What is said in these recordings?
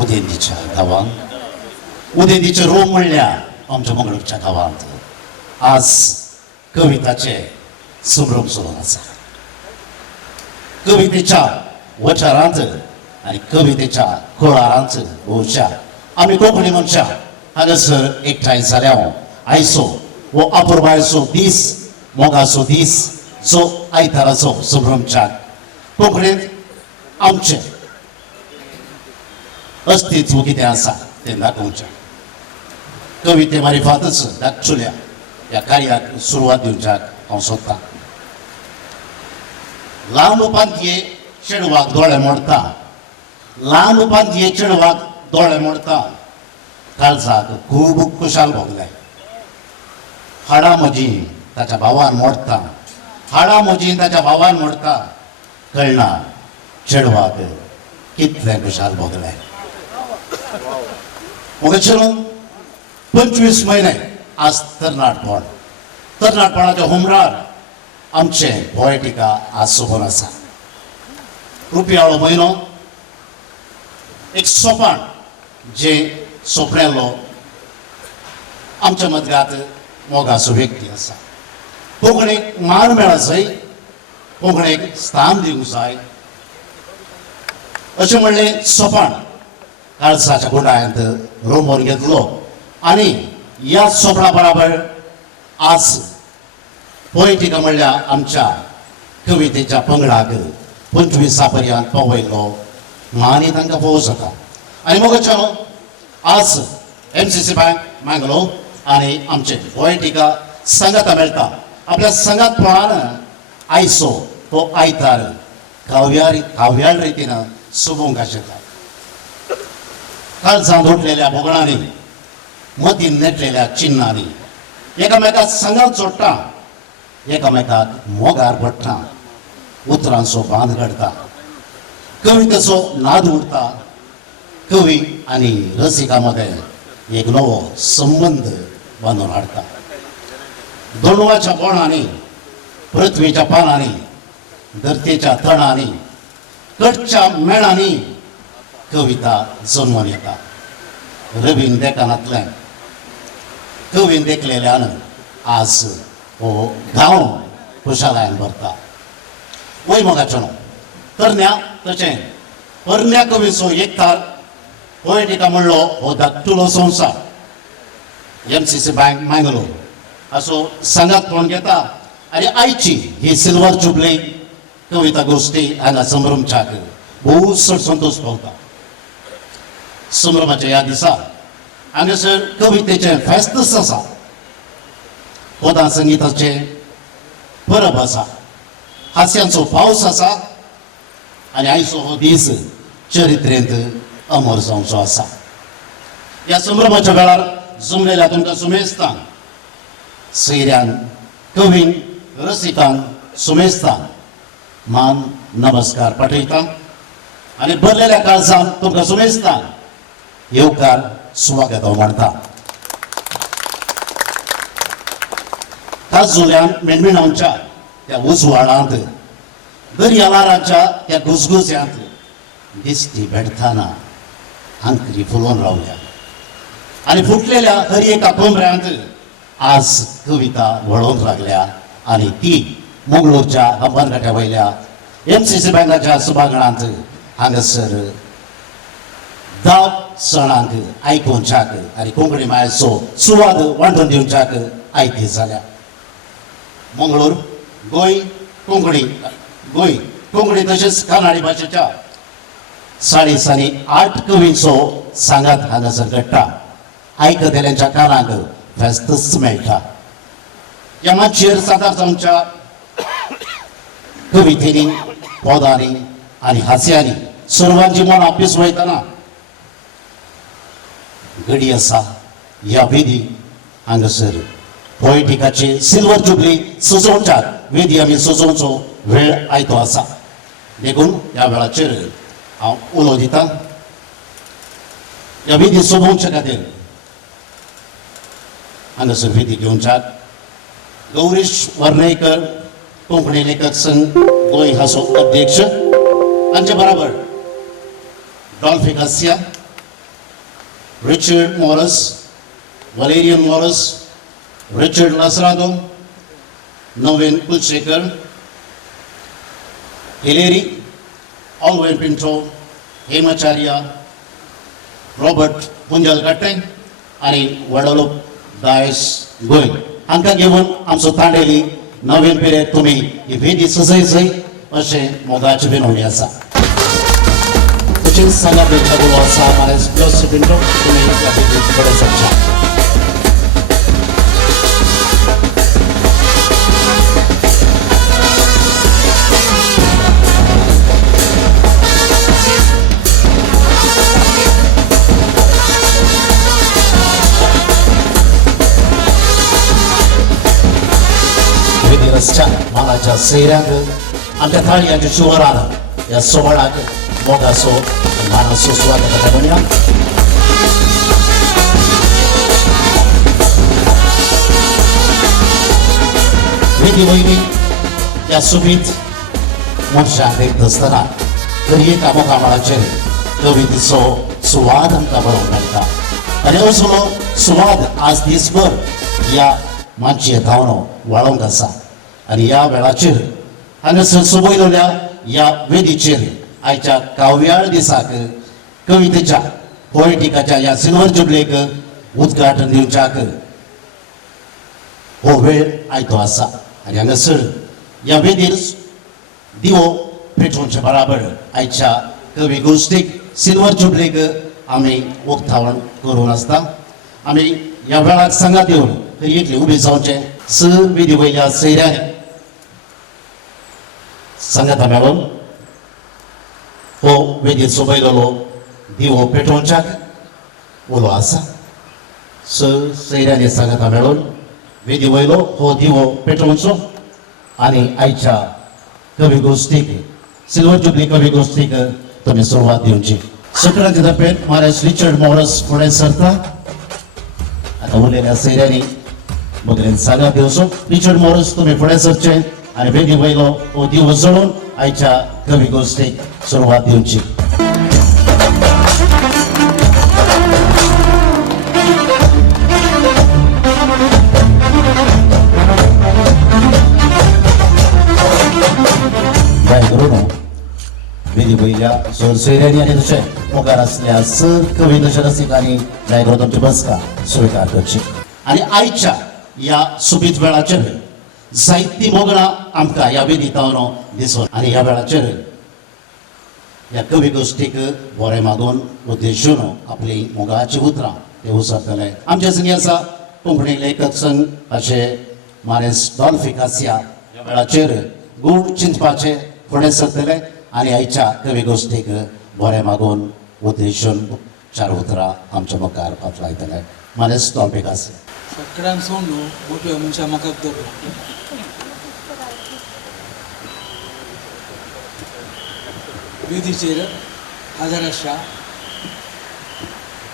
उदेंतीच्या गावात उदेंतीचे रोम म्हणल्या आमच्या मंगळूरच्या गावात आज कविताचे संभ्रम सुरू आसा. कवितेच्या वचारांत आणि कवितेच्या खोळारांत भोवच्या आमी कोंकणी मनशां हांगासर एकठांय जाल्या आयचो हो अपुरबायचो दीस मोगाचो दीस जो आयताराचो संभ्रमच्या कोंकणींत आमचें अस्तित्व कितें आसा तें दाखोवचें. कविते मारिफातच धाकचुल्या ह्या कार्याक सुरवात दिवच्याक हांव सोदतां. लांब पांतये चेडवाक दोळे मोडटा, लांब पांतये चेडवाक दोळे मोडटा, काळजाक खूब कुशाल भोगले. हाडां म्हजी ताच्या भावान मोडटा, हाडां म्हजी ताच्या भावान मोडटा, कळना चेडवाक कितलें कुशाल भोगले. मोगे चेडू 25 म्हयने आज तरणाटपण, तरणाटपणाच्या हुमरार आमचें पोएटिका आज सोबून आसा. रुपयाळो म्हयनो एक सोपान जे सोपणेल्लो आमच्या मदगांत मोगाचो व्यक्ती आसा. कोंकणीक मान मेळा जाय, कोंकणीक स्थान दिवंक जाय अशें म्हणलें सोपान काळजाच्या गुंडाळ्यांत रोमोन घेतलो. आनी ह्या सोपणा बराबर आज पोएटिका म्हणल्यार आमच्या कवितेच्या पंगडाक 25 पर्यंत पावयलो मानी तांकां पोवूं जाता. आनी मोगाचें आज MCC बँक मागलो आनी आमचे पोएटिका संगाता मेळटा. आपल्या संगातपणान आयचो तो आयतार काव्याळ रितीन सोबूंक आशिल्लो. काळजांत उठलेल्या बोगणांनी, मतीन नेटलेल्या चिन्नांनी एकामेकाक संगात जोडटा, एकामेकाक मोगार पडटा, उतरांचो बांद घडटा, कवितेचो नाद उरता, कवी आनी रसिका मदें एक नवो संबंद बांदून हाडटा. दोणवाच्या बोणांनी, पृथ्वीच्या पानांनी, धरतीच्या तणांनी, कटच्या मेणांनी कविता जन्मून येता. रवीन देखानांतल्यान कवीन देखलेल्यान आज हो गांव खुशालायेन भरता. वय मोगाचें तरण्या तशें परण्या कवीचो एकतार पोएटिका म्हणलो हो धाकटुलो संवसार. MCC बँक मँगलोर असो सांगात कोण घेता. आनी आयची ही सिल्वर जुबली कविता गोश्टी हांगा संभ्रमच्याक भोव चड संतोश पावता. संभ्रमाच्या ह्या दिसा हांगासर कवितेचें फेस्तच आसा, पदां संगीताचें परब आसा, हास्यांचो पावस आसा आनी आयचो हो दीस चरित्रेंत अमर जावचो आसा. ह्या संभ्रमाच्या वेळार जमलेल्या तुमकां सुमेस्तान, सयऱ्यान, कवीन, रसिकान, सुमेस्तान मान नमस्कार पाठयता आनी भरलेल्या काळजान तुमकां सुमेस्तान येवकार स्वागत मानता. काजुल्यान मेणमेणांच्या त्या उजवाडांत, दर्यालाराच्या त्या गुजगुज्यांत दिसती भेटताना हांकरी फुलोवन रावल्या. आनी फुटलेल्या हर एका कोंबऱ्यांत आज कविता वळोवन लागल्या. आनी ती मंगळूरच्या हंबरघाट्या वयल्या MCC बँकाच्या सभाघरांत हांगासर दाव सणांक आयकुवच्याक आनी कोंकणी मायेचो सुवाद वांटून दिवच्याक आयती जाल्या. मंगळूर गोंय कोंकणी तशेंच कन्नडी भाशेच्या 8.5 कवींचो सांगात हांगासर घडटा. आयकतल्यांच्या कानाक फेस्तच मेळटा. ह्या माचयेर सादर जावच्या कवितेनी, पदांनी आनी हास्यांनी सर्वांची मनां पिसवयतना घडी आसा. ह्या वेदी हांगासर पोएटिकाची सिल्वर जुबली सजोवच्याक वेदी आमी सजोवचो वेळ आयतो आसा. देखून ह्या वेळाचेर हांव उलो दितां. ह्या वेदी सोबोवच्या खातीर हांगासर वेदी घेवच्याक गौरीश वर्णेकर, कोंकणी लेखक संघ गोंय हाचो अध्यक्ष, तांचे बरोबर डॉल्फिक हास्य Richard Morris, Valerian Morris, Richard Lasrado, Navin Kulshekar, Hilary, Alwyn Pinto, Hemacharya, Robert Punjalgatte आणि वडलोप दायस गोयल हांकां घेवन आमचो तांडेली नवीन पिरेक तुमी ही वेदी सजयचय अशें मोगाची विनवणी आसा. तशेंच सांगा बेचाबुलो आसा मारेस प्लस पिंटो तुमी ह्या वेदीक बरें समजा. मानाच्या सैऱ्यांक आमच्या थाळयांच्या शिवरान ह्या सोहळ्याक मोगाचो मानाचो स्वागत म्हणया. वेदी वयली ह्या सुबीत मनशाक देखत आसतना दर्ये कामाचेर कवितेचो सुवाद आमकां बरोवंक मेळटा आनी असलो सुवाद आज दीसभर ह्या मानची येतावनो वाळोवंक आसा. आणि या वेळाचेर हांगासर सोबयलोल्या ह्या वेदीचेर आयच्या काव्याळ दिसाक कवितेच्या पोएटिकाच्या ह्या सिल्वर जुबलेक उद्घाटन दिवच्याक हो वेळ आयतो आसा. आनी हांगासर ह्या वेदीर दिवो पेटोवचे बराबर आयच्या कवी गोश्टीक सिल्वर जुबलेक आमी उक्तावण करून आसता. आमी ह्या वेळाक सांगात येवन करियेंतले उबे जावचे स वेदी वयल्या सैऱ्यांनी संगता मेळून हो वेदीर सोबयलोलो दिवो पेटोवच्याक उलो आसा. सैऱ्यांनी संगता मेळून वेदी वयलो हो दिवो पेटोवचो आनी आयच्या कवी गोश्टीक सिल्वर जुबली कवी गोश्टीक तुमी सुरवात दिवची. संक्रांती तर्फे मारेस रिचर्ड मॉरस फुडें सरता. आता उरलेल्या सैऱ्यांनी मगरेन सांगात दिवचो. रिचर्ड मॉरस तुमी फुडें सरचे आणि वेदी वयलो हो दिवो जळोवन आयच्या कवी गोश्टीक सुरवात दिवची. जाय करून वेदी वयल्या सैऱ्यांनी आनी तशें मुखार आसल्या सर कवी तशें रसिकांनी जाय करून तुमची बसका स्विकार करची. आनी आयच्या ह्या सुबीत वेळाचेर जायतीं मोगळां आमकां ह्या वेदितावनो दिसून आनी ह्या वेळाचेर ह्या कवी गोश्टीक बरें मागून उद्देशून आपली मोगाची उतरां ते उसरतले. आमचे संगी आसा कोंकणी लेखक संघ अशे मारेस डॉल्फिकासिया ह्या वेळाचेर गूण चिंतपाचे फुडें सरतले आनी आयच्या कवी गोश्टीक बरें मागून उद्देशून चार उतरां आमच्या मुखार पातळायतले. मारेस डॉल्फिकासिया सगळ्यांक सोडून मोठ्या मनशां म्हाका धरलो. वेदीचेर हाजर आशिल्ल्या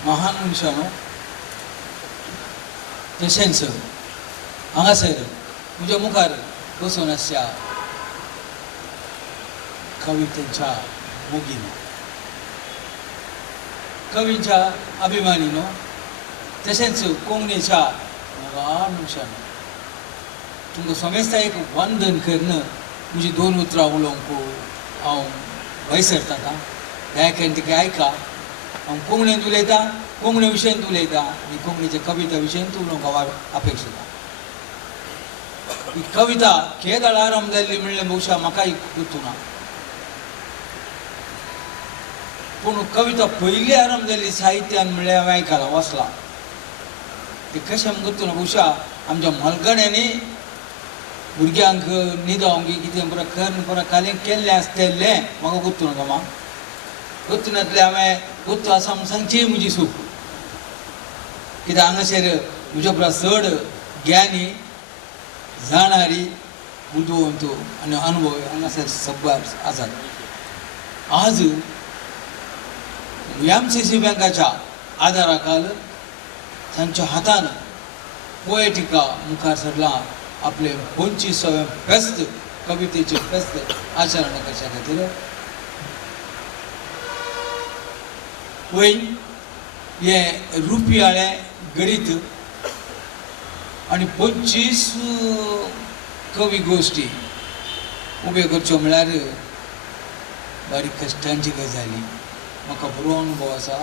महान मनशानो तशेंच हांगासर म्हज्या मुखार बसून आसच्या कवितेच्या मोगीन कवींच्या अभिमानीनो तशेंच कोंकणीच्या महान मनशानो तुमकां समेस्ता एक वंदन करून म्हजी दोन उतरां उलोवंक हांव वयसरता. दयाकेन तिका आयका. हांव कोंकणींत उलयतां, कोंकणी विशयांत उलयतां आनी कोंकणीच्या कविता विशयांत उलोवंक हांव अपेक्षिता. ही कविता केदाळ आरंभ जाल्ली म्हणलें बहुशा म्हाकाय गुर्तुना, पूण कविता पयली आरंभ जाल्ली साहित्यान म्हणल्यार हांवें आयकलां वचलां. ते कशें गुर्तुना बहुशा आमच्या मलगड्यांनी भुरग्यांक न्हिदोवंक कितें पुरो कर्ण पुरो कालीं केल्लें आसतलें म्हाका गुर्तुना गमा. गुर्तुनातलें हांवें गुर्तू आसा म्हूण सांगची म्हजी सूख. कित्याक हांगासर म्हज्या परस चड ज्ञानी जाणारी बुदवंत आनी अनुभव हांगासर सब्बार आसात. आज एमसीसी बँकाच्या आदाराखाल तांच्या हातान पोएटिका मुखार सरलां. आपले 25वें फेस्त कवितेचे फेस्त आचरण करच्या खातीर वयर हे रुपयाळे गणित आणि 25 कवी गोष्टी उबे करच्यो म्हळ्यार बारीक कश्टांची गजाली म्हाका बरो अनुभव आसा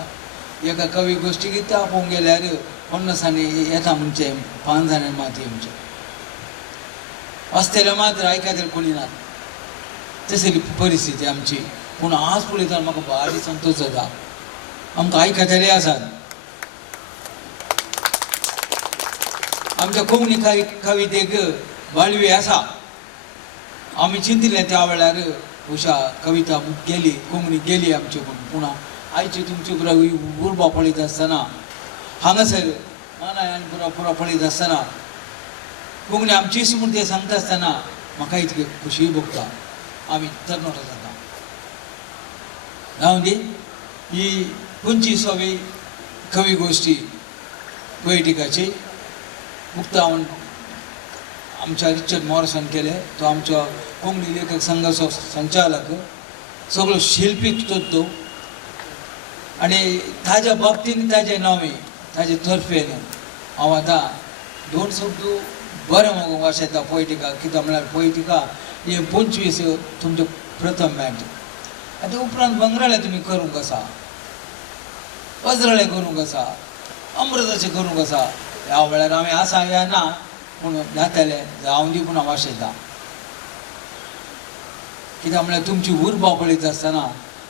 एका कवी गोष्टी गीत आपोवंक गेल्यार 50 येता म्हणजे 5 जाणां माती आमचे असतेले मात्र आयकतले कोणी ना तसली परिस्थिती आमची पूण आज पळयतना म्हाका भारी संतोश जाता आमकां आयकतले आसात आमच्या कोंकणी कवितेक बाळवी आसा आमी चिंतिल्लें त्या वेळार उशा कविता गेली कोंकणी गेली आमची पूण आयची तुमची उर्बा पळयत आसतना हांगासर मानायान पुरा पळयत आसतना कोंकणी आमची म्हूण ते सांगता आसतना म्हाका इतकी खुशी भोगता आमी तरणाटो जाता जावं दी ही 25वी कवी गोष्टी पोएटिकाची उक्तावण आमच्या रिचर्ड मॉरिसन केले तो आमचो कोंकणी लेखक संघाचो संचालक सगळो शिल्पी तो आनी ताज्या बाबतीन ताजे नांवे ताजे तर्फेन हांव आतां 2 शब्द बरें म्हाका वाचयता पोएटिका कित्याक म्हळ्यार पोएटिका हे 25 तुमचे प्रथम मॅच आनी ते उपरांत बंगराळे तुमी करूंक आसा अजराळे करूंक आसा अमृताचें करूंक आसा ह्या वेळार आमी आसा या ना पूण जातले जावं दी पूण हांव वाचयता कित्याक म्हळ्यार तुमची उर्बा पळयत आसतना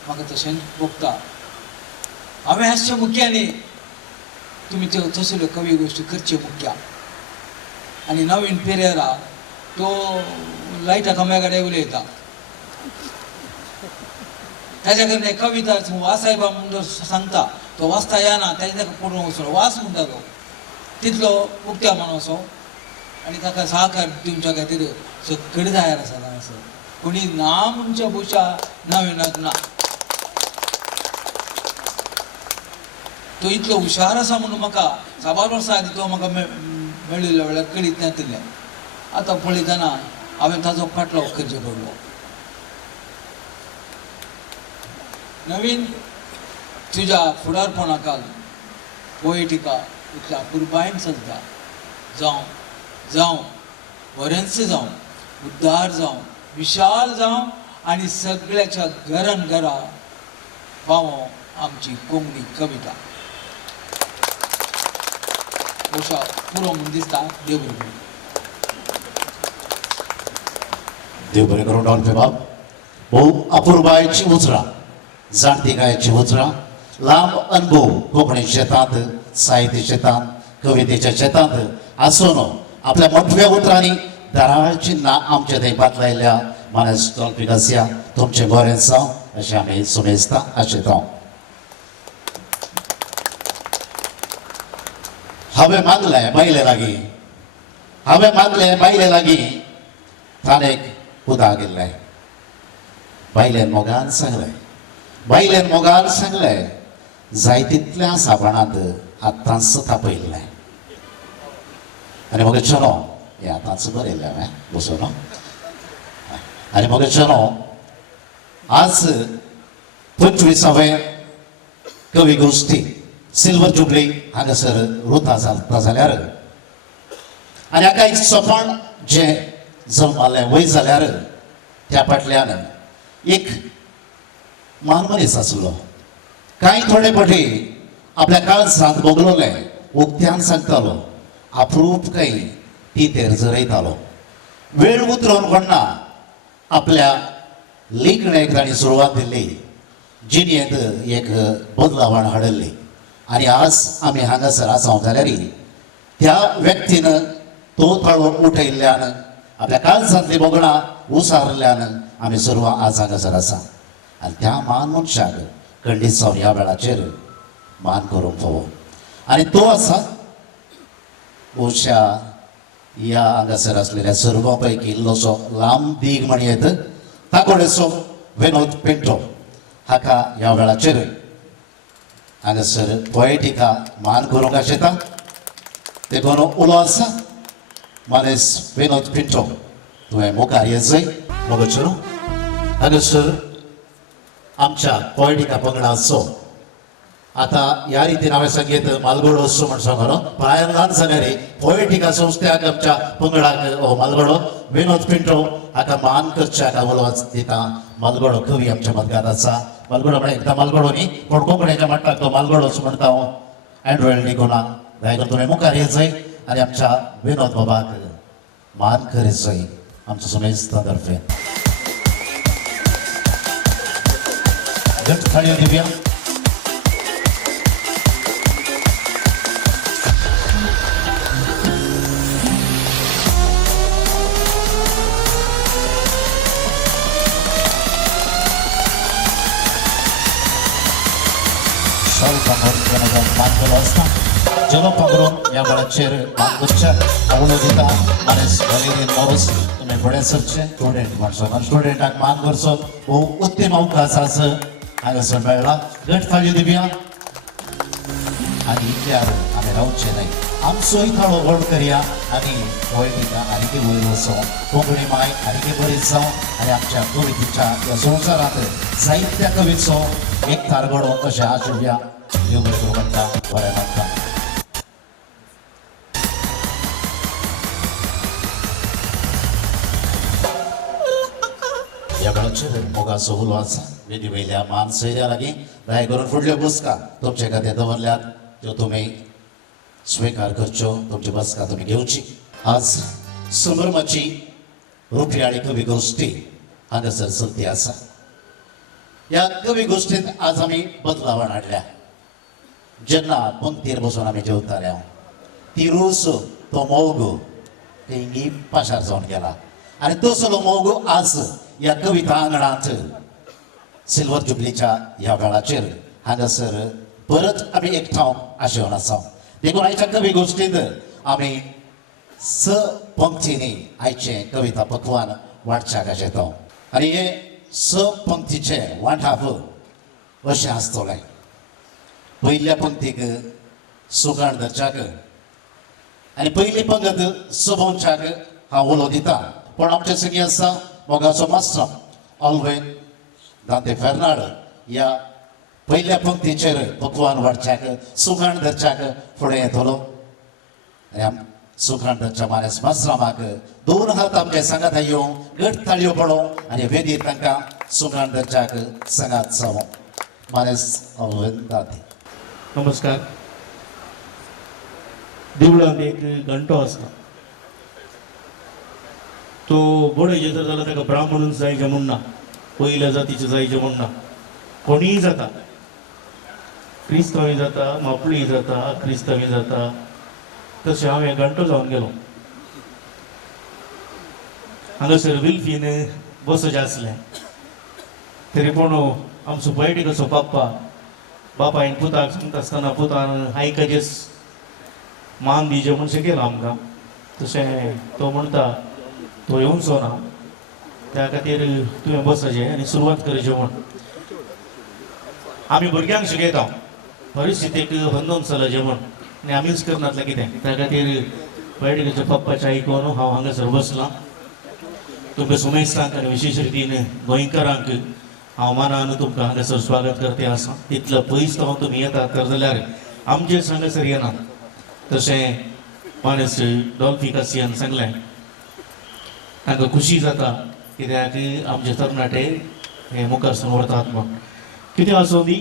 म्हाका तशें भोगता हांवें आसचें मुख्य न्ही तुमी त्यो तसल्यो कवी गोश्टी करच्यो मुख्य आनी नवीन पेरेरा तो लायटा खांब्या कडेन उलयता ताच्या कडल्यान कविता वासायबा म्हणून सांगता तो वाचता येना ताच्या ताका पडून वचलो वास म्हणटा तो तितलो उक्त्या माणूस आनी ताका सहकार दिवच्या खातीर सगळे तयार आसा हांगासर कोणी ना म्हणच्या भुशा नविनाक ना तो इतलो हुशार आसा म्हणून म्हाका 6 वर्सां आदी तो म्हाका मेळिल्ल्या वेळार कळीत नाशिल्लें आतां पळयतना हांवें ताजो फाटलो करचो पडलो नवीन तुज्या फुडारपणाकाल पोएटिका इतल्या पुरबायन चलता जावं बरेंच जावं उद्दार जावं विशाल जावं आनी सगळ्याच्या घरान घरा पावो आमची कोंकणी कविता अशा पुरो म्हूण दिसता देव बरें करूं देव बरें करूं डॉन बाब भोव अपुर्बायेची उजरा जाणटी गायची उजरा लांब अनुभव कोंकणी शेतांत साहित्य शेतांत कवितेच्या शेतांत आसून आपल्या मोठव्या उतरांनी दाराळची ना आमच्या देशांत लायल्या मानस डॉल्फिकासिया तुमचें बरें जावं अशें आमी सुमेजता आशेता हांवें मागलें बायले लागीं ताणें एक उदा गेल्लें बायलेन मोगान सांगलें जायतितल्या साबणांत आतांच तापयल्लें आनी मोगे चलो हें आतांच बरयल्लें हांवें बसून आनी मोगे चलो आज 25वे कवी गोष्टी सिल्वर जुबली हांगासर रुता जाता जाल्यार आनी हाका एक सोपण जें जल्मालें वय जाल्यार त्या फाटल्यान एक मान मनीस आसलो कांय थोडे फाटी आपल्या काळजांत भोगलोलें उक्त्यान सांगतालो अप्रूप काही ती तेर जरयतालो वेळ उतरोवन कोणना आपल्या लेखणेक ताणी सुरवात दिल्ली जिणेंत एक बदलावण हाडली आनी आज आमी हांगासर आसात जाल्यार त्या व्यक्तीन तो थळो उठयल्ल्यान आपल्या काळजांतली बोगणां उसारल्यान आमी सर्व आज हांगासर आसा आनी त्या मान मनशाक खंडीत जावन ह्या वेळाचेर मान करूंक फावो आनी तो आसा गोंयच्या ह्या हांगासर आसलेल्या सर्वां पैकी इल्लोसो लांब दीग म्हणयेत ताकोडेचो विनोद पिंटो हाका ह्या वेळाचेर हांगासर पोएटिका मान करूंक आशेता देखून उलो आसा मानेस विनोद पिंटो तुवें मुखार येजय मोगचो हांगासर आमच्या पोएटिका पंगडाचो आता ह्या रितीन हांवें संगीत मालगडो असो म्हण सांगलो प्रायन ल्हान सांगले पोएटिका संस्थ्याक आमच्या पंगडाक हो मालगडो विनोद पिंटो हाका मान करचे हाका उलोवच दिता मालगडो कवी आमच्या मदगात आसा मालगडो म्हळ्यार एकदा मालगडो न्ही पण कोंकणीच्या मट्टाक तो मालगडोच म्हणटा हांव एंड्रॉयड निकोला दया करून तुमी मुखार येचय आनी आमच्या विनोद बाबाक मान करीचय आमच्या सुमेस्ता तर्फे घट थाळयो दिव्या जलो पांघरून या वेळाचेर मागच्या आवडो दिता मानेस वॅलेरियन मॉरस तुमी फुडें सरचे स्टुडंट म्हणसो स्टुडंटाक मान करचो हो उत्तम अवकाश आसा हांगासर मेळ्ळा घट थाळयो दिवया आनी इतल्यार आमी रावचे न्हय आमचो इथाळो व्हड करया आनी पोएटिका आनीकय वयर वचो कोंकणी माय आनीकय बरी जावं आनी आमच्या कवितेच्या ह्या संवसारांत जायत्या कवीचो एक तारगडो अशें आशिल्ल्या देव बरें करूं म्हणटा बरें म्हणटा ह्या वेळाचेर मोगाचो उलो आसा वेदी वयल्या मान सयऱ्या लागीं दया करून फुडल्यो बसका तुमचे खातीर दवरल्यात त्यो तुमी स्विकार करच्यो तुमची बसका तुमी घेवची आज समर्माची रुपयाळी कवी गोष्टी हांगासर चलती आसा ह्या कवी गोष्टींत आज आमी बदलावण हाडल्या जेन्ना पंक्तीर बसून आमी जेवताले ती रूस तो मोग तेंगी पाशार जावन गेला आनी तसलो मोग आज ह्या कविता आंगणांत सिल्वर जुबलीच्या ह्या वेळाचेर हांगासर परत आमी एकठांव आशेवन आसा देखून आयच्या कवी गोष्टींत आमी स पंक्तींनी आयचे कविता पक्वान वाटच्याक येता आनी हे स पंक्तीचे वांटाप अशें आसतलें पयल्या पंक्तीक सुकाण धरच्याक आनी पयली पंगत सबोवच्याक हांव उलो दिता पण आमचे सगळीं आसा मोगाचो मास्टर ऑल्वेन दांते फेर्नाड ह्या पयल्या पंक्तीचेर पक्वान वाडच्याक सुकाण धरच्याक फुडें येतलो आनी सुकाण धरच्या मानेस मास्रामाक दोन हात आमचे सांगात येवं घट ताळयो पडो आनी वेदीर तांकां सुकाण धरच्याक सांगात जावं मानेस ऑल्वेन दांते नमस्कार देवळांत एक घंटो आसता तो बडयचे जर जाल्यार ताका ब्राह्मणूच जायचे म्हूण ना पयल्या जातीचे जायचे म्हूण ना कोणीय जाता क्रिस्तांवूय जाता मापळीय जाता क्रिस्तांवूय जाता तशें हांव हे घंटो जावन गेलो हांगासर विल्फीन बसोचें आसलें तरी पूण आमचो पोएटिकाचो बापायन पुताक सांगता आसतना पुतान आयकचेच मान दिजे म्हूण शिकयलां आमकां तशें तो म्हणटा तो येवचो ना त्या खातीर तुवें बसचें आनी सुरवात करचें म्हूण आमी भुरग्यांक शिकयता परिस्थितीक बंदून चलचें म्हूण आनी आमीच करनातलें कितें त्या खातीर पोएटिकाच्या पप्पाचें आयकून हांव हांगासर बसलां तुमकां सुमेस्तांक आनी विशेश रितीन गोंयकारांक हांव मानान तुमकां हांगासर स्वागत करते आसा तितलो पयस जावन तुमी येतात तर जाल्यार आमचेच हांगासर येनात तशें मानेस डॉल्फी कासियान सांगलें तांकां खुशी जाता कित्याक आमचे तरणाटे हे मुखार सावन व्हरतात म्हूण कितें आसूं दी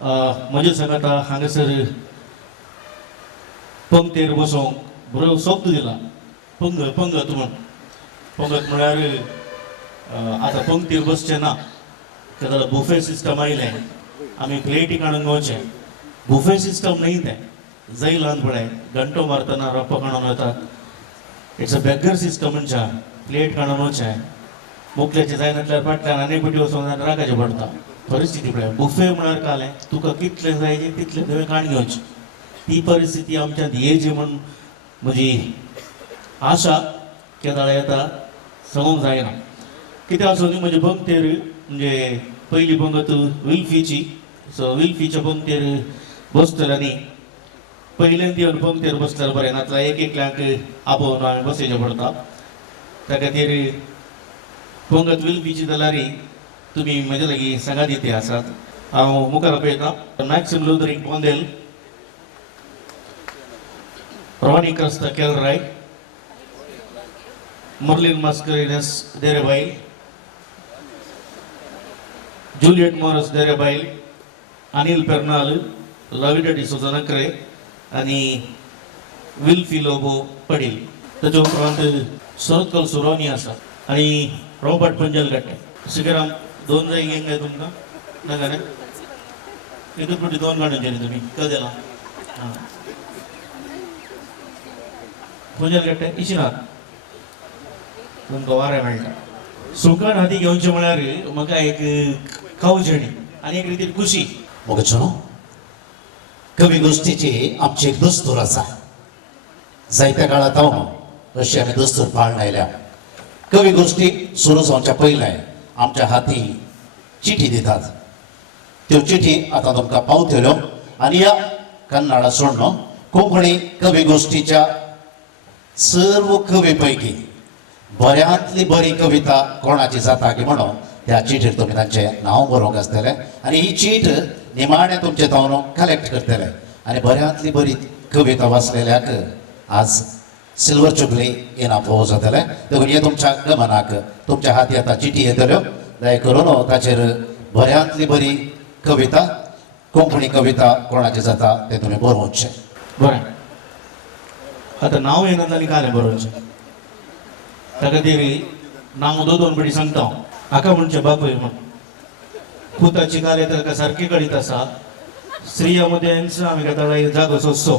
म्हजे सांगात हांगासर पंक्तेर बसोंक बरो शब्द दिला पंगत म्हूण पंगत म्हळ्यार आतां पंक्तीर बसचें ना कित्याक जाल्यार बुफे सिस्टम आयलें आमी प्लेटी काडून घेवचें बुफे सिस्टम न्हय तें जैल ल्हान पळय घंटो मारतना रोपो काडून वतात इट्स अ बेगर सिस्टम म्हणच्या प्लेट काडून वचें मुखल्याचें जाय नासल्यार फाटल्यान आनी पेटी वचून रागाचें पडटा परिस्थिती पळय बुफे म्हळ्यार कालें तुका कितलें जाय तितलें तुवें काडून घेवचें ती परिस्थिती आमच्यात येवची म्हूण म्हजी आशा केदाळ येता सांगूंक जायना कितें आसूं दी म्हजे पंक्तेर म्हणजे पयली पंगत विल्फीची सो विल्फीच्या पंक्तेर बसतले न्ही पयल्यांत येवन पंक्तेर बसल्यार बरें नातल्या एक एकल्यांक आपोवन हांवें बसयचें पडटा त्या खातीर पंगत विल्फीची जाल्यार तुमी म्हजे लागीं सांगात येते आसात हांव मुखार पळयतां Maxim Ludrick Bondel, Ronnie Crasta Kelarai, Merlin Mascarenhas Derebail, Juliet Moras Derebail, Anil Pernal, Lavida D'Souza Nakre आणि विल्फी लोबो पडील. ताचे उपरांत शरद सुरोनी आसा आणि रॉबर्ट पंजलगट्टे. सिगराम 2 जाय घेंक जाय तुमकां नाका रे एकूच फावटी 2 गाणें केली तुमी कदेला. हां पंजलगट्टे इशिनात तुमकां वारें मेळटा. सुकण हाती घेवचें म्हळ्यार म्हाका एक खावजणी आनी एक रितीन खुशी. मोगचनो कवी गोष्टीची आमची एक दस्तूर आसा. जायत्या काळात हांव अशी आमी दस्तूर पाळून आयल्या. कवी गोष्टी सुरू जावच्या पयलें आमच्या हाती चिठी दितात. त्यो चिठी आतां तुमकां पावतल्यो आनी ह्या कन्नडा सोड न्हू कोंकणी कवी गोष्टीच्या सर्व कवी पैकी बऱ्यांतली बरी कविता कोणाची जाता की म्हणून त्या चिठीर तुमी तांचें नांव बरोवंक आसतलें आनी ही चीट निमाणें तुमचें तावन कलेक्ट करतले आनी बऱ्यांतली बरी कविता वाचलेल्याक आज सिल्वर जुबली इनाम फावो जातलें. देखून हे तुमच्या गमनाक तुमच्या हाती आतां चिठी येतल्यो. दया करून ताचेर बऱ्यांतली बरी कविता कोंकणी कविता कोणाची जाता तें तुमी बरोवचें. बरें आतां नांव येना जाल्यार कारें बरोवचें. त्या खातीर नांव 2 फावटी सांगता हांव. हाका म्हणचें बापय म्हण. पुताची गाले ताका सारकी कळीत आसा. स्त्रिया मदेंच आमी घेता एक जागो सोंसो.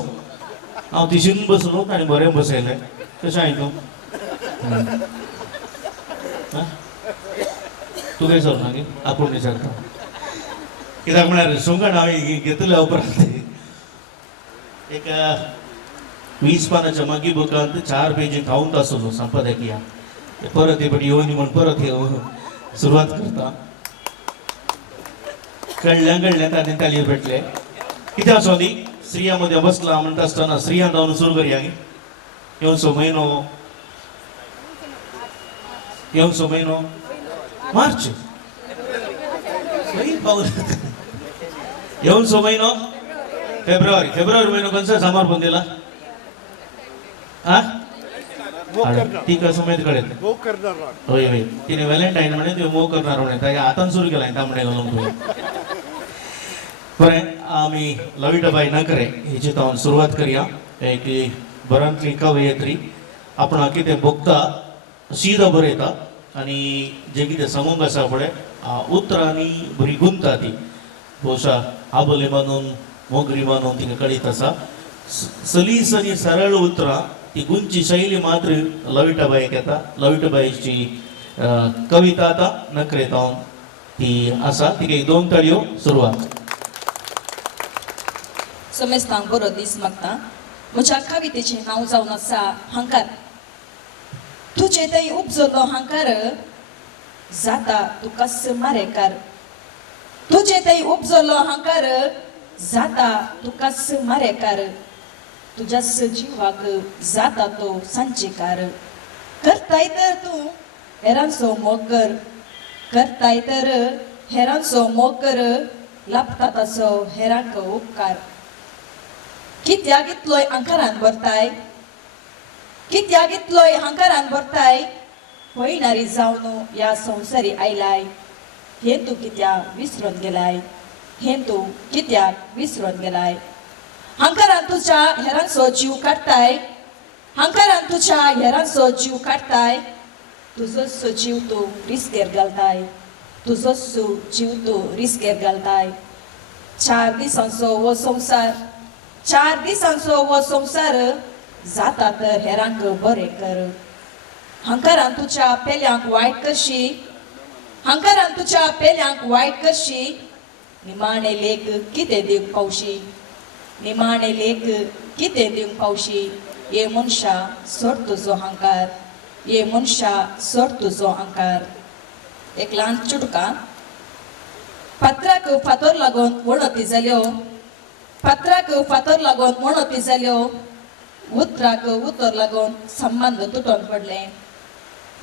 हांव तिशीन बसलो आनी बरें बसयलें. कशें हांवें तूं काय सर मागीर आपूण विचारता. कित्याक म्हळ्यार सुंगण हांवें घेतल्या उपरांत एक 20 पानाच्या मागी बुकांत 4 पेजी खावूंक आसलो संपादकीय. परत हे फावटी येवनी म्हण परत सुरवात करता. कळ्ळें ताणें ताली भेटले. कितें आसो न्ही स्त्रिया मध्ये बसला म्हणटा आसतना स्त्रिया जावन सुरू करया. येवचो म्हयनो मार्च. येवचो म्हयनो फेब्रुवारी म्हयनो खंयचो समारंभ दिला. ती कसं माहीत कळेल. होय होय तिने व्हॅलेंटाईन म्हणे ते मोव करणार म्हणे ताच्या हातान सुरू केला तांबडे घालून तुवें. बरें आमी लविटाबाई नकरे हेची हांव सुरवात करया. एक बऱ्यांतली कवयित्री आपणा कितें बगता सीदा बरयता आनी जें कितें सांगूंक आसा पळय उतरांनी बरी गुंता ती. भोवशा आबोले बांदून मोगरी बांदून तिका कळीत आसा. सलीस आनी सरळ उतरां ती गुंची शैली मात्र लविटाबाईक येता. लविटाबाईची कविता आतां नकरेत ती आसा. तिका 2 ताळयो सुरवात. समेस्तांक बरो दीस मागता. म्हज्या कवितेचें नांव जावन आसा हंकार. तुजे थंय उपजलो हंकार जाता तुका मारेकार. तुजे थंय उपजलो हंकार जाता तुका मारेकार. तुज्या सजीवाक जाता तो सांचेकार. करताय तर तूं हेरांचो मोग कर. करताय तर हेरांचो मोग कर. लाभता ताचो हेरांक उपकार. कित्याक इतलोय अंकारान भरताय. कित्याक इतलोय हंकारान भरताय. पळयणारी जावन ह्या संवसारी आयलाय. हे तूं कित्याक विसरून गेलाय. हे तूं कित्याक विसरून गेलाय. हंकारान तुज्या हेरांचो जीव काडताय. हंकारान तुज्या हेरांचो जीव काडताय. तुजो जीव तूं रिस्केर घालताय. तुजो जीव तूं रिस्केर घालताय. 4 दिसांचो हो संवसार. 4 दिसांचो हो संवसार जाता तर हेरांक बरें कर. हंकारान तुज्या पेल्यांक वायट करशी. हंकारान तुज्या पेल्यांक वायट करशी. निमाणे लेख कितें दिवंक पावशी. निमाणे लेख कितें दिवंक पावशी. ये मनशा सोड तुजो हंकार. ये मनशा सोड तुजो हंकार. एक ल्हान चुटका. पत्राक फातर लागून वणती जाल्यो. पत्राक फातर लागून वणती जाल्यो. उतराक उतर लागून संबंध तुटून पडले.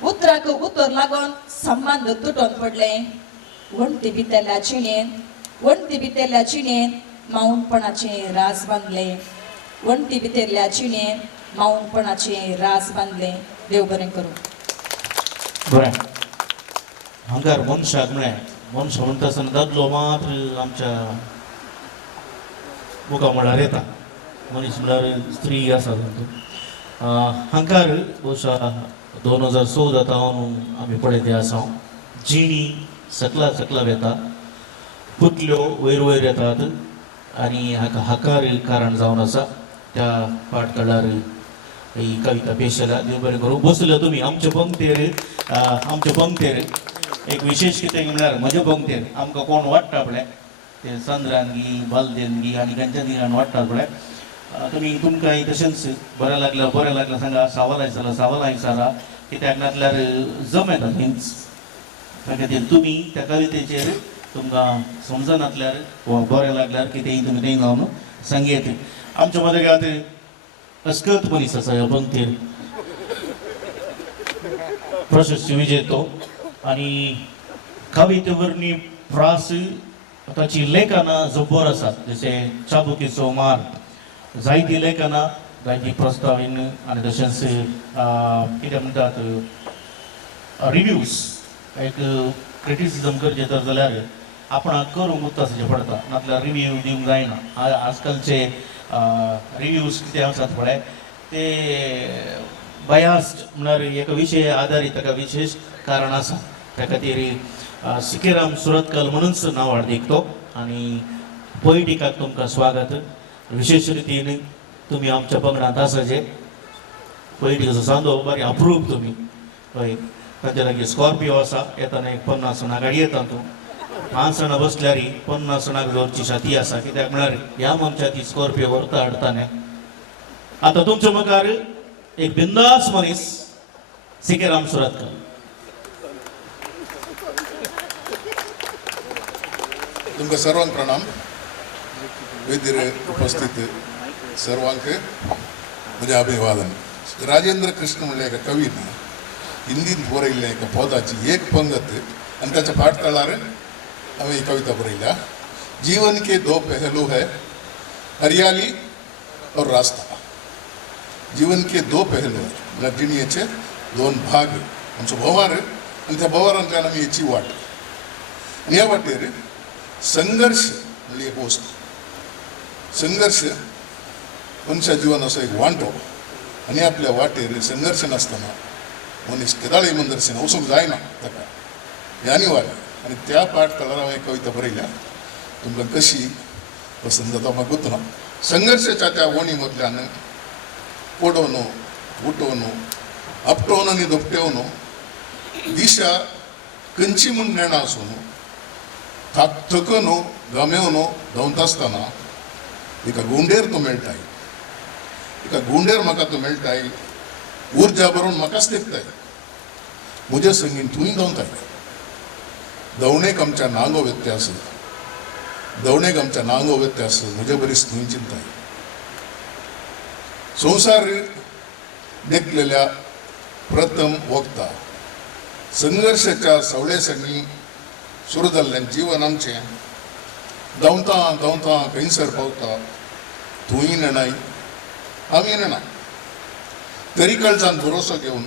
उतराक उतर लागून संबंध तुटून पडले. वणटी भितरल्या जिणेन वणटी भितरल्या जिणेन माऊनपणाचे राज बांदले वणटी भितरल्या जिणेन माऊनपणाचे राज बांदले देव बरें करूं बरें हांगार मनशाक म्हळ्यार मनशां म्हणटा आसतना दादलो मात्र आमच्या मुखामळार येता मनीस म्हळ्यार स्त्री आसा तातूंत हांगार बहुशा 2016 जाता आमी पळयते आसा जिणी सकला सकला येता पुतल्यो वयर वयर येतात आनी हाका हाकार कारण जावन आसा त्या पाठकळार ही कविता पेश केला देव बरें करूं बसलो तुमी आमचे पंक्तेर एक विशेष कितें म्हळ्यार म्हज्या पंक्तेर आमकां कोण वाडटा पळय ते चंद्रान गी बालदेन गी आनी खंयच्या दिनान वाडटात पळय तुमी तुमकांय तशेंच बरें लागलें सांगा सावल आयसारा कित्याक नातल्यार जमयता थंयच त्या खातीर तुमी त्या कवितेचेर तुमकां समजनातल्यार वा बरें लागल्यार कितेंय तुमी थंय जावन सांगेत आमच्या मदेगांत अस्कत मनीस आसा ह्या पंक्तीर प्रशस्ती विजेतो आनी कवितेवरणी प्रास ताची लेखनां जब्बर आसात जशे चाबुकीचो मार जायतीं लेखनां जायतीं प्रस्तावीन आनी तशेंच कितें म्हणटात रिव्यूज एक क्रिटिसिजम करचें तर जाल्यार आपणाक करूंक आसचें पडटा नातल्यार रिव्यू दिवंक जायना आजकालचे रिव्यूज कितें आसात पळय ते बयास्ड म्हळ्यार एका विशय आदारीत ताका विशेष कारण आसा त्या खातीर सिकेराम सुरतकाल म्हणूनच नांव हार्दिक तो आनी पोयटिकाक तुमकां स्वागत विशेष रितीन तुमी आमच्या पंगडांत आसाचे पोयटिकाचो सांदो बरें अप्रूप तुमी हय ताचे लागीं स्कॉर्पियो आसा येताना एक 50 जाणां गाडी येता तूं 5 जाणां बसल्यार 50 जाणांक दवरची छाती आसा कित्याक म्हळ्यार ह्या मनशां ती स्कॉर्पियो व्हरता हाडटाने आतां तुमच्या मुखार एक बिंदास मनीस सिकेराम सुरतकर तुमकां सर्वांक प्रणाम वेदीर उपस्थित सर्वांक म्हजें अभिवादन राजेंद्र कृष्ण म्हणल्या एका कवीन हिंदीन बरयल्लें एका पदाची एक पंगत आनी ताच्या फाटकळार हांवें ही कविता बरयल्या जीवन के दो पहलू है हरियाली और रास्ता जीवन के दो पहलू है म्हळ्यार जिणयेचे 2 भाग आमचो भोवार आनी त्या भोवारांतल्यान आमी हेची वाट आनी ह्या वाटेर संघर्ष म्हणजे एक वस्त संघर्ष मनशा जिवन असो एक वांटो आनी आपल्या वाटेर संघर्श नासतना मनीस केदाळे मंदरसेन वचूंक जायना ताका हें अनिवार्य आनी त्या पाठकळार हांवें कविता बरयल्या तुमकां कशी पसंत जाता म्हाका गुंतना संघर्शाच्या त्या वणी मदल्यान पडोवन उठोवन आपटोवन आनी दोपटेवन दिशा खंयची म्हूण नेणा आसून थकून गमेवन धांवता आसतना एका गुंडेर तो मेळटाय एका गुंडेर म्हाका तो मेळटाय उर्जा भरून म्हाकाच तेंकताय म्हज्या संगीन तुंय धांवताय धांवणेक आमच्या नांगो व्यत्यास धांवणेक आमच्या नांगो व्यत्यास म्हजे बरीच तुंय चिंताय संवसार देखलेल्या प्रथम वक्ता संघर्षाच्या सवळेसांनी सुरू जाल्लें जीवन आमचें धांवता धांवता खंयसर पावता तुंय नेणाय आमी नेणा तरी काळजान भरोसो घेवन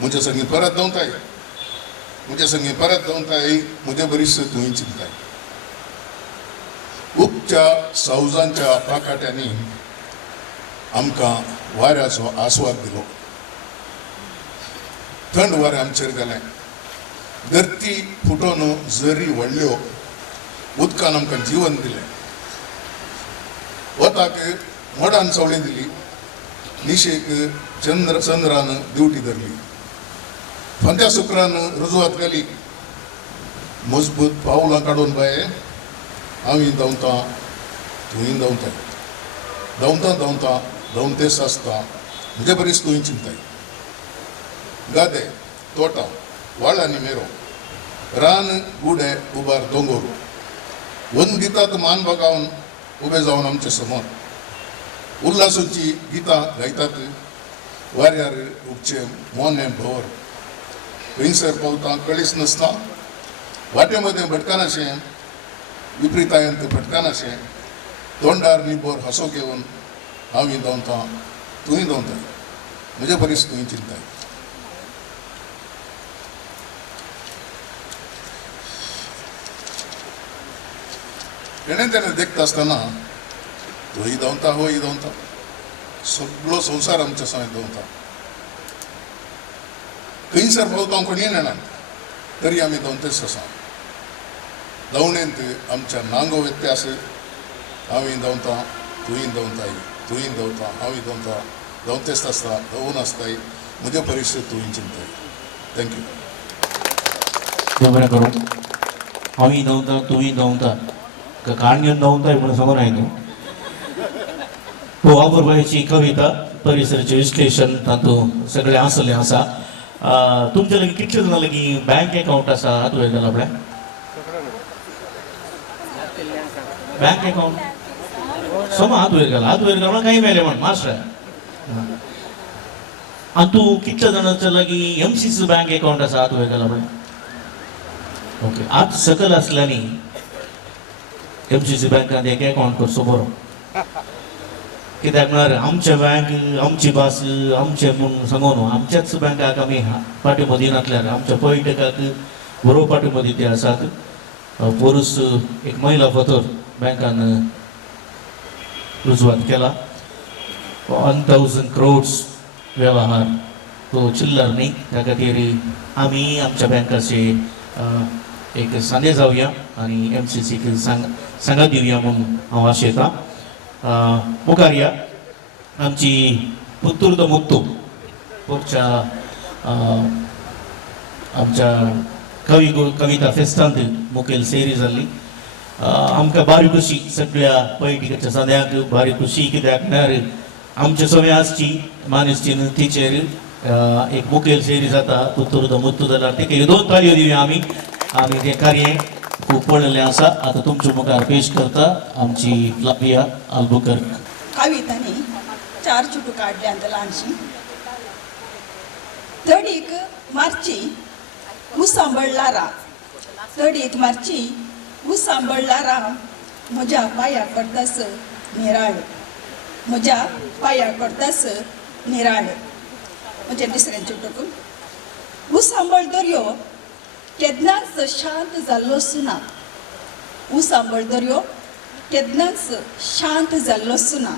म्हजे संगी परत धांवताय म्हजे संगी परत धांवताय म्हजे बरीच तुंय चिंताय उपच्या सावजांच्या पाकाट्यांनी आमकां वाऱ्याचो आस्वाद दिलो थंड वारें आमचेर गेलें धरती फुटोवन झरी व्हडल्यो उदकान आमकां जीवन दिलें वताक मोडान सवळी दिली निशेक चंद्रान दिवटी धरली फांत्या सुक्रान रुजवात घाली मजबूत पावलां काडून बाये आमी धांवता तुंय धांवताय धांवता धांवता धांवतेस आसता म्हजे बरीच तुंय चिंताय गादे तोटा वाळ आनी मेरो रान गुडे उबार दोंगोर वंदितात मान बगावन उबे जावन आमचे समोर उल्हासाची गितां गायतात वाऱ्यार उपचे मोने भोर खंयसर पावता कळीच नासता वाटे मदें भटकानाशें विपरीतायंत फटकान अशें तोंडार निबोर हसो घेवन हांव दोवतां तूंय दोवताय म्हजे परीस तूंय चिंताय. तेणें देखता आसतना तोय दोवता होय दोवता सगळो संवसार आमच्या सगळ्या दोवता. खंयसर भोंवता कोणी नेना तरी आमी दोवतेच आसा. दवणेंत आमच्या नांगो व्यत्यास हांवूय दोवता तूंय दोवताय तूंय दोवता हांवूय दोवता दोवतेच आसता दोवून आसताय म्हजे परीस तूंय चिंताय. थँक्यू. देव बरें करूं. हांवूय दोवता तूंय दोवता काण घेवन दोवताय म्हणून समोर आयलो. हो अपूर्वाची कविता परिसराचें विश्लेशण तातूंत सगळें आसलें आसा. तुमचे लागीं कितले जाणां लागीं बँक अकावंट आसा हात वयर घाल आपल्या. बँक अकावंट सम हात वयर घाल काही मेले म्हण मास्टर. आनी तूं कितले जाणांच्या लागीं MCC बँक अकावंट आसा हात वयर घाल आपल्या. ओके आज सकल आसल्यानी MCC बँकांत एक अकावंट करचो बरो. कित्याक म्हळ्यार आमचे बँक आमची भास आमचे म्हूण सांगून आमच्याच बँकाक आमी पाठिंबो दिनातल्यार आमच्या पर्यटकाक बरो पाठिंबो दिते आसात. पोरूस एक महिला फातर बँकान रुजवात केला. 1000 crores वेव्हार तो चिल्लर न्ही. त्या खातीर आमी आमच्या बँकाचे एक सांदे जावया आनी MCCक सांगात दिवया म्हणून हांव आशेतां. मुखार या आमची पुत्तूर द मुत्तू पोरच्या आमच्या कविता फेस्तांत मुखेल सेरी जाल्ली. आमकां बारी खुशी सगळ्या पर्यटकाच्या सद्याक बारी खुशी. कित्याक म्हळ्यार आमचे सगळे आसची मानेस्तीन तिचेर एक मुखेल सेरी जाता पुत्तूर द मुत्तू जाल्यार तेका 2 ताळयो दिवया आमी. आमी तें कार्य खूब पळयल्लें आसा. आतां तुमच्या मुखार पेश करता आमची फ्लाविया अल्बुकर्क. कवितांनी 4 चुटू काडल्यांत ल्हानशी. थडीक मार्ची सांबळ्ळारा थडीक मार्ची सांबळ्ळारा म्हज्या पांया पडतास निराळ म्हज्या पांया पडतास निराळ. म्हणजे दुसऱ्या चुटूक सांबळ दर्यो केन्नाच शांत जाल्लो सुना. सांबळ दर्यो केन्नाच शांत जाल्लो सुना.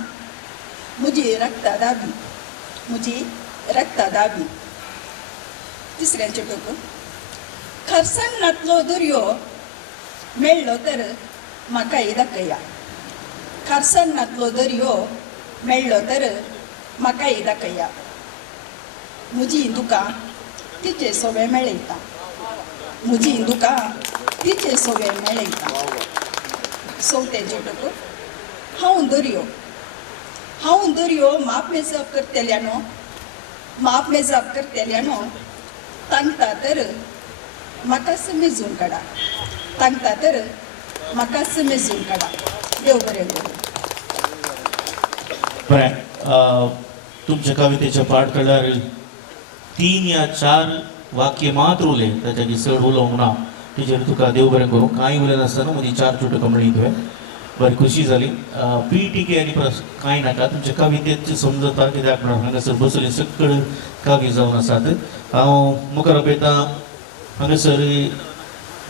म्हजी रक्ता दाबी म्हजी रक्ता दाबी. तिसऱ्या चुटूक खरसण्णांतलो दर्यो मेळ्ळो तर म्हाकाय दाखया. खरसण्णांतलो दर्यो मेळ्ळो तर म्हाकाय दाखया. म्हजी दुकां तिचे सोबे मेळयता म्हजी दुकां तिचे सोबे मेळयता. चवथे चुटूक हांव दर्यो माप मेजप करतेल्यानो तांकता तर म्हाकाच मेजून काडा. तांकता तर म्हाकाच मेजून काडा. देव बरें करूं. बरें. तुमच्या कवितेच्या पाठ केल्यार 3 या 4 वाक्य मात्र उलय ताच्या चड उलोवंक ना. तेजेर तुका देव बरें करूं. कांय उलय नासतना मदीं 4 चुटकां म्हणली तुवें. बरी खुशी जाली. PTK आनी कांय नाका तुमच्या कवितेची समजता. कित्याक म्हणून हांगासर बसले सकळ कवी जावन आसात. हांव मुखार पळयतां हांगासर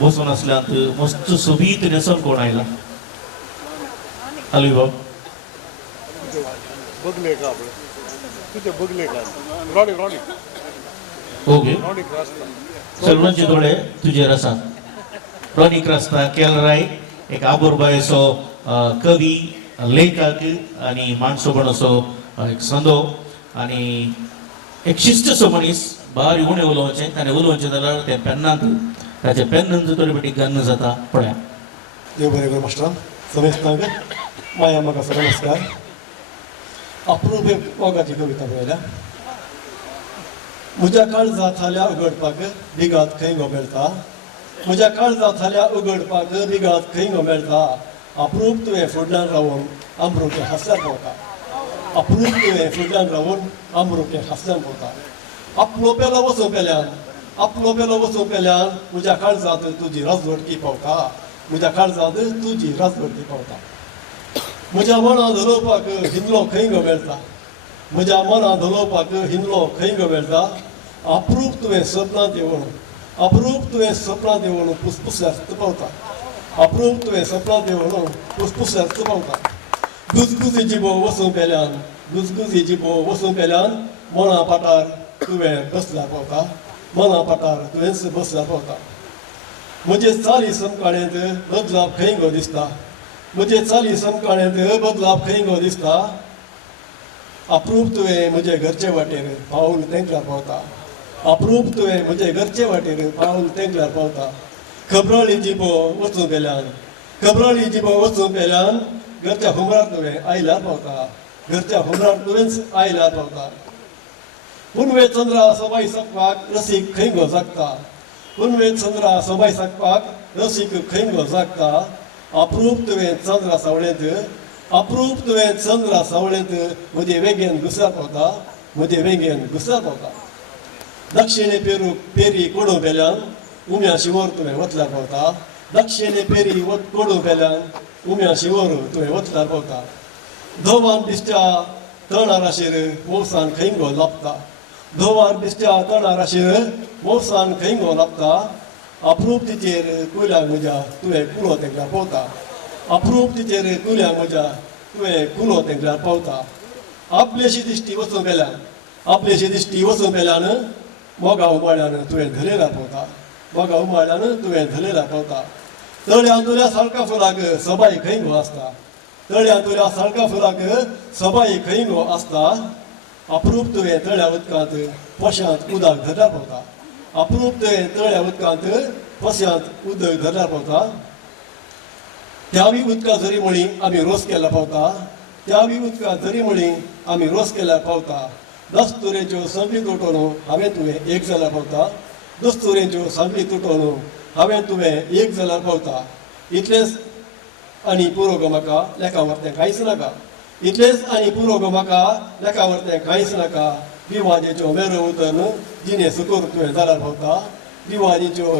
बसून आसल्यांत मस्त सोबीत न्हेसोन कोण आयला. हॅलो बाब बघले का आपले तुझे बघले का रॉडी ओके सर्वांचे दोळे तुजेर आसात. रॉनी क्रास्ता केलराय एक आबोरबायेचो कवी लेखक आनी माणसोपण असो एक संदो आनी एक शिस्तसो मनीस. बारी उणें उलोवचें आनी उलोवचें जाल्यार ते पेन्नांत ताचे पेन्नांत तरी बेटी गन्न जाता. पळया. देव बरें करूं मास्टर. समेस्तांक माया म्हाका नमस्कार. अप्रूप एक मोगाची कविता पळयल्या. म्हज्या काळजांतल्या उगडपाक बिगात खंय गो मेळटा. म्हज्या काळजांतल्या उगडपाक बिगात खंय गो मेळटा. अप्रूप तुवें फुडल्यान रावून अमृतें हांसल्यार भोंवता. अप्रूप तुवें फुडल्यान रावून अमृतें हांसल्यार भोंवता. आपलो पेलो वचूं पेल्यान म्हज्या काळजांत तुजी रजवडकी पावता. म्हज्या काळजांत तुजी राजवटी पावता म्हज्या मनांत हलोवपाक हिंदलो खंय गो मेळटा म्हज्या मनांत हलोवपाक हिंदलो खंय गो मेळटा अप्रूप तुवें सपनांत येवून अप्रूप तुवें सपनांत येवून पुसपुस्यार पावता अप्रूप तुवें सपनांत येवून पुसपुस्यार पावता गुजगुजी जिबो वसूं पेल्यान गुजगुजी जिबो वसूं पेल्यान मना पाटार तुवें बसल्यार पावता मना पाटार तुवेंच बसल्यार पावता म्हजे चाली समकाळेंत बदलाव खंय गो दिसता म्हजे चाली समकाळेंत बदलाव खंय गो दिसता अप्रूप तुवें म्हजे घरचे वाटेर पावल तेंकल्यार पावता अप्रूप तुवें म्हजे घरचे वाटेर पावल तेंकल्यार पावता खबराळी जिबो वचूं पेल्यान खबराळी जिबो वचूं पेल्यान घरच्या हुमरार तुवें आयल्यार पावता घरच्या हुमरार तुवेंच आयल्यार पावता पुनवे चंद्रा सबाई सकपाक रसीक खंय गो जागता पुनवे चंद्रा सबाई सकपाक रसीक खंय गो जागता अप्रूप तुवें चंद्रा सावळेंत अप्रूप तुवें चंद्रा सावळेंत म्हजे वेगेन घुसल्यार पावता म्हजे वेगेन घुसल्यार पावता दक्षिणे पेरी कोडू पेल्यान उम्या शिवर तुवें वतल्यार पावता दक्षिणे पेरी कोडू पेल्यान उम्या शिवर तुवें वतल्यार पावता धोवान दिसत्या तळणाराशेर मोवसान खंय गो लापता धोवार दिसत्या तळणाराशेर मोवसान खंय गो लापता अप्रूप तिचेर कुयल्याक म्हज्या तुवें कुलो तेंकल्यार पावता अप्रूप तिचेर कुयल्याक म्हज्या तुवें कुलो तेंकल्यार पावता आपलेशी दिश्टी वचूं पेल्यान आपलेशी दिश्टी वचूं पेल्यान मोगा उमाळ्यान तुवें धरयल्यार पावता मोगा उमाळ्यान तुवें धरयल्यार पावता तळ्या तुल्या साळका फुलाक सबाई खंय गो आसता तळ्या तुल्या साळका फुलाक सबाई खंय गो आसता अप्रूप तुवें तळ्या उदकांत पोश्यांत उदक धरल्यार पावता अप्रूप तुवें तळ्या उदकांत पोश्यांत उदक धरल्यार पावता त्यावी उदका झरी म्हळी आमी रोस केल्यार पावता त्यावी उदका झरी म्हळी आमी रोस केल्यार पावता दस्तुरेच्यो संगली तुटोवन हांवें तुवें एक जाल्यार पावता दस्तुरेच्यो संगली तुटोवन हांवें तुवें एक जाल्यार पावता इतलेंच आनी पुरो गो म्हाका लेखा व्हरतें कांयच नाका इतलेंच आनी पुरो गो म्हाका लेखा व्हरतें कांयच नाका विवादेच्यो मेरो उतरन जिणे सुकोर तुवें जाल्यार पावता विवादेच्यो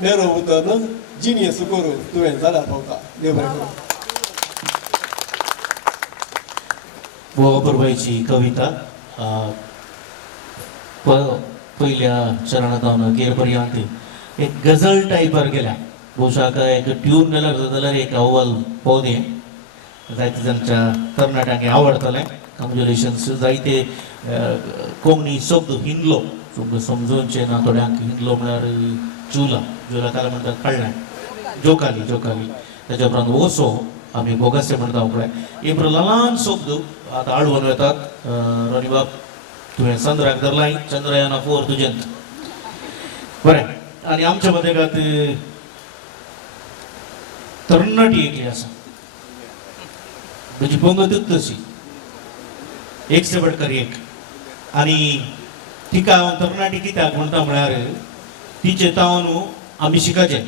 मेरो उतरन जिणे सुकोर तुवें जाल्यार पावता देव बरें करूं. गोवापूरबाईची कविता पहिल्या चरणात हांव गेरपर्यंत एक गजल टायपार गेल्या भोवशाक एक ट्यून गेल्यार जाल्यार एक अव्वल पौदे जायते जाणच्या तरणाट्यांक हें आवडटलें कॉंग्रॅच्युलेशन्स जायते कोंकणी शब्द हिंदलो समजूनचे ना थोड्यांक हिंदलो म्हळ्यार जुला काल म्हणटात कळ्ळें जोकाली तेच्या उपरांत ओसो आमी बोगासे म्हणटा पळय एक ल्हान शब्द आतां आडवून येतात रोनी बाब तुवें चंद्राक धरलाय चंद्रयाना 4 तुजेंत बरें आनी आमच्या मदेगात तरणाटी एकली आसा म्हणजे पंगतूच तशी एक से बडकर एक आनी तिका हांव तरणाटी कित्याक म्हणटा म्हळ्यार तिचे ताव न्हू आमी शिकाचें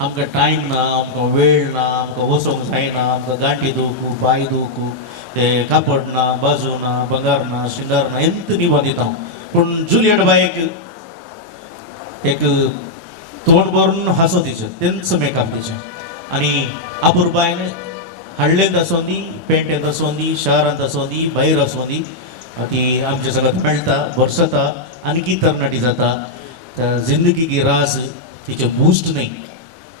आमकां टायम ना आमकां वेळ ना आमकां वचोंक जायना आमकां गांठी दुखू पांय दुखू ते कापड ना बाजू ना बंगार ना शिंगार ना एंत निभा दिता पूण जुलियट बायक एक तोंड भरून हांसो तिचें तेंच मेकअप तिचें आनी आपूर बायन हाडलेंत आसूं दी पेंटेंत आसूं दी शारांत आसूं दी भायर आसूं दी ती आमचे सगळ्यांत मेळटा भरसता आनीकी तरणाटी जाता जिंदगी की राज तिचे बूस्ट न्ही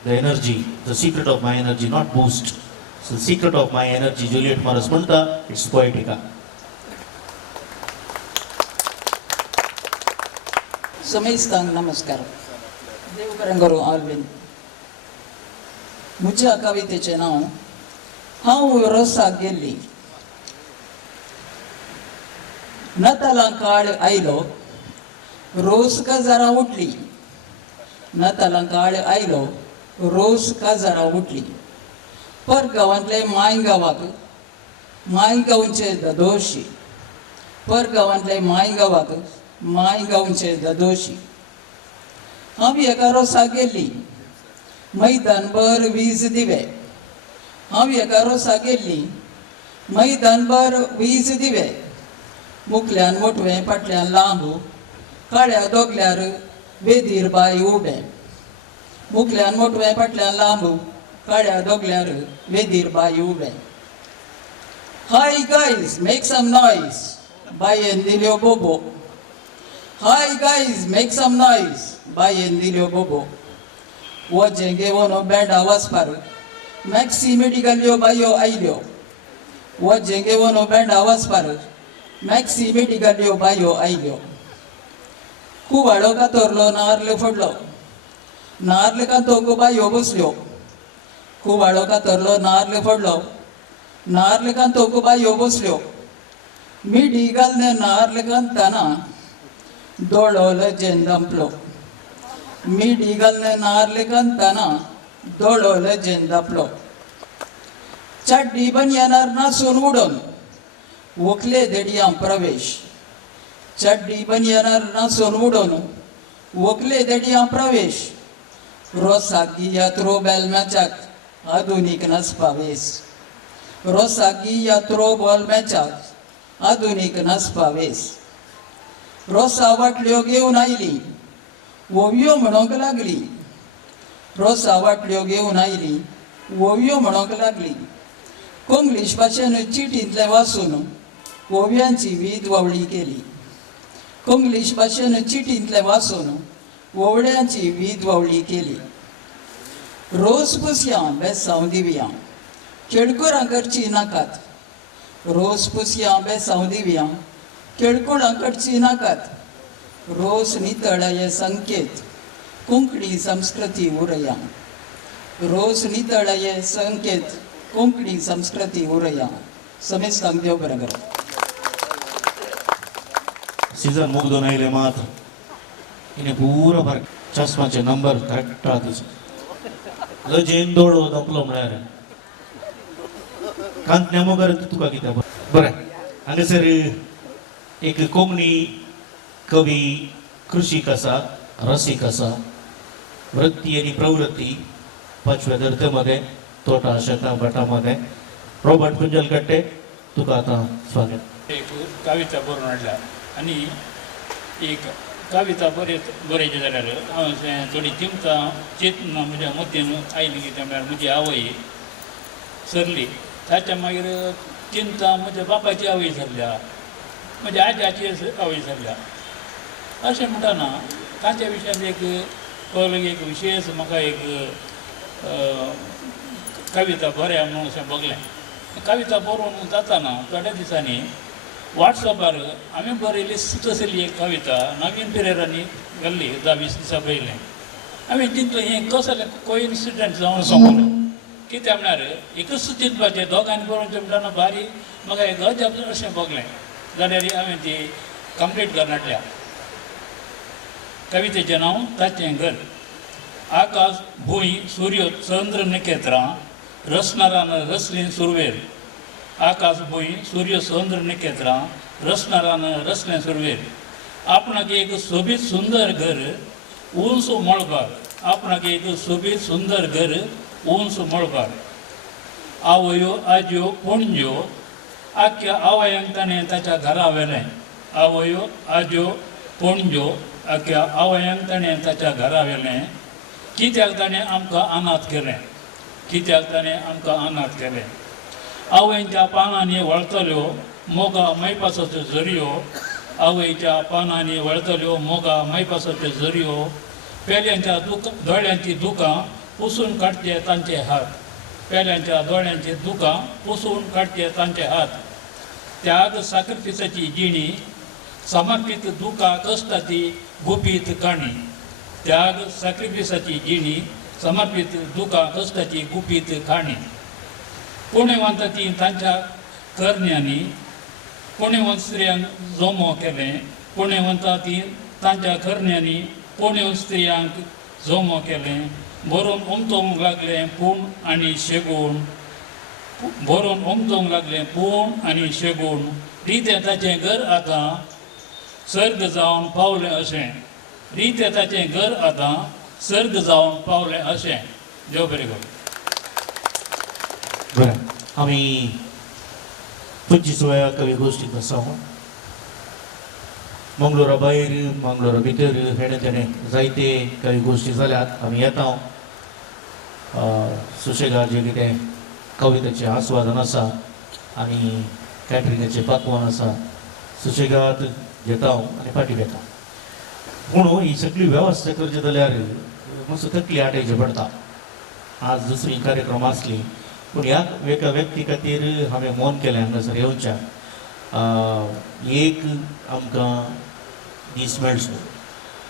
the energy the secret of my energy not boost so secret of my energy Juliet Moras म्हणटा इट्स पोएटिका. समेस्तांक नमस्कार देव बरें करूं ऑलवेन. म्हज्या कवितेचें नांव हांव रोसाक गेल्ली. नातालां काळ आयलो रोस काजारां उठली. नातालां काळ आयलो रोस काजारां उठली. परगांवांतले मायगांवाक मायगांवचे ददोशी. परगांवांतले मायगांवाक मायगांवचे ददोशी. हांव एका रोसाक गेल्ली मैदानभर वीज दिवे. हांव एका रोसाक गेल्ली मैदानभर वीज दिवे. मुखल्यान मोटवें फाटल्यान लांब काळ्या दोगल्यार वेदीर बाय उबें. मुखल्यान मोटवे फाटल्यान लांब काळ्या दोगल्यार वेदीर बाई उबे hi guys make some noise बायेन दिल्यो बोबो hi guys make some noise बायेन दिल्यो बोबो वचें घेवन बँडा वाजपार मॅक्सी मेडिकल्यो बायो आयल्यो वचें घेवन बँडा वाजपार मॅक्सी मेडिकल्यो बायो आयल्यो कुवाडो कातरलो नार्ल फोडलो नार्ल कातोक बायो बसल्यो कुवाडो कातरलो नार्ल फोडलो नार्ल कांतोक बायो बसल्यो मिडी घालने नार्ल कांतना दोळो लजेन दंपलो मिडी घालने नार्ल कांतना दोळो लजेन दंपलो चड्डी बनियानार नासून उडोन वखले देडयां प्रवेश चड्डी बनियानार नासून उडोन वखले देडयां प्रवेश रोसाकी यात्रो बेल मॅचाक आधुनीक नसपावेस रोसाकी यात्रो बॉल मॅचाक आधुनीक नसपावेस रोसा वाटल्यो घेवन आयली ओवियो म्हणोंक लागली रोसा वाटल्यो घेवन आयली ओवियो म्हणोंक लागली कोंकणीश भाशेन चिटींतले वाचून ओव्यांची वीद ववळी केली कोंकणीश भाशेन चिटींतले वाचून ओवड्यांची वीद ववळी केली रोस पुसयां बेसांव दिवयां केळकुरां करची नाकात रोस पुसयां बेसांव दिवयां केळकुरां करची नाकात रोस नितळये संकेत कोंकणी संस्कृती उरया रोस नितळये संकेत कोंकणी संस्कृती उरया समेस्तांक देव बरें करूं सीजन मुग्दून आयले मात इने पूरा बार चश्माचे नंबर करेक्ट आहा लजेन दोळो दंपलो म्हळ्यार कांत नेमोगर तुका कितें बरें हांगासर एक कोंकणी कवी कृषीक आसा रसीक आसा वृत्ती आणि प्रवृत्ती 5व्या दर्जामध्ये तोटा शता गटामध्ये रॉबर्ट कुंजलकट्टे तुका आता स्वागत एक कविता बरोवन हाडल्या आनी एक कविता बरयची जाल्यार हांव थोडी चिंता चेतना म्हज्या मतीन आयली कितें म्हळ्यार म्हजी आवय सरली ताच्या मागीर चिंता म्हज्या बापाची आवय सरल्या म्हज्या आज्याची आवय सरल्या अशें म्हणटाना ताच्या विशयान एक एक विशेश म्हाका एक कविता बऱ्या म्हणून अशें बगलें कविता बरोवन जाताना थोड्या दिसांनी वॉट्सॅपार आमी बरयली तसली एक कविता नवीन पिरेरांनी घाल्ली 10-20 दिसां पयलें हांवें चिंतलें हें कसलें कोइन्सिडंट जावन सोंपलें कित्याक म्हळ्यार एकच चिंतपाचें दोगांनी बरोवचें म्हणटाना भारी म्हाका एक गजब अशें बगलें जाल्यार हांवें ती कंप्लीट करून हाडल्या कवितेचें नांव ताचें घर आकाश भूंय सूर्य चंद्र नखेत्रां रसनारान रसलीं सुरवेर आकाश भूंय सूर्य चंद्र नखेत्रां रसनारान रसलें सुरवेर आपणाक एक सोबीत सुंदर घर उंच मळबार आपणाक एक सोबीत सुंदर घर उंच मळबार आवयो आज्यो पणज्यो आख्या आवयांक ताणें ताच्या घरा व्हेलें आवयो आज्यो पणज्यो आख्या आवयांक ताणें ताच्या घरा व्हेलें कित्याक ताणें आमकां अनाथ केलें कित्याक ताणें आमकां अनाथ केलें आवयच्या पानांनी वळतल्यो मोगा मैपासाच्यो झरयो आवयच्या पानांनी वळतल्यो मोगा मैपासाच्यो झरयो पेल्यांच्या दोळ्यांची दुकां पुसून काडचे तांचे हात पेल्यांच्या दोळ्यांची दुकां पुसून काडचे तांचे हात त्याग साकृतिसाची जिणी समर्पित दुकां कश्टाची गुपीत काणी त्याग साकृतिसाची जिणी समर्पित दुकां कश्टाची गुपीत काणी पुण्यवंत ती तांच्या करण्यांनी पुण्यवंत स्त्रियांक जोमो केलें पुण्यवंता ती तांच्या करण्यांनी पुण्यवंत स्त्रियांक जोमो केलें बरोवन उमथोंक लागलें पूण आनी शेगूण बरोवन उमथोंक लागलें पूण आनी शेगूण रितें ताचें घर आतां सर्ग जावन पावलें अशें रितें ताचें घर आतां सर्ग जावन पावलें अशें देव बरें करूं बरं आम्ही 25व्या कवी गोष्टीत आसा मंगळुरा भायर मंगळुरा भितर हेणे तेणे जायते कवी गोष्टी जाल्यात आमी येता सुशेगाद जे कितें कवितेचें आस्वादन आसा आनी कॅटरिंगाचें पक्वान आसा सुशेगाद घेता हांव आनी फाटी घेता. पूण ही सगळी वेवस्था करची जाल्यार मातसो तकली आटयचें पडटा. आज दुसरी कार्यक्रम आसली पूण ह्या एका व्यक्ती खातीर हांवें मोन केलें हांगासर येवच्या. एक आमकां दीस मेळचो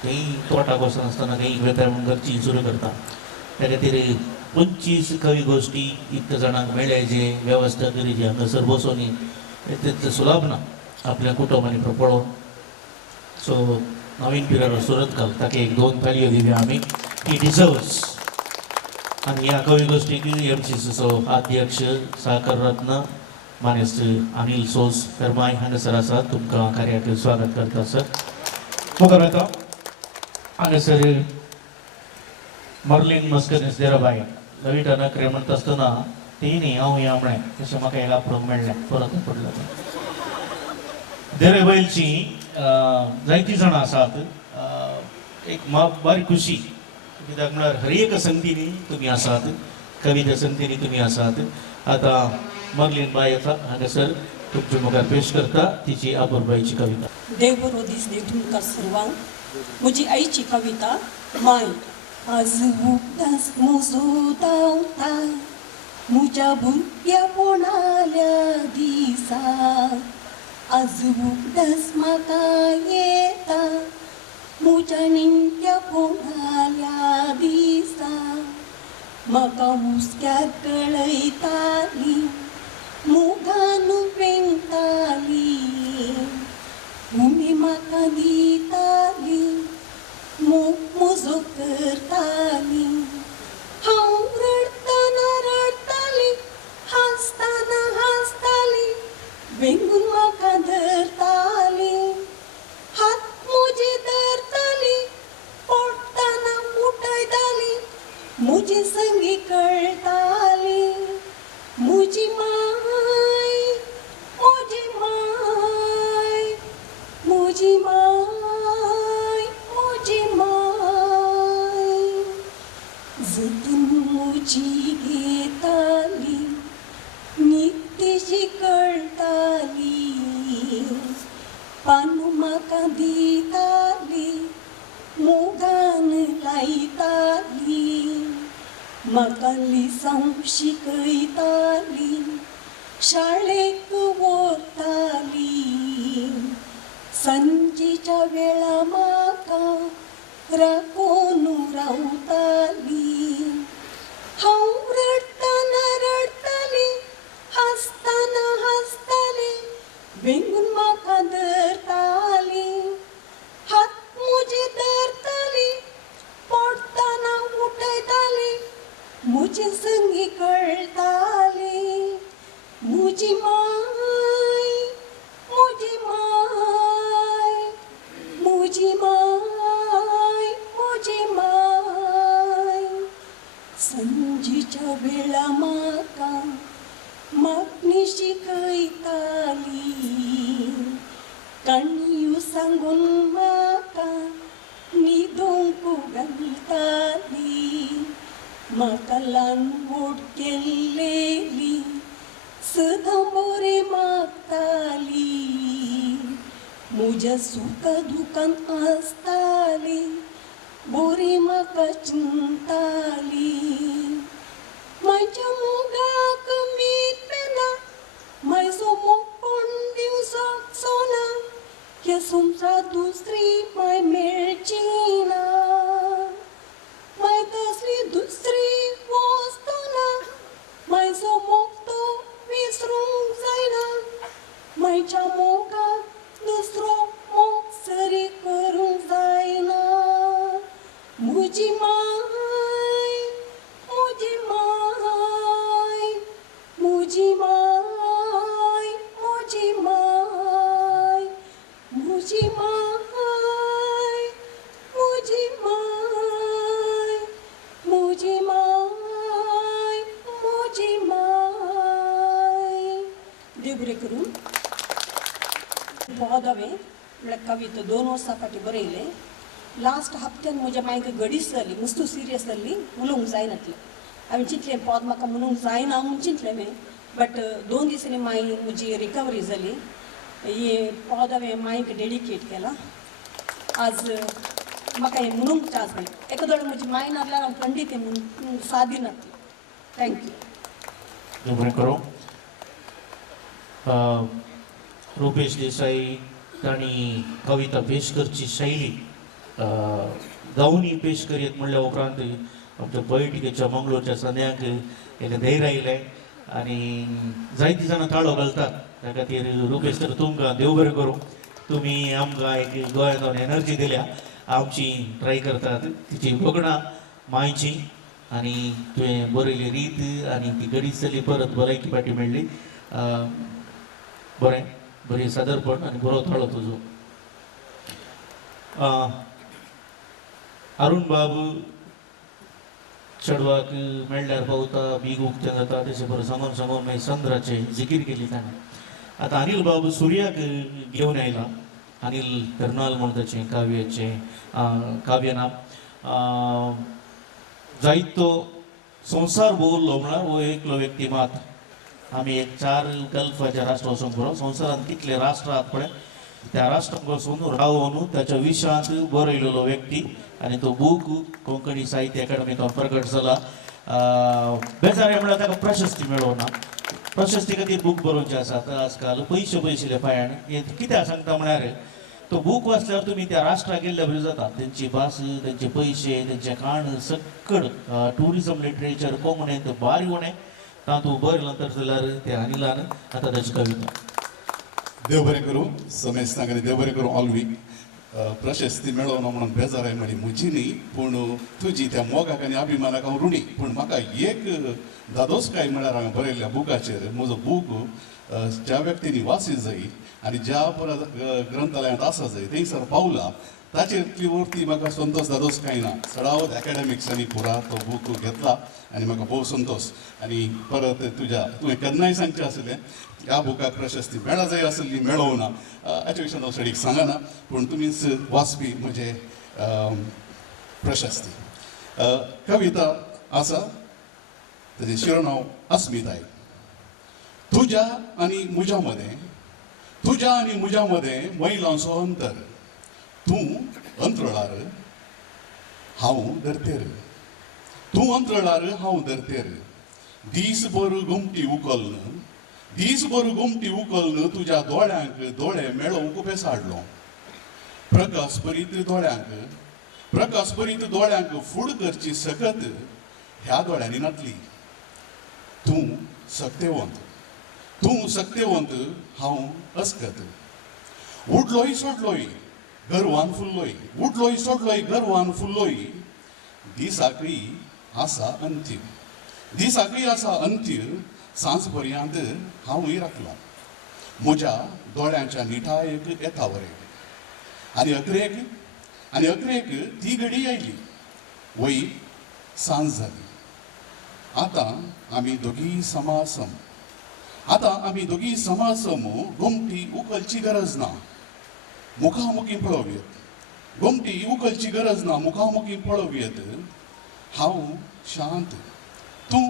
खंय तोटाक वचनासतना खंय वेताळ म्हूण करची सुरू करता. त्या खातीर 25 कवी गोश्टी इतल्या जाणांक मेळ्ळे जे वेवस्था करी जी हांगासर बसोन तितलें सुलभ ना आपल्या कुटुंबांनी पळोवन. सो नवीन पिरायेर सुरत घाल ताका एक 2 तालयो दिवया आमी. ही डिजर्व्स. आनी ह्या कवी गोश्टीक MCCचो अध्यक्ष साकर रत्न मानेस्त अनिल सोस फर्माय हांगासर आसात. तुमकां कार्याक स्वागत करता सर. मुखार वता हांगासर मर्लिन मस्कनीस देराबाई लविटा नखरे म्हणटा आसतना ती न्ही हांव या म्हळें तशें म्हाका एक आपणूक मेळ्ळें परत पडलो. देरेबाईलची जायतीं जाणां आसात. एक बारीक खुशी कित्याक म्हळ्यार हर एक संगतींनी तुमी आसात, कविता संगतींनी तुमी आसात. आतां मर्लिन बाई आसा हांगासर तुमचे मुखार पेश करता तिची आपुरबाईची कविता. देव बरो दीस दिव तुमकां सर्वांक. म्हजी आईची कविता माय. आज उगदास म्हजो धांवता म्हज्या भुरग्या पोणाल्या दिसा. आज उगदास म्हाका येता म्हज्या निंत्या पोणाल्या दिसा. म्हाका हुस्क्यार कळयताली मोगान पेंगताली भुमी म्हाका दिताली मोग म्हजो करताली. हांव रडतना रडताली हांसतना हांसताली वेंगून म्हाका धरताली. हात म्हजे धरताली पडटना मुठयताली म्हजी संगी कळटाली. म्हजी माय म्हजी माय म्हजी माय म्हजी माय. जतून म्हजी घेताली नित्य शिकळटाली. पानू म्हाका दिताली मोगान लायताली. म्हाका लिसांव शिकयताली शाळेक व्हरताली. सांजेच्या वेळा म्हाका राखून रावताली. हांव रडतना रडताली हांसतना हांसताली वेंगून म्हाका धरताली. हात म्हजे धरताली पडटना उठयताली म्हजी संगी कळटाली. म्हजी माय म्हजी माय म्हजी माय म्हजी माय. संजेच्या वेळा म्हाका मागणी शिकयताली. काणयो सांगून म्हाका न्हिदूंक घालताली. म्हाका ल्हान मोठ केल्लेली सदां बरें मागताली. म्हज्या सुख दुखांत आसताली बरी म्हाका चिंताली. म्हाज्या मोगाक मीठ पेना म्हाजो मोग कोण दिवसाक सोना. ह्या संवसारांत दुसरी माय मेळची ना. माय तसली दुसरी वस्त ना. म्हाजो मोग तो विसरूंक जायना. म्हाज्या मोगाक दुसरो मोग सरी करूंक जायना. म्हजी माय म्हजी माय म्हजी माय म्हजी माय म्हजी माय म्हजी माय म्हजी माय म्हजी माय. देव बरें करूं. पोदावे म्हळ्यार कविता 2 वर्सां फाटीं बरयलें. लास्ट हप्त्यान म्हज्या मायक गडीस जाली मस्त सिरियस जाल्ली उलोवंक जायनातलें. हांवें चिंतलें पद म्हाका म्हणूंक जायना म्हूण चिंतलें हांवें बट 2 दिसांनी माई म्हजी रिकवरी जाली ही पद हांवें माईक डेडिकेट केलां आज म्हाका हें म्हणूंक चान्स मेळ्ळें एकादो म्हजी माय नासल्यार हांव पंडीत हें म्हणून सादी नासली थँक्यू देव बरें करूं रुपेश देसाई तांणी कविता पेश करची शैली गांवनी पेश करीत म्हणल्या उपरांत आमच्या बैठकेच्या मंगळूरच्या सन्याक एक धैर्य आयलें आनी जायतीं जाणां ताळो घालतात त्या खातीर रुपेश तर तुमकां देव बरें करूं तुमी आमकां एक गोंयांत एनर्जी दिल्या आमची ट्राय करतात तिची भोगणां मायची आनी तुवें बरयली रीत आनी ती घडीच जाली परत भलायकी पाटी मेळ्ळी बरें बरी सादरपण आनी बरो ताळो तुजो अरुण बाबू चेडवाक मेळ्ळ्यार पावता बीग उक्तें जाता तशें बरें सांगून सांगून मागीर चंद्राचें जिकीर केली ताणें आतां अनिल बाबू सुर्याक घेवन आयला अनिल कर्नाल म्हण ताचें काव्य नाम जायतो संवसार भोंवलो म्हळ्यार हो एकलो व्यक्ती मात आमी एक 4 गल्फाच्या राष्ट्र वचूंक पुरो संवसारांत कितले राष्ट्र आहात पळय त्या राष्ट्रांक वचून रावून त्याच्या विशयांत बरयलेलो व्यक्ती आनी तो बूक कोंकणी साहित्य अकादमींत प्रकट जाला बेजार म्हळ्यार ताका प्रशस्ती मेळोना प्रशस्ती खातीर बूक बरोवचे आसात आजकाल पयशे पयशिल्ले पांयान हें कित्याक सांगता म्हळ्यार तो बूक वाचल्यार तुमी त्या राष्ट्राक गेल्ल्या बरी जाता तेंची भास तेंचे पयशे तेंचें खाण सक्कड टुरिजम लिटरेचर कोंकणींत बारी उणें तातूंत बरयलां तर जाल्यार त्या अनिलान आतां ताची कविता देव बरें करूं समेस्त नागरी देव बरें करूं ऑलवी प्रशस्ती मेळोना म्हणून बेजार म्हळी म्हजी न्ही पूण तुजी त्या मोगाक आनी अभिमानाक हांव ऋणी पूण म्हाका एक दादोसकाय म्हळ्यार हांवें बरयल्ल्या बुकाचेर म्हजो बूक ज्या व्यक्तींनी वाचीत जाय आनी ज्या ग्रंथालयांत आसा जाय थंयसर पावला ताचेर वरती म्हाका संतोश दादोसकाय ना सडावत एकाडेमिक्सांनी पुरा तो बूक घेतला आनी म्हाका भोव संतोश आनी परत तुवें केन्नाय सांगचें आसलें ह्या बुकाक प्रशस्ती मेळा जाय आसली मेळोवना हाचे विशीं हांव सडीक सांगना पूण तुमीच वाचपी म्हजे प्रशस्ती कविता आसा ताचें शिरोनांव अस्मिताय तुज्या आनी म्हज्या मदें मैलांचो अंतर तूं अंतरळार हांव धरतेर तूं अंतरळार हांव धरतेर दीसभर घुमटी उखलन तुज्या दोळ्यांक दोळे मेळोवंक बेसाडलो प्रकाश भरीत दोळ्यांक फूड करची सकत ह्या दोळ्यांनी नातली तूं सत्यवंत हांव अस्कत उडलोय सोडलोय गर्वान फुल्लोय दिसाकय आसा अंत्य सांज पर्यंत हांवूय राखलो म्हज्या दोळ्यांच्या निठायेक येता वरेक आनी अकरेक ती घडी आयली वय सांज जाली आतां आमी दोगी समासम घुमटी उखलची गरज ना मुखामुखी पळोवयेत हांव शांत तूं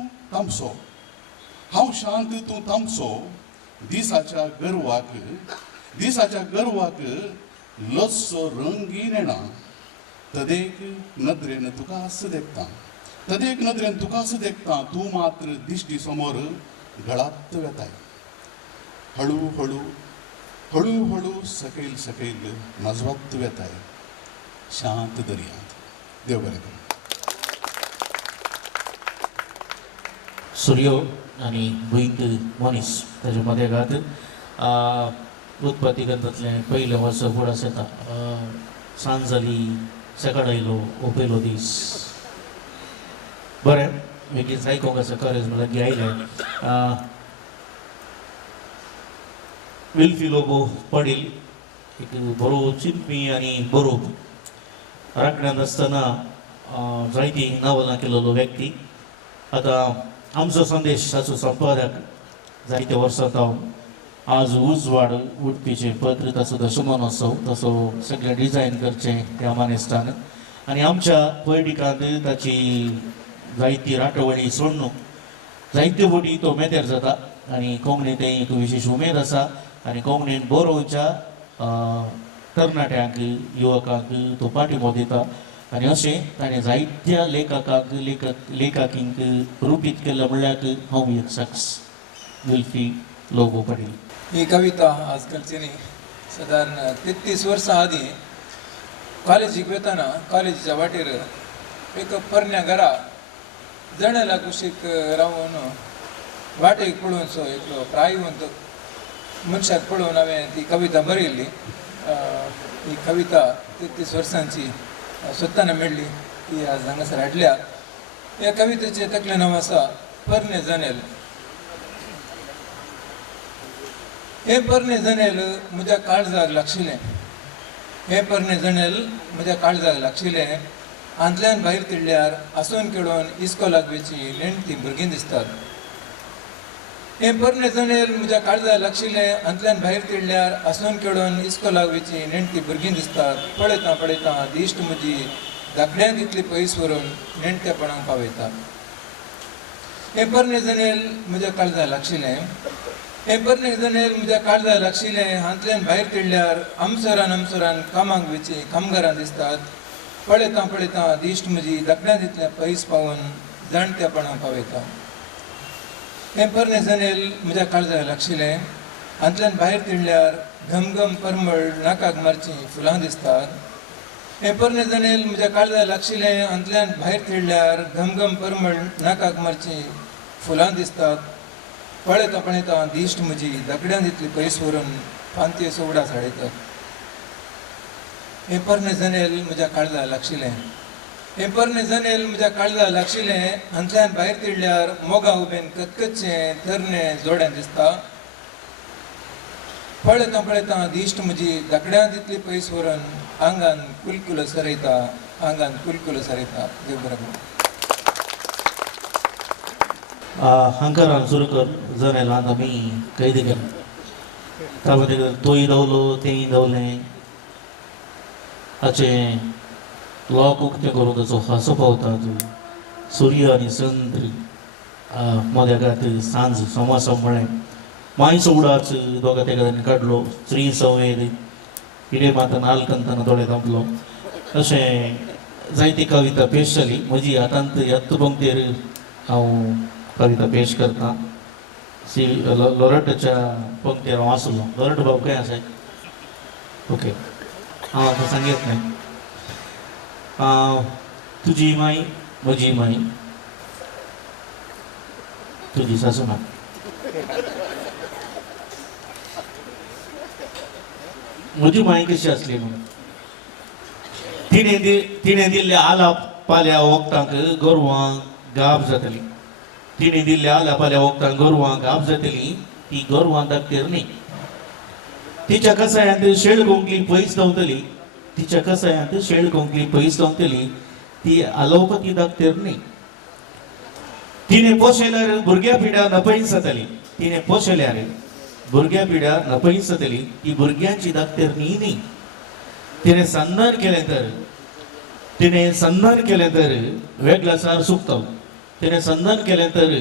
तामसो दिसाच्या गर्वाक लस्सो रंगीन येना तदेक नदरेन तुकास देखता तूं मात्र दिश्टी समोर गळात वेताय हळू सकयल नजवत वेताय शांत दर्यांत देव बरें करूं सूर्यो आनी भुईंत मनीस ताचे मदेगांत उत्पत्ती ग्रंथांतलें पयलें वर्स फुडास येता सांज जाली सकाळ आयलो ओपेलो दीस बरें बेगीन आयकोंक आसा करेज म्हळ्यार गी आयलें विल्फी लोबो पडील एक बरो चिंतपी आनी बरोवप राखण्यात आसतना जायतीं नावलां केलेलो व्यक्ती आतां आमचो संदेश ताचो संपादक जायत्या वर्सां हांव आज उजवाड उडपीचें पत्र ताचो दशमहोत्सव तसो सगळें डिजायन करचें त्या मानेस्तान आनी आमच्या पोयटिकांत ताची जायती राटवणी सोडणूक जायत्यो फावटी तो मेतेर जाता आनी कोंकणींत एक विशेश उमेद आसा आनी कोंकणीन बरोवच्या तरणाट्यांक युवकांक तो पाठिंबो दिता आनी अशें ताणें जायत्या लेखकींक रुपीत केल्लें म्हणल्यार हांव एक शख्स जुल्फी लोगो पडेल. ही कविता आजकालची न्ही साधारण 33 वर्सां आदीं कॉलेजीक वताना कॉलेजीच्या वाटेर एक परण्या घरा जणेला कुशीक रावून वाटेक पळोवन सो एकलो प्रायवंत मनशाक पळोवन हांवें ती कविता बरयल्ली. ही कविता 33 वर्सांची स्वताना मेळ्ळी ती आज हांगासर हाडल्या. ह्या कवितेचें तकलें नांव आसा परणे जनेल. हे परणे जनेल म्हज्या काळजाक लागशिलें. हे परणे जनेल म्हज्या काळजाक लागशिलें. आंतल्यान भायर तिडल्यार आसून खेळोन इस्कॉलाक वेची नेणटी भुरगीं दिसतात. हे परणे जनेल म्हज्या काळजाक लागशिलें. आंतल्यान भायर तिडल्यार आसून खेळोन इस्कॉलाक वेची नेणटी भुरगीं दिसतात. पळयता पळयता दिश्ट म्हजी धाकड्यांक इतली पयस व्हरून नेणटेपणाक पावयता. हे परणे जनेल म्हज्या काळजाक लागशिलें. हे परणे जनेल म्हज्या काळजाक लागशिलें. आंतल्यान भायर तिडल्यार अमसरान कामाक वेची कामगारां दिसतात. पळयता पळयता दिश्ट म्हजी धाकड्यांक इतल्या पयस पावून जाणटेपणाक पावयता. हे परणे जनेल म्हज्या काळजाक लागशिलें. आंतल्यान भायर तिडल्यार घमघम परमळ नाकाक मारची फुलां दिसतात. हे परणे जनेल म्हज्या काळजाक लागशिलें. आंतल्यान भायर तिडल्यार घमघम परमळ नाकाक मारची फुलां दिसतात. पळयता पळयता दिश्ट म्हजी धाकड्यांक इतली पयस व्हरून पांतये सोवडा साडयतात. हे परणे जनेल म्हज्या काळजाक लागशिलें. हे परणे जनेल म्हज्या काळजाक लागशिलें. आंतल्यान भायर तिडल्यार मोगा उबेन कचकचें तरणे जोड्यान दिसता. पळयता पळयता दिश्ट म्हजी धाकड्यांक इतली पयस व्हरून आंगान कुलकुल सरयता. देव बरें करूं. हंकारान सुरू कर जनेलांत आमी कैद केलें. त्या खातीर तोय धांवलो तेंय धांवलें. हाचें लोक उक्तें करून ताचो हांसो पावतात. सूर्य आनी चंद्र मदेगात सांज सोमासम म्हळें माय सोवडाच दोगा तेगांनी काडलो. श्री संवेद कितें मात नाल कंतना थोडे थांबलो. अशें जायती कविता पेश जाली. म्हजी आतांत यत्त पंक्तेर हांव कविता पेश करता. लोरटाच्या पंक्तेर हांव आसलो. लोरट बाब खंय आसाय? ओके हांव आतां सांगीत नाही. तुजी माय म्हजी माय तुजी सासू माय. म्हजी माय कशी आसली म्हणून तिणें दिल्ल्या आलाप पाल्या वखदांक गोरवांक गाब जातली. तिणें दिल्ल्या आलाप पाल्या वखदांक गोरवांक गाब जातली. ती गोरवां धाकटेर न्ही. तिच्या कसायांत शेळ कोंकली पयस धांवतली. तिच्या कसायांत शेळ कोंकली पयस धांवतली. ती आलोवपाकी धाकटेर न्ही. तिणें पोशेल्यार भुरग्या पिड्या नपयस जातली. तिणें पोशेल्यार भुरग्या पिड्या नपयस जातली. ती भुरग्यांची धाकटेर न्ही. तिणें संधान केलें तर वेगळासार सुकतलो. तिणें संधान केलें तर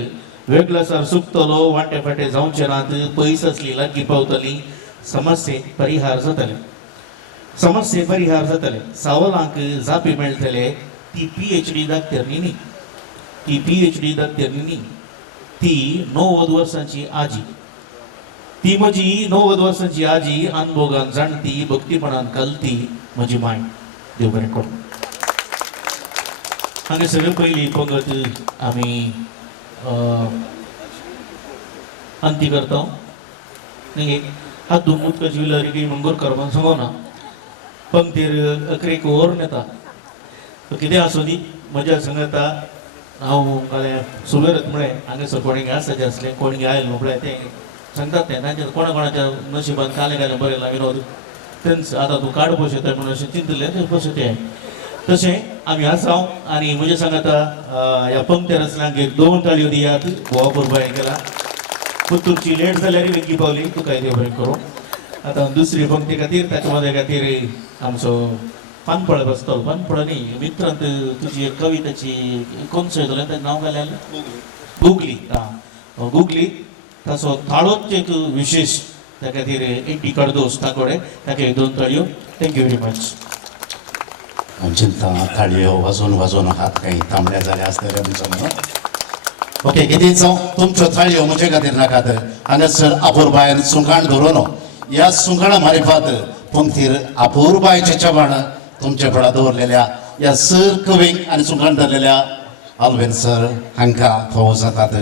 वेगळासार सुकतलो. वांटे फाटे जावचे नात. पयस आसली लागीं पावतली. समस्ये परिहार जातले. सावलांक जापे मेळटले. ती PhD धाकटेर न्ही. ती 90 वर्सांची आजी. ती म्हजी 90 वर्सांची आजी. अनभोगान जाणटी भक्तीपणान कलती म्हजी माय. देव बरें करूं. हांगा सगळे पयली पंगत आमी अंती करता. हात धुवन उदका ज्युलरी की मंगोर करपाक सांगना. पंक्तीर अकरेक व्हरून येता. कितें आसूं दी म्हज्या सांगता हांव काले सुबेरत म्हळें हांगासर कोणी आसाचे आसले कोणी आयल म्हळ्यार ते सांगतात ते तांचे कोणाच्या नशिबान काले बरयलां विनोद तेंच आतां तूं काड पोशेता म्हणून अशें चिंतलें ते पळय ते तशें आमी आसांव. आनी म्हजे सांगता ह्या पंक्तेर आसल्यांक एक 2 ताळयो दियात. भोवा पुरबाय केला. पुत्तूरची लेट जाल्यार वेगळी पावली. तुका देव बरें करूं. आतां दुसरी पंक्ती खातीर ताचे मदे खातीर आमचो पानपळ बसतो पानपळ न्ही मित्रांत तुजी एक कविताची कोण सोयतलें तें नांव काय आसलें गुगली गुगली ताचो थाळोच एक विशेष त्या खातीर एटी कडदोस ताकोडे ताका 2 ताळयो थँक्यू व्हेरी मच चिंता थाळयो वाजोवन हात काही तांबड्या जाल्या आसतले आमचो म्हणून ओके कितें जावं तुमच्यो थाळयो म्हजे खातीर नाकात हांगासर अपुरबायन सुंकाण धरून ह्या सुंकाणा मारिफात पंक्तीर अपुरबायचें चवण तुमचे फुडार दवरलेल्या ह्या सर कवींक आनी सुंकाण धरलेल्या आल्वेन सर हांकां फावो जातात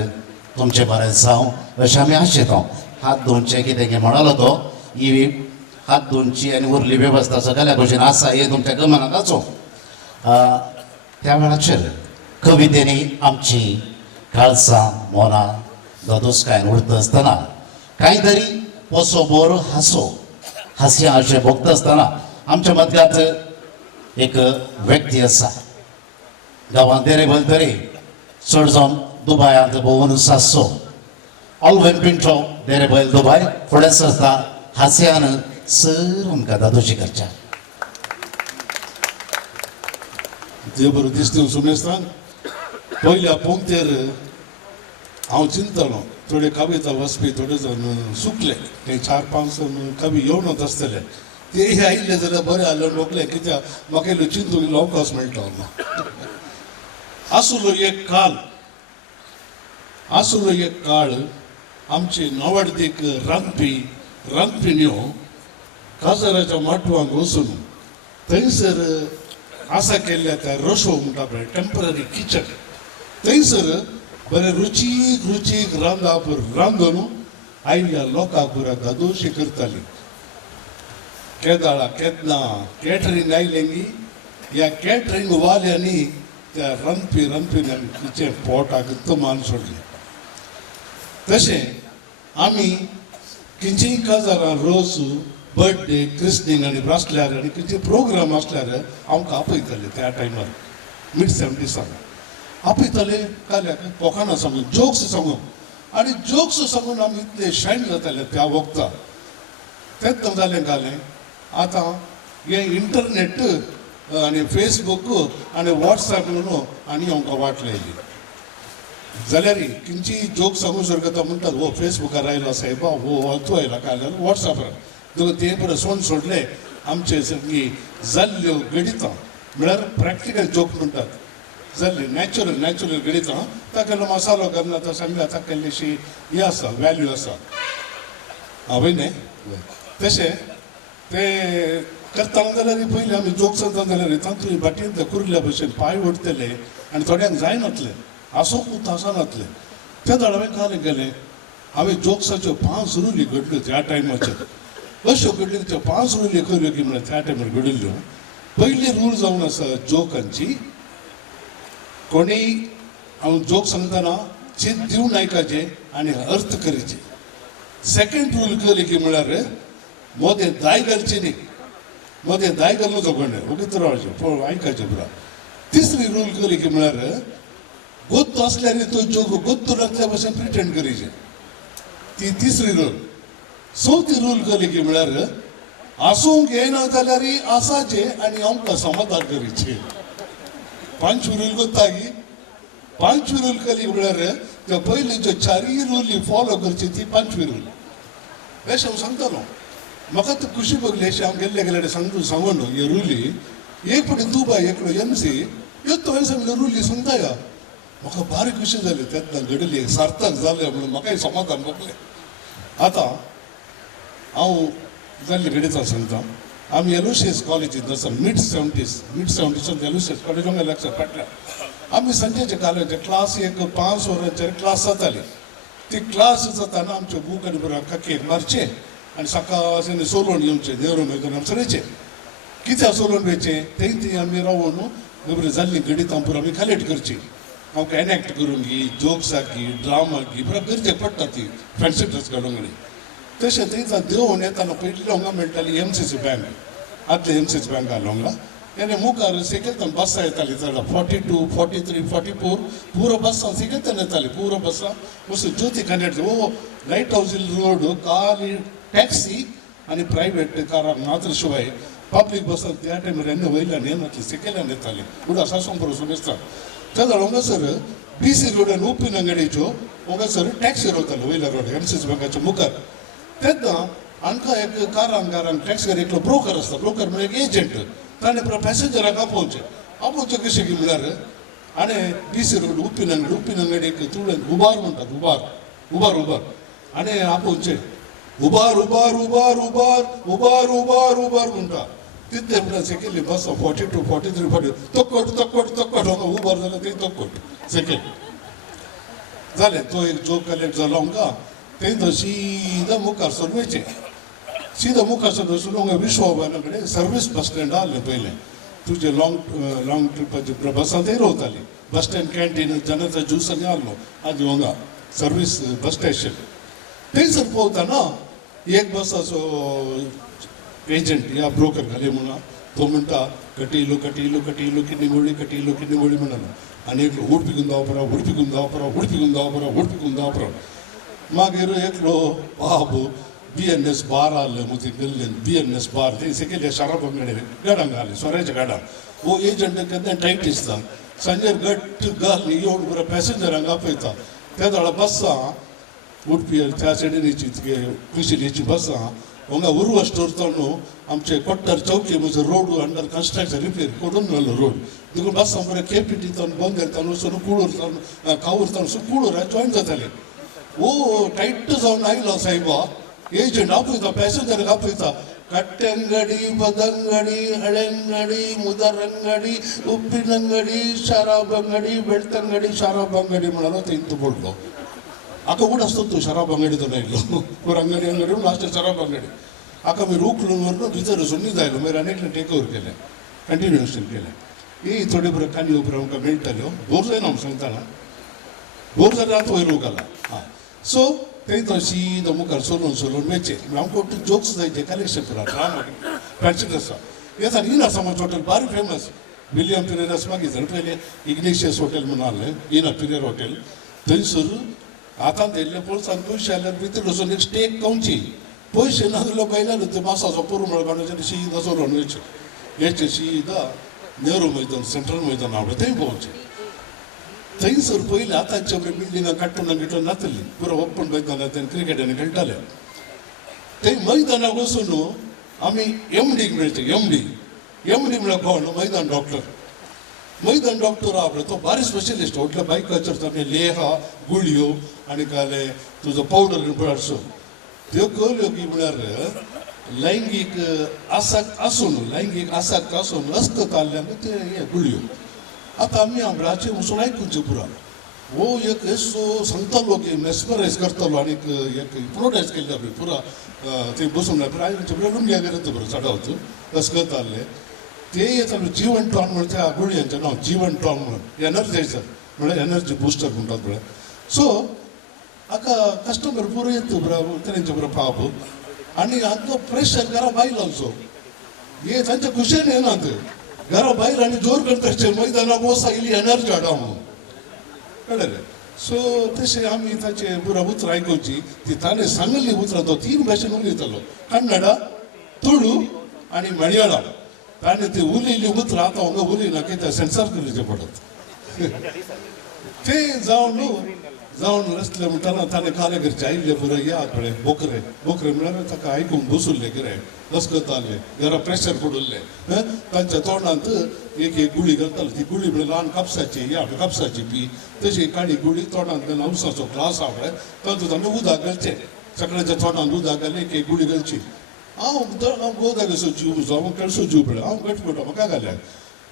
तुमचे बरें जावं अशें आमी आशेता हात दोनचे कितें म्हणलो तो ही हात दोनची आनी उरली वेवस्था सगळ्या भशेन आसा हे तुमच्या गमनाक आसो त्या वेळाचेर कवितेनी आमची काळजां मोना दोदोसकायन उरता आसतना कांय तरी पोसो बोर हास्य अशें भोगता आसतना आमच्या मदल्यांत एक व्यक्ती आसा गांवांत देरेबल तरी चड जावन दुबयांत भोंवून सासो ऑल्वेन पिंटो देरेबल दुबय फुडें सरता हास्यान सर आमकां दादोशी करच्या देव बरो दिसता सुमेस्तान पयल्या पंक्तेर हांव चिंतलो थोडे कविता वचपी थोडे जावन सुकले ते 4-5 कवी येवनच आसतले ते आयिल्ले जाल्यार बरें जालें लोकले कित्याक म्हाका इल्लो चिंतून इल्लो अवकाश मेळटा आसुलो एक काळ आमचे नवाडदीक रांदपिण्यो काजाराच्या माटवांक वचून थंयसर आसा केल्ल्या त्या रसो म्हणटा पळय टेम्पररी किचन थंयसर बरें रुचीक रांदून आयिल्ल्या लोकांक पुरा दादोशी करताली केदाळा केदना कॅटरिंग आयलेंगी ह्या कॅटरिंग वाल्यांनी त्या रांदपी पोटाक तमान सोडलें तशें आमी खंयचीय काजारां रोस बर्थडे क्रिस्टनींग आनी आसल्यार आनी खंयचे प्रोग्राम आसल्यार आमकां आपयताले त्या टायमार मिड 70साक आपयताले काल्याक पोकाना सांगून जोक्स सांगून आनी जोक्स सांगून आमी इतले शायन जाताले त्या वखदां तेंच जालें जालें आतां हे इंटरनेट आनी फेसबूक आनी वॉट्सॅप म्हणून आनी आमकां वाट लायली जाल्यार खंयची जोक सांगूं सरकता म्हणटात हो फेसबुकार आयला सायबा हो तूं आयला काय जाल्यार वॉट्सॅपार ते बरें सोन सोडले आमचे सगळी जाल्ल्यो गणितां म्हळ्यार प्रॅक्टिकल जोक म्हणटात जाल्ली नॅचरल गणितां ताका मसालो घालना तो सांगला ताका इल्लीशी हे आसा वॅल्यू आसा हांवें न्ही तशें ते करता जाल्यार पयलीं आमी जोक सांगता जाल्यार तांतूय बाटयेन ते कुर्ल्या भशेन पांय ओडटले आनी थोड्यांक जायनातले आसूंक तासानातले त्या दळ हांवें काल गेलें हांवें जोक्साच्यो 5 रुली घडल्यो त्या टायमाचेर अश्यो घडल्यो त्यो 5 रुली खऱ्यो की म्हळ्यार त्या टायमार घडिल्ल्यो पयली रूल जावन आसा जोकांची कोणीय हांव जोक सांगतना चित दिवन आयकाचे आनी अर्थ करचे सेकंड रूल केली की म्हळ्यार मोदें दाय घालची न्ही मोदें दाय घालूं जोगोणे ओके रावचे आयकाचे पुरा तिसरी रूल केली की म्हळ्यार गोत्त असल्यार तो जोक गोत्तू नासल्या भशेन प्रिटेंड करीचे ती तिसरी रूल चवथी रूल केली की म्हळ्यार आसूंक येना जाल्यार आसाचे आनी आमकां समाधान करीचे पांचवी रूल कोत्ता की पांचवी रूल केली म्हळ्यार त्या पयलींच्यो 4 रुली फॉलो करची ती पांचवी रूल अशें हांव सांगतालो म्हाका ती खुशी भोगली अशी हांव गेल्ले सांगून हे रुली एक फावटी दुबय एकलो MC ह्यो हांवें सांगले रुली सांगता या म्हाका भारी खुशी जाली तेन्ना घडली सार्थक जालें म्हणून म्हाकाय समाधान भोगलें आतां हांव जाल्ली गणितां सांगता आमी एलोशियस कॉलेजींत आसा मिड 70सांत एलोशियस कॉलेजींत लक्षात पडल्या आमी सांजेचे कालेचे क्लास एक 5 वरांचेर क्लास जाताली ती क्लास जाताना आमचे बूक आनी बरोवन काकेक मारचे आनी सकाळचे सोलोवन येवचे नेहरू मैदानार सरेचे कित्याक सोलोवन वयचे थंय आमी रावून बरी जाल्ली गणितां पुरो आमी कलेक्ट करची आमकां एनॅक्ट करून घी जोक्स घी ड्रामा घी बरो गरजे पडटा ती फॅन्सी ड्रेस घालूंक न्ही तशें थंयच्यान देंवून येताना पयलीं हांगा मेळटाली MCC बँक आदले MCC बँक हांगा तेणे मुखार सेकेतान बसां येतालीं चड 42, 43, 44 पुरो बसां सेकेतान येतालीं पुरो बसां वचून ज्योती कनेक्ट ओ lighthouse road car taxi आनी प्रायवेट कारांक मात्र शिवाय पब्लीक बसतात त्या टायमार एन्ना वयल्यान येनातले सेकेल्यान येताले उडा सासून बरोसून येतात त्या जाल्यार हांगासर BC रोडान उप्पिन अंगडीच्यो हांगासर टॅक्सी रावताले वयल्या रोड MCS बँकाच्या मुखार तेन्ना आमकां एक कारांक टॅक्सीर एकलो ब्रोकर आसता ब्रोकर म्हणजे एक एजंट ताणें पॅसेंजराक आपोवचें कशें की म्हळ्यार आनी BC रोड उप्पिन अंगडीक तुळेन उबार म्हणटात उबार आनी आपोवचें उबार म्हणटा तितले म्हणल्यार सेकेंड बस 42 43 40 तक्कट हांगा उबार जाल्यार ते तक्कट सेकेंड जालें तो एक जोक कलेक्ट जालो आमकां थंय सीदा मुखार सर वयचें सीदा मुखार सर वचून हांगा विश्वबाना कडेन सर्वीस बस स्टँड आसलें पयलें तुजे लॉंग ट्रिपाची बसां थंय रावताली बस स्टँड कॅन्टीन जनता ज्यूस आनी आसलो आदी हांगा सर्वीस बस स्टेशन थंयसर पावतना एक बसाचो एजंट या ब्रोकर घाले म्हणा तो म्हणटा कटिलो किडनी म्हणालो आनी एकलो उडपिकून दावपरा मागीर एकलो बाबू BNS बार आहले मुझे गल्लेन BNS बार ते सेकेंड शाराप अंगडे गाडांक घाले सोऱ्याच्या गाडांक वो एजंट केन्ना टायट दिसता सांजेर गट्ट घाल येवन बरो पॅसेंजरांक आपयता त्या दाडा बसां उडपी त्या सायडीची कुशिलीची बसां हांगा उर्वा स्टोर न्हू आमचे कोट्टर चौकी म्हणजे रोड अंडर कन्स्ट्रक्शन रिपेर करून मेलो रोड देखून बसां बरें केपीटी बंद येतान वचून कुळूर कावूर कुळूर जॉयन जाताले ओ टायट जावन आयलो सायबा एजंट आपयता पॅसेंजराक आपयता कट्ट्यांगडी बदंगडी हळंगडी मुदरंगडी उप्पिनंगडी शाराब अंगडी बेಳ್ತಂಗಡಿ शाराब अंगडी म्हणालो तेंत पडलो आका उड असतो तो शराब अंगडीचो नायलो पूर अंगडी लास्ट शराब अंगडी आका मी उखलून व्हरून भितर वचून न्हिदायलो मागीर आनी एकलें टेक ओवर केलें कंटिन्युएशन केलें ही थोडी बऱ्यो काणी उपरांत आमकां मेळटल्यो बोर जायना हांव सांगताना बोर जाल्यार आतां वयर घाला हां सो थंय तो सीदा मुखार सोलून मेचे हांव कोट जोक्स जायचे कलेक्शन करा ड्रामा पॅन्सिल आसा येता इना समाज हॉटेल बारी फेमस विलियम पिरेरास मागीर पयलें इग्नेशियस हॉटेल म्हणून आहलें इना पिरेर हॉटेल थंयसर आतां तेल्ले पळसान पयशे आल्यार भितर वचून एक स्टेक खावची पयशे ना जाल्यार बैलार ते मासाचो पुरमळ काडून सीदा चलोवन वयचे सीदा नेहरू मैदान सेंट्रल मैदान आवडे थंय पोवचें थंयसर पयलीं आतांचे बिल्डिंगां काडटना गिटून नातली पुरो ओपन मैदानांत क्रिकेटांनी खेळटाले थंय मैदानाक वचून आमी MD मेळचे MD म्हळ्यार कोण मैदान डॉक्टर हा तो बारी स्पेशलिस्ट व्हडल्या बायकाचेर ताणें लेहा गुळयो आनी काले तुजो पावडर पळसो त्यो कळ्यो की म्हळ्यार लैंगीक आसाक आसून अस्कत आल्ल्यान ते हे गुळयो आतां आमी आंबळाचे वचून आयकुचें पुरा वो एक एसो सांगतालो की मेस्मरायज करतालो आनी एक हिप्नोटायज केल्ले आमी पुरा थंय बसून आयचे बरें लुंग्या गेले बरो चडावत अस्कत आसले ते येतालो जीवन टॉन म्हणून त्या गुळयांचें नांव जीवन टॉन म्हणून एनर्जायझर म्हळ्यार एनर्जी बुस्टर म्हणटात म्हळ्यार सो हाका कस्टमर पुरो येता बरो तेंचे बरो पाप आनी हांचो प्रेशर घरा भायर लावचो हे तांच्या खुशेन येनात घरा भायर आनी जोर करताचे मैदानाक वसा इल्ली एनर्जी हाडा म्हणून कळ्ळें सो तशें आमी ताचे पुरा उतरां आयकुची ती ताणें सांगल्ली उतरां तो 3 भाशेन उलयतालो कन्नडा तुळू आनी मलयाळम ताणें ती उलयल्ली उतरां आतां हांगा उलयना कित्याक सेन्सर करचें पडत ते जावन रसले म्हणटाना ताणें काले घरचे आयिल्ले पुरो याद पळय बोकरे म्हळ्यार ताका आयकून बसुल्ले कितें लस्कताले घरा प्रेशर पडुल्ले तांच्या तोंडांत एक गुळी घालताली ती गुळी म्हळ्यार ल्हान कापसाची या कापसाची पी तशी काडी गुळी तोंडांत घालून उसाचो ग्लास हा पळय तातूंत आमी उदक घालचें सगळ्याच्या तोंडांत उदक घालून एक गुळी घालची हांव गोदा कसो जीव हांव केळसो जीव पळय हांव गट पडटा म्हाका घाल्या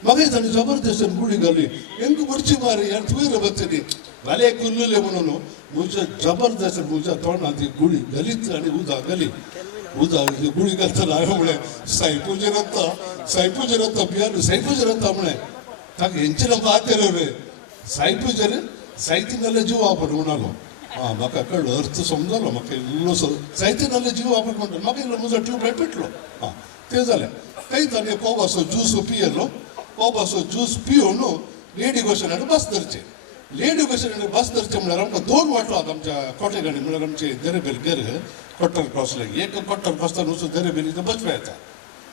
म्हाका ताणें जबरदस्त गुळी घाली हेंका बरची मारी आनी तुवें रबत्तली भले कुल्लुले म्हणून म्हज्या जबरदस्त म्हज्या तोंडांत ती गुळी घालीत आनी उदक घाली उदक गुळी घालतना हांवें म्हळें सायपूजेर येता पियानो सायपूजेर येता म्हळें ताका हेंचे नांव आतेर रे सायपूजेर साहित्य नाल्यार जीव वापर म्हणालो हां म्हाका कळ्ळो अर्थ समजलो म्हाका इल्लोसो साहित्य नाल्यार जीव वापर म्हणटा म्हाका इल्लो म्हजो ट्यूबलायट पेटलो हां तें जालें थंय ताणें कोबासो ज्यूस पियेलो कोबासो ज्यूस पिवन लेडी गोशनान बस धरचें लेडी गोशनान बस धरचें म्हळ्यार आमकां 2 वाटो आतां आमच्या कोटेगाडी म्हळ्यार आमचे देरेबेल गर कोट्टर क्रॉस लागी एक कोट्टर क्रॉसतान वचून देरेबेलीचो बसपा येता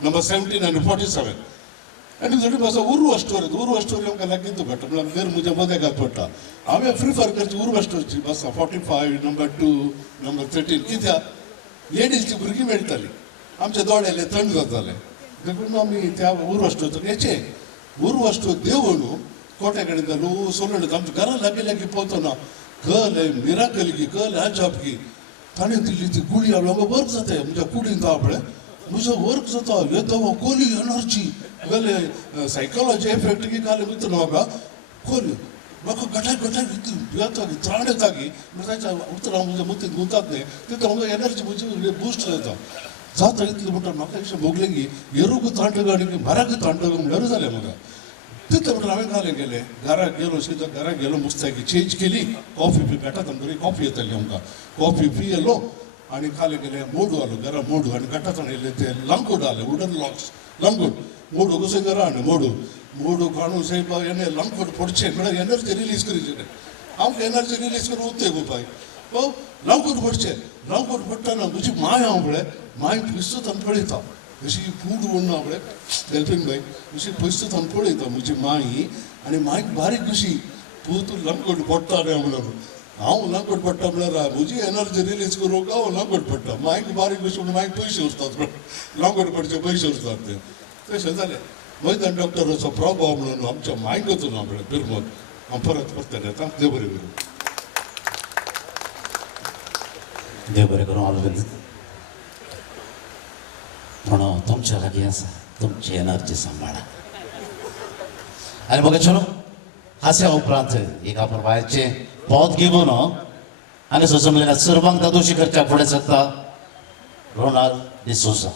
ನಂಬರ್ 17 and 47 आणि जरी माझा उर्व स्टोरी आमकां लागितू घट म्हळ्यार देर म्हज्या मदें पडटा हांवें प्रिफर करची उर्व स्टोरीची बस 45 नंबर 2 नंबर 13 कित्याक लेडीजची भुरगीं मेळटालीं आमचे दोळ्याले थंड जाताले देखून आमी त्या उर्व स्टोरीचो हेचे उर्व स्टोर देव न्हू कोटे कडेन जालो सोलून आमच्या घरा लागीं पोवतना कल मिराकल की कल अजाब की ताणें दिल्ली ती गुळी हांवें वर्क जाता म्हज्या कुडीन आपणे म्हजो वर्क जाता येता कोली एनर्जी गले सायकोलॉजी एफेक्ट की काल मित्र म्हाका कोली म्हाका गटाक येता त्राण येता की ताच्या उतरां म्हज्या मतीन गुंतात न्ही तितून म्हाका एनर्जी म्हजी बुस्ट जाता इतलें म्हणटा म्हाका अशें भोगलें की एरूक तांट गाडी की म्हाराक तांट म्हणल्यार जालें म्हाका तितलें म्हणटा हांवें घालें गेलें घराक गेलो सीदा घराक गेलो मुस्ताकी चेंज केली कॉफी पी मेळटा बरी कॉफी येताली आमकां कॉफी पियेलो आनी काले गेले मोडू आलो घरा मोडू आनी गटात येयले ते लंगूड आले वुडन लॉक्स लंगूड मोडू कसो घरा आनी मोडू काणू साहेब एने लंगूड पडचे म्हळ्यार एनर्जी रिलीज करीचे आमकां एनर्जी रिलीज करून उरते गो पाय हो लंगूड पडटाना म्हजी माय हांव पळय माय पिस्तूत पळयता अशी फूड म्हणून आपणे हेल्पींग बाय अशी पयस थांब पळयता म्हजी माई आनी मायक बारीक कशी तूं लंगोट पडटा रे म्हणून हांव लंगोट पडटा म्हळ्यार म्हजी एनर्जी रिलीज करूंक हांव लंगोट पडटा मायक बारीक कशी म्हणून मायक पयशे उरतात लंगोट पडचे पयशे उरतात ते तशें जालें मैदान डॉक्टराचो प्रभाव म्हणून आमच्या मायकूच ना आपणे बिरमत हांव परत परत येता देव बरें करूं देव बरें करूं ऑलवेज म्हणून तुमच्या लागीं आसा तुमची एनर्जी सांबाळा आनी बघा चलो हास्या उपरांत एक आपण बायचे पद घेवन आनी सुचमलेल्या सर्वांक दादोशी करच्या फुडें सरता Ronald D'Souza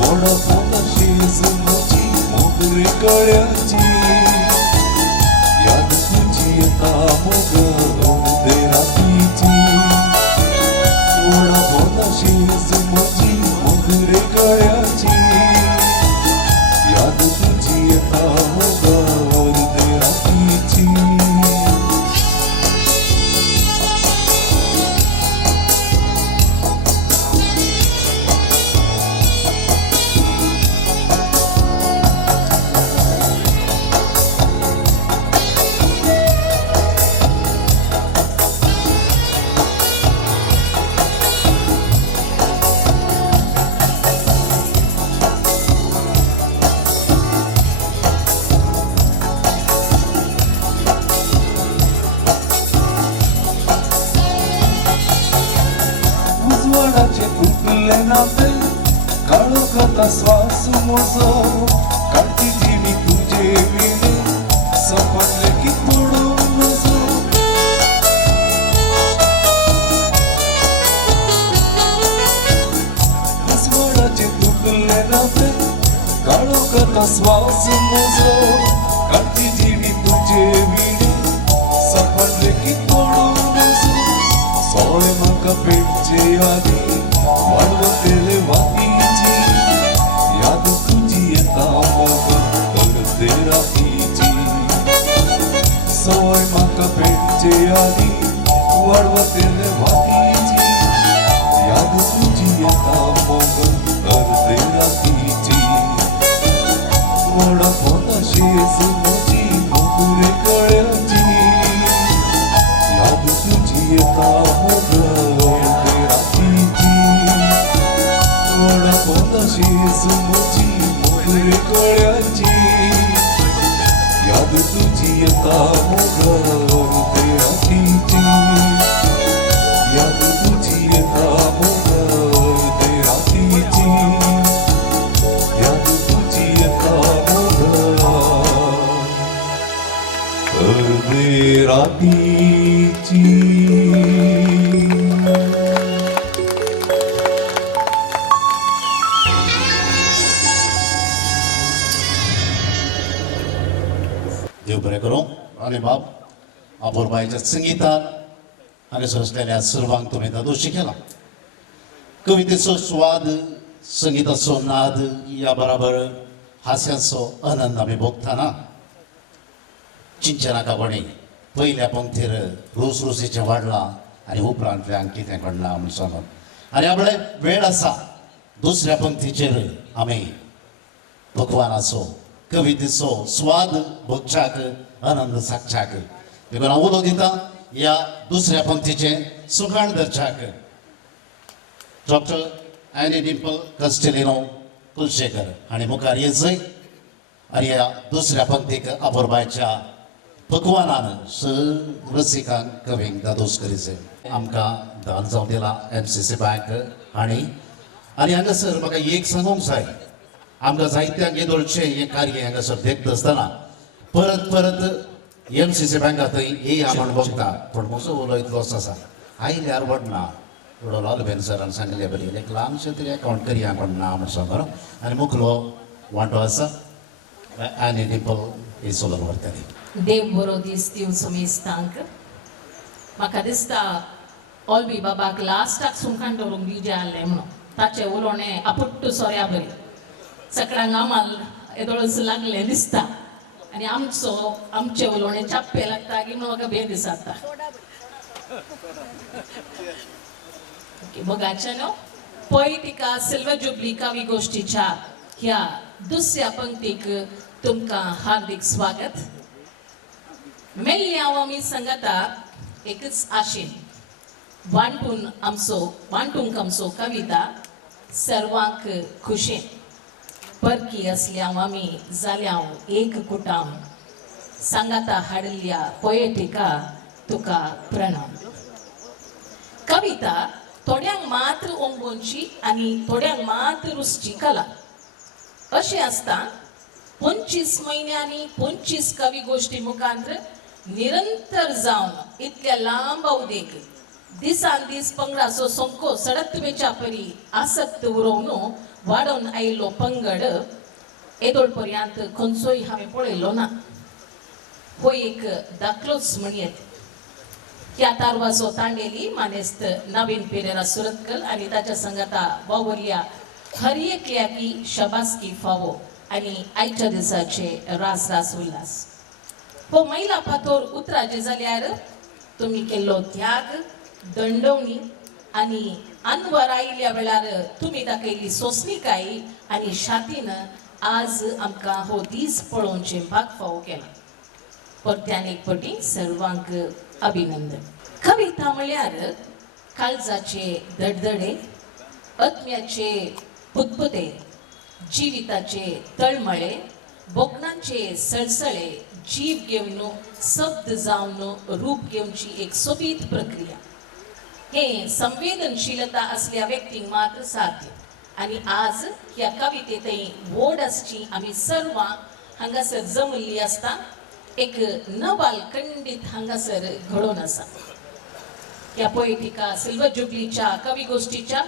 Vodafone, she's a multi, mogu rekoljaci, jak मोगरे गळ्याची याद तुझी येता मोगावर ते रात्रीची उजवाडाचे तुटले नाते काळोखात श्वास मोजो काढती जिणी तुझे विणे सपनले की तोडून नजो उजवाडाचे तुटले नाते काळोखात श्वास मोजो काढती जिणी तुझे विणे सपनले की तोडून नजो सोळे म्हाका पेटचे आदी वाडवतेले वातीची याद तुझी येता मोग करते रातीची सोळे म्हाका पेटचे आदी वाडवतेले वातीची याद तुझी येता मोग करते रातीची मोडा पोताशी सुमोची मोगरे गळ्याची याद तुझी येता मोगरे रातीची वडा पोताशी सुमोची मोगरे गळ्याची याद तुझी येता मोगरे रातीची याद तुझी येता मोगरे रातीची याद तुझी येता मोगरे रातीची देव बरें करूं आणि बाब अपूर्बाईच्या संगीतान हांगासर असलेल्या सर्वांक तुवें दादोशी केला कवितेचो स्वाद संगीताचो नाद या बराबर हास्याचो आनंद आमी भोगतना चिंचे नाका कोणी पयल्या पंक्तीर रुसरुसीचें वाडलां आनी उपरांतल्यान कितें घडलां म्हूण सांगप आनी आपणे वेळ आसा दुसऱ्या पंक्तीचेर आमी भगवानाचो कवितेचो स्वाद भोगच्याक आनंद सागच्याक देखून हांव उलो दितां ह्या दुसऱ्या पंक्तीचें सुकाण धरच्याक डॉक्टर एनी डिंपल कस्टेलिनो कुलशेकर हांणी मुखार येजय आनी ह्या दुसऱ्या पंक्तीक अपूर्बायच्या भगवानान रसिकांक कवींक दादोस करीचे आमकां दान जावन दिला MCC बँक हांणी आनी हांगासर म्हाका एक सांगूंक जाय आमकां जायत्यांक येदोळचें हें कार्य हांगासर देखता आसतना परत परत MCC बँका थंय येया म्हण बघता पूण म्हजो उलो इतलोच आसा आयल्यार वडना थोडो लाल बेन सरान सांगलें बरें एक ल्हानशें तरी अकावंट करया कोण ना म्हण सांगलो आनी मुखलो वांटो आसा एनी डिंपल ही सोलून व्हरतली देव बरो दीस दिवं समेस्तांक म्हाका दिसता ऑलबी बाबाक लास्टाक सुमकान दवरूंक दिवचें आहलें म्हणून ताचें उलोवणें आपुट्ट सोऱ्या बरी सकाळांक आमाल येदोळस लागलें दिसता आनी आमचें उलोवणें चाप्पे लागता की म्हाका बेग दिसता मोगाच्या न्हू पोएटिका सिल्वर जुबली कावी गोष्टीच्या ह्या दुसऱ्या पंक्तीक तुमकां हार्दिक स्वागत मेल्ली हांव आमी सांगता एकच आशेन वांटूंक आमचो कविता सर्वांक खुशेन परकी असल्या आमी जाल्या एक कुटाम सांगाता हाडल्या पोएटिका तुका प्रणाम कविता थोड्यांक मात्र ओंबोनची आनी थोड्यांक मात्र रुसची कला अशें आसता 25 म्हयन्यांनी 25 कवी गोष्टी मुखांतर निरंतर जावन इतल्या लांब अवधेक दिसान दीस पंगडाचो सोंको सडतवेच्या परी आसक्त उरोवन वाडोवन आयिल्लो पंगड येदोळ पर्यंत खंयचोय हांवें पळयलो ना हो एक दाखलोच म्हणयेत ह्या तारवाचो तांडेली मानेस्त नवीन पेरेरा सुरतकल आनी ताच्या संगता वावरल्या हर एकल्या की शबासकी फावो आणि आयच्या दिसाचे रास रास उल्हास हो महिला फातोर उतराचे जाल्यार तुम्ही केल्लो त्याग दंडवणी आणि अनवर आयिल्ल्या वेळार तुम्ही दाखयली सोसणीकाय आणि शातीन आज आमकां हो दीस पळोवचे भाग फावो केला परत्यान एक पटी सर्वांक अभिनंदन कविता म्हळ्यार काळजाचे दडदडे आत्म्याचे पुतपुते जिविताचे तळमळे बोकणांचे सळसळे जीव घेवन शब्द जावन रूप घेवची एक सोबीत प्रक्रिया हे संवेदनशीलता असल्या व्यक्तींक मात्र साध्य आणि आज ह्या कवितेतय व्हड आसची आमी सर्वां हांगासर जमल्ली आसता एक नवाल खंडीत हांगासर घडोवन आसा ह्या पोएटिका सिल्वर जुबलीच्या कवी गोष्टीच्या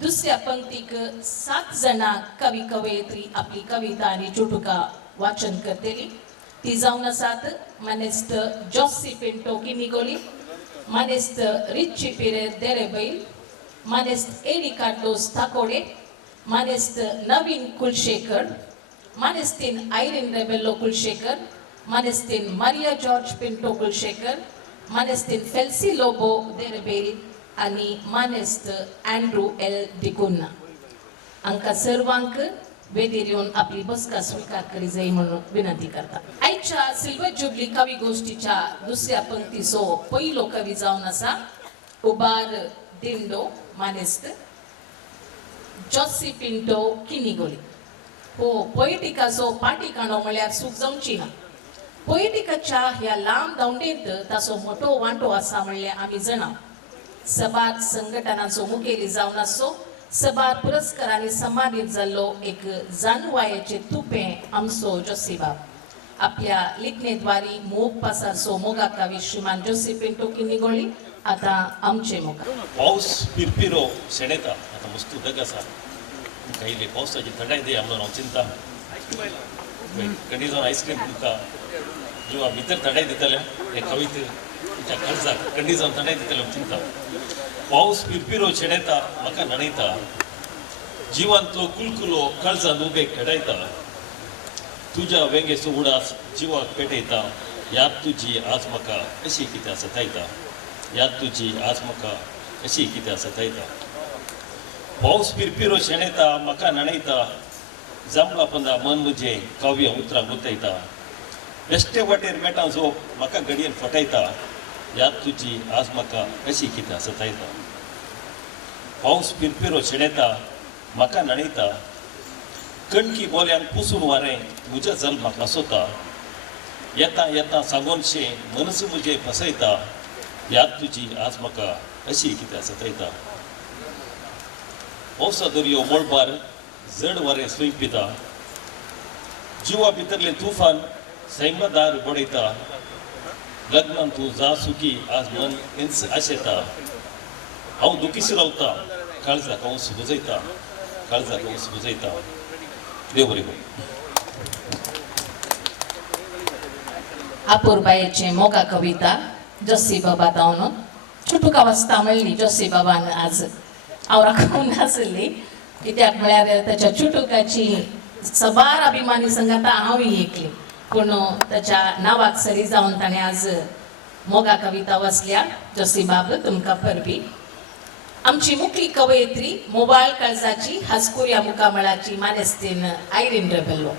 दुसऱ्या पंक्तीक 7 जाणां कवी कवयित्री आपली कविता आणि चुटुका वाचन करतेली ती जावन आसात मानेस्त जॉसी पिंटो किनिगोली मानेस्त रिची पिरेर देरेबैल मानेस्त एडी कार्लोस थाकोडे मानेस्त नवीन कुलशेखर मानेस्तीन आयरिन रेबेल्लो कुलशेखर मानेस्तीन मारिया जॉर्ज पिंटो कुलशेखर मानेस्तीन फेल्सी लोबो देरेबेल आणि मानेस्त अँड्रू एल डिकुन्ना हांकां सर्वांक वेदीर येवन आपली बसका स्वीकार करी जाय म्हणून विनंती करता आयच्या सिल्वर जुबली कवी गोष्टीच्या दुसऱ्या पंक्तीचो पयलो कवी जावन आसा उबार दिंडो मानेस्त जॉसी पिंटो किनिगोली हो पोएटिकाचो पाठीकाणो म्हळ्यार चूक जावची ना पोएटिकाच्या ह्या लांब दावंडेंत ताचो मोठो वांटो आसा म्हणल्यार आमी जाणा सबार संघटनांचो मुखेली जावन आसो सबार पुरस्कारांनी सन्मानीत जाल्लो एक जानवायेचे तुपें आमचो जोसीबाब आपल्या लिखणेद्वारी मोग पासारचो मोगा कवी श्रीमान जोसी पिंटो किनिगोळी आता आमचे मोगा पाऊस पिरपिरो शेणेता आता मस्त उदक आसा काही पावसाची थंडाय दे आमलो हांव चिंता कधी जावन आयस्क्रीम तुमकां जिवा भितर थंडाय दितले हे कविते तुमच्या खर्चाक कंडी जावन थंडाय दितले हांव चिंता पाऊस पिरपिरो शेणेता म्हाका न्हणयता जिवांतलो कुलकुलो काळजांत उबे खेळायता तुज्या वेंगेचो उडास जिवाक पेटयता याद तुजी आज म्हाका अशी कित्याक सतायता याद तुजी आज म्हाका अशी कित्याक सतायता पावस पिरपिरो शेणेता म्हाका न्हणयता जांबळा पंदा मन म्हजें काव्य उतरां गुंतयता बेश्टे वाटेर मेटां झोप म्हाका घडयेन फटयता याद तुजी आज म्हाका अशी कित्याक सतायता पावस पिरपिरो शेणेता म्हाका न्हणयता कणकी बोल्यांक पुसून वारें म्हज्या जल्माक आसोता येता येता सांगोनशें मनस म्हजें फसयता याद तुजी आज म्हाका अशी कित्याक सतायता पावसा दर्यो मोळबार जड वारें सोंपिता जिवा भितरलें तुफान सैमदार बडयता लग्नान तूं जा सुखी आज मन इंच आशेता हांव दुखीस रावता काळजाक हांव सुजयता काळजाक हांव सुजयता देव बरें करूं अपूर्बायेचे मोगा कविता जोसी बाबा तावन चुटुका वाचता म्हणली जोसी बाबान आज हांव राखून नासली कित्याक म्हळ्यार ताच्या चुटुकाची सबार अभिमानी संगता हांवूय एकली पूण ताच्या नांवाक सरी जावन ताणें आज मोगा कविता वाचल्या जोसी बाब तुमकां परबी आमची मुखली कवयित्री मोबायल काळजाची हास्कुर्या मुकामळाची मानेस्तीन आयरिन रेबेल्लो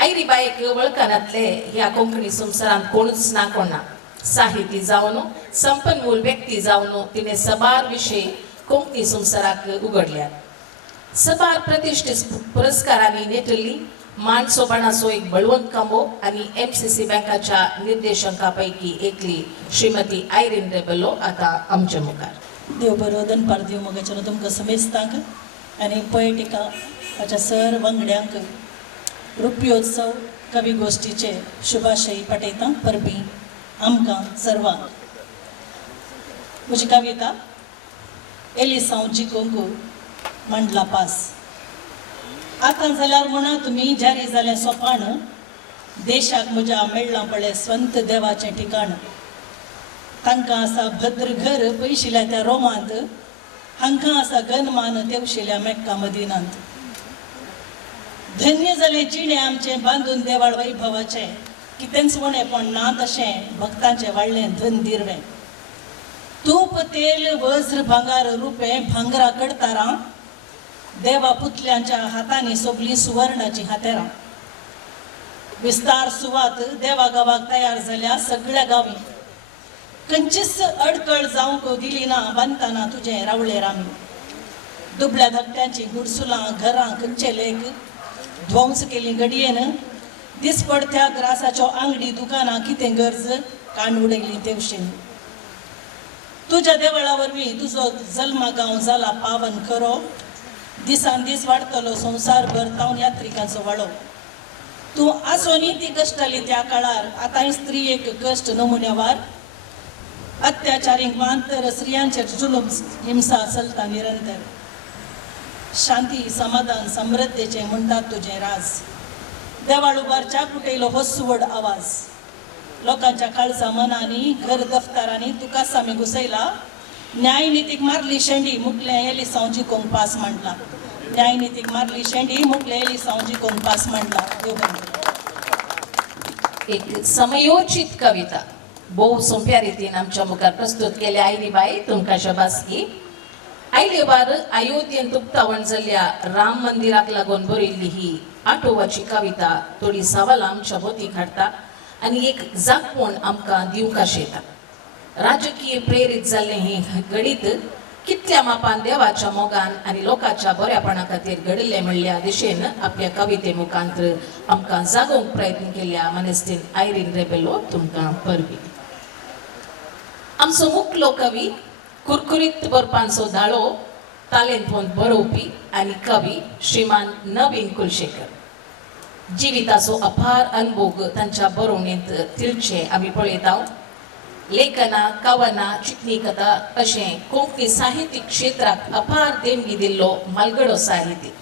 आयरी बायक वळखनातले ह्या कोंकणी संवसारांत कोणूच ना कोणा साहिती जावन संपन्मूल व्यक्ती जावन तिने सबार विशय कोंकणी संवसाराक उगडल्यात सबार प्रतिश्ठीत पुरस्कारांनी नेटली मानसोपणाचो एक बळवंत कांबो आणि MCC बँकाच्या निर्देशकां पैकी एकली श्रीमती आयरिन रेबेल्लो आता आमच्या मुखार देव बरो दनपार दिव मोगाच्या तुमकां समेस्तांक आनी पोएटिका हाच्या सर वांगड्यांक रुपयोत्सव कवी गोष्टीचे शुभाशयी पटयता परबी आमकां सर्वांक म्हजी कविता एलिसांव जिकोंक मंडला पास आतां जाल्यार म्हणा तुमी जारी जालें सोपान देशाक म्हज्या मेळ्ळां पळय स्वंत देवाचें ठिकाण तांकां आसा भद्र घर पयशिल्ल्या त्या रोमांत हांकां आसा गनमान देवशिल्या मेक्का मदिनांत. धन्य जाले जिणे आमचे बांदून देवाळ वैभवाचे, कितेंच उणेपण ना तशें भक्तांचें वाडलें धन दिरवें. तूप तेल वज्र भांगार रुपे भांगरा कडतारां, देवा पुतल्यांच्या हातांनी सोबली सुवर्णाची हातेरां. विस्तार सुवात देवा गावाक तयार जाल्या सगळ्या गांवी, खंयचीच अडकळ जावंक दिली ना बांदतना तुजें रावळे रामी. दुबळ्या धाकट्यांची गुडसुलां घरां खंयचे लेक ध्वंस केली गडयेन, दिसपडत्या ग्रासाच्यो आंगडी दुकानां कितें गरज काण उडयली देवशेन. तुज्या देवळा वरवीं तुजो जल्मा गांव जाला पावन खरो, दिसान दीस वाडटलो संवसारभर तावन यात्रिकांचो वाडो. तूं आसोनी ती कश्टाली त्या काळार, आतांय स्त्रियेक कश्ट नमुन्यावार. अत्याचारींक मांतर स्त्रियांचेर जुलूम हिंसा चलता निरंतर. शांती समाधान समृद्धीचे म्हणटात तुजें राज. देवाळ उबारच्या कुटेलो हो सुवड आवाज. लोकांच्या काळजा मनांनी घर दफ्तरांनी तुका सामी घुसयला. न्यायनितीक मारली शेंडी मुकले येली सावजी कोंग पास म्हणला. न्यायनितीक मारली शेंडी मुकले येली सावजी कोंग पास म्हणला. एक समयोचित कविता भोव सोंप्या रितीन आमच्या मुखार प्रस्तुत केल्या. आयली बाई तुमकां शबासकी. आयले बार अयोध्येन तुपतावण जाल्ल्या राम मंदिराक लागून बरयल्ली ही आठोवाची कविता थोडी सवालां आमच्या भोवती हाडटा आनी एक जागपण आमकां दिवंक आशेता. राजकीय प्रेरीत जाल्लें हें गणित कितल्या मापान देवाच्या मोगान आनी लोकांच्या बऱ्यापणा खातीर घडिल्लें म्हणल्या दिशेन आपल्या कविते मुखांत्र आमकां जागोवंक प्रयत्न केल्या मनेस्तीन आयरीन रेबेलो तुमकां परबी. आमचो मुखलो कवी कुरकुरीत बरपांचो दाळो तालेंत बरोवपी आनी कवी श्रीमान नवीन कुलशेकर. जिविताचो अपार अनुभव तांच्या बरोवणेंत तिळचे आमी पळयता. लेखना कवना चिकनी कथा अशें कोंकणी साहित्यीक क्षेत्राक अपार देणगी दिल्लो मालगडो साहित्यीक.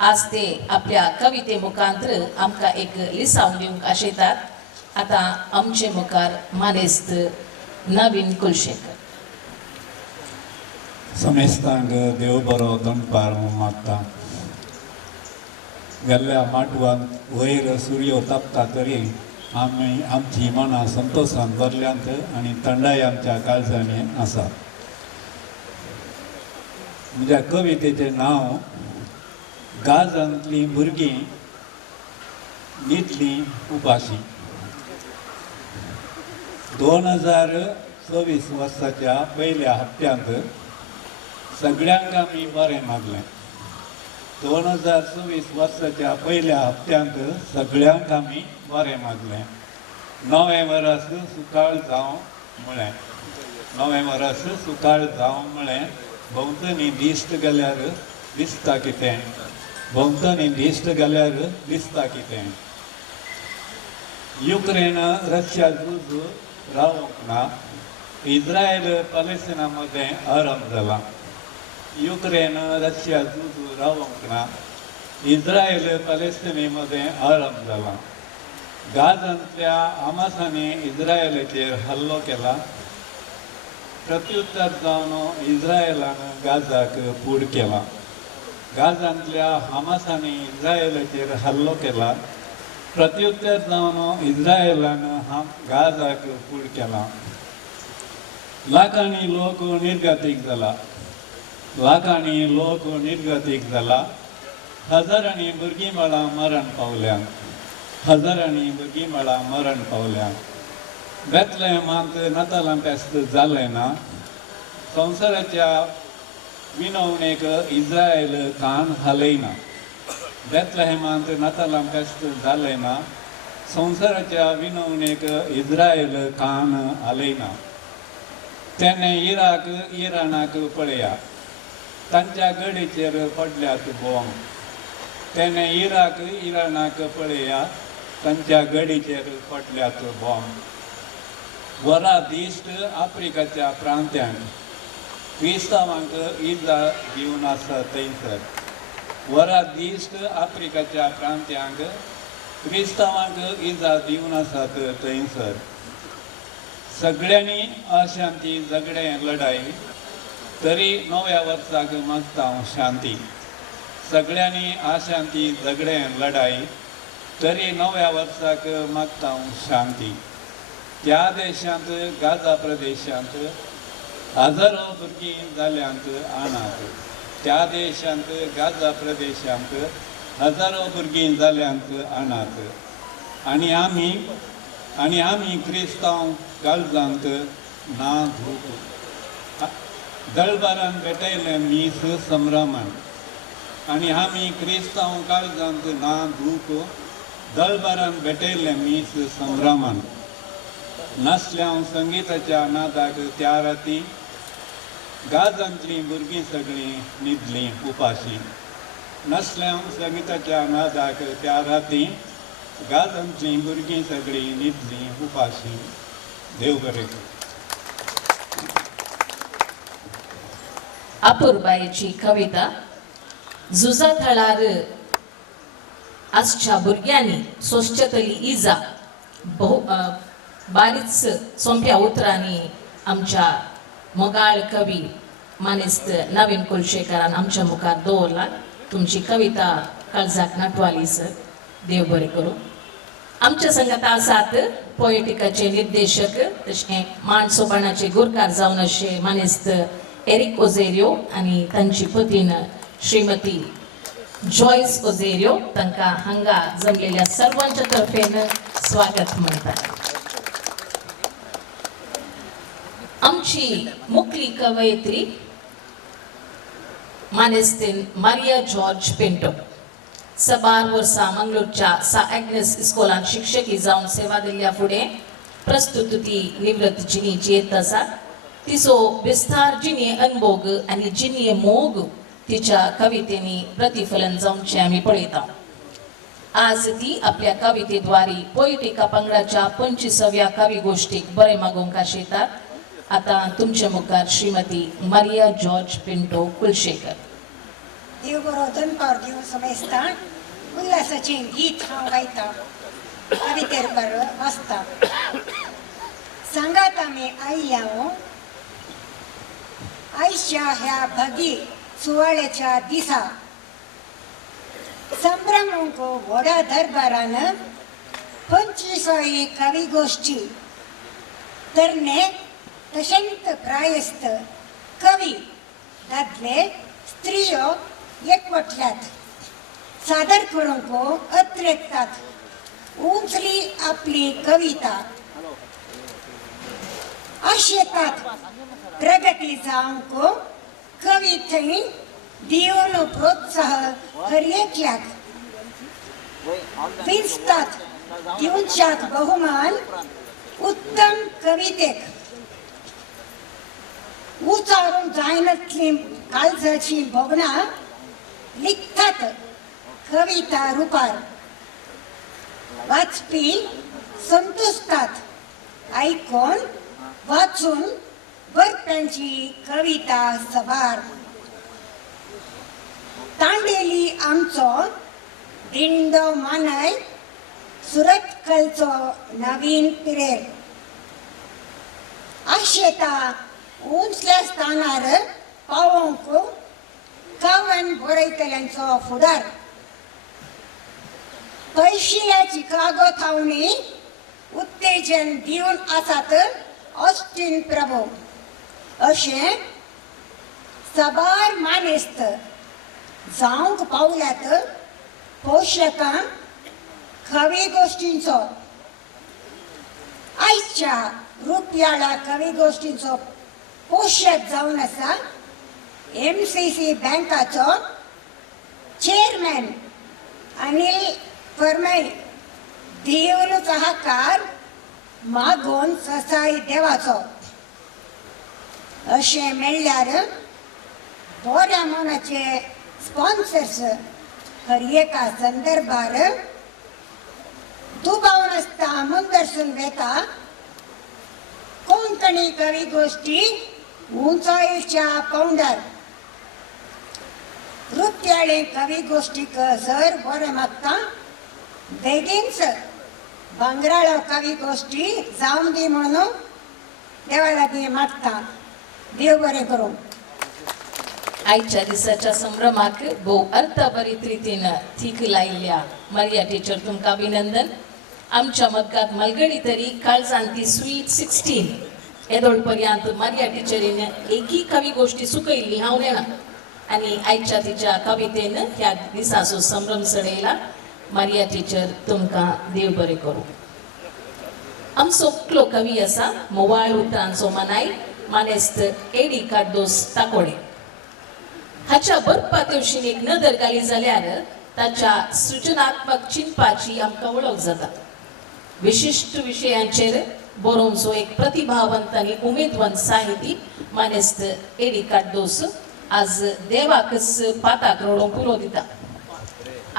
आज ते आपल्या कविते मुखांत्र आमकां एक लिसांव दिवंक आशेतात. आतां आमचे मुखार मानेस्त नवीन कुलशेकर. समेस्तांक देव बरो दनपार मागता. गेल्ल्या माटवान वयर सूर्य तापता तरी आमी आमची मनां संतोशान भरल्यांत आनी थंडाय आमच्या काळजांनी आसा. म्हज्या कवितेचें नांव गाजांतलीं भुरगीं न्हिदलीं उपाशी. 2026 वर्साच्या पयल्या हप्त्यांत सगळ्यांक आमी बरें मागलें. 2026 वर्साच्या पयल्या हप्त्यांत सगळ्यांक आमी बरें मागलें. नवें वर्स सुकाळ जावं म्हळें. नवें वर्स सुकाळ जावं म्हळें. भोंवतणी दिश्ट गेल्यार दिसता कितें. भोंवतणी दिश्ट गेल्यार दिसता कितें. युक्रेन रशिया झूज रावंक ना. इस्रायल पॅलेस्टिना मध्ये आराम जाला. युक्रेन रशिया झूज रावंक ना. इस्रायल पॅलेस्टिनी मध्ये आराम जाला. गाजांतल्या हमासांनी इस्रायलाचेर हल्लो केला. प्रत्युत्तर जावन इस्रायलान गाजाक फूड केला. गाजांतल्या हमासांनी इस्रायलाचेर हल्लो केला. प्रत्युत्तर जावन इस्रायलान गाजाक फूड केला. लाखांनी लोक निर्गतीक जाला. लाखांनी लोक निर्गतीक जाला. हजारांनी भुरगीं बाळां मरण पावल्या. हजारांनी भुरगीं बाळां मरण पावल्या. बेतलेहमांत नातालां फेस्त जालें ना. संवसाराच्या विनवणेक इस्रायल कान हालयना. बेतलेहमांत नातालां फेस्त जालें ना. संवसाराच्या विनवणेक इस्रायल कान हालयना. तेन्ना इराक इराणाक पळया. तांच्या गडेचेर पडल्यात बॉम्ब. तेन्ना इराक इराणाक पळया. तांच्या गडीचेर पडल्यात बॉम्ब. वरा दिश्ट आफ्रिकाच्या प्रांत्यांक क्रिस्तांवांक इजा दिवन आसा थंयसर. वरा दिश्ट आफ्रिकाच्या प्रांत्यांक क्रिस्तांवांक इजा दिवन आसात थंयसर. सगळ्यांनी अशांती झगडें लढाई तरी नव्या वर्साक मागता हांव शांती. सगळ्यांनी अशांती झगडें लढाई, तरी नव्या वर्साक मागता हांव शांती. त्या देशांत गाजा प्रदेशांत हजारो भुरगीं जाल्यांत अनाथ. त्या देशांत गाजा प्रदेशांत हजारो भुरगीं जाल्यांत अनाथ. आनी आमी क्रिस्तांव काळजांत ना धूप दळबारान भेटयलें मीस संभ्रमान. आनी आमी क्रिस्तांव काळजांत ना धूप दळबारान भेटयलें मीस संभ्रमान. नासल्याव संगीताच्या नादाक त्या राती गाजांतलीं भुरगीं सगळीं न्हिदलीं उपाशी. नासल्याव संगीताच्या नादाक त्या राती गाजांतलीं भुरगीं सगळीं न्हिदलीं उपाशी. देव बरें करूं. अपूर्बायेची कविता. झुजा थळार आजच्या भुरग्यांनी सोंसचेतली इजा बारीच सोंप्या उतरांनी आमच्या मोगाळ कवी मानेस्त नवीन कुलशेकरान आमच्या मुखार दवरला. तुमची कविता काळजाक नटवाली सर. देव बरें करूं. आमच्या संगत आसात पोएटिकाचे निर्देशक तशें माणसोपणाचे गुरकार जावन अशे मानेस्त एरिक ओझेरियो आनी तांची पत्नी श्रीमती जॉयस ओझेरियो. तांकां हांगा जमलेल्या सर्वांच्या तर्फेन स्वागत म्हणटात. आमची मुखली कवयित्री मानेस्तीन मारिया जॉर्ज पिंटो. 12 वर्सां मंगळूरच्या सा ॲग्नेस इस्कॉलांत शिक्षकी जावन सेवा दिल्ल्या फुडें प्रस्तुत ती निवृत्त जिणेची येत आसा. तिचो विस्तार जिणे अनभोग आनी जिणे मोग तिच्या कवितेनी प्रतिफलन जावनचे आमी पळयता. आज ती आपल्या कवितेद्वारे पोएटिका पंगडाच्या 25व्या कवी गोष्टीक बरें मागोवंक आशेतात. आता तुमच्या मुखार श्रीमती मारिया जॉर्ज पिंटो कुलशेकर. देव बरो दनपार दिवन समेस्ता उल्हासाचें गीत हांव गायता, कवितेर वाचता. सांगात आमी आयल्या आयच्या ह्या भगी सुवाळ्याच्या दिसा संभ्रमांक व्हडा दरबारान 25वी कवी गोष्टी तरणे तशेंच प्रायस्त कवी दादले स्त्रियो एकवटल्यात. सादर करूंक अत्र येतात. उंचली आपली कविता आशेतात प्रगती जावंक कवी थंय दिवन प्रोत्साह हरयेकल्याक विंचतात. दिवच्याक बहुमान उत्तम कवितेक उचारून जायनातली काळजाची भोगणां लिखतात कविता रुपार. वाचपी संतुसतात आयकून वाचून बरप्यांची कविता सबार. तांडेली आमचो दिंडो मानय सुरतकलचो नवीन पिरेर. आशेता उंचल्या स्थानार पावोंक कवन बरयतल्यांचो फुडार. पयशिल्याची कागोथावणी उत्तेजन दिवन आसात ऑस्टीन प्रभू. अशें सबार मानेस्त जावंक पावल्यात पोशकां कवी गोष्टींचो. आयच्या रुपयाळा कवी गोष्टींचो पोषक जावन आसा MCC बँकाचो चेअरमॅन अनिल फर्मय. देवलो सहाकार मागून ससाई देवाचो. अशें मेळ्ळ्यार बऱ्या मनाचे स्पॉन्सर्स हर एका संदर्भार दुबाव नासता मुंदरसून वेता. कोंकणी कवी गोष्टी उंचायेच्या पौंडार. रुपयाळे कवी गोष्टीक सर बरें मागता. बेगीनच भांगराळो कवी गोष्टी जावन दी म्हणून देवा लागीं मागता. देव बरें करूं. आयच्या दिसाच्या संभ्रमाक भोव अर्थभरीत रितीन थीक लायिल्ल्या मारिया टीचर तुमकां अभिनंदन. आमच्या मदकात मलगडी तरी काळजांती स्वीट 16 येदोळ पर्यंत मारिया टीचरीन एकी कवी गोष्टी सुकयल्ली हांव नेना आनी आयच्या तिच्या कवितेन ह्या दिसाचो संभ्रम सडयला. मारिया टीचर तुमकां देव बरें करूं. आमचो एकलो कवी आसा मोवाळ उतरांचो मनाई मानेस्त एडी कार्दोस ताकोडे. हाच्या बरपा दिवशीन एक नदर घाली जाल्यार ताच्या सृजनात्मक चिंतपाची आमकां वळख जाता. विशिश्ट विशयांचेर बरोवचो एक प्रतिभावंत आनी उमेदवंत साहिती मानेस्त एडी कार्दोस आज देवाकच पाताक रोडोवंक पुरो दिता.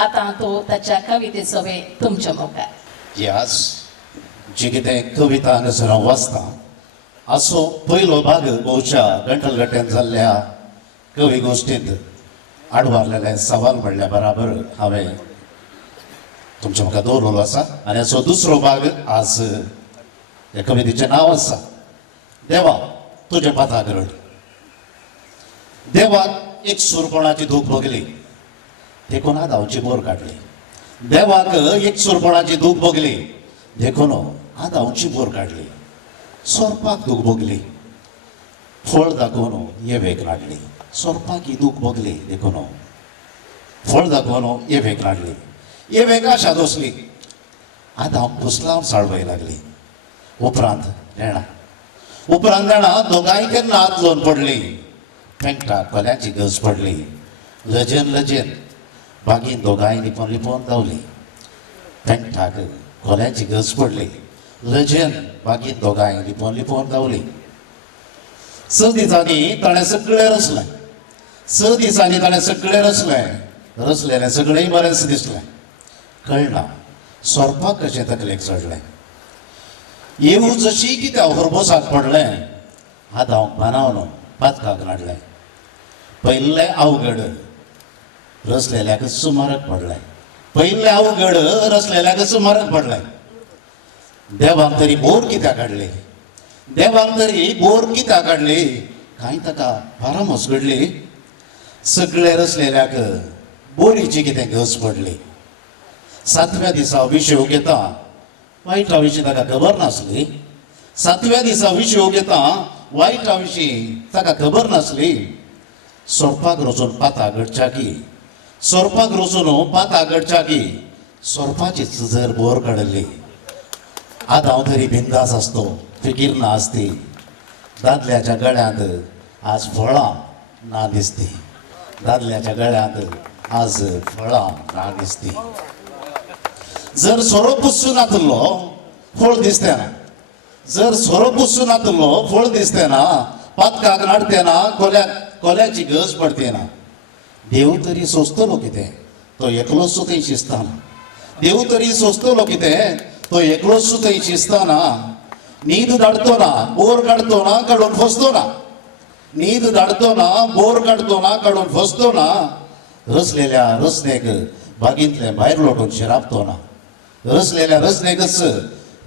आतां तो ताच्या कवितेचो वेळ तुमच्या मोगार. यास जी कितें कविता हांगासर हांव वाचतां असो पयलो भाग गोंयच्या गंटलगट्ट्यान जाल्ल्या कवी गोश्टींत आडवारलेले सवाल म्हणल्या बराबर हांवें तुमच्या म्हाका दवरलेलो आसा. आनी हाचो दुसरो भाग आज ह्या कवितेचें नांव आसा देवा तुज्या पाताक रड. देवाक एक सुरपणाची दूख भोगली देखून आदांची बोर काडली. देवाक एक सुरपणाची दूख भोगली देखून आदांची बोर काडली. सोरपाक दूख भोगली फळ दाखोवन येवेक लाडली. सोरपाक ही दूख भोगली देखून फळ दाखोवन येवेक लाडली. येवेक आशा दोसली आदां पुसलांव साळवय लागली. उपरांत नेणा दोगांय केन्ना हात लावन पडली. पेंगटाक कोल्याची गज पडली. लजेन बागीन दोगांय लिपोवन लिपोवन धांवली. पेंगटाक कोल्याची गज पडली. लजेन बागीन दोगांय लिपोवन लिपोवन धांवली. 6 दिसांनी ताणें सगळें रचलें. 6 दिसांनी ताणें सगळें रचलेलें सगळें बरेंच दिसलें. कळना सोरपाक कशें तकलेक चडलें. येवू जशी कित्या हरबोसाक पडलें आदांक बांदावन पातकाक नाडलें. पयलें अवघड रचलेल्याक सुमारक पडलें. पयलें अवघड रचलेल्याक सुमारक पडलें. देवान तरी बोर कित्याक काडली. देवान तरी बोर कित्याक काडली कांय ताका बारामोस घडली. सगळें रचलेल्याक बोरीची कितें गज पडली. 7व्या दिसा विशेव घेता वायटा विशीं ताका खबर नासली. 7व्या दिसा विशेव घेता वायटा विशीं ताका खबर नासली. सोरपाक रचून पाताक घडच्याकी सोरपाक रचून पाताक घडच्याकी सोरपाची जर बोर काडली. आदां तरी बिंदास आसतो फिकीर ना आसती. दादल्याच्या गळ्यांत आज फळां ना दिसती. दादल्याच्या गळ्यांत आज फळां ना दिसती. जर सोरो पुसून आतलो फळ दिसते ना. जर सोरो पुसून आतलो फळ दिसते ना. पातकाक नाडते ना. कोल्याची गज पडते ना. देव तरी सोंसतलो कितें तो एकलोच थंय शिस्ताना. देव तरी सोंसतलो कितें तो एकलोच थंय शिस्ताना. न्हीद धाडतो ना बोर काडतो ना काडून फसतो ना. न्हीद धाडतो ना बोर काडतो ना काडून फसतो ना. रचलेल्या रचनेक बागींतले भायर लोटून शिरापतो ना. रचलेल्या रचनेकच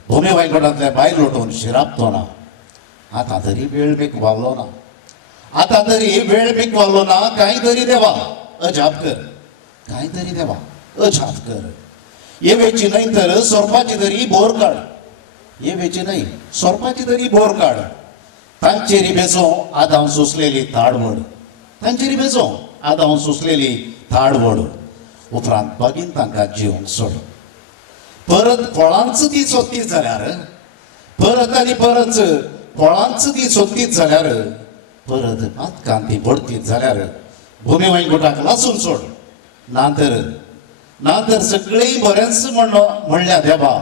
भुमे वांयगडांतले भायर लोटून शिरापतो ना. आतां तरी वेळ बेक वावलो ना. आतां तरी वेळ बेक वावलो ना. कांय तरी देवा अजाप कर. कांय तरी देवा अजाप कर. येवेची न्हय तर सोरपाची तरी बोर काड. येवेची न्हय सोरपाची तरी बोर काड. तांचेरी बेजो आदां सोंसलेली थाडवड. तांचेरी बेजो आदां सोंसलेली थाडवड. उपरांत बागीन तांकां जिवंक सोड. परत फळांच ती सोदतीच जाल्यार परत आनी परत फळांच ती सोदतीच जाल्यार परत पातकान ती बडतीच जाल्यार भुमी वांयगुटाक लासून सोड. नातर सगळें बरेंच म्हणल्या देवा.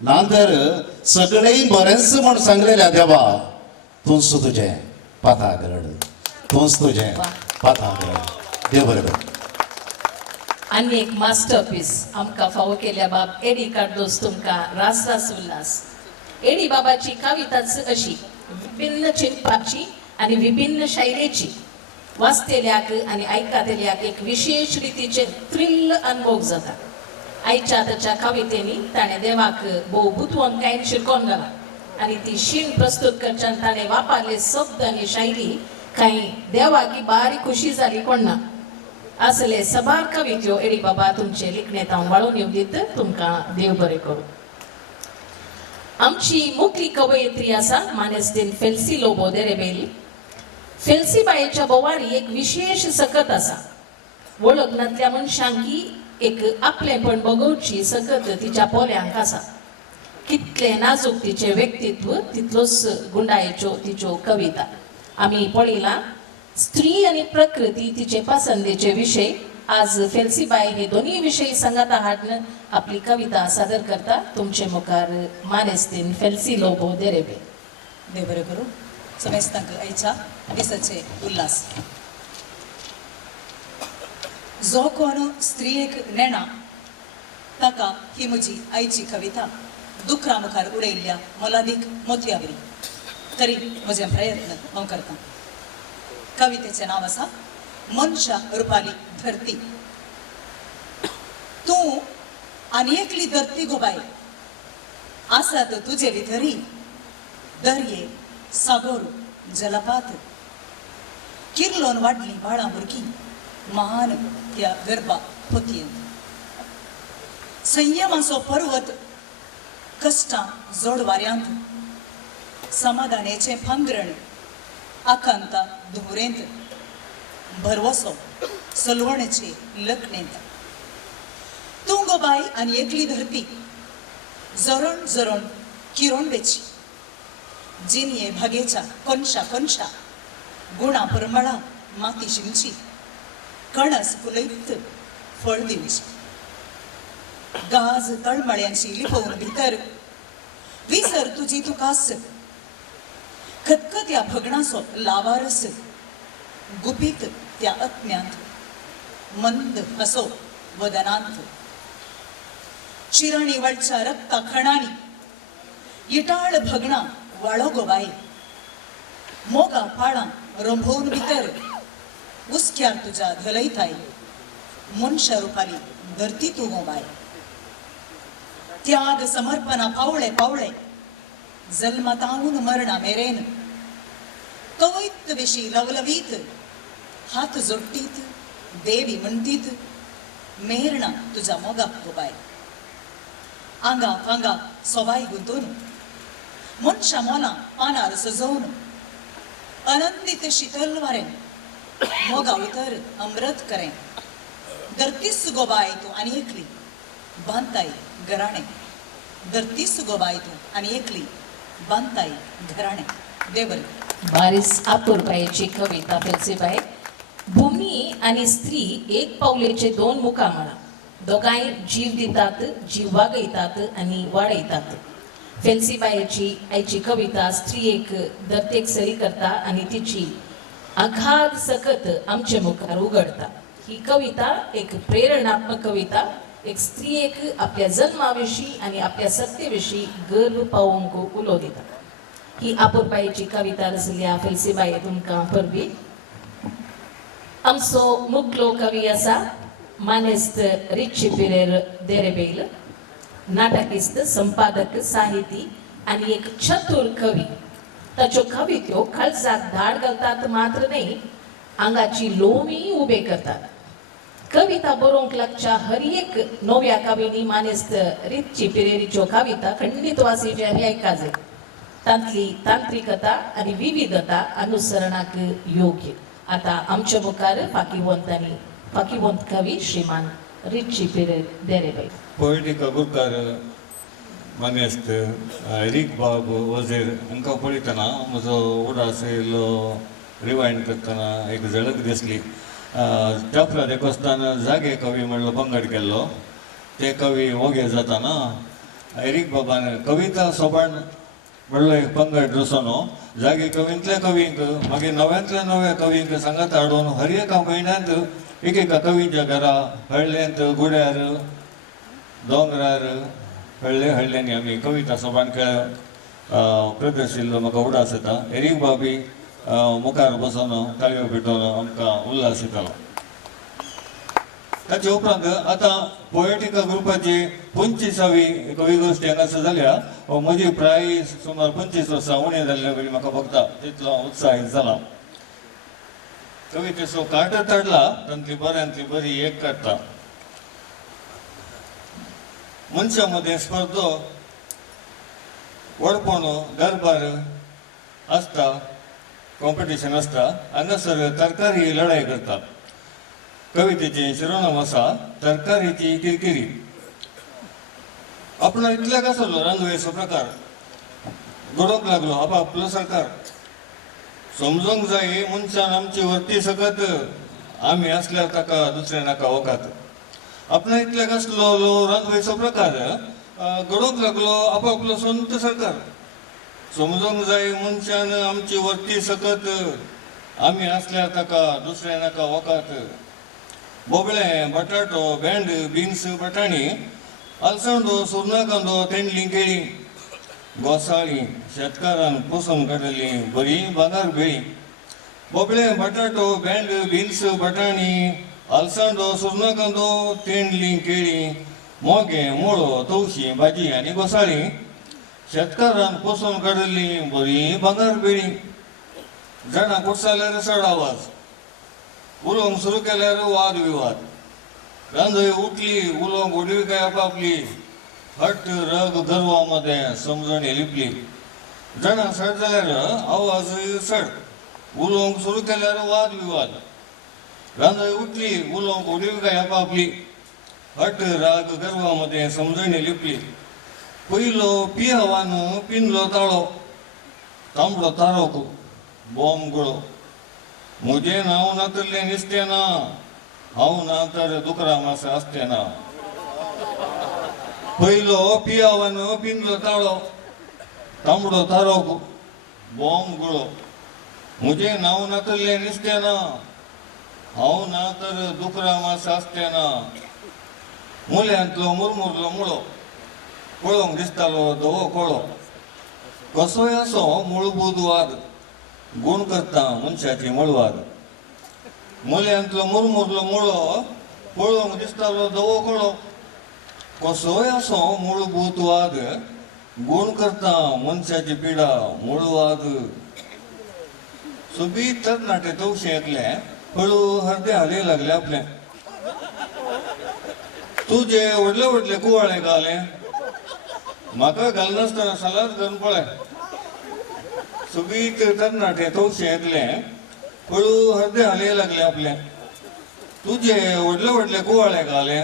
नातर सगळें बरेंच म्हण सांगलेल्या देवा. तूंच तुजें पाताक रड. तूंच तुजें पाताक रड. देव बरें कर. आनी एक मास्टरपीस आमकां फावो केल्या बाब एडी कार्दोस तुमकां रास रास उल्हास. एडी बाबाची कविताच अशी विभिन्न चिंतपाची आनी विभिन्न शैलीची. वाचतेल्याक आनी आयकतेल्याक एक विशेष रितीचे थ्रिल्ल अनुभव जाता. आयच्या ताच्या कवितेनी ताणें देवाक भोव बुतवून कांय शिरकोन घाला आनी ती शीण प्रस्तूत करच्यान ताणें वापरले शब्द आनी शैली काही देवा की बारी खुशी जाली कोणा असले सबार कवित्यो एडी बाबा तुमचे लिखणेत हांव वाळून येऊ दीत तुमकां देव बरें करूं. आमची मुखली कवयित्री आसा मानेस्तीन फेल्सी लोबो देरेबेली. फेल्सी बायेच्या बोवारी एक विशेष सकत आसा. वळखनांतल्या मनशांकी एक आपलेपण बगोवची सकत तिच्या पोल्यांक आसा. कितले नाजूक तिचे व्यक्तित्व तितलोच गुंडायेच्यो तिच्यो कविता. आम्ही पळयला स्त्री आणि प्रकृती तिचे पसंदीचे विषय. आज फेल्सीबाई हे दोन्ही विषयी संगता हाडून आपली कविता सादर करता. तुमचे मुखार मानेस्तीन फेल्सी लोबो देरेबे. देव बरें करूं. समेस्तांक आयच्या दिसाचे उल्हास. जो कोण स्त्रियेक नेणा ताका ही म्हजी आयची कविता दुखरा मुखार उडयल्ल्या मोलादीक मोतयावरी. तरी म्हजे प्रयत्न हांव करतां. कवितेचें नांव आसा मनशा रुपाली धरती. तूं आनी एकली धरती गो बाय आसात तुजे भितरी दर्ये सागोर जलपात. किर्लोन वाडली बाळां भुरगीं महान त्या गर्भा पोतयेंत. संयमाचो पर्वत कश्टां जोड वाऱ्यांत समाधानाचें फांगरण आकांता धुवरेंत भरवसो सलवणेचे लखणेंत. तूं गो बाय आनी एकली धरती जरण जरण किरण बेची जिनिये भागेच्या कोनशा कोनशा गुणा परमळा माती शिंची कणस फुलयत फळ दिवची. गाज तळमळ्यांची लिपोवन भितर विसर तुजी तुकास खतखत्या भगणाचो लावारस गुपीत त्या अज्ञात मंद हसो वदनांत. चिरणी वळच्या रक्ता खणानी इटाळ भगणा वाळो गो बाय मोगा पाळां रंभोवन भितर उस्क्यार तुज्या धलयताय मनशा रुपाली धरती तूं गो बाय. त्याग समर्पणा पावळे पावळे जन्मतावून मरणा मेरेन कवयित विशी लवलवीत हात जोडटीत देवी म्हणटीत मेरणा तुझ्या मोगा गो बाय. आंगा फांगा सोबाय गुंतून मनशा मोना पानार सजवून आनंदीत शीतल वारें मोगा उतर अमृत करें. धरतीस गो बाय तूं आनी एकली बांधताय घराणे. धरतीस गो बाय तूं आनी एकली बांधताय घराणे. देवर बारीस आपुरबायेची कविता फेल्सीबाई. भूमी आणि स्त्री एक पावलेचे दोन मुखां म्हणा. दोगांय जीव दितात जीव वागयतात आणि वाडयतात. फेल्सीबायेची आयची कविता स्त्रियेक धरतेक सरी करता आणि तिची अगाध सकत आमचे मुखार उघडता. ही कविता एक प्रेरणात्मक कविता. एक स्त्रियेक आपल्या जन्माविषयी आणि आपल्या सत्तेविषयी गर्व पावोवंक उलो दिता. ही आपुरबायेची कविता रचल्या फेल्सीबाई तुमकां परबी. आमचो मुखलो कवी आसा मानेस्त रिची पिरेर देरेबेल. नाटकिस्त संपादक साहिती आणि एक चतुर कवी. ताच्यो कवित्यो काळजाक धाड घालतात मात्र नाही आंगाची लोमी उबे करतात. कविता बरोवंक लागच्या हर एक नव्या कवींनी मानेस्त रिची पिरेरीच्यो कविता खंडीत वाचीचे आनी आयका जाय. तांतली तांत्रिकता आणि विविधता अनुसरणाक योग्य. आता आमच्या मुखार फाकीवंत कवी श्रीमान रिची पिरेर देरेबाई. पोएटिका गुरकार मानेस्त एरिक बाब वजीर हांकां पळयतना म्हजो उडास येयलो रिवायंड करतना एक झलक दिसली. टापरा देखोस्तान जागे कवी म्हणलो पंगड केल्लो. ते कवी वोगे जाताना एरिक बाबान कविता सोबाण म्हणलो एक पंगड रचोनो जागे कवींतल्या कवींक मागीर नव्यांतल्या नव्या कवींक सांगात हाडून हर एका म्हयन्यांत एक एका कवींच्या घरा हळ्ळेंत गुड्यार दोंगरार हळ्ळ्यांनी आमी कविता सोबाण प्रदर्शिल्लो म्हाका उडास येता. एरिक बाबी मुखार बसून ताळयो पेटोवन आमकां उल्हास येतालो. ताचे उपरांत आतां पोएटिका ग्रुपाची 25वी कविगोश्टी हांगासर जाल्या. म्हजी प्राय सुमार 25 वर्सां उणें जाल्ल्या वेळी म्हाका बघता तितलो उत्साहीत जाला. कवितेचो काट तडला तांतली बऱ्यांतली बरी एक काडटा मनशामध्ये स्पर्धो वडपणो दरबार आसता कॉम्पिटिशन आसता हांगासर तरकारी लढाई करतात कवितेचे शिरोनाम आसा तरकारीची किरकिरी आपण इतल्याक आसलो रांदवेचो प्रकार घडोवंक लागलो आपापलो सरकार समजूंक जाय मनशान आमची वर्ती सकत आमी असल्यार ताका दुसऱ्या नाका वकात आपण इतल्याक आसलो रांदवेचो प्रकार घडोवंक लागलो आपापलो संत सरकार समजूंक जाय मनशान आमची वर्ती सकत आमी असल्यार ताका दुसऱ्या नाका वकात बोबळे बटाटो भेंड बीन्स बटाणी अलसंडो सुर्ना कांदो तेंडली केळी गोसाळी शेतकारान पुसून काडली बरी बाजार बेळी बोबळे बटाटो भेंड बीन्स बटाणी अलसंडो सुर्ना कांदो तेंडली केळी मोगे मुळो तवशी भाजी आनी गोसाळी शेतकारान पुसून काडली बरी बाजार बेळी जाणा कुडसाल्यार चड आवाज उलोवंक सुरू केल्यार वाद विवाद रांदय उठली उलोवंक उडवी काय आपापली हट रग गर्वामध्ये समजणी लिपली जाणा चड जाल्यार आवाज चड उलोवंक सुरू केल्यार वाद विवाद रांदय उठली उलोवंक उडवी काय आपापली हट राग गर्वामध्ये समजणी लिपली पयलो पियावान पिनलो ताळो तांबडो तारोक बॉम्ब गळो म्हजें नांव नातरलें निसतें ना हांव ना तर दुकरा मास आसतें ना पयलो पियावान पिनलो ताळो तांबडो तारोक बॉम्ब गळो म्हजें नांव नातरलें निसतें ना हांव ना तर दुकरा मास आसतें ना मुल्यांतलो मुरमुरलो मुळो पळोवंक दिसतालो धवो कोळो कसोय आसो मूळभूत वाद गुण करता मनशाची मळवाद मुल्यांतलो मुरमुरलो मुळो पळोवंक दिसतालो धवो कोळो कसोय आसो मूळभूत वाद गुण करता मनशाची पिडा मूळवाद सोबीत तरणाटे तवशे एकले हळू हरदे हाले लागले आपले तुझे व्हडले व्हडले कुवाळे घाले म्हाका घालनासतना सालाद घालून पळय सुबीत तरणाटे तवशे एकले हळू हरदे हाले लागले आपले तुझे व्हडले व्हडले कुवाळे घाले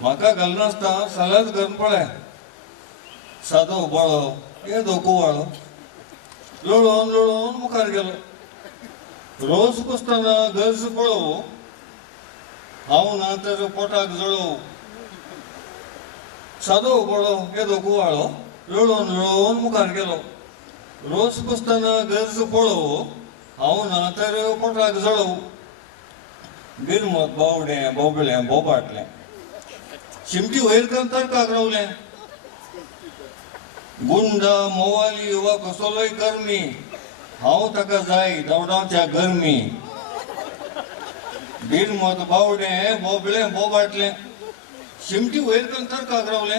म्हाका घालनासता सालाद घालून पळय सादो बळो येदो कुवाळो लोळोवन लोळोवन मुखार गेलो रोज पुसतना गरज पळोव हांव ना तर पोटाक जळोव सादो बळो येदो कुवाळो लोळोवन लोळोवन मुखार गेलो रोज पुसतना गरज पळोव हांव ना तर पोटाक जळोव बिरमत बावडे बोबळे बोबाटले शिमटी वयर करून तर्काक रावले गुंड मोवाली वा कसलोय कर्मी हांव ताका जाय दवडावच्या गरमी बिरमत बावडे बोबळे बोबाटले शिमटी वयर करून तर्काक रावले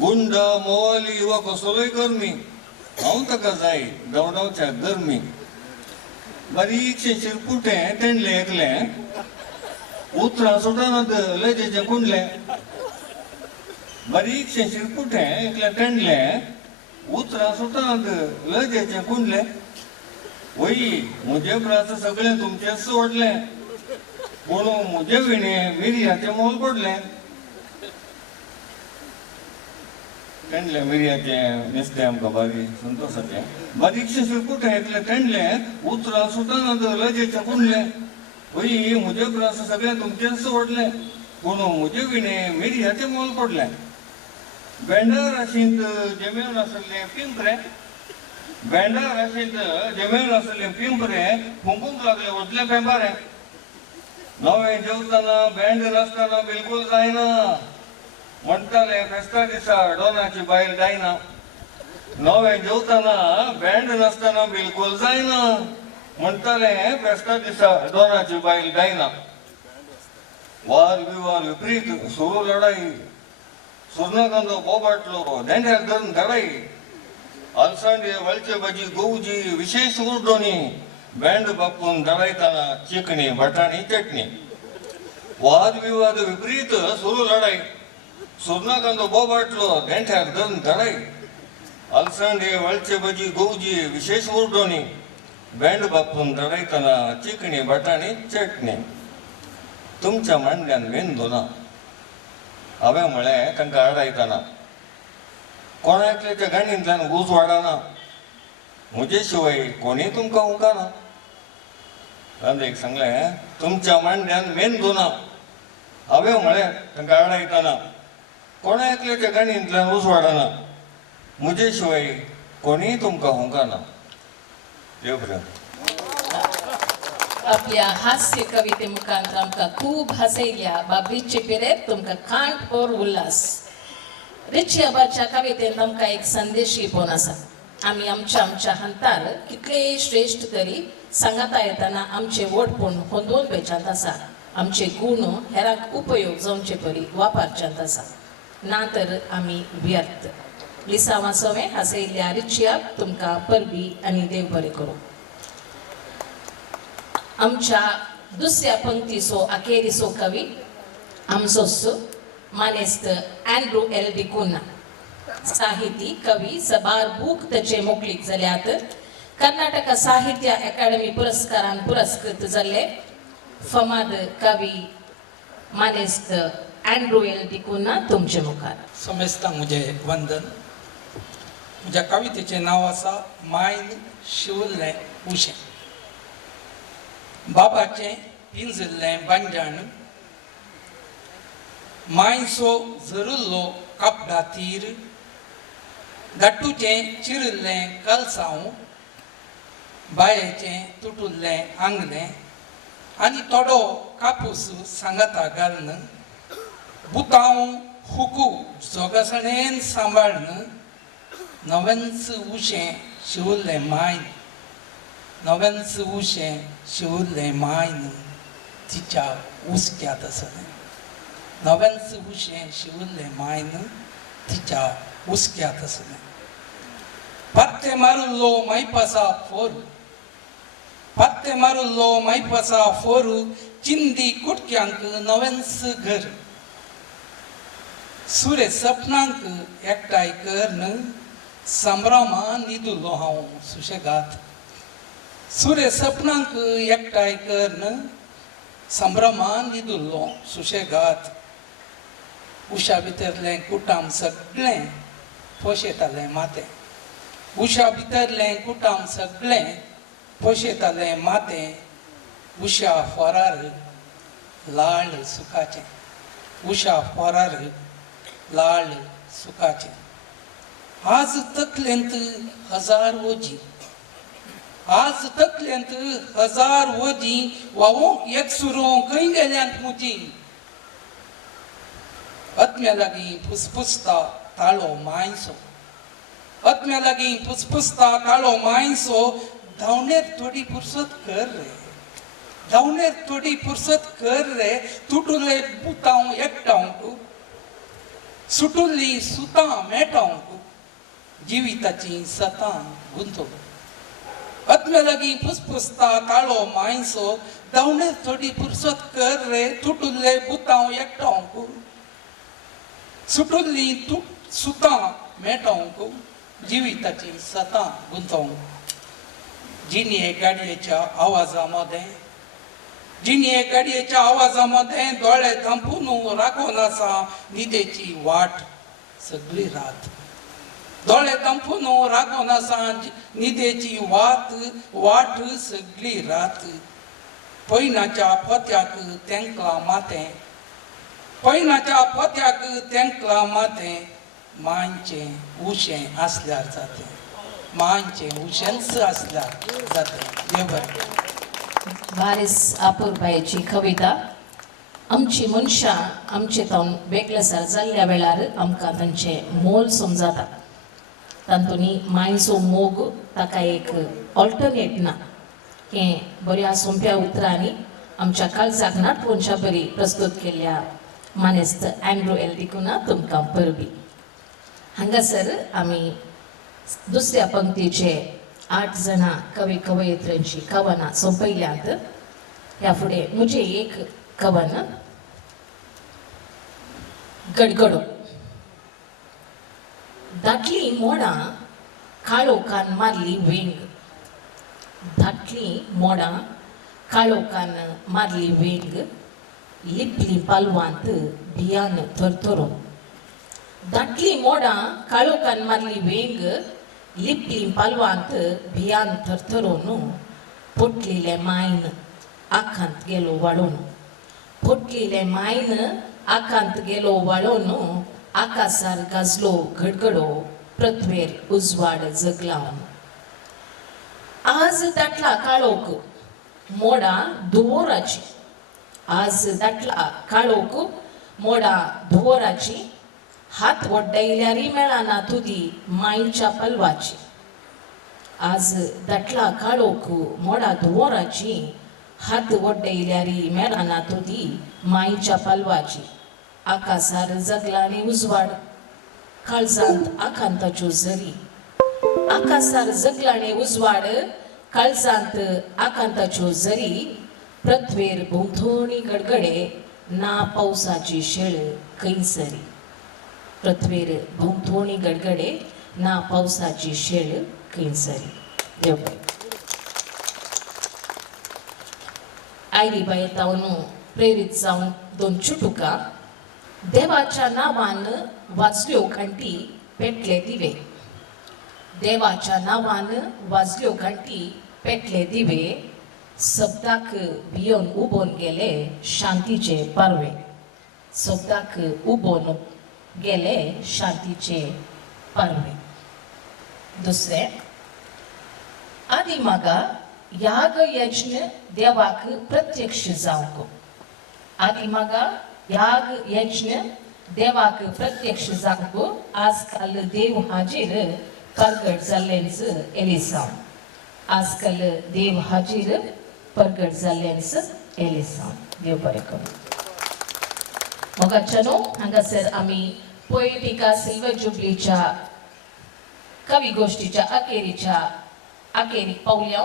गुंड मोवाली वा कसलोय कर्मी हांव ताका जाय दवडावच्या गरमी बारीकशे शिरपुटे तेंडले एकले उतरां सुटनात लजेचे कुंडले बारीकशे शिरपुटे एकले तेंडले उतरां सुटनात लजेचे कुंडले वई म्हजे प्रास सगळे तुमचे सोडले पूण म्हजे विणे मिरयाचे मोल पडले तेंडले मिरयाचे नुस्तें आमकां बारी संतोशाचे बारीकशे शिरपुटे एकले तेंडले उतरां सुटनात लजेचे कुंडले वई म्हजे प्रास सगळे तुमचे सोडले पूण म्हजे विणे मिरयाचे मोल पडले भेंडा राशींत जमेन आसले पिंपरे भेंडा राशींत जमेन आसले पिंपरे फुंकूंक लागले वतले पेंपारे नवे जेवतना भेंड नासतना बिलकुल जायना म्हणटाले फेस्ता दिसा डोनाची बायल जायना नवे जेवतना भेंड नासतना बिलकुल जायना म्हणटाले फेस्ता दिसा डोनाची बायल जायना वाद विवाद विपरीत सुरू लढाई सुर्णकांदो बोबाटलो देंड्याक धरून धडाई अलसांडे वळचे भाजी गोवजी विशेष उर्दोनी बँड बापून दळायताना चिकणी बटाणी चटणी वाद विवाद विपरीत सुरू लढाई सुर्णाकांत बोबाटलो देंठ्याक दन दळाई अलसंडे वळचे भजी गौजी विशेष उर्डोनी बँड बापून दळायताना चिकणी बटाणी चटणी तुमच्या मांड्यान वेंदो ना हांवें म्हळें तांकां आडायताना कोणाकल्याच्या गाणींतल्यान ऊस वाडना म्हजे शिवाय कोणी तुमकां उंकाना रांदेक सांगलें तुमच्या मांड्यान वेंदो ना हांवें म्हळें तांकां आडायताना कोणाकल्याच्या गाणींतल्यान ऊस वाडना म्हजे शिवाय कोणी तुमकां हुंकाना देव बरें आपल्या हास्य कविते मुखांतर आमकां खूब हसयल्या बाबरीचे पिरेत तुमकां खांड और उल्हास रिची अबाच्या कवितेंत आमकां एक संदेश लिपोवन आसा आमी आमच्या हंतार कितले श्रेश्ठ तरी सांगाता येतना आमचे वोटपूण होंदोवन बेचांत आसा आमचे गुण हेरांक उपयोग जावचे परी वापरच्यांत आसा ना तर आमी व्यर्थ लिसा वासोवे हसयल्ल्या रिचयाक तुमकां परबी आनी देव बरें करूं आमच्या दुसऱ्या पंक्तीचो अखेरीचो कवी आमचोच मानेस्त अँड्रू एल डिकुन्ना साहिती कवी सबार बूक ताचे मोकळीक जाल्यात कर्नाटक साहित्य अकादमी पुरस्कारान पुरस्कृत जाल्ले फमाद कवी मानेस्त अँड्रू एल डिकुन्ना तुमचे मुखार समेस्तांक म्हजें वंदन म्हज्या कवितेचें नांव आसा मायन शिवल्लें उशें बाबाचें पिंजल्लें बांजाण मायसो झरुल्लो कापडा तीर दट्टूचें चिरिल्लें कलसांव बायेचें तुटुल्लें आंगलें आनी थोडो कापूस सांगाता घालन बुतांव हुकू जोगासणेन सांबाळन नवेंच उशें शिवल्लें मायन नवेंच उशें शिवल्लें मायन तिच्या उस्क्यात आसलें नवेंच उशें शिवल्लें मायन तिच्या उस्क्यात आसलें पत्ते मारुल्लो मैपासा फोरू पत्ते मारुल्लो मैपासा फोरू चिंदी कुटक्यांक नवेंच घर सुरे सपनांक एकठांय करन संभ्रमान न्हिदुल्लो हांव सुशेगाद सुरे सपनांक एकठांय करन संभ्रमान न्हिदुल्लो सुशेगाद उशा भितरलें कुटाम सगळें पोशेतालें मातें उशा भितरलें कुटाम सगळें पोशेतालें मातें उशा फोरार लाळ सुखाचें उशा फोरार लाळ सुखाचें आज तकलेंत हजार वजी आज तकलेंत हजार वजी वावोंक एक सुरो खंय गेल्यांत मुजी आत्म्या लागीं फुसफुसता ताळो मायसो आत्म्या लागीं फुसफुसता ताळो मायसो धांवणेर थोडी फुरसत कर रे धांवणेर थोडी फुरसत कर रे तुटुले बुतांव एकठांवक सुटुल्लीं सुतां मेटावंक जिविताची सतां गुंतोवंक आत्म्या लागीं फुसफुसता ताळो मायसो धांवणेर थोडी फुरसत कर रे तुटुल्ले बुतांव एकठांवक सुटुल्लीं सुतां मेटावंक जिविताची सतां गुंतोवंक जिनिये गाडयेच्या आवाजामध्ये जिनिये गाडयेच्या आवाजामध्ये दोळे धांपून राखून आसा न्हिदेची वाट सगळी रात दोळे धांपून राखून आसा न्हिदेची वाट सगळी रात पैनाच्या पोत्याक तेंकलां मातें पैनाच्या पोत्याक तेंकलां मातें मांचें उशें आसल्यार जातें मांचें उशेंच आसल्यार जातें देव बरें वारीस आपुरबायेची कविता आमची मनशां आमचे तावन बेकलेसार जाल्ल्या वेळार आमकां तांचें मोल समजता तातूंनी मायचो मोग ताका एक ऑल्टरनेट ना हें बऱ्या सोंप्या उतरांनी आमच्या काळजाक नाटवणच्या बरी प्रस्तुत केल्ल्या मानेस्त अँड्रू एल डिकुन्ना तुमकां परबी हांगासर आमी दुसऱ्या पंक्तीचे 8 जाणां कवी कवयित्रींची कवनां सोंपयल्यांत. ह्या फुडें म्हजें एक कवन गडगडो. दाटली मोडां काळोखान मारली वेंग. धाटली मोडां काळोखान मारली वेंग. लिपली पालवांत भियान थरथरून. दाटली मोडां काळोखान मारली वेंग. लिपली पालवांत भियान थरथरून. पोटलेले मायन आखांत गेलो वाळून. पोटलेले मायन आखांत गेलो वाळून. आकाशार गाजलो गडगडो. पृथ्वेर उजवाड जगलावन. आज दाटला काळोख मोडां धुवोराची. आज दाटला काळोख मोडां धुवोराची. हात वड्डयल्यारी मेळाना तुदी मायच्या पलवाची. आज दाटला काळोख मोडां धुवोराची. हात वड्डयल्यारी मेळाना तुदी मायच्या पलवाची. आकाशार जगलानी उजवाड काळजांत आकांताच्यो झरी. आकाशार जगलानी उजवाड काळजांत आकांताच्यो झरी. पृथ्वेर भोंवतणी गडगडे ना पावसाची शेळ खंयसरी. पृथ्वेर भोंवतणी गडगडे ना पावसाची शेळ खंयसरी. देव बरें. आयरी बायेतावन प्रेरीत जावन 2 चुटुका. देवाच्या नांवान वाजल्यो घंटी पेटले दिवे. देवाच्या नांवान वाजल्यो घंटी पेटले दिवे. शब्दाक भियोन उबोन गेले शांतीचे पारवे. शब्दाक उबोन गेले शांतीचे पारवे. दुसरें आदी मागा याग यज्ञ देवाक प्रत्यक्ष जावंक. आदी मागा याग यज्ञ देवाक प्रत्यक्ष जावंक. आजकाल देव हाजीर प्रगट जाल्लेंच एलिसांव. आजकाल देव हाजीर प्रगट जाल्लेंच एलिसांव. देव बरें करूं. मोगाचनो हांगासर आमी पोएटिका सिल्वर जुबलीच्या कवी गोष्टीच्या अखेरीक पावल्या.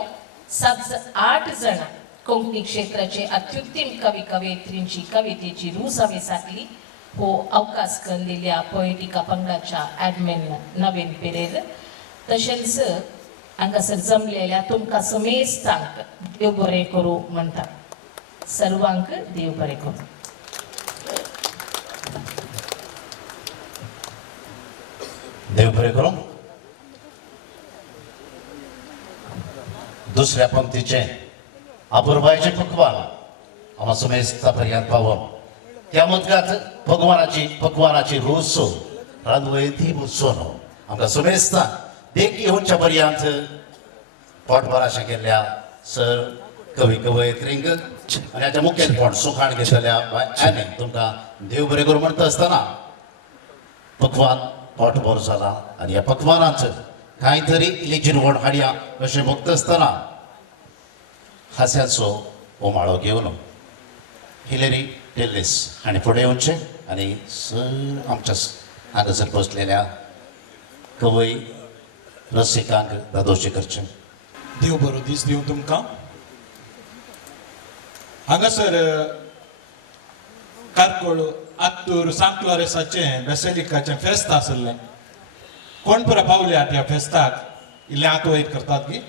8 जाणां कोंकणी क्षेत्राचे अत्युत्तम कवी कवयित्रींची कवितेची रूच हांवें साकली. हो अवकाश करून दिल्या पोएटिका पंगडाच्या ॲडमिन नवीन पेरेर. तशेंच हांगासर जमलेल्या तुमकां समेस्तांक देव बरें करूं म्हणटा. सर्वांक देव बरें करूं. देव बरें करूं. दुसऱ्या पंक्तीचे अपूर्वायचे पक्वान आम्हा समेस्ता पर्यंत पावप. त्या मजगात पक्वानाची रूच रांदवयती मुसोन आमकां समेस्ता देख येवच्या पर्यंत पोटभराशें केल्ल्या सर कवी कवयित्रींक आनी हाच्या मुखेलपण सुखाण घेतलेल्या बायलांनी तुमकां देव बरें करूं म्हणटा आसतना पक्वान पोटभर जाला. आनी ह्या पक्वानांत कांय तरी इल्ली जिरवण हाडया अशें म्हणटा आसतना हास्याचो उमाळो घेवन हिलेरी टेल्लिस हांणी फुडें येवचें आनी सर आमच्या हांगासर बसलेल्या कवय रसिकांक दादोशी करचें. देव बरो दीस दिवं तुमकां. हांगासर कारकोळ आत्तूर सांत क्लोरेसाचें बेसेलिकाचें फेस्त आसलें. कोण पुरो पावल्यात ह्या फेस्ताक इल्लें आत वयर करतात की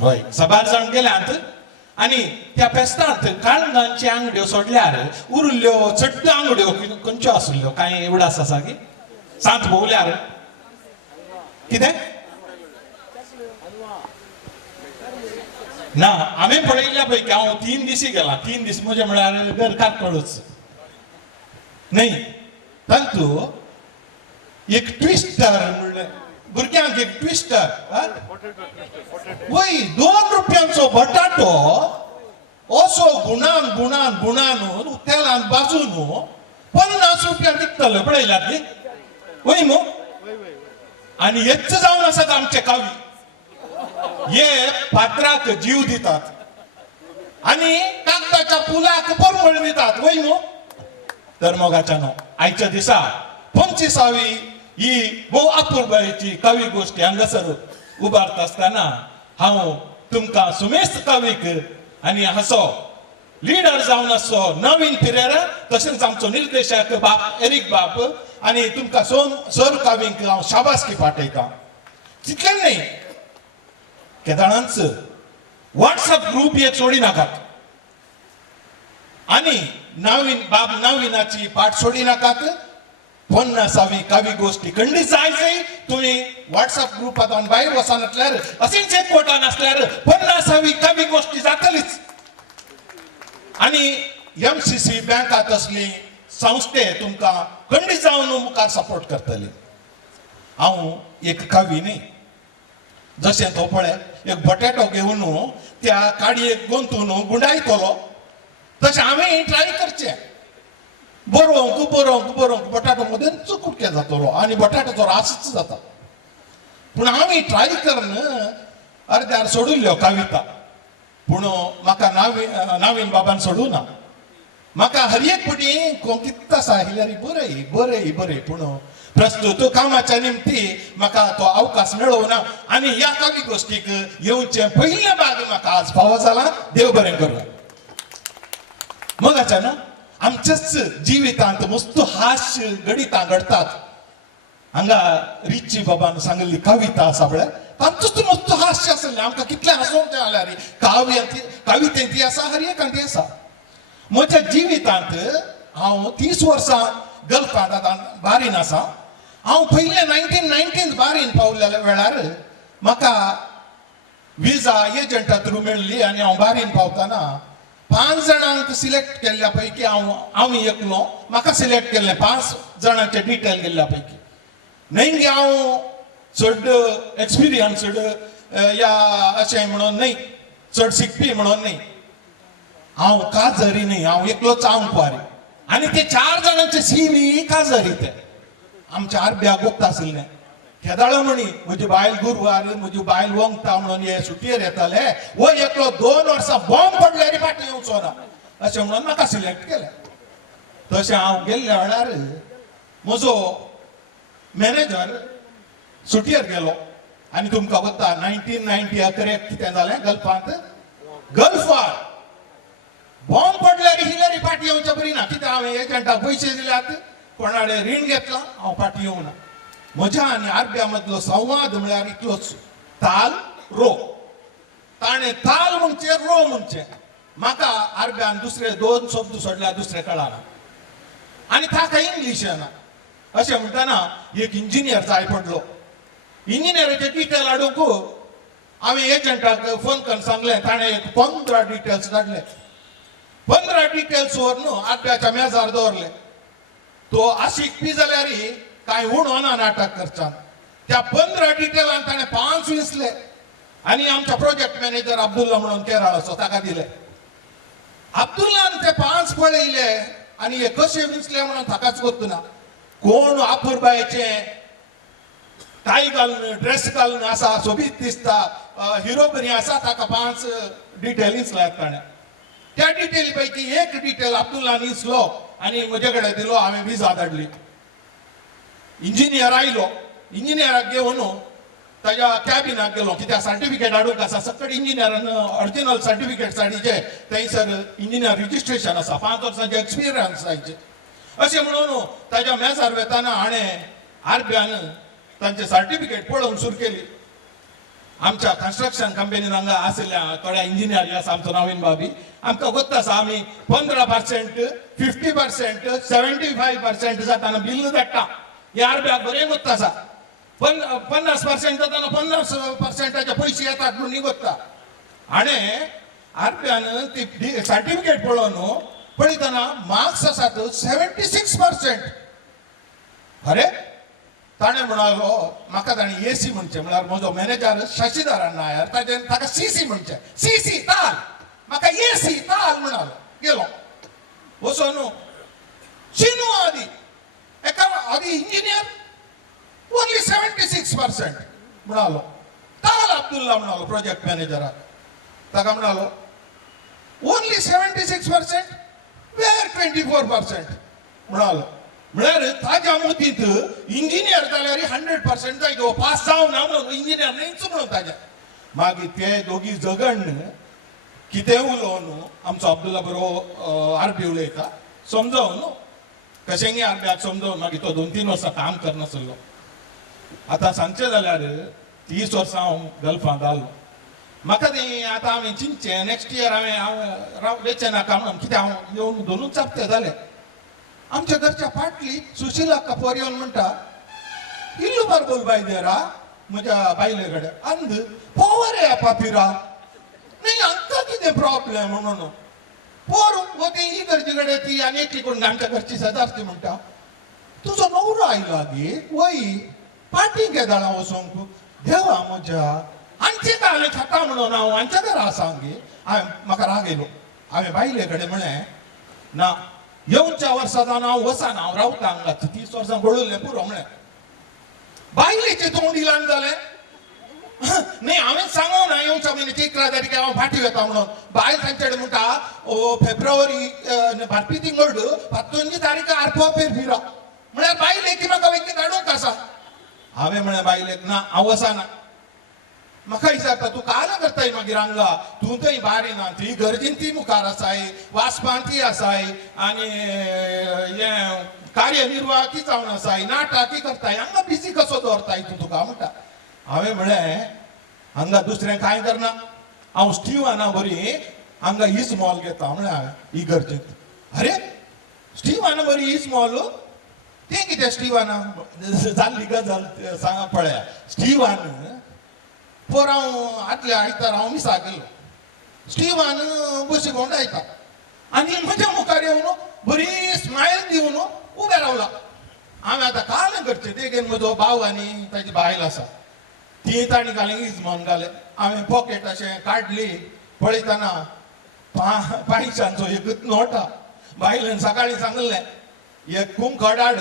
हय सबार जाण गेल्यात. आनी त्या फेस्तांत काळंगांची आंगड्यो सोडल्यार उरिल्ल्यो चड्ड आंगड्यो खंयच्यो आसल्यो कांय उडास आसा की सांत भोवल्यार कितें ना हांवें पळयल्ल्या पैकी हांव 3 दिसी गेलां. 3 दीस म्हणजे म्हळ्यार घर कारकोळच न्ही. तातूंत एक ट्विस्टर म्हणल्यार भुरग्यांक एक ट्विस्टर वय 2 रुपयांचो बटाटो असो गुणान गुणान गुणान तेलान भाजून 50 रुपया विकतलो पळयल्यात न्ही वय मो. आनी हेच जावन आसात आमचे कवी. हे पात्राक जीव दितात आनी कागदाच्या फुलाक परमळ दितात वय मो. तर मोगाच्यानो आयच्या दिसा 25वी ही भोव अपुर्बायेची कवी गोष्टी हांगासर उबारता आसतना हांव तुमकां सुमेस्त कवीक आनी हाचो लिडर जावन आसो नवीन पिरेर तशेंच आमचो निर्देशक बाप एरिक बाप आनी तुमकां सर कवींक हांव शाबासकी पाठयतां. तितलें न्ही, केदारांच व्हॉट्सअप ग्रुप एक सोडी नाकात आनी नवीनाची पाठ सोडी नाकात. 50वी कवी गोष्टी खंडी जाय तुम्ही व्हॉट्सअप ग्रुपांत भायर वचून नासल्यार अशेंच एक कोटा नासल्यार 50वी कवी गोष्टी जातलीच. आनी MCC बँकात असली संस्थे तुमकां खंडी जावन मुखार सपोर्ट करतली. हांव एक कवी न्ही, जशें तो पळय एक बटाटो घेवन त्या काडयेक गुंतून गुंडायतलो तशें हांवें ट्राय करचें. बरोवंक बटाटो मदीं चुकुटकें जातलो आनी बटाट्याचो रासच जाता. पूण हांवें ट्राय करून अर्द्यार सोडिल्ल्यो कविता. पूण म्हाका नावीन बाबान सोडूं ना. म्हाका हर एक फावटी कितें आसा हिल्यारी बरय पूण प्रस्तुत कामाच्या निमती म्हाका तो अवकाश मेळोवं ना आनी ह्या कवी गोष्टीक येवचें पयले भाग म्हाका आज फावो जाला. देव बरें करूं. मगाच्यान आमच्याच जिवितांत मस्त हास्य घडितां घडतात. हांगा रिची बाबान सांगिल्ली कविता आसा पळय तांचोच मस्त हास्य आसलें. आमकां कितलें हांसोवंक जाल्यार कवितेंत ती आसा हर एकांत ती आसा. म्हज्या जिवितांत हांव 30 वर्सां गल्फांत बारीन आसा. हांव पयले 1990 बारीन पावल्या वेळार म्हाका विजा एजंटा थ्रू मेळ्ळी आनी हांव बारीन पावतना 5 जाणांक सिलेक्ट केल्ल्या पैकी हांव एकलो म्हाका सिलेक्ट केल्लें 5 जाणांचे डिटेल गेल्ल्या पैकी. न्हय हांव चड एक्सपिरियन्सड या अशें म्हणून न्हय, चड शिकपी म्हणून न्हय, हांव काजरी न्हय, हांव एकलोच आंकवारी. आनी ते 4 जाणांचे CV काजरी ते आमच्या आरब्याक गुप्त आशिल्लें. केदाळो म्हणी म्हजी बायल गुरवार म्हजी बायल वंगता म्हणून हे सुटयेर येताले वो एकलो 2 वर्सां बॉम्ब पडल्यार फाटीं येवचो ना अशें म्हणून म्हाका सिलेक्ट केलें. तशें हांव गेल्ल्या वेळार म्हजो मॅनेजर सुटयेर गेलो आनी तुमकां वता 1990 अकरेक कितें जालें गल्फार बॉम्ब पडल्यार हिलेरी फाटीं येवचें बरी ना. कित्याक हांवें एजंटाक पयशे दिल्यात, कोणाडेन रीण घेतलां, हांव फाटीं येवना. म्हज्या आनी आरब्या मदलो संवाद म्हळ्यार इतलोच, ताल रो. ताणें ताल म्हणचे रो म्हणचे. म्हाका आरब्यान दुसरे 2 शब्द सोडल्यार दुसरे कळना आनी ताका इंग्लीश येना. अशें म्हणटना एक इंजिनियर जाय पडलो. इंजिनियराचे डिटेल हाडूंक हांवें एजंटाक फोन करून सांगलें. ताणें एक 15 डिटेल्स धाडले. 15 डिटेल्स व्हरून आरब्याच्या मेजार दवरले. तो आशिकपी जाल्यार कांय उणो ना नाटक करच्यान. त्या 15 डिटेलान ताणें 5 विसले आनी आमच्या प्रोजेक्ट मॅनेजर अब्दुल्ला म्हणून केरळाचो ताका दिले. अब्दुल्लान ते 5 पळयले आनी हे कशे विसले म्हणून ताकाच गोत्तुना. कोण आपुरबायेचे टाय घालून ड्रेस घालून आसा सोबीत दिसता हिरो बरी आसा ताका 5 डिटेल इचल्यात ताणें. त्या डिटेली पैकी एक डिटेल अब्दुल्लान इचलो आनी म्हजे कडेन दिलो. हांवें विजा धाडली. इंजिनियर आयलो. इंजिनियराक घेवन ताज्या कॅबिनाक गेलो कित्याक सर्टिफिकेट हाडूंक आसा. सकट इंजिनियरान ऑरिजिनल सर्टिफिकेट साडीचे थंयसर इंजिनियर रजिस्ट्रेशन आसा. 5 वर्सांचे एक्सपिरियन्स जायचे. अशें म्हणून ताज्या मेजार वेताना हाणें आरब्यान तांचे सर्टिफिकेट पळोवन सुरू केली. आमच्या कन्स्ट्रक्शन कंपनीन हांगा आशिल्ल्या थोड्या इंजिनियर आसा आमचो नवीन बाबी. आमकां गोत्त आसा आमी 15%, 50%, 75% जाताना बिल धाडटा. हे आरब्याक बरें गोत्त आसा. 50% जाताना 50%चे पयशे येतात म्हणून गोत्ता. हाणें आरब्यान ती सर्टिफिकेट पळोवन पळयतना मार्क्स आसात 76%. अरे ताणें म्हणालो म्हाका ताणें AC म्हणचें म्हळ्यार म्हजो मॅनेजर शशीधरन नायर ताका CC म्हणचें. CC ताल म्हाका AC ताल म्हणालो. गेलो वचून चिनू आदी इंजिनियर ओन्ली 76% म्हणालो. ताल अब्दुल्ला म्हणालो प्रोजेक्ट मॅनेजराक. ताका म्हणालो ओन्ली 76%, वेर 24% म्हणालो. म्हळ्यार ताज्या मोतीत इंजिनियर जाल्यार 100% जाय गो पास जावं ना म्हणून इंजिनियर नाहीच म्हणून ताज्या मागीर ते दोगी झगड कितें उलोवन आमचो अब्दुल्ला बरो आरबी उलयता समजावन कशेंय आरब्याक समजावन मागीर तो 2-3 वर्सां काम करनासलो आतां सांगचें जाल्यार 30 वर्सां हांव गल्फांत जालो म्हाका तें आतां हांवें चिंतचें नेक्स्ट इयर हांवें वेचें नाका म्हणून कित्याक हांव येवन 2 हप्ते जाले आमच्या घरच्या फाटली सुशीला कपूर येवन म्हणटा इल्लू बरबोल बाय देरा म्हज्या बायले कडेन अंद पोवरे पापिरा नाही हांकां कितें प्रॉब्लेम म्हणून पोर वो ते इगर्जे कडेन ती आनी एकली कोण आमच्या घरची सदांच ती म्हणटा तुजो नवरो आयला गे वय पार्टी घेताळा वचोंक देवा म्हज्या हांचे काय हांवें खाता म्हणून हांव हांच्या घरा आसा गे हांवें म्हाका राग येयलो हांवें बायले कडेन म्हळें ना येवच्या वर्सां जावन हांव वचना हांव रावता हांगा 30 वर्सां पळयलें पुरो म्हळें बायलेचें तोंड इलान जालें नाही हांवें सांगो ना येवच्या म्हयन्याची 11 तारीख हांव फाटीं वता म्हणून बायल तांचे कडेन म्हणटा फेब्रुवारी भारती तिंगड 15 तारीख आरपो फिरा म्हळ्यार बायलेक म्हाका वेगळी धाडूंक आसा हांवें म्हळें बायलेक ना हांव वचना म्हाका विचारता तूं काल करताय मागीर हांगा तूं थंय बारी ना ती गरजेन ती मुखार आसाय वाचपान ती आसाय आनी हें कार्यनिर्वाहकी जावन आसाय नाटकी करताय हांगा बिजी कसो दवरताय तूं तुका म्हणटा हांवें म्हळें हांगा दुसरें कांय करना हांव स्टिवाना बरी हांगा इस्मॉल घेता म्हळें हांवें इगर्जेंत अरे स्टिवाना बरी इस्मॉल तें कितें स्टिवाना जाल्ली गजाल सांगा पळया स्टिवान पोर हांव आदल्या आयतार हांव मिसा गेलो स्टिवान बशी भोंवड आयता आनी म्हज्या मुखार येवन बरी स्मायल दिवन उबे रावला हांवें आतां काल करचें तेगेन म्हजो भाव आनी ताची बायल आसा ती ताणी घालें इजमोन घालें हांवें पॉकेट अशें काडली पळयतना 500 एकच नोटा बायलेन सकाळीं सांगलें एक कुंकड हाड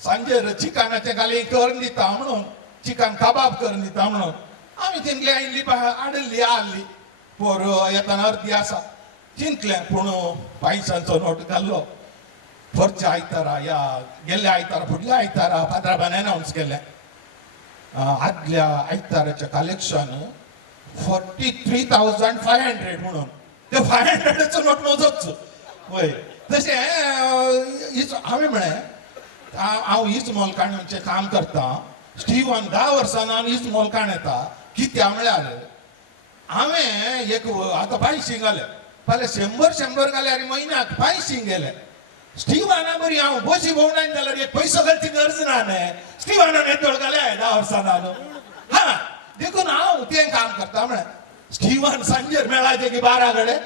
सांजेर चिकनाचें घालें करून दिता म्हणून चिकन कबाब करून दिता म्हणून हांवें तितली आयिल्ली हाडली हाडली पोर येताना अर्दी आसा चिंतलें पूण 500 नोट घाल्लो परच्या आयतारा या गेल्ल्या आयतारा फुडल्या आयतारा फादराबान अनावन्स केलें आदल्या आयताराचें कलेक्शन 43,500 म्हणून ते 500चो नोट नजोच वय तशें हांवें म्हळें हांव इस्मॉल काणयेचें काम करता स्टिवन 10 वर्सां हांव इस्मॉल काणयता कित्या म्हळ्यार हांवें एक आतां 500 घाले फाल्यां 100 घाल्यार म्हयन्याक 500 गेले स्टिवाना बरी हांव बशी भोंवडायन जाल्यार एक पयसो घालची गरज ना न्ही स्टिवानान येतोळ घाल्या 10 वर्सां जालो हा देखून हांव तें काम करता म्हळें स्टिवन सांजेर मेळा तेगे 12 कडेन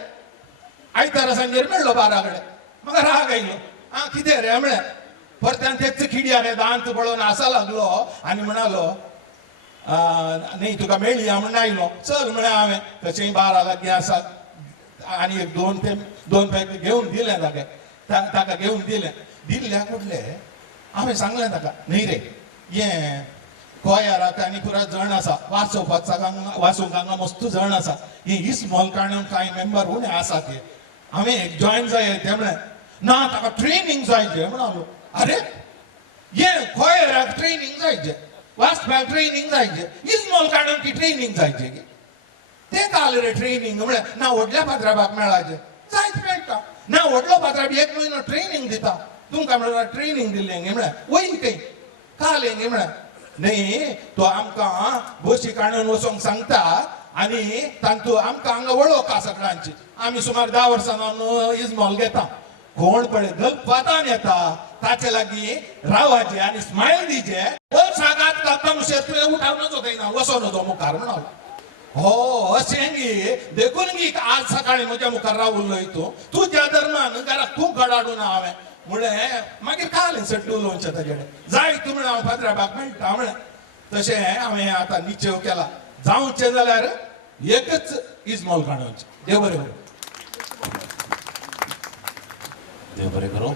आयतारा सांजेर मेळ्ळो 12 कडेन म्हाका राग आयलो आं कितें रे म्हळें परत्यान तेच खिड्या रे दांत पळोवन हांसा लागलो आनी म्हणालो न्ही तुका मेळ्ळी म्हण आयलो चल म्हळें हांवें तशेंय 12 लागीं आसा आनी एक 2 पॅक घेवन दिलें ताका घेवन दिल्ल्या कुठले हांवें सांगलें ताका न्ही रे हें गोंयाराक आनी पुराय जण आसा वाचूंक हांगा मस्त जण आसा ही इस्मॉल काणून कांय मेंबर उणे आसा ते हांवें एक जॉयन जाय ते म्हळें ना ताका ट्रेनींग जायचें म्हणालो अरे हें गोंयाराक ट्रेनींग जायचें वाचपाक ट्रेनींग जायचें इस्मॉल काणून की ट्रेनींग जायचें गे तें काल रे ट्रेनींग म्हळें ना व्हडल्या पात्राबाक मेळाचें जायत मेळटा ना व्हडलो पात्राब 1 म्हयनो ट्रेनींग दिता तुमकां म्हळ्यार ट्रेनींग दिलें गे म्हळ्यार वय खंय काल गे म्हळ्यार न्ही तो आमकां बशी काडून वचोंक सांगता आनी तांतू आमकां हांगा वळख आसा सगळ्यांची आमी सुमार 10 वर्सां इस्मॉल घेता कोण पळय गलपातान येता ताचे लागीं रावाचें आनी स्मायल दिचे सागात काका मुशेर तुवें उठाव नजो थंय वचो नजो मुखार म्हणालो हो अशें गे देखून गी आज सकाळीं म्हज्या मुखार रावल्लो तूं तुज्या धर्मान घराक तूं गडाडून हांवें म्हळें मागीर कालें सट्टू लोणचें ताचे कडेन जाय तूं म्हळें हांव फादराबाक मेळटा म्हळें तशें हांवें आतां निश्चय केला जावचें जाल्यार एकच इस्मॉल काडोवचें देव बरें करूं देव बरें करूं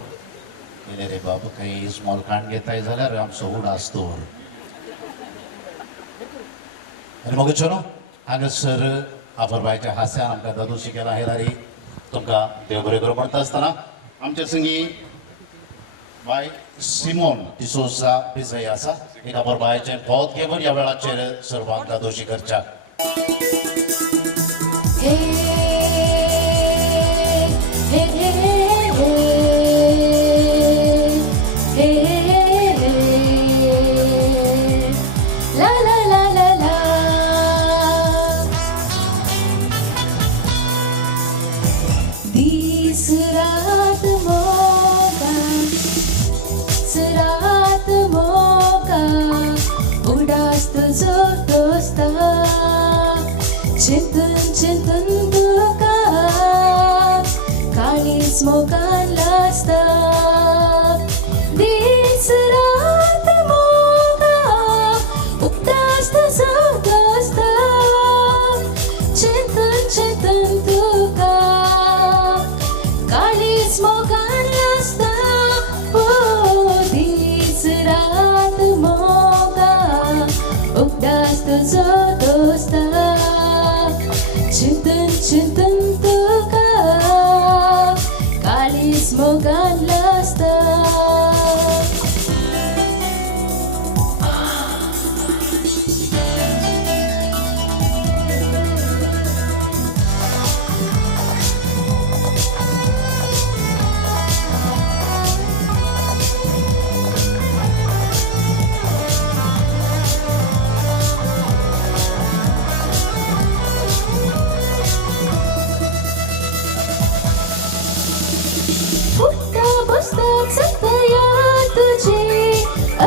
रे बाबा काही इस्मॉल काण घेताय जाल्यार आमचो उडा आसतो आनी मग चलो हांगासर आफरबायच्या हास्यान आमकां दादोशी केला हेरारी तुमकां देव बरें करूं म्हणटा आसतना आमचे संगी बाय सिमोन डिसोजा बिजय आसा एका बरोबाचे बहुत घेवन ह्या वेळाचेर सर्वांक दोशी करच्या चिंतन चिंतन तुका काळीज मोगान लासता दीस रात मोगा उगदास्त सवदस्त चिंतन चिंतन तुका काळीज मोगान लासता ओ दीस रात मोगा उगदास्त सवदस्त चिंतन चिंतन तुका काळीज मोगान लासता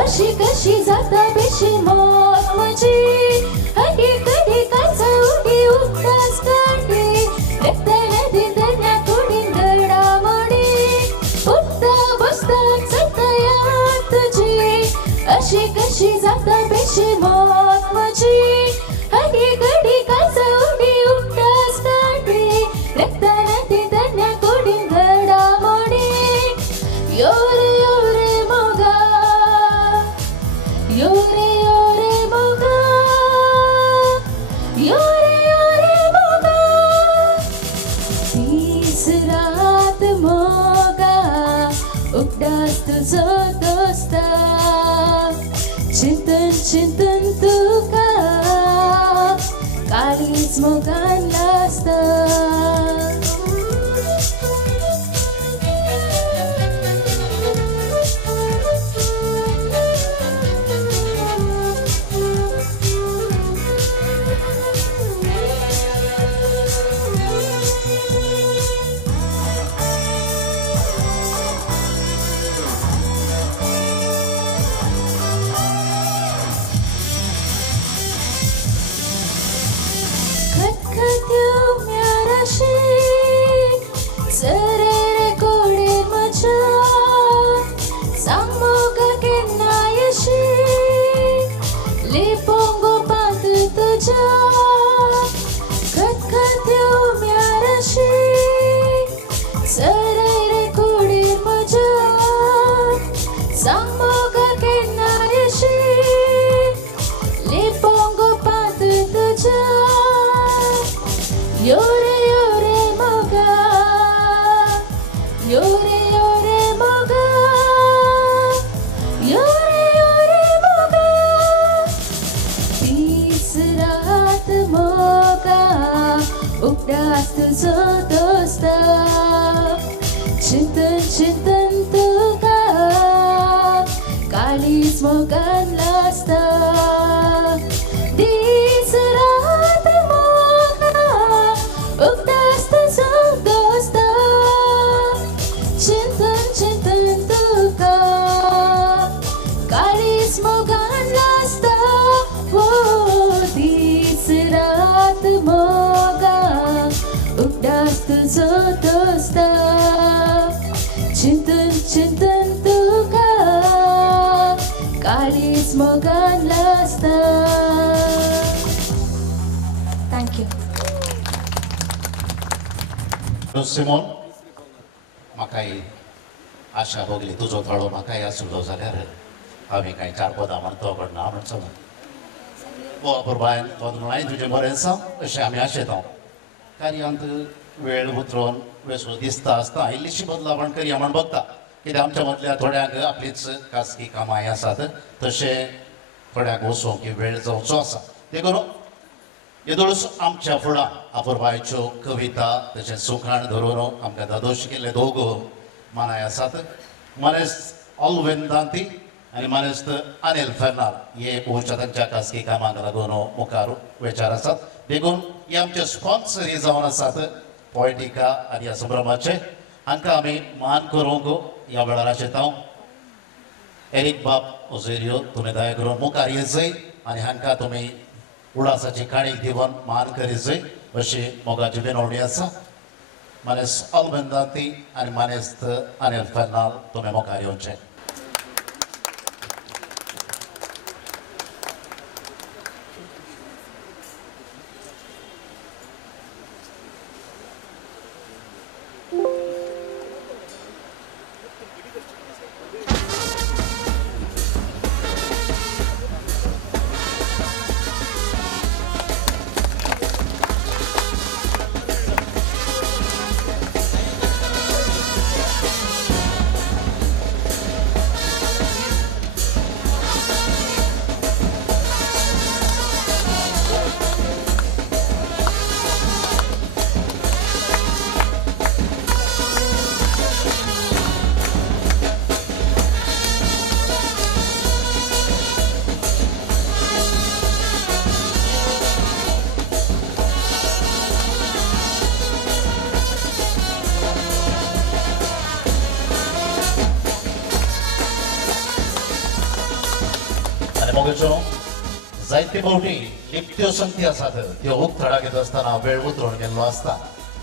अशी कशी जाता बेशेमोत म्हजी हडी कडी काचा उडी उगदास काढे रक्ताना दिदरण्या कुडीन घडामोडी उठता बसता चलता याद तुझी अशी कशी जाता बेशेमोत म्हजी हडी कडी काचा उडी उगदास काढे रक्ताना दिदरण्या कुडीन घडामोडी योरे योरे मोगा योरे योरे मोगा योरे योरे मोगा दीस रात मोगा उगडास तुझो दोस्ता चिंतन चिंतन तुका काळीज मोगान लासता Yore yore moga, yore yore moga, yore yore moga. Dीस रात मोगा उगडास तुझो दोस्ता चिंतन चिंतन तुका काळीज मोगान लासता दीस रात मोगा उगडास तुझो दोस्ता चिंतन चिंतन तुका काळीज मोगान लासता हो दीस रात मोगा उगडास तुझो दोस्ता चिंतन चिंतन तुका काळीज मोगान लासता थँक्यू सिमोन म्हाकाय आशा भोगली तुजो थोडो म्हाकाय आसलो जाल्यार हांवें कांय चार पदां म्हणतो ना म्हणचो वो अपुरबायन हांवें तुजें बरें सांग अशें आमी आशेता कार्यांत वेळ उतरोवन वेसो दिसता आसता इल्लीशी बदलावण करया म्हण बघता कित्याक आमच्या मदल्या थोड्यांक आपलीच खासगी कामां आसात तशें थोड्यांक वचोंक वेळ जावचो आसा देखून येदोळूच आमच्या फुडां अपुरबायच्यो कविता तशें सुखाण धरून आमकां धादोश केल्ले दोग मानाय आसात मनेस्त ऑलवेंदांती आनी मनेस्त अनिल फेर्नार हे गोंयच्या तांच्या खासगी कामाक लागून मुखार विचार आसात देखून हे आमचे स्पॉन्सरी जावन आसात पोयटिका आनी ह्या संभ्रमाचे हांकां आमी मान करूंक ह्या वेळार आशेता एरिक बाब ओझेरियो तुमी दया करून मुखार येजय आनी हांकां तुमी उडासाची काणीक दिवन मान करीजय अशी मोगाची विनवणी आसा मनेस्त ऑलवेंदांती आनी मनेस्त अनिल फेर्नार तुमी मुखार येवचे मोगेच्यो जायते फावटी लिप्त्यो संगती आसात त्यो उक्तडा घेत आसतना वेळ उतरून गेल्लो आसता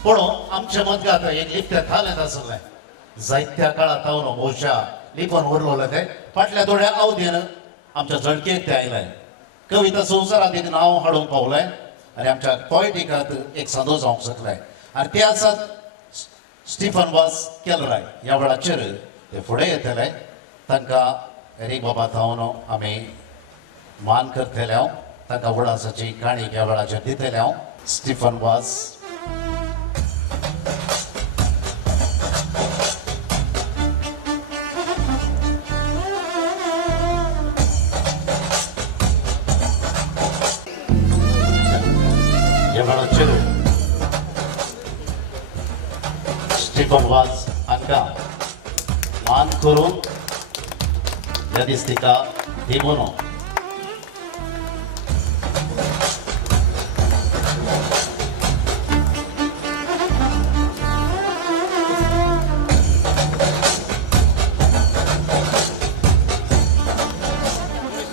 पूण आमच्या मदगात एक लिप्त्या थालेंत आसलें जायत्या काळात तावन भोवशा लिपोन उरलोले ते फाटल्या थोड्या अवधीन आमच्या जळकेक ते आयले कविता संवसारांत एक नांव हाडूंक पावलें आनी आमच्या पोयटिकांत एक संदो जावंक शकलें आनी ते आसात स्टीफन वास केलराय ह्या वेळाचेर ते फुडें येतले तांकां एरिक बाबा थावन आमी मान करतले हांव तांकां उडासाची काणी ह्या वेळाचेर दितले हांव स्टीफन वास ह्या वेळाचेर स्टीफन वास हांकां मान करून ह्या दिसतिका दिवन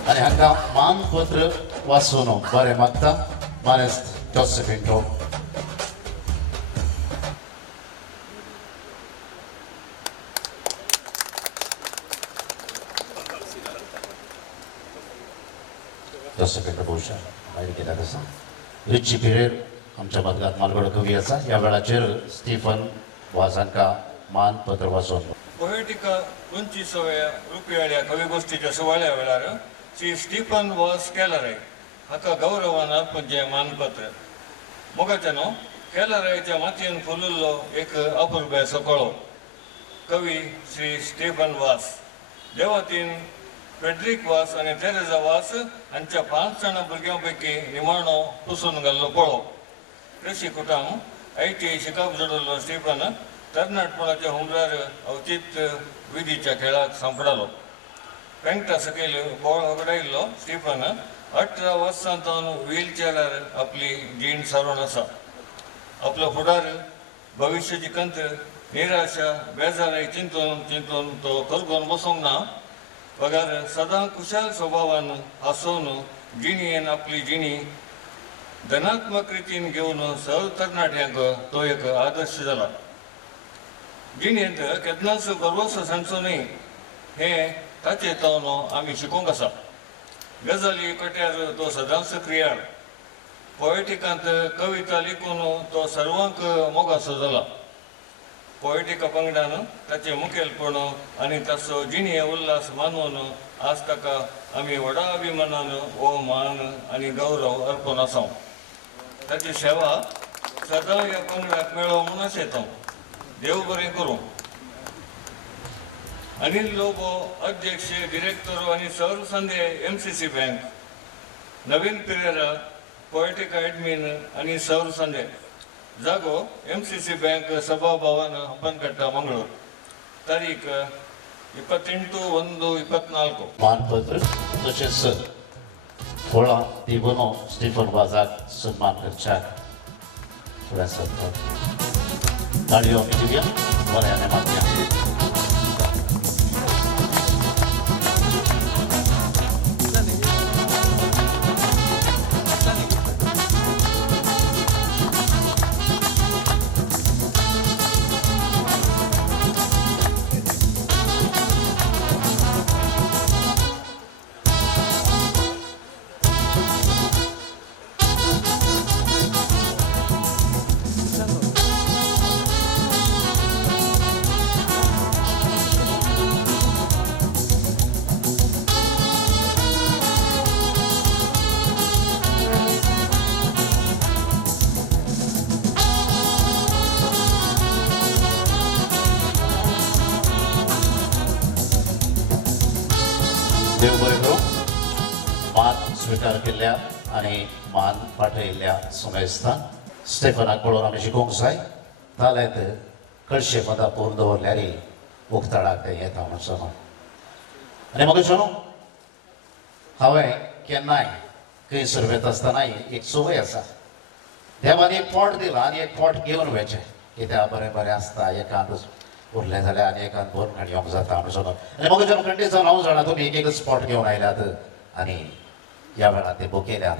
आनी हांकां मानपत्र वाचून बरें मागता मानेस्त जोसेफीन टो जोसेफीन भूषण भायर केल्यात आसा रिची पिरेर आमच्या मदगांत मालगड कवी आसा ह्या वेळाचेर स्टीफन वास हांकां मानपत्र वाचून पोएटिका 25व्या रुपयाळ्या कविगोष्टीच्या सुवाळ्या वेळार श्री स्टीफन वास केलराय हाका गौरवान अर्पणचें मानपत्र मोगाच्यानो केलरायच्या मातयेन फुलल्लो एक अपुरब्याचो कळो कवी श्री स्टीफन वास देवातीन फ्रेडरिक वास आनी तेरेजा वास हांच्या 5 जाणां भुरग्यां पैकी निमाणो पुसून घाल्लो पळो कृषी कुटाम ITI शिकाप जोडलो स्टीफन तरणाटपणाच्या हुमरार अवचित विधीच्या खेळाक सांपडालो पेंगटा सकयल बोळ वगडायिल्लो स्टीफन 18 वर्सांतून व्हीलचॅरार आपली जीण सारून आसा आपलो फुडार भविश्याची कंत निराशा बेजाराय चिंतून चिंतून तो करगोन बसोंक ना पगार सदां कुशाल स्वभावान हांसोवन जिणयेन आपली जिणी धनात्मक रितीन घेवन सहज तरणाट्यांक तो एक आदर्श जाला जिणेंत केन्नाच गर्वसो सांगचो न्ही हें ताचे तावन आमी शिकूंक आसा गजाली कट्यार तो सदांच सक्रियाळ पोएटिकांत कविता लिखून तो सर्वांक मोगाचो जाला पोएटिका पंगडान ताचे मुखेलपण आनी ताचो जिणें उल्हास मानून आज ताका आमी व्हडा अभिमानान हो मान आनी गौरव अर्पण आसां ताची सेवा सदां ह्या पंगडाक मेळो म्हूण आशेता देव बरें करूं अनिल लोबो अध्यक्ष डिरेक्टर आणि सरसंघे MCC बँक, नवीन पेरेरा पोएटिका एडमिन आणि सरसंघे जागो MCC बँक सभाभवन हंपनकट्टा मंगळूर, तारीख 28/1/24. मानपत्र तसेच फळां ती बनो स्टीफन वाजाक सन्मान करच्याक थोड्या सत्कार ताळयो आमी दिवया बऱ्याने मागया. देव बरें करूं. मान स्विकार केल्ल्या आनी मान पाठयल्ल्या सुमेस्तान स्टेफनाक पळोवन आमी शिकोवंक जाय. तालेंत कळशे मदां पळोवन दवरल्यार उक्ताडाक तें येता म्हणून सांगून. आनी म्हाका सांगू हांवें केन्नाय खंय सर्वेत आसतनाय एक संवय आसा. देवान एक पोट दिला आनी एक पोट घेवन वचचें. कित्याक बरें बरें आसता एकांत उरलें जाल्यार आनी एकांत भरून काडयोंक जाता म्हणून सांगून. आनी म्हाका जेन्ना कंटीन्यू जावन हांव जाणा तुमी एक एक स्पॉट घेवन आयल्यात आनी ह्या वेळार ते बोकेल्यात.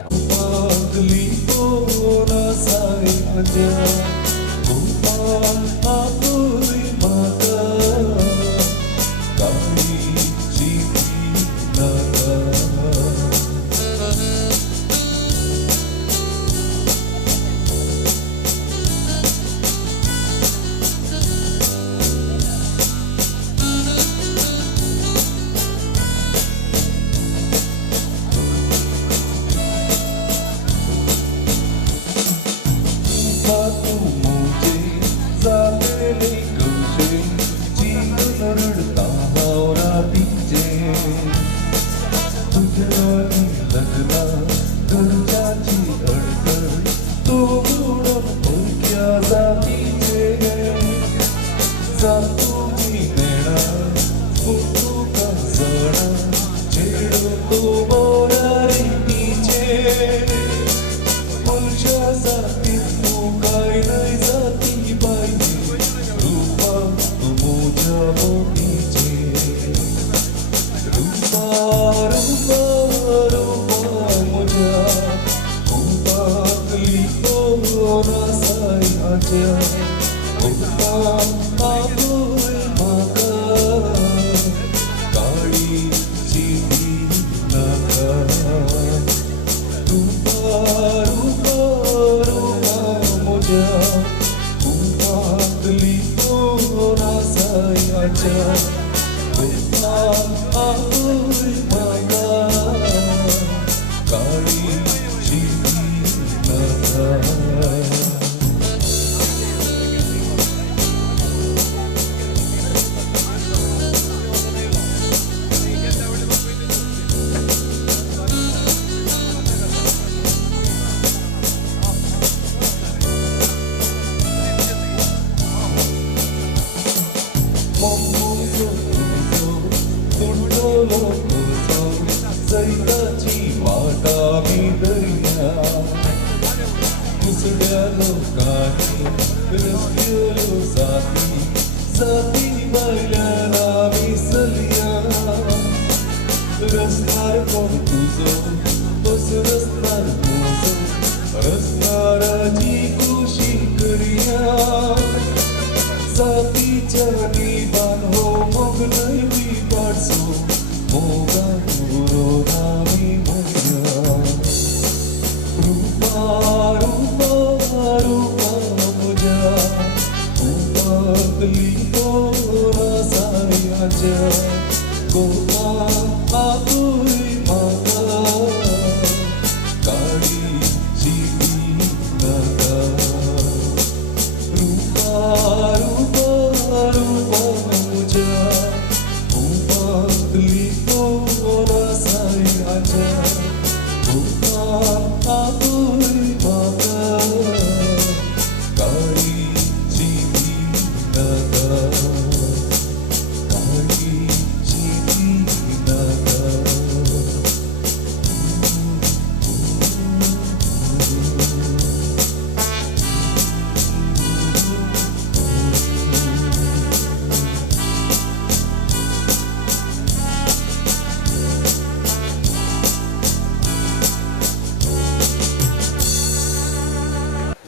Lipo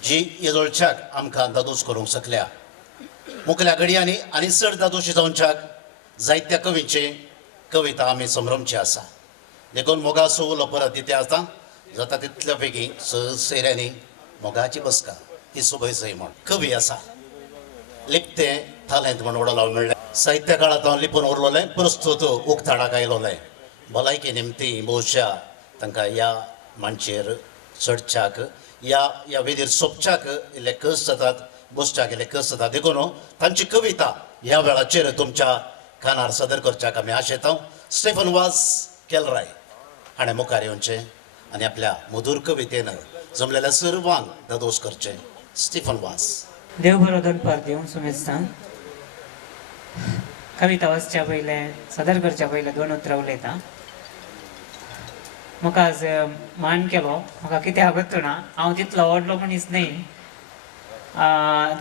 जी येदोळच्याक आमकां दादोस करूंक शकल्या मुखल्या घडयांनी आनी चड दादोशी जावच्याक जायत्या कवींचे कविता आमी संभ्रमची आसा देखून मोगाचो उलो परत दिते आतां जाता तितल्या बेगीन सोयऱ्यांनी मोगाची बसका ही सोबय जय म्हण कवी आसा लिपते थालेंत म्हण उडोवंक म्हणलें साहित्य काळांत हांव लिपून उरलोलें प्रस्तुत उक्ताडाक आयलोलें भलायकी निमती भोवशा तांकां ह्या मांचेर चडच्याक ह्या वेदीर सोंपच्याक इल्ले कस जातात बसच्याक इल्ले कस जाता देखून तांची कविता ह्या वेळाचेर तुमच्या कानार सदर करच्याक आमी आशेता स्टेफन वाज केलराय हाणें मुखार येवचें आनी आपल्या मधुर कवितेन जमलेल्या सर्वांक दादोस करचें स्टीफन वाज देव बरो दनपार दिवं सुमेस्तां कविता वाचच्या पयलें सदर करच्या पयलें 2 उतरां उलयतां म्हाका आज मान केलो म्हाका कितें आगत ना हांव तितलो व्हडलो मनीस न्ही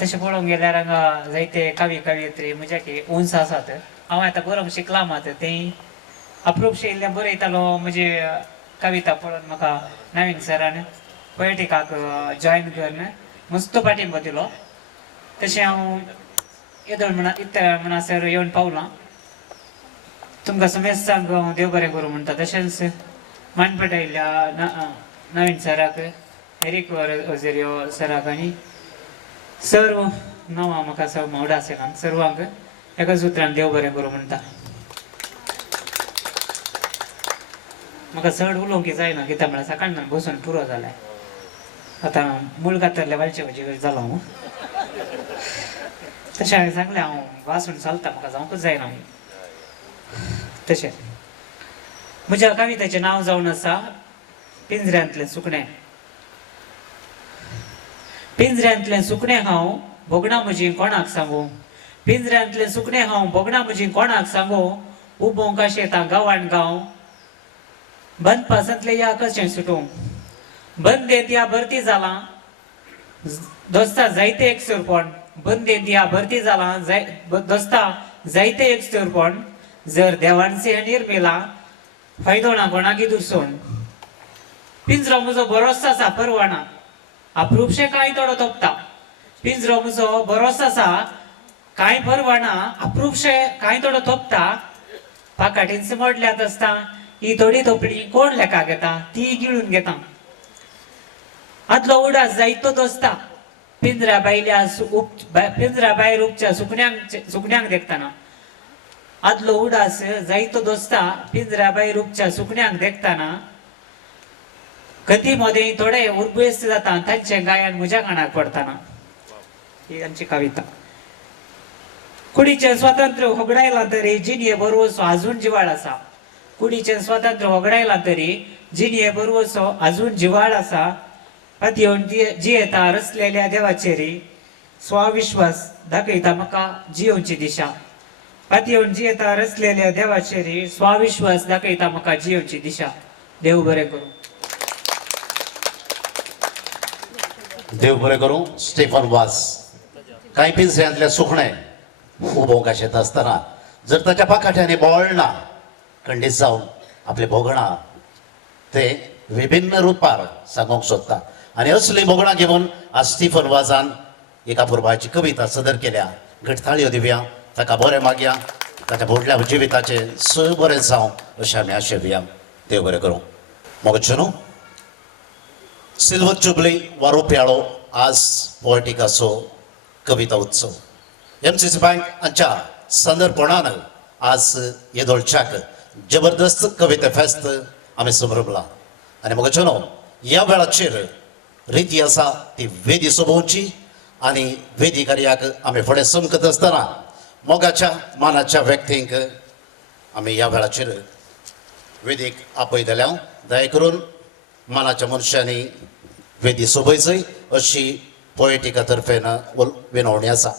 तशें पळोवंक गेल्यार हांगा जायते कवी कवयित्री म्हज्या की उंच आसात हांव आतां बरोवंक शिकलां मात तें अप्रुपशें इल्लें बरयतालो म्हणजे कविता पळोवन म्हाका नवीन सरान पोएटिकाक जॉयन करून मस्त पाठिंबो दिलो तशें हांव येदोळ म्हणसर येवन पावलां तुमकां सुमेस्तांक हांव देव बरें करूं म्हणटा तशेंच मानपट आयिल्ल्या नवीन सराक एरिक ओझेरियो सराक आनी सर्व नांवां म्हाका सगळं मावडा आसलें सर्वांक एकाच उतरान देव बरें करूं म्हणटा म्हाका चड उलोवंक जायना कित्याक म्हळ्यार सकाळच्यान बसून पुरो जालें आतां मूळ कातरले वालचे भाजी जालो हांव तशें हांवें सांगलें हांव वाचून चलता म्हाका जावंकूच जायना तशें म्हज्या कवितेचें नांव जावन आसा पिंजऱ्यांतलें सुकणें पिंजऱ्यांतलें सुकणें हांव भोगणां म्हजीं कोणाक सांगू पिंजऱ्यांतलें सुकणें हांव भोगणां म्हजीं कोणाक सांगू उबोंक येता गांवांत गांव बंद पासंतले या कशें सुटूं बंदेंत या भरती जालां दोस्ता जायते एक सुरपण बंदेंत या भरती जालां दोस्ता जायते एक सुरपण जर देवांचे निर्मिला फायदो ना कोणाकी दुरसोन पिंजरो म्हजो बरोसो आसा परवाना अप्रुपशें कांय तोडो तोपता पिंजरो म्हजो बरोसो आसा कांय परवाना अप्रुपशें कांय तोडो तोपता पाकाटींच मोडल्यात आसता ही थोडी तोपडी कोण लेखा घेता ती गिळून घेता आदलो उडास जायतो दोस्ता पिंजरा भायर उपच्या सुकण्यांक देखताना आदलो उडास जायतो दोस्ता पिंजरा भायर उपच्या सुकण्यांक देखताना कधी मोदें थोडे उर्बेस्त जाता तांचें गायन म्हज्या कानाक पडताना ही आमची कविता कुडीचें स्वातंत्र्य होगडायलां तरी जिणये बरोवसो आजून जिवाळ आसा कुडीचें स्वातंत्र्य होगडायलां तरी जिणये बरोवसो आजून जिवाळ आसा पातयेवन जियेता रचलेल्या देवाचेरी स्वाविश्वास दाखयता म्हाका जियोवची दिशा पातयेवन जियेता रचलेल्या देवाचेरी स्वाविश्वास दाखयता म्हाका जियोवची दिशा देव बरें करूं देव बरें करूं स्टेफन वाज कांय पिंजऱ्यांतलें सुकणें उबोवंक शेत आसतना जर ताच्या पाखाट्यांनी बोळना खंडीत जावन आपले भोगणां ते विभिन्न रुपार सांगूंक सोदता आनी असली भोगणां घेवन आज स्टीफन वाजान एका पुरबाची कविता सदर केल्या घटथाळ्यो दिवया ताका बरें मागया ताच्या व्हडल्या जिविताचे स बरें जावं अशें आमी आशेवया देव बरें करूं मोगचेनो सिल्वर जुबली वा रुपयाळो आज पोएटिकाचो कविता उत्सव MCC बँक हांच्या संदर्भणान आज येदोळच्याक जबरदस्त कविता फेस्त आमी संभ्रमला आनी मोगचेनो ह्या वेळाचेर रिती आसा ती वेदी सोबोवची आनी वेदी कार्याक आमी फुडें समकत आसतना मोगाच्या मानाच्या व्यक्तींक आमी ह्या वेळाचेर वेदीक आपयतल्या दया करून मानाच्या मनशांनी वेदी सोबयचय अशी पोएटिका तर्फेन विनवणी आसा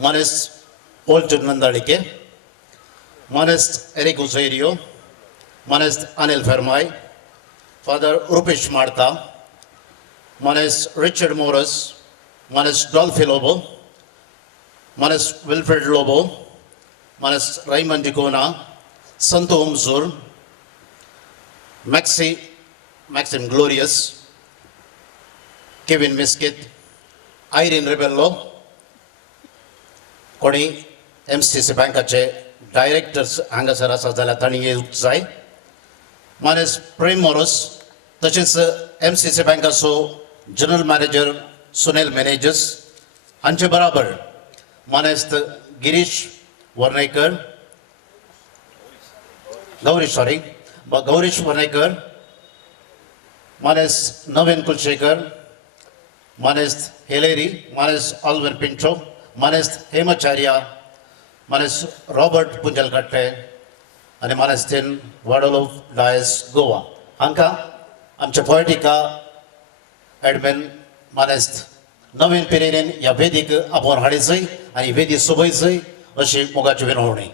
मनेस्त ओल्टून नंदाळिके मनेस्त एरिक उझेरियो मनेस्त अनिल फेर्माय फादर रुपेश मार्ता मनेस्त रिचर्ड मोरस मनेस्त डॉल्फी लोबो मनेस्त विल्फ्रेड लोबो मनेस्त रायमंड डिकोना संतो उमजूर Maxim Glorious, Kevin Mesquith, Irene Rebello, कोणी MCC बँकाचे डायरेक्टर्स हांगासर आसा जाल्यार तांणी येवंक जाय. मानेस प्रेम मोरोस, तशेंच MCC बँकाचो जनरल मॅनेजर सुनील मॅनेजर्स हांचे बराबर मानेस्त गिरीश वर्णेकर, गौरीश वर्णेकर, मानेस नवीन कुलशेखर, मानेस्त हेलेरी, मानेस ऑल्वर पिंटो, मानेस्त हेमाचार्या, मानेस रॉबर्ट पुंजलकट्टे आनी मानेस्तीन वाडोलोव डायस गोवा हांकां आमच्या पोयटिका एडमिन मानेस्त नवीन पिरेन ह्या वेदीक आपोवन हाडीचय आनी वेदी सोबयचय अशी मोगाची विनवणी.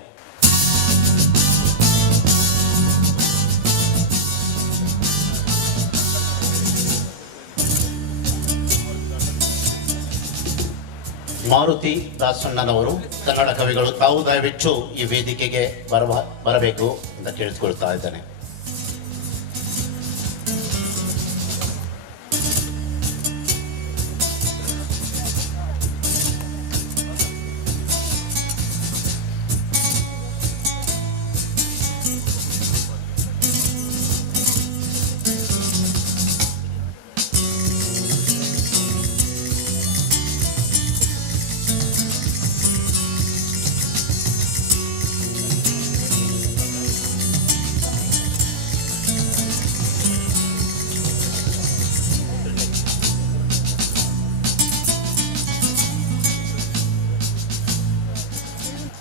ಮಾರುತಿ ದಾಸಣ್ಣನವರು ಕನ್ನಡ ಕವಿಗಳು ತಾವು ದಯವಿಟ್ಟು ಈ ವೇದಿಕೆಗೆ ಬರಬೇಕು ಅಂತ ಕೇಳಿಸ್ಕೊಳ್ತಾ ಇದ್ದೇನೆ.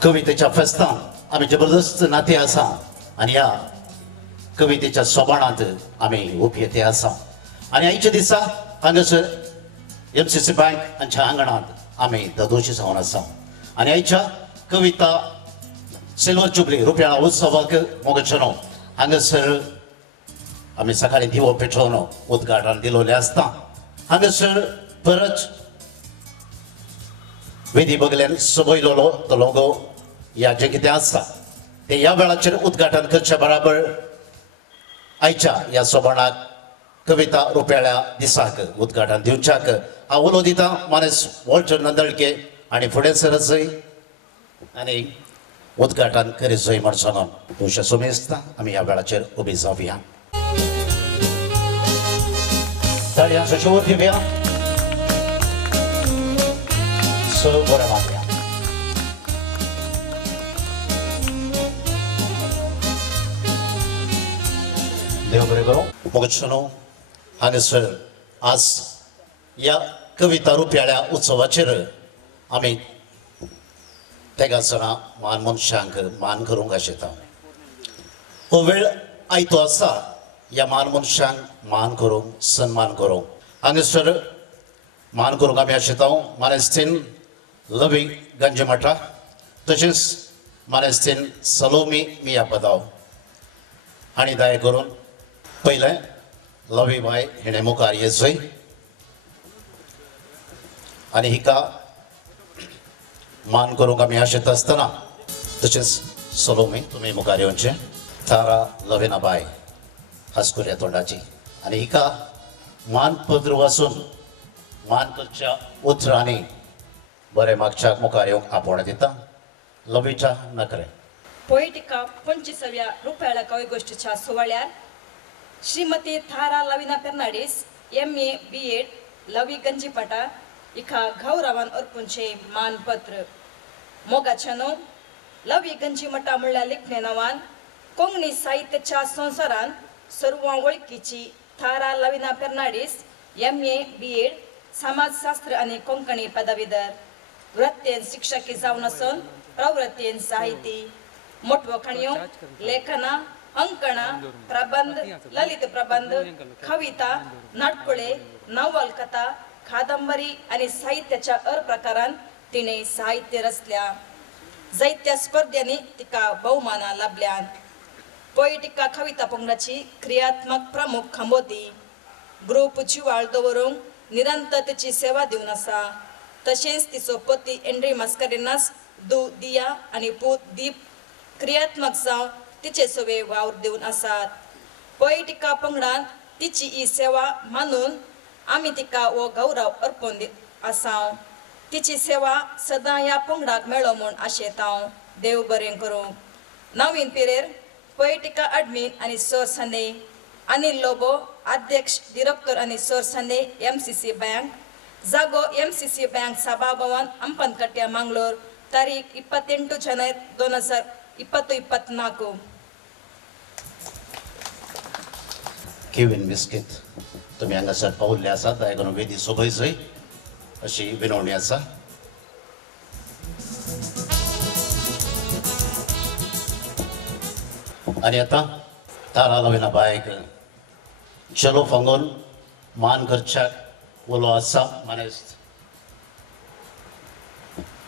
कवितेच्या फेस्तान आम्ही जबरदस्त नाते आसा आनी ह्या कवितेच्या सोबाणांत आमी उपेते आसा आनी आयच्या दिसा हांगासर MCC बँक हांच्या आंगणांत आमी दोशी जावन आसा आनी आयच्या कविता सिल्वर जुबली रुपयाळा उत्सवाक मोगचनो हांगासर आमी सकाळी दिवो पेटोवन उद्घाटन दिलोलें आसता. हांगासर परत वेदी बगल्यान सबयलोलो तो लोगो ह्या जें कितें आसा तें ह्या वेळाचेर उद्घाटन करच्या बराबर आयच्या ह्या सोबाणाक कविता रुपयाळ्या दिसाक उद्घाटन दिवच्याक हांव उलो दितां मानेस वॉल्टर नंदळके आनी फुडें सरचय आनी उद्घाटन करीचय म्हणसोन तुमच्या सुमेस्तां आमी ह्या वेळाचेर उबी जावया. ताळयांचो शोर दिवया. बरें मानया. देव बरें करूं. मोगचनो हांगासर आज ह्या कविता रुपयाळ्या उत्सवाचेर आमी तेगा जाणां मान मनशांक मान करूंक आशेता. हो वेळ आयतो आसा ह्या मान मनशांक मान करूंक सन्मान करूंक. हांगासर मान करूंक आमी आशेता मानेस्तीन लवी गंजमठा तशेंच मानेस्तीन सलोमी मिया पदाव हांणी दया करून पयलें लवी बाय हिणें मुखार येचय आनी हिका मान करूंक आमी आशेता आसतना तशेंच सलोमी तुमी मुखार येवचें. तारा लविना बाय हास्कुऱ्या तोंडाची आनी हिका मान पत्र वाचून मान करच्या उतरांनी बरें मागच्या मुखार येवंक आपोवण दिता. लविच्या नखरे. पोएटिका 25व्या रुपयाळ्या कविगोष्ठीच्या सुवाळ्यार श्रीमती थारा लविना फेर्नांडीस MA B.Ed लवी गंजीपटा हिका गौरवान अर्पूनचे मानपत्र. मोगाच्यानो लवी गंजीमटा म्हणल्या लेखणे नांवान कोंकणी साहित्याच्या संवसारान सर्वां वळखीची थारा लविना फेर्नांडीस MA B.Ed समाजशास्त्र आनी कोंकणी पदवीधर. वृत्तेन शिक्षकी जावन आसून प्रवृत्तेन साहिती, मोटवखणयो, लेखना, अंकणा, प्रबंध, ललित प्रबंध, कविता, नाटकुळे, नवलकथा, कादंबरी आनी साहित्याच्या प्रकारान तिणें साहित्य रचल्या. जायत्या स्पर्धांनी तिका भोवमानां लाभल्यात. पोएटिका कविता पंगडाची क्रियात्मक प्रमुख खंबोती. ग्रूप जिवाळ दवरूंक निरंतर तिची सेवा दिवन आसा. तशेंच तिचो पती एंड्री मास्कारेनास दिया आनी पूत दीप क्रियात्मक जावन तिचे सोवे वावर दिवन आसात. पोएटिका पंगडान तिची ही सेवा मानून आमी तिका हो गौरव अर्पून आसांव. तिची सेवा सदां ह्या पंगडाक मेळो म्हूण आशेत हांव. देव बरें करूं. नवीन पिरेर पोएटिका एडमिन आनी सरसंघे अनिल लोबो अध्यक्ष डिरेक्टर आनी सरसंघे MCC बँक जागो MCC बँक सभाभवन हंपनकट्ट्या मंगळूर तारीख 28 ಜನವರಿ 2024. केविन मिस्कीत तुम्ही हांगासर पावल्ले आसात. दयाकरून वेदी सोबयचय अशी विनवणी आसा. आणि आता तारा लाविना बायक चलो फांगोन मान करच्याक उलो आसा मानेस्त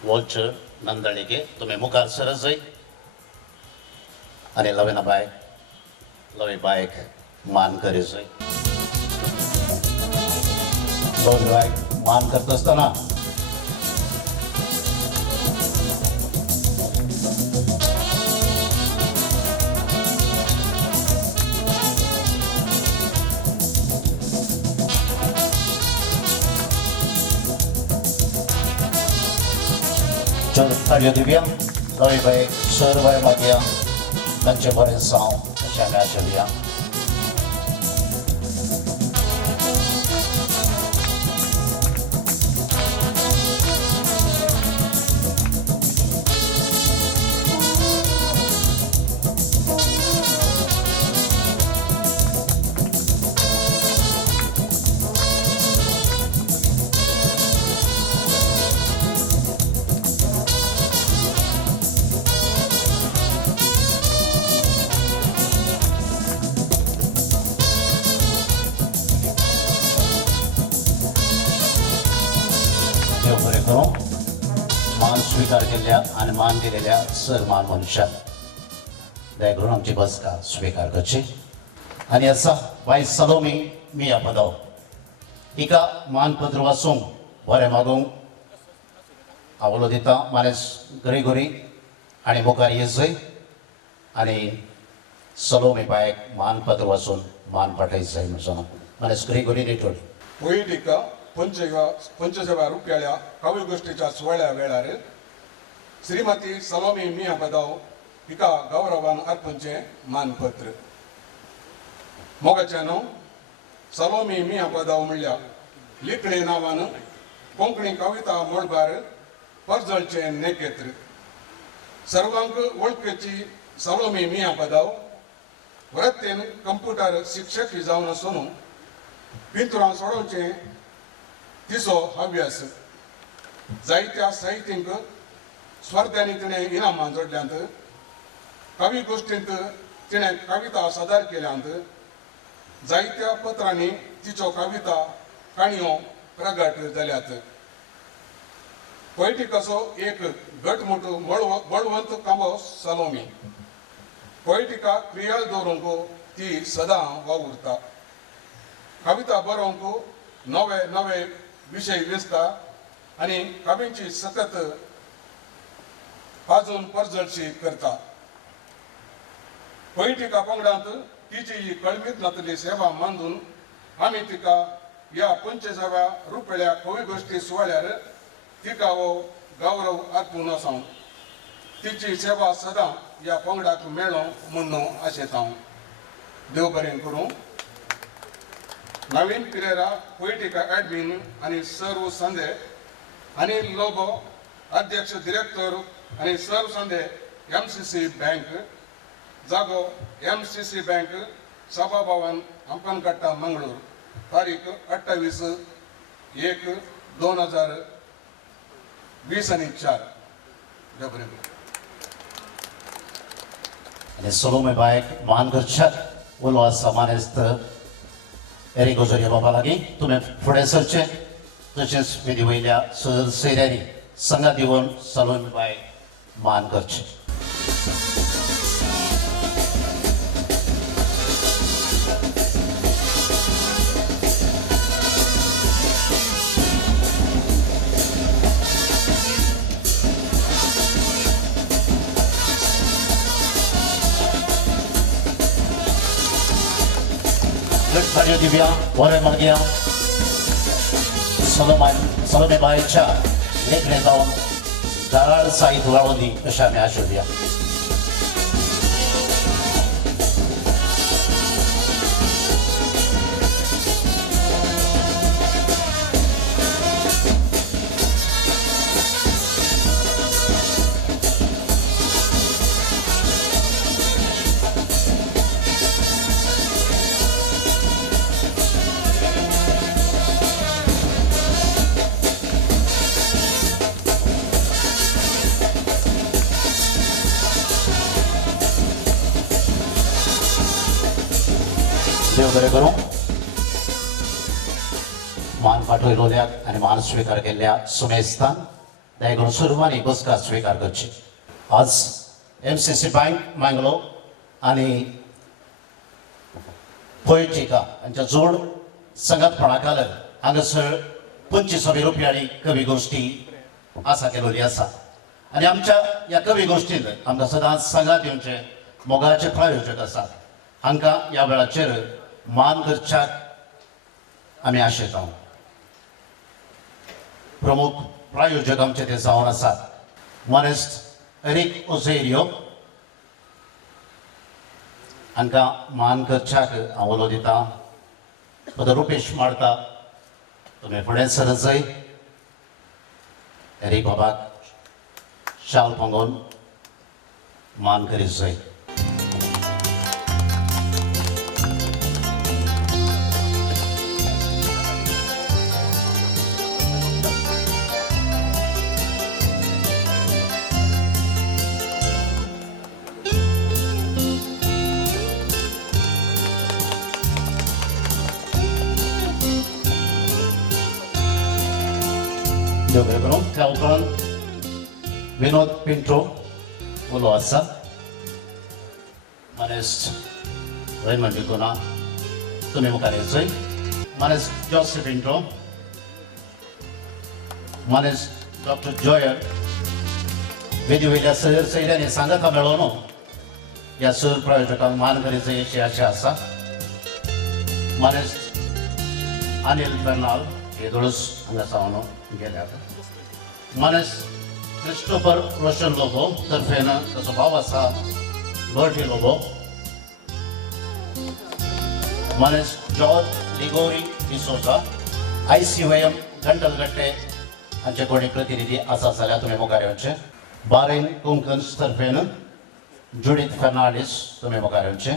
वॉल्टर नंदळीके तुम्ही मुखार सरजय आणि लविना बायक मान करीजय. लवी बायक मान करत असताना चल ताळयो दिवया. लवी बायक सर बरें मागया तांचे बरें जावं अशें आमी आशा दिया. मान स्वीकार केल्या आणि मान दिलेल्या सन्मान मनशाक दया करून आमची बसका स्वीकार करची. आणि असा बाय सलोमी मिया पदाव तिका मानपत्र वाचूंक बरें मागूंक आवलो दिता. मानेस ग्रेगोरी आणि मुखार येजय आणि सलोमी बायक मानपत्र वाचून मान पाठयचंय म्हणून मानेस ग्रेगोरी नेटोडी. पोएटिका पंचसेवा रुपयाळ्या काव्य गोष्टीच्या सुवाळ्या वेळार श्रीमती सलोमी मिया पदाव हिका गौरवान अर्पणचे मानपत्र. मोगाचें नांव सलोमी मिया पदाव म्हणल्या लिखणे नांवान कोंकणी कविता मळबार परजळचे नेकेत्र. सर्वांक वळखेची सलोमी मिया पदाव वृत्तेन कंप्युटर शिक्षक ही जावन आसून पिंतुरां सोडोवचें तिचो हव्यास. जायत्या साहित्यीक स्पर्धांनी तिणें इनामां जोडल्यांत. कवी गोश्टींत तिणें कविता सादर केल्यांत. जायत्या पत्रांनी तिच्यो कविता काणयो प्रगट जाल्यात. पोएटिकाचो एक घटमूट बळवंत कांबो सलोमी. पोएटिका क्रियाळ दवरूंक ती सदां वावुरता. कविता बरोवंक नवे नवे विशय वेंचता आनी कवींची सतत पाजून परजळशी करता. पोएटिका पंगडांत तिची ही कळमीत नातली सेवा मानून आमी तिका ह्या पंचसेवा रुपयाळ्या कवी गोश्टी सुवाळ्यार तिका हो गौरव अर्पून आसां. तिची सेवा सदां ह्या पंगडाक मेळो म्हणून आशेत हांव. देव बरें करूं. नवीन पिरेरा पोएटिका एडमिन आणि सर्व संघे अनिल लोबो अध्यक्ष डिरेक्टर आणि सर्व संघे MCC बँक जागो MCC बँक सभाभवन हंपनकट्टा मंगळूर तारीख 28/1/2024. आणि सलोमी बायक मान करच्याक उलो आसा मानेस्त एरी गोजोरिया बाबा लागीं तुमी फुडें सरचे. तशेंच वेदी वयल्या सोयऱ्यांनी संगात येवन सलोमी बायक मान करचे. ताळयो दिवया. बरें मागया. सलोमेबाईच्या लेखणे जाऊन दराळ साहित वाळवली अशा आम्ही आशोधया. देव बरें करूं. मान पाठयलोल्या आनी मान स्वीकार केल्ल्या सुमेस्तान दयेकरून सुरवानी बसका स्वीकार करची. आज MCC बँक मंगलोर आनी पोएटिका हांच्या जोड संगतपणा खाला हांगासर 25,000 रुपयांनी कवी गोष्टी आसा केलोली आसा आनी आमच्या ह्या कवी गोष्टींत आमकां सदांच सांगात येवचे मोगाचे प्रायोजक आसात. हांकां ह्या वेळाचेर मान करच्याक आमी आशेता. प्रमुख प्रायोजक आमचे ते जावन आसात मॉनेस्ट एरिक ओझेरियो हांकां मान करच्याक हांव उलो दितां. रुपेश मारता तुमी फुडें सरत जाय. एरिक बाबाक शाल पांगोवन मान करीत जाय. देव बरें करूं. त्या उपरांत विनोद पिंटो उलो आसा. मनेस्ट रेमंड डिकोना तुमी मुखार येचय. मनेस्ट जोसेफ पिंटो, मनेस्ट डॉक्टर जॉयर वेदी वयल्या सर सयऱ्यांनी सांगता मेळोन ह्या सर प्रायोजकांक मान करीत जाय अशी आशा आसा. मनेस्ट अनिल बेर्नाल हे दोळस हांगा सावन गेल्यात. मनेस्ट क्रिस्टोफर रोशन लोबो तर्फेन ताचो भाव आसा बर्टी लोबो. मनेस्ट जॉर्ज लिगोरी डिसोजा ICOM गंटलगट्टे हांचे कोणी प्रतिनिधी आसा जाल्यार तुमी मुखार येवचे. बारेन कोंकण तर्फेन जुडीथ फर्नांडीस तुमी मुखार येवचे.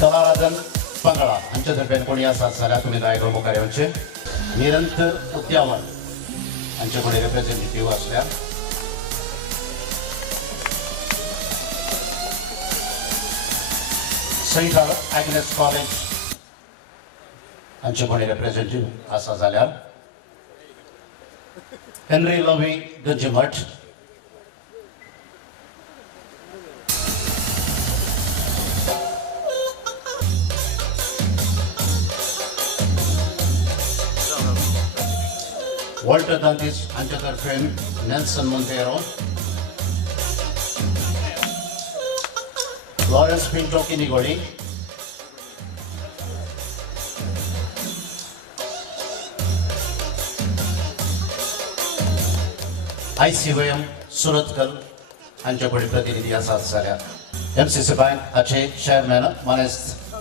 कलाराधन पंगडा हांचे तर्फेन कोणी आसात जाल्यार तुमी दयेकरून मुखार येवचे. निरंतर उद्यावन हांचे कोणी रिप्रेझेंटेटिव्ह आसल्यार सेंट ॲग्नेस कॉलेज हांचे कोणी रिप्रेझेंटेटिव्ह आसा जाल्यार हेनरी लवी गंजीमठ, वॉल्टर दांतीस हांच्या तर्फेन Nelson Monteiro, Lawrence Pinto Kinnigoli, ICOM Surathkal हांचे कोणी प्रतिनिधी आसात जाल्यार MCC बँक हाचे चेअरमॅन मनेस्त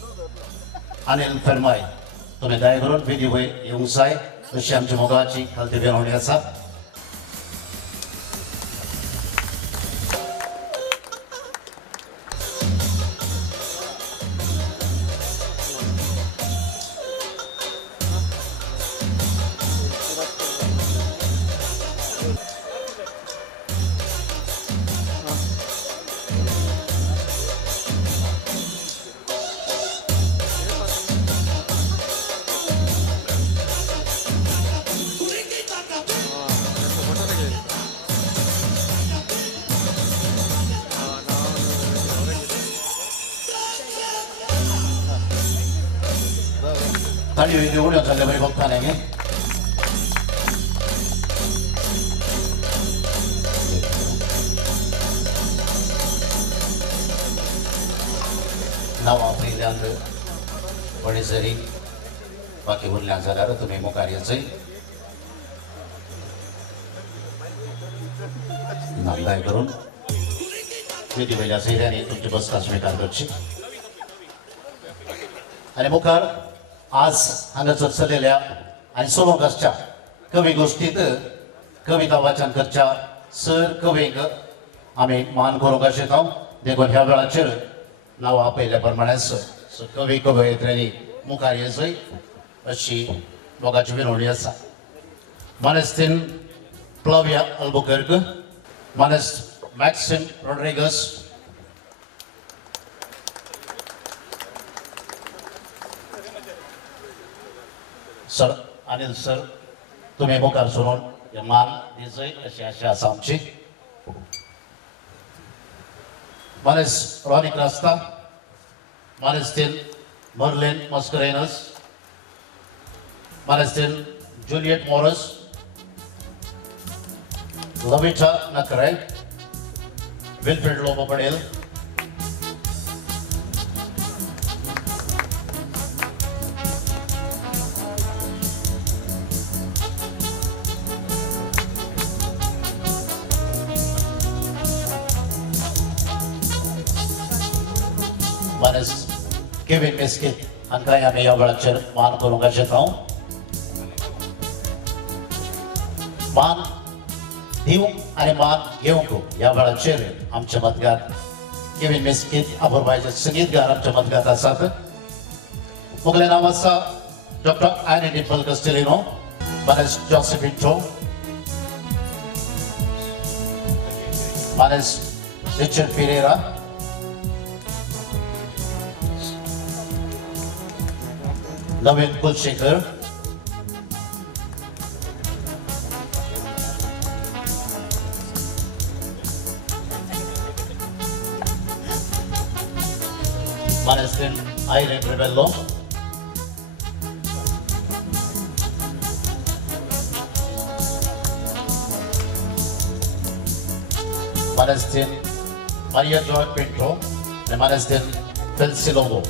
अनिल फर्माय तुमी दयेकरून वेदी वयर येवंक जाय अशी आमची मोगाची खालती विनवणी आसा. ताळयो इथे उड्या चालल्या बरे बघताना गे. नावा पहिल्यांद पण जरी बाकी उरल्या जाल्यार तुमी मुखार येचय नामदाय करून विधी वयल्या सैऱ्यांनी तुमची बसका स्वीकार करची आणि मुखार आज हांगासर चललेल्या आणि 16 ऑगस्टच्या कवी गोष्टीत कविता वाचन करच्या सर कवींक आमी मान करूंक आशेता देखून ह्या वेळाचेर नांवां आपयल्या प्रमाणेच कवी कवयित्र्यांनी मुखार येचय अशी मोगाची विनवणी आसा मानेस्तीन Flavia Albuquerque Maxim Rodriguez, sir Anil sir तुम्ही मुखार सरून हे मान दिसय अशी आशा आसा आमची मानेस रॉनिक रास्ता मानेस्तीन मर्लिन मस्करेनस मानेस्तीन Juliet Moras Lavida Nakre Wilfred Lobo Patel मानेस केविन मेस्किट हांकांय आमी ह्या वेळाचेर मान करूंक आशेता मान दिवंक आणि मान घेवंक ह्या वेळाचेर आमचे मतगार केविन मेस्किट अपूर्वाचे संगीतगार आमच्या मतगात आसात मुगले नांव आसा डॉक्टर एनी डिंपल कस्टेलिनो मानेस जोसेफिनो मानेस Richard Pereira Naveen Kulshekar Manestin Irene Rebello Manestin Maria Joy Pinto and Manestin Felsilovo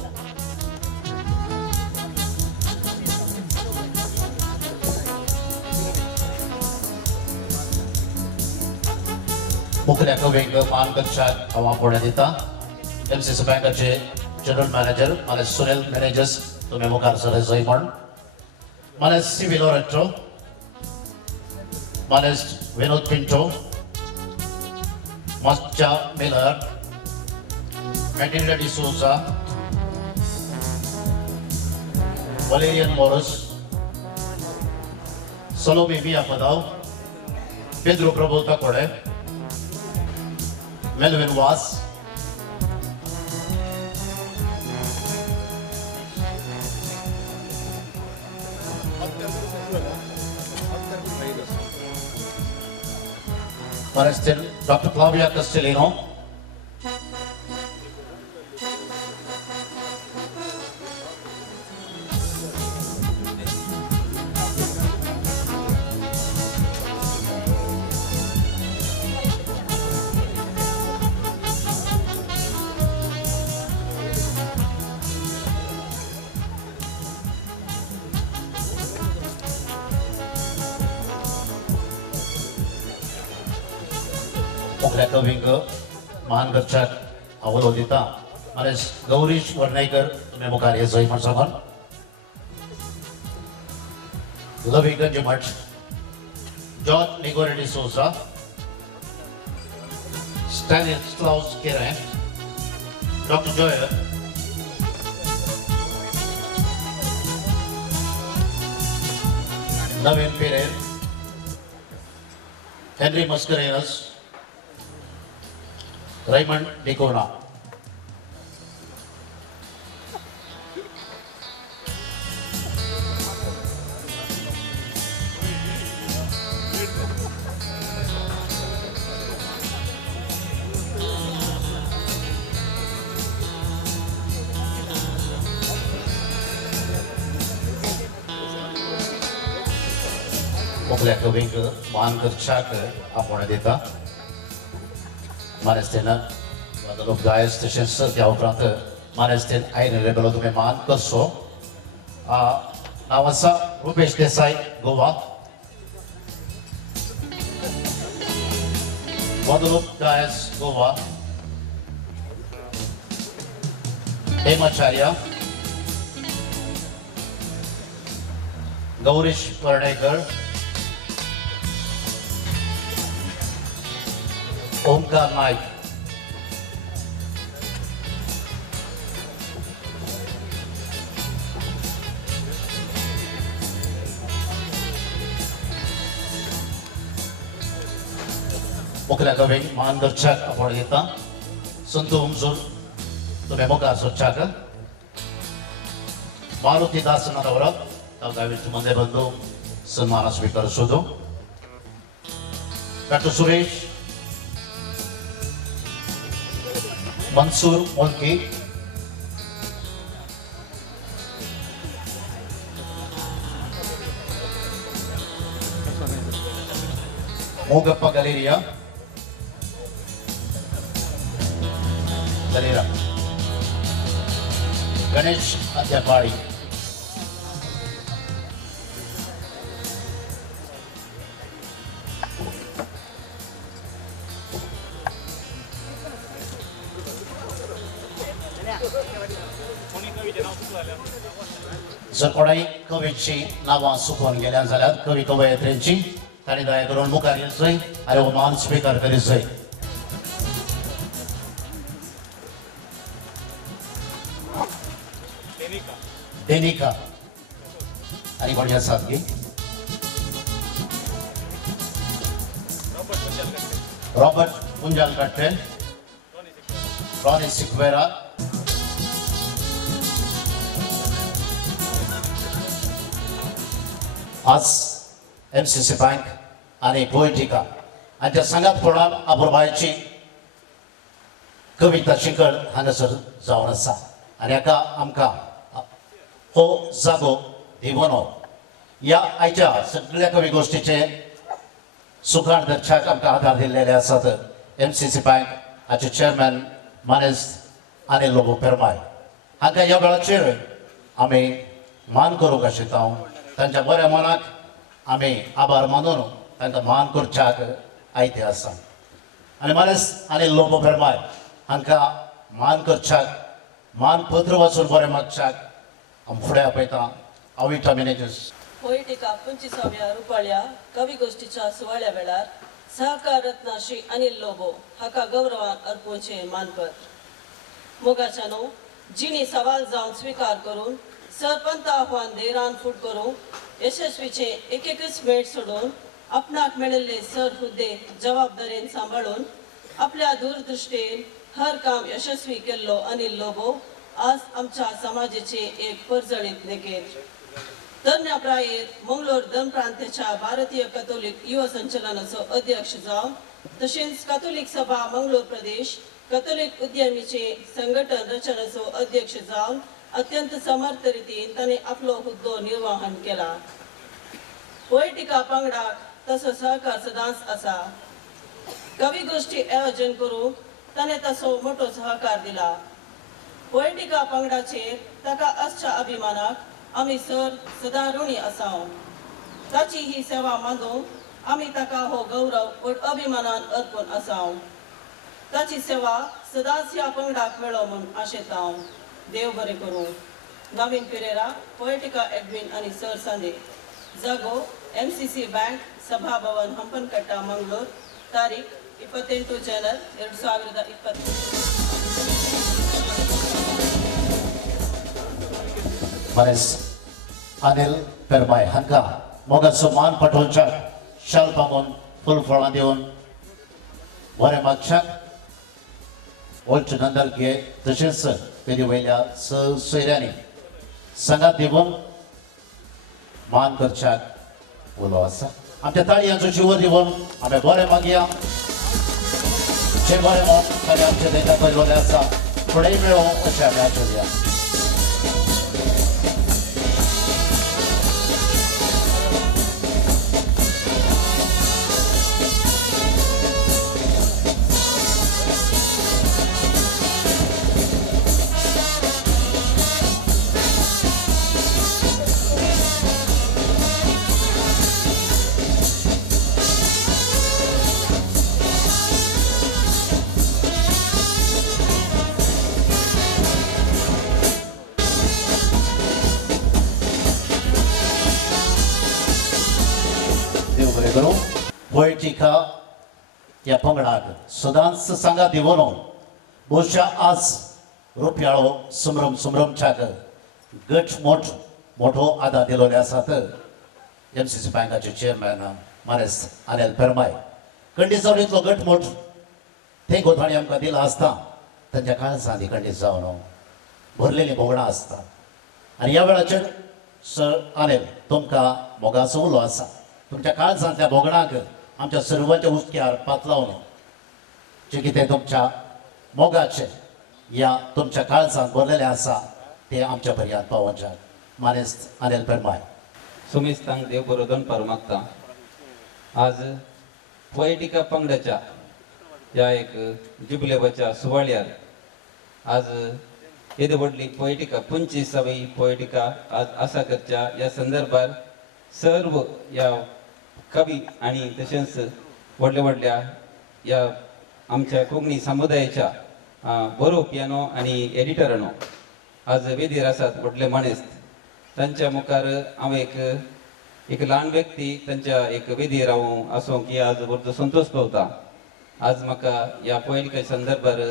मुख्य कविंग मान कक्षात हवा पडण्यात येता MCC बँकाचे जनरल मॅनेजर माने सुनील मॅनेजर्स तुम्ही मुखार सरय म्हण माने सीवी लॉरेंटो माने विनोद पिंटो मस्चा Miller Matilda D'Souza Valerian Moras Salome बिया पदाव पेद्रो प्रबोता कोडे मेलविन वास Manestin Dr. Flavia Castellino कविंग महान कक्षात अवलो दिता आणि गौरीश वर्णेकर तुम्ही मुखार येचय म्हण सांगून लविगंज मठ जॉन निगोरेडी सोसा स्टॅनिस्लाउस केरे डॉक्टर जॉयर Naveen Pereira Henry Mascarenhas Raymond Dicona मुखल्या कविंक मान कक्षाक आपण देता Manestin वादलोक गायस तशेंच त्या उपरांत मानेस्तीन आयन रेबेलो तुम्ही मान करचो नाव आसा Rupesh Desai Goa. Guadalupe Dias Goa. Hemacharya. Gaurish Pardaikar. Omkar Naik. Mukla Gaving, Mandarchak, Apolita, Suntum Zul, the Memoka Sochaka, Maruti Dasana Navrat, Tavavit Mandebando, Sanmana Speaker Sudo, Dr. Suresh, Mansur Molki, Mogappa Galeria. Galera. Ganesh Adyapadi. जर कोणाई कवीची नावां सुकून गेल्या जाल्यार कवी कवयित्रींची ताणी दया करून मुखार येवचय आनी हो मान स्वीकार करीत. Denika आणि कोणी आसात की रॉबर्ट मुंजाल कट्टे, रॉनी सिक्वेरा, आज MCC बँक आणि पोएटिका हांच्या संघात पडून अपुरबायची कविता शिकड हांगासर जावन आसा आनी हाका आमकां हो जागो दिवनो या आयच्या सगळ्या कवी गोष्टीचे सुखान दर्शाक आमकां आधार दिल्लेले आसात. MCC बँक हाचे चेअरमॅन मानेस अनिल लोबो पेरमाय हांकां ह्या वेळाचेर आमी मान करूंक आशिता. तांच्या बऱ्या मनाक आमी आभार मानून तांकां मान करच्याक आयते आसा आनी मानेस अनिल लोबो पेरमाय हांकां मान करच्याक मान पत्र वाचून बरें मागच्याक फुडें आपयता अविटा मॅनेजर्स. पोएटिका 25व्या रुपाळ्या कवी गोष्टीच्या सुवाळ्या वेळार सहकार रत्न श्री अनिल लोबो हाका गौरवान अर्पोवचे मानपत्र. मोगाच्यानो जिणी सवाल जावन स्वीकार करून सरपंच आव्हान देरान फूट करून यशस्वीचे एकच मेळ सोडून आपणाक मेळिल्ले सर हुद्दे जबाबदारेन सांबाळून आपल्या दूरदृश्टेन हर काम यशस्वी केल्लो अनिल लोबो आज आमच्या समाजाचे एक परजळीत नेकेर. तरण्या प्रायेर मंगळूर दनप्रांताच्या भारतीय कॅथोलिक युवा संचलनाचो अध्यक्ष जावन तशेंच कॅथोलिक सभा मंगळूर प्रदेश कॅथोलिक उद्यमीचे संघटन रचनेचो अध्यक्ष जावन अत्यंत समर्थ रितीन ताणें आपलो हुद्दो निर्वहन केला. पोएटिका पंगडाक तसो सहकार सदांच आसा. कवी गोष्टी आयोजन करूंक ताणें तसो मोठो सहकार दिला. पोएटिका पंगडाचेर ताका आसच्या अभिमानाक आमी सर सदां ऋणी आसा. ताची ही सेवा मानूंक आमी ताका हो गौरव अभिमानान अर्पून आसा. ताची सेवा सदांच ह्या पंगडाक मेळो म्हूण आशेता. देव बरें करूं. नवीन पेरेरा पोएटिका एडमिन आनी सर सांदे. जागो MCC बँक सभा भवन हंपनकट्टा मंगळूर. तारीख 28 ಜನವರಿ 2020. मनेस अनिल पेरमाय हांकां मोगाचो मान पटोवच्याक शाल पांगून फूल फळां दिवन बरें मागच्याक ओल्ड नंदल घे तशेंच पेरी वयल्या सोयऱ्यांनी संगात दिवन मान करच्याक उलो आसा. आमच्या ताळयांचो शिवर दिवन आमी बरें मागया. जे बरें मन ताणें आमचे देशाक पयलोलें आसा फुडेंय मेळो अशें आमी आशेया. देखून पोएटिका या पंगडाक सदांच सांगा दिवनो बहुशा आज रुपयाळो सुमरम सुमरमच्याक गट मोठो आदार दिलोले आसात MCC बँकाचे चेअरमॅन मानेस अनिल पेरमाय खंडीत जावन इतलो गट मोठ ते गोथाणी आमकां दिला आसता तांच्या काळजांनी खंडीत जावन भरलेली भोगणां आसता आनी ह्या वेळाचेर सर अनिल तुमकां मोगाचो उलो आसा तुमच्या काळजांतल्या भोगणाक आमच्या सर्वांच्या उस्त्यार पातलावन जे कितें तुमच्या मोगाचे या तुमच्या काळजांत भरलेले आसा ते आमच्या पर्यंत पावोवच्याक मानेस अनिल पेरमाय सुमेस्तांक देव बरो दनपार मागता आज पोएटिका पंगडाच्या ह्या एक जुबिलेबाच्या सुवाळ्यार आज येदे व्हडली पोएटिका 25वी पोएटिका आज आसा करच्या ह्या संदर्भार सर्व ह्या कवी आणि तशेंच व्हडल्या ह्या आमच्या कोंकणी समुदायाच्या बरोवप्यानो आनी एडिटरांनो आज वेदीर आसात व्हडले माणेस्त तांच्या मुखार हांव एक ल्हान व्यक्ती तांच्या एक वेदीर हांव आसूं की आज बरो संतोष पावता आज म्हाका ह्या पोएटिका संदर्भार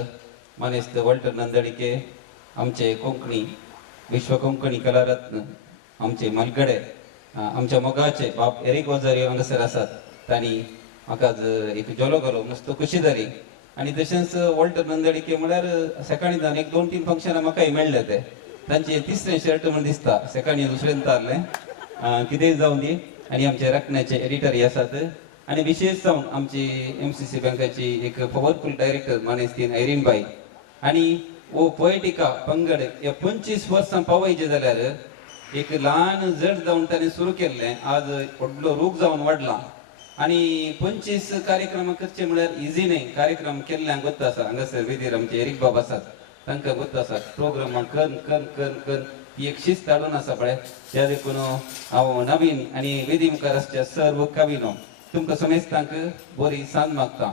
मानेस्त वॉल्टर नंदळीके आमचे कोंकणी विश्व कोंकणी कलारत्न आमचे मलगडे आमच्या मोगाचे बाप एरिक ओजारियो हांगासर आसात तांणी म्हाका आज एक जोलो घालो मस्त खुशी जाली आनी तशेंच वॉल्टर नंदळीके म्हळ्यार सकाळीं एक 2-3 फंक्शनां म्हाकाय मेळ्ळे ते तांचे तिसरें शर्ट म्हण दिसता सकाळीं दुसरें तारलें कितेंय जावं दी आनी आमचे रत्नाचे एडिटर आसात आनी विशेश जावन आमची MCC बँकाची एक पॉवरफुल डायरेक्टर मानेस्तीन आयरीनबाई आनी वो पोएटिका पंगड ह्या 25 वर्सां पावयचे जाल्यार एक ल्हान जड जावन ताणें सुरू केल्लें आज व्हडलो रूख जावन वाडला आनी 25 कार्यक्रम करचे म्हळ्यार इजी न्हय कार्यक्रम केल्ल्यांक गोत्ता आसा हांगासर वेदीर आमचे एरिक बाब आसात तांकां गोत्ता आसा प्रोग्राम कन ही एक शिस्त हाडून आसा पळय त्या देखून हांव नवीन आनी वेदी मुखार आसच्या सर्व कविनो तुमकां समेस्तांक बरी सांज मागता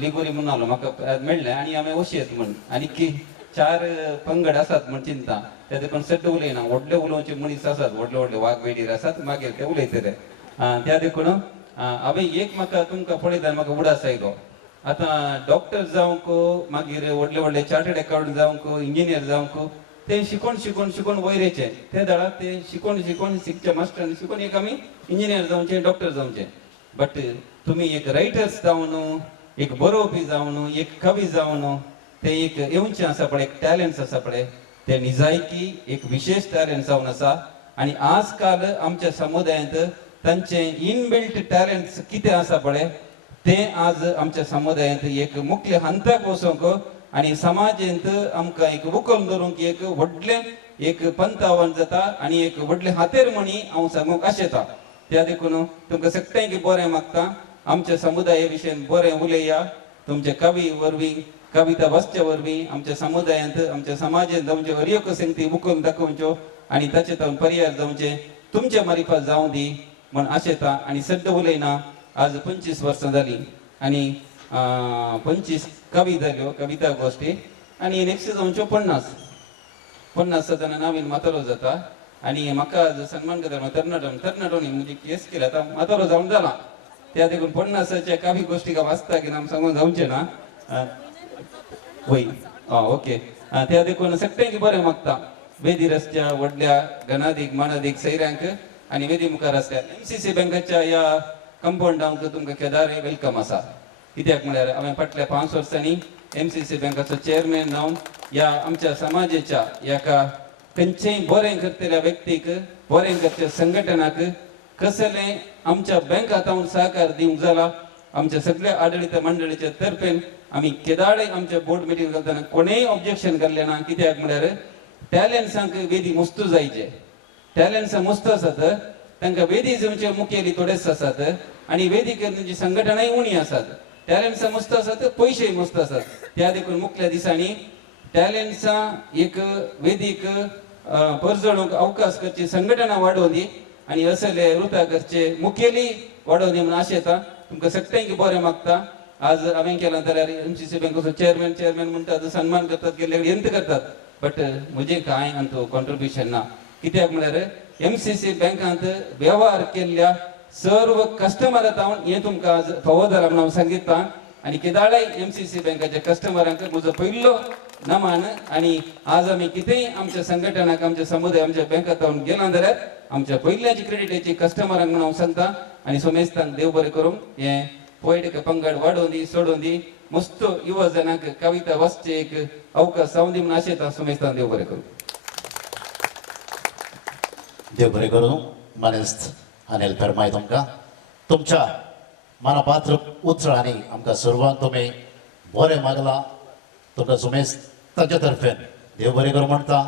लिगोरी म्हणून आलो म्हाका मेळ्ळें आनी हांवें वशेत म्हण आनी 4 पंगड आसात म्हण चिंता त्या देखून सड्ड उलयना व्हडले उलोवचे मनीस आसात व्हडले वाग वेडीर आसात मागीर ते उलयतले त्या देखून हांवें एक म्हाका तुमकां पळयता म्हाका उडास आयलो आतां डॉक्टर जावंक मागीर व्हडले चार्टर्ड अकाउंटंट जावंक इंजिनियर जावंक ते शिकून वयरेचे ते दाळाक ते शिकून शिकचे मास्टर शिकून एक आमी इंजिनियर जावचे डॉक्टर जावचे बट तुमी एक रायटर्स जावन एक बरोवपी जावन एक कवी जावन ते एक येवचे आसा पळय एक टॅलंट्स आसा पळय ते निजायकी एक विशेष टॅलंट जावन आसा आनी आज काल आमच्या समुदायांत तांचे इनबिल्ट टॅलंट्स कितें आसा पळय ते आज आमच्या समुदायांत एक मुख्य हंताक वचोंक आनी समाजांत आमकां एक उखल धरूंक एक व्हडलें एक पंथ आव्हान जाता आनी एक व्हडले हातेर म्हणी हांव सांगूंक आशेता त्या देखून तुमकां सगळ्यांक बरें मागता आमच्या समुदाया विशयी बरें उलया तुमचे कवी वरवीं कविता वाचच्या वरवीं आमच्या समुदायांत आमच्या समाजांत जावचे हरएक संगती उखल दाखोवच्यो आनी ताचे तावन पर्याय जावचे तुमचे मारिफत जावं दी म्हण आशेता आनी सड्ड उलयना आज 25 वर्सां जालीं आनी 25 कवी जाल्यो कविता गोश्टी आनी नेक्स्ट जावच्यो 50 जाता नवीन मातारो जाता आनी म्हाका सन्मान करता तरणाटोनी म्हणजे केस केला आतां मातारो जावन जाला त्या देखून 50च्या कवी गोश्टी वाचता की नाम सांगून जावचे ना वय ओके त्या देखून सगळ्यांक बरें मागता वेदी रस्त्या व्हडल्या घनादीक मानादीक सैऱ्यांक आनी वेदी मुखार आसल्या MCC बँकाच्या ह्या कंपाउंडांक तुमकां केदारे वेलकम आसा कित्याक म्हळ्यार हांवें फाटल्या 5 वर्सांनी MCC बँकाचो चेअरमॅन जावन ह्या आमच्या समाजाच्या ह्या खंयचेय बरें करतल्या व्यक्तीक बरें करच्या संघटनाक कसलें आमच्या बँक खात्यान सहकार दिवंक जाला आमच्या सगळ्या आडळीत मंडळीच्या तर्फेन आमी केदाळे आमच्या बोर्ड मिटींग घालतना कोणेय ऑब्जेक्शन केल्लें ना कित्याक म्हळ्यार टॅलंट्सांक वेदी मस्त जायचे टॅलंट्स मस्त आसात तांकां वेदी जेवचे मुखेली थोडेच आसात आनी वेदी करण्याची संघटनाय उणी आसात टॅलंट्स मस्त आसात पयशेय मस्त आसात त्या देखून मुख्य दिसांनी टॅलंट्सां एक वेदीक परजळूंक अवकाश करची संघटना वाडोवन दी आनी असले वृत्ता करचे मुखेली वाडोवन दी म्हण आशेता तुमकां सगळ्यांक बरें मागता आज हांवें केलां जाल्यार MCC बँकेचो चेअरमॅन म्हणटात सन्मान करतात गेले यंत करतात बट म्हजें कांय हातूंत कॉन्ट्रिब्युशन ना कित्याक म्हळ्यार MCC बँकांत वेव्हार केल्ल्या सर्व कस्टमर आतां हें तुमकां आज फावो जाला म्हणून हांव सांगितलां आनी केदाळाय MCC बँकाच्या कस्टमरांक म्हजो पयलो नमान आनी आज आमी कितेंय आमच्या संघटनाक आमच्या समुदाय आमच्या बँकांत गेला जाल्यार आमच्या पयल्याची क्रेडिटाची कस्टमरांक म्हणून हांव सांगता आनी सोमेस्तांक देव बरें करूं हें पोयटिका पंगड वाडोवन दी सोडोवन दी मस्त युवा जनांक कविता वाचचे एक अवकाश जावं दी म्हणून आशेता सोमेस्तांक देव बरें करूं. देव बरें करूं. मनेस्त अनिल परमाय तुमच्या मनापात्र उतरांनी आमकां सर्वांक तुमी बरें मागला तुमकां सुमेस्त ताचे तर्फेन देव बरें करूं म्हणटा.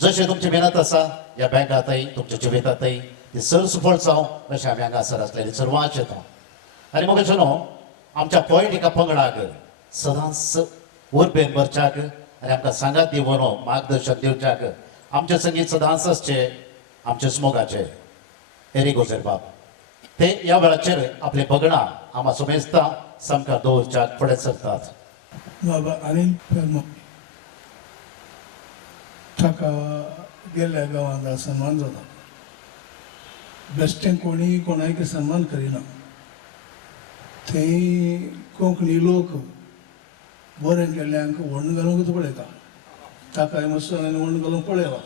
जशें तुमची मेहनत आसा ह्या बँकांतय तुमच्या जिवितांतय ती सरसफळ जावं अशें आमी हांगासर आसलेली सर्वांक आशेता. आनी मुखेल न्हू आमच्या पोयटिका पंगडाक सदांच उर्बेन भरच्याक आनी आमकां सांगात दिवन मार्गदर्शन दिवच्याक आमचें संगीत सदांच आसचें आमचे स्मोगाचे एरी गोजेरबाब ते ह्या वेळाचेर आपले पंगडां आम्हा सुमेस्तां सामका दवरच्याक फुडें सरतात. बाबा अनिल परमाय ताका गेल्ल्या गांवांत सन्मान जाता. बेश्टें कोणी कोणाक सन्मान करिना. थंय कोंकणी लोक बरें गेल्ल्यांक व्हडण घालूंकच पळयता. ताकाय मातसो हांवें व्हडण घालूंक पळयला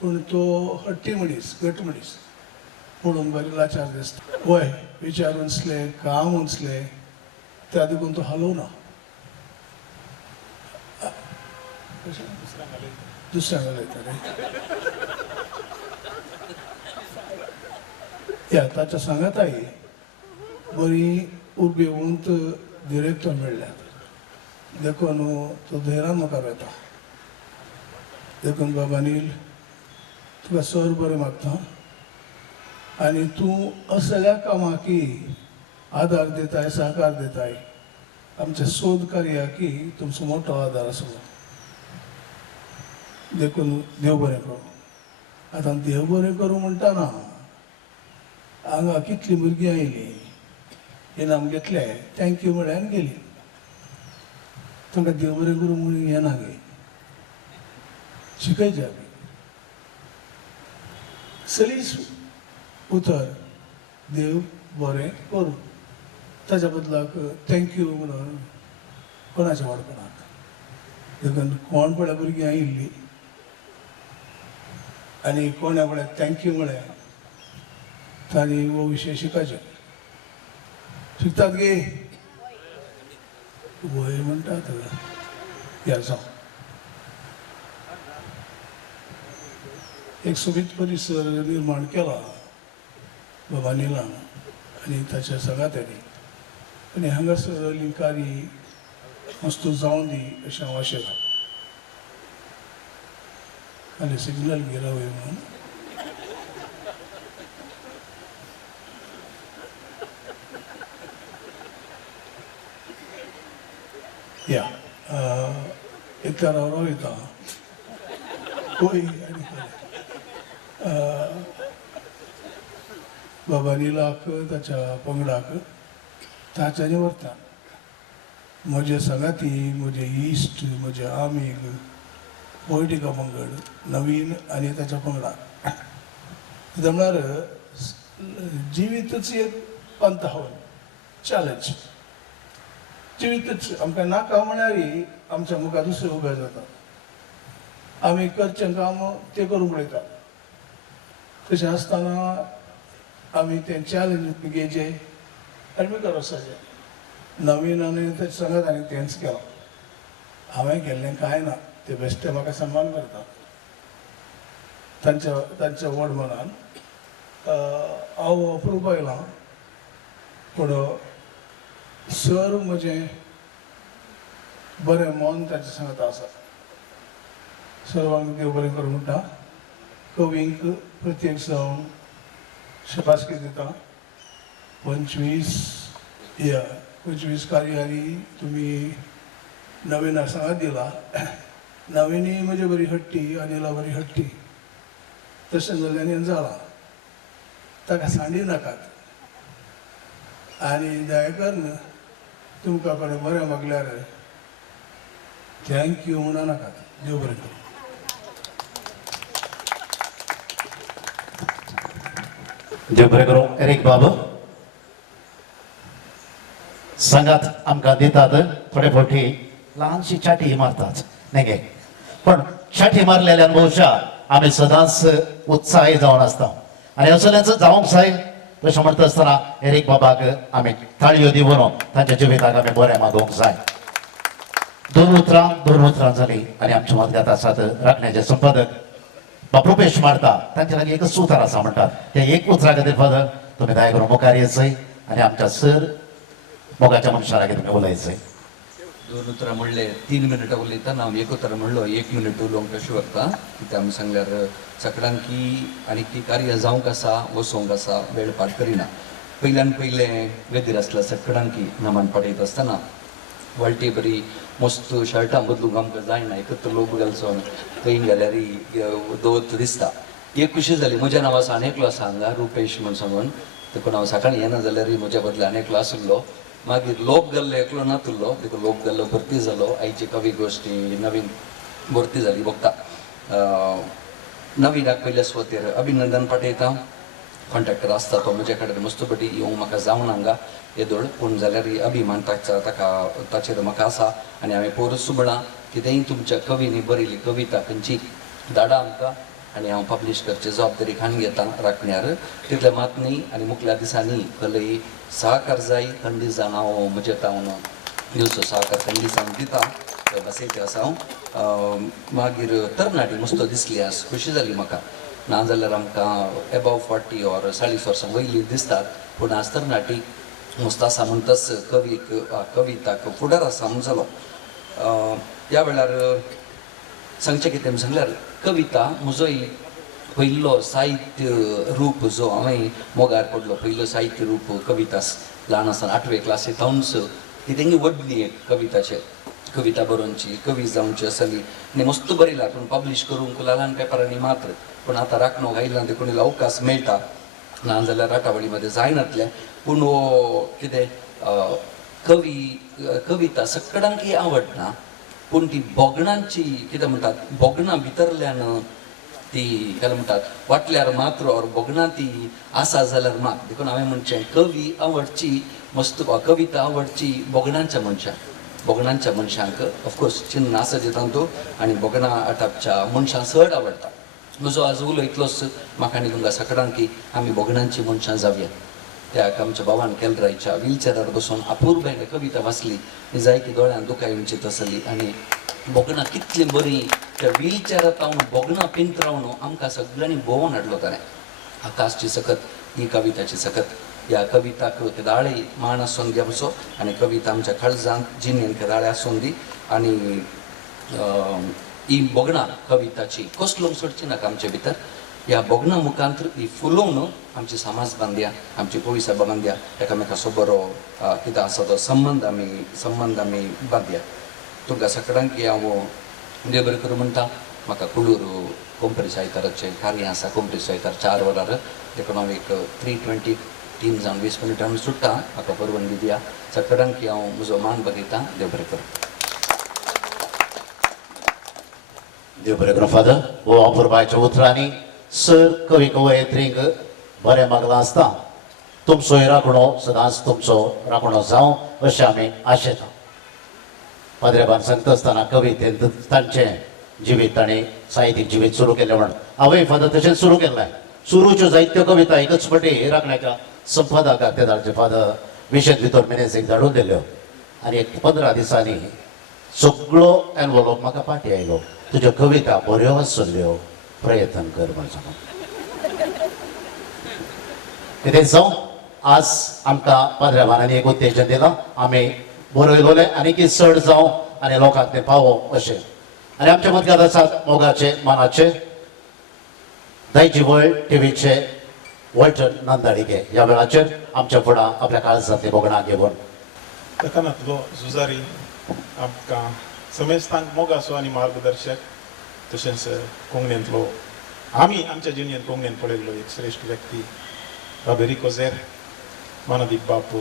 पूण तो हट्टी मनीस घट मनीस पळोवंक बरें लाचार दिसता. वय विचार उंचले काम उंचले त्या देखून तो हालोवना. दुसऱ्यांक घालयता रे. या ताच्या सांगाताय बरी उबी उंच डिरेक्टर मेळ्ळ्यात. देखून तो धैर्यान मुखार वता. देखून बाबा अनिल तुका सर बरें मागता आनी तूं असल्या कामाकी आदार दिताय सहकार दिताय. आमच्या सोद कार्याकी तुमचो मोठो आदार आसलो. देखून देव बरें करूं. आतां देव बरें करूं म्हणटाना हांगा कितलीं भुरगीं आयलीं इनाम घेतले थँक्यू म्हळ्यार गेली. तांकां देव बरें करूं म्हणून येना गे शिकयचें आमी. सलीस उतर देव बरें करूं. ताच्या बदलाक थँक्यू म्हणून कोणाच्या वाडपणाक. देखून कोण पळय भुरगीं आयिल्लीं आनी कोण्या पळय थँक्यू म्हळें तांणी हो विशय शिकचें. शिकतात गे वय म्हणटात या जावं. एक सुबीत परिसर निर्माण केला बाबा अनिलान आनी ताच्या संगात्यांनी आनी हांगासर लिंकारी वस्तू जावं दी अशें हांव आशेतां. आनी सिग्नल गेला वय म्हणून या एक तर हांव वयता पळय आनी बाबा अनिलाक ताच्या पंगडाक ताच्यानी व्हरता. म्हजे संगाती म्हजे इश्ट म्हजे आमीग पोयटिका पंगड नवीन आनी ताच्या पंगडाक कित्याक म्हळ्यार जिवीतच एक पंत हावन चॅलेंज. जिवीतच आमकां नाका म्हळ्यारय आमच्या मुखार दुसरें उबें जाता. आमी करचें काम तें करूंक पळयता. तशें आसतना आमी तें चॅलेंज घेवचें आनी मुखार वचचें. नवीन आनी ताच्या सांगात आनी तेंच केलां. हांवें केल्लें कांय ना. ते बेश्टे म्हाका सन्मान करता तांच्या व्हड मनान. हांव अप्रूप आयलां पूण सर म्हजें बरें मन ताच्या सांगात आसा. सर्वांक देव बरें करूं म्हणटा. कवींक प्रत्येक जावन शबासकी दिता. 25 कार्यावळी तुमी नवीन सांगात दिला. नवीनय म्हजे बरी हट्टी अनिला बरी हट्टी. तशें जाल्ल्यान जालां. ताका सांडी नाकात. आनी दयाकरन तुमकां कोणें बरें मागल्यार थँक्यू म्हणा नाकात. देव बरें करूं. देव बरें करूं. एरिक बाबू सांगात आमकां दितात थोडे फावटी ल्हानशी चाटी मारतात न्ही गे, पण चाटी मारलेल्यान भोवशा आमी सदांच उत्साही जावन आसता आनी असलेंच जावंक जाय. तशें म्हणटा आसतना एरिक बाबाक आमी ताळयो दिवन तांच्या जिविताक आमी बरें मागोवंक जाय. दोन उतरां जाली आनी आमचे मजगत आसात राखण्याचे संपादक बाब रुपेश मारता. तांचे लागीं एकच उतर आसा म्हणटात, त्या एक उतरा खातीर फादर तुमी दया करून मुखार येयचय आनी आमच्या सर मोगाच्या मनशां लागीं तुमी उलयचय. दोन उतरां म्हणले 3 मिनटां उलयता, हांव एक उतर म्हणलो 1 मिनट उलोवंक कशें व्हरता. कित्याक आमी सांगल्यार सगळ्यांकी आनी ती कार्य जावंक आसा वचोंक आसा, वेळ पाड करिना. पयल्यान पयलें वेदीर आसल्या सगळ्यांकी नमन पाठयता आसतना वळटी बरी मस्त शर्टां बदलूंक आमकां जायना, एकत्र लोक घालचोन खंय गेल्यार दोत दिसता. एक खुशी जाली, म्हज्या नांव आसा आनेकलो आसा हांगा रुपेश म्हूण सांगून. देखून हांव सकाळीं येना जाल्यार म्हज्या बदला आनेकलो आशिल्लो. मागीर लोक जाल्लो एकलो नातुल्लो, देखून लोक जाल्लो भरती जालो. आयची कवी गोश्टी नवीन भरती जाली बघता. नवीनाक पयल्या सुवातेर अभिनंदन पाठयता. कॉन्ट्रॅक्टर आसता तो म्हजे कडेन मस्त बटी येवंक म्हाका जावना हांगा येदोळ, पूण जाल्यार अभिमान ताचेर म्हाका आसा. आनी हांवें परस म्हणा कितेंय तुमच्या कवीनी बरयली कविता खंयची धाडा आमकां आनी हांव पब्लीश करची जबाबदारी खान घेता राखण्यार. तितले मात न्ही आनी मुखल्या दिसांनी कलई सहकार जाय. थंडी जावन हांव म्हजे तावन दिवचो सहकार थंडी जावन दिता. बसयते आसा हांव. मागीर तरणाटी मस्त दिसली आज, खुशी जाली म्हाका. नाजाल्यार आमकां एबाव 40 ऑर 40 वर्सां वयली दिसतात, पूण आज तरणाटी मस्त आसा म्हणटच कविताक फुडार आसा म्हणून जालो. ह्या वेळार सांगचें कितें सांगल्यार कविता म्हजोय पयलो साहित्य रूप जो हांवें मोगार पडलो, पयलो साहित्य रूप कवितास ल्हान आसतना 8वे क्लासीत हांवूच कितेंय व्हडली एक कविताचेर कविता बरोवची, कवी जावची आसली आनी मस्त बरयला, पूण पब्लीश करूंक ल्हान पेपरांनी मात्र. पूण आतां राखणोक आयला देखून इल्लो अवकाश मेळटा, नाजाल्यार राटावळी मध्ये जायनातलें. पूण कितें कविता सगळ्यांक आवडना, पूण ती बोगणांची कितें म्हणटात बोगणां भितरल्यान ती काय म्हणटात वाटल्यार मात्र और बोगणां ती आसा जाल्यार मात. देखून हांवें म्हणचें कवी आवडची मस्त कविता आवडची बोगणांच्या मनशांक ऑफकोर्स चिन्न आसा दिता तो आनी बोगणां आटापच्या मनशां चड आवडटा. म्हजो आज उलो इतलोच म्हाका आनी तुमकां सगळ्यांक आमी बोगणांची मनशां जावया. त्याक आमच्या भावान केलरायच्या व्हीलचॅरार बसून अपूर्बायेन कविता वाचली आनी जाय की दोळ्यान दुखां येवची आसली आनी बोगणां कितली बरी. त्या व्हीलचॅरार हांव बोगणां पिंतरावन आमकां सगळ्यांनी भोंवून हाडलो ताणें. आकाशची सकत ही कविताची सकत. ह्या कविताक केदाळे मान आसून घेवचो आनी कविता आमच्या काळजांत जिणेन केदाळे आसून दी. आनी ही बोगणां कविताची कसलो सोडची नाका आमचे भितर. ह्या बोगणां मुखांतर ही फुलोवन आमची समाज बांदया, आमची कोळी सभा बांदया, एकामेकाचो बरो कितें आसा तो संबंद आमी बांदया. तुमकां सगळ्यांक हांव देव बरें करूं म्हणटा. म्हाका कुळूर कोंपरेच्या आयताराचें कार्य आसा, कोंपरेच्या आयतार 4 वरार. देखून हांव एक 3:20 3 जावन 20 मिनटां सुट्टा. म्हाका परवानगी दिया. सगळ्यांक हांव म्हजो मान बगयता. देव बरें करूं. देव बरें करूं फादर. हो अपूर्बायच्या उतरांनी सर कवी कवयत्रींक बरें मागलां आसता. तुमचोय राखणो सदांच तुमचो राखणो जावं अशें आमी आशेता. पाद्रेबान सांगता आसतना कवितेंत तांचें जिवीत ताणें साहित्यीक जिवीत सुरू केलें म्हण हांवें फादर तशेंच सुरू केल्लें. सुरूच्यो जायत्यो कविता एकच फावटी राखण्याच्या संपादकाक ते धाडचे फादर विशेष भितर मेनेजेक धाडून दिल्यो आनी एक 15 दिसांनी सगळो एनवॉलोप म्हाका पाटी आयलो. तुज्यो कविता बऱ्यो वाचल्यो, प्रयत्न कर म्हण सांगून. कितें जावं आज आमकां पाद्रेबानांनी एक उत्तेजन दिलां. आमी बरयलोलें आनीक चड जावं आनी लोकांक तें पावोवं अशें. आनी आमचे मजगत आसात मोगाचे मानाचे दायजी वर्ल्ड टीव्हीचे वॉल्टर नांदाळीगे. ह्या वेळाचेर आमच्या फुडां आपल्या काळजांतली बोगणां घेवन तकानांतलो झुजारी आमकां समेस्तांक मोगाचो आनी मार्गदर्शक, तशेंच कोंकणींतलो आमी आमच्या जिणेंत कोंकणीन पळयल्लो एक श्रेश्ठ व्यक्ती बाबेरी कोझेर, मानदीक बापू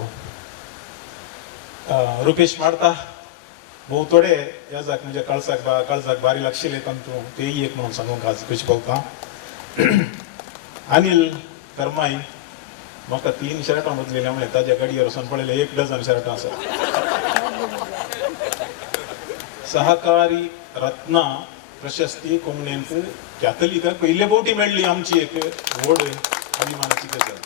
रुपेश मारता. भोव थोडे ह्या जाक म्हणजे काळजाक बारी लागशिल्ले तातूंत तेय एक म्हणून सांगूंक आज खुशी भोगता. अनिल करमाई म्हाका 3 शर्टां बदलेल्या म्हळ्यार ताज्या गाडयेर वचून पळयले 1 डझन शर्टां आसात. सहकारी रत्ना प्रशस्ती कोंकणींत कॅथलिकाक पयले फावटी मेळ्ळी आमची एक व्हड अभिमानाची गजाल.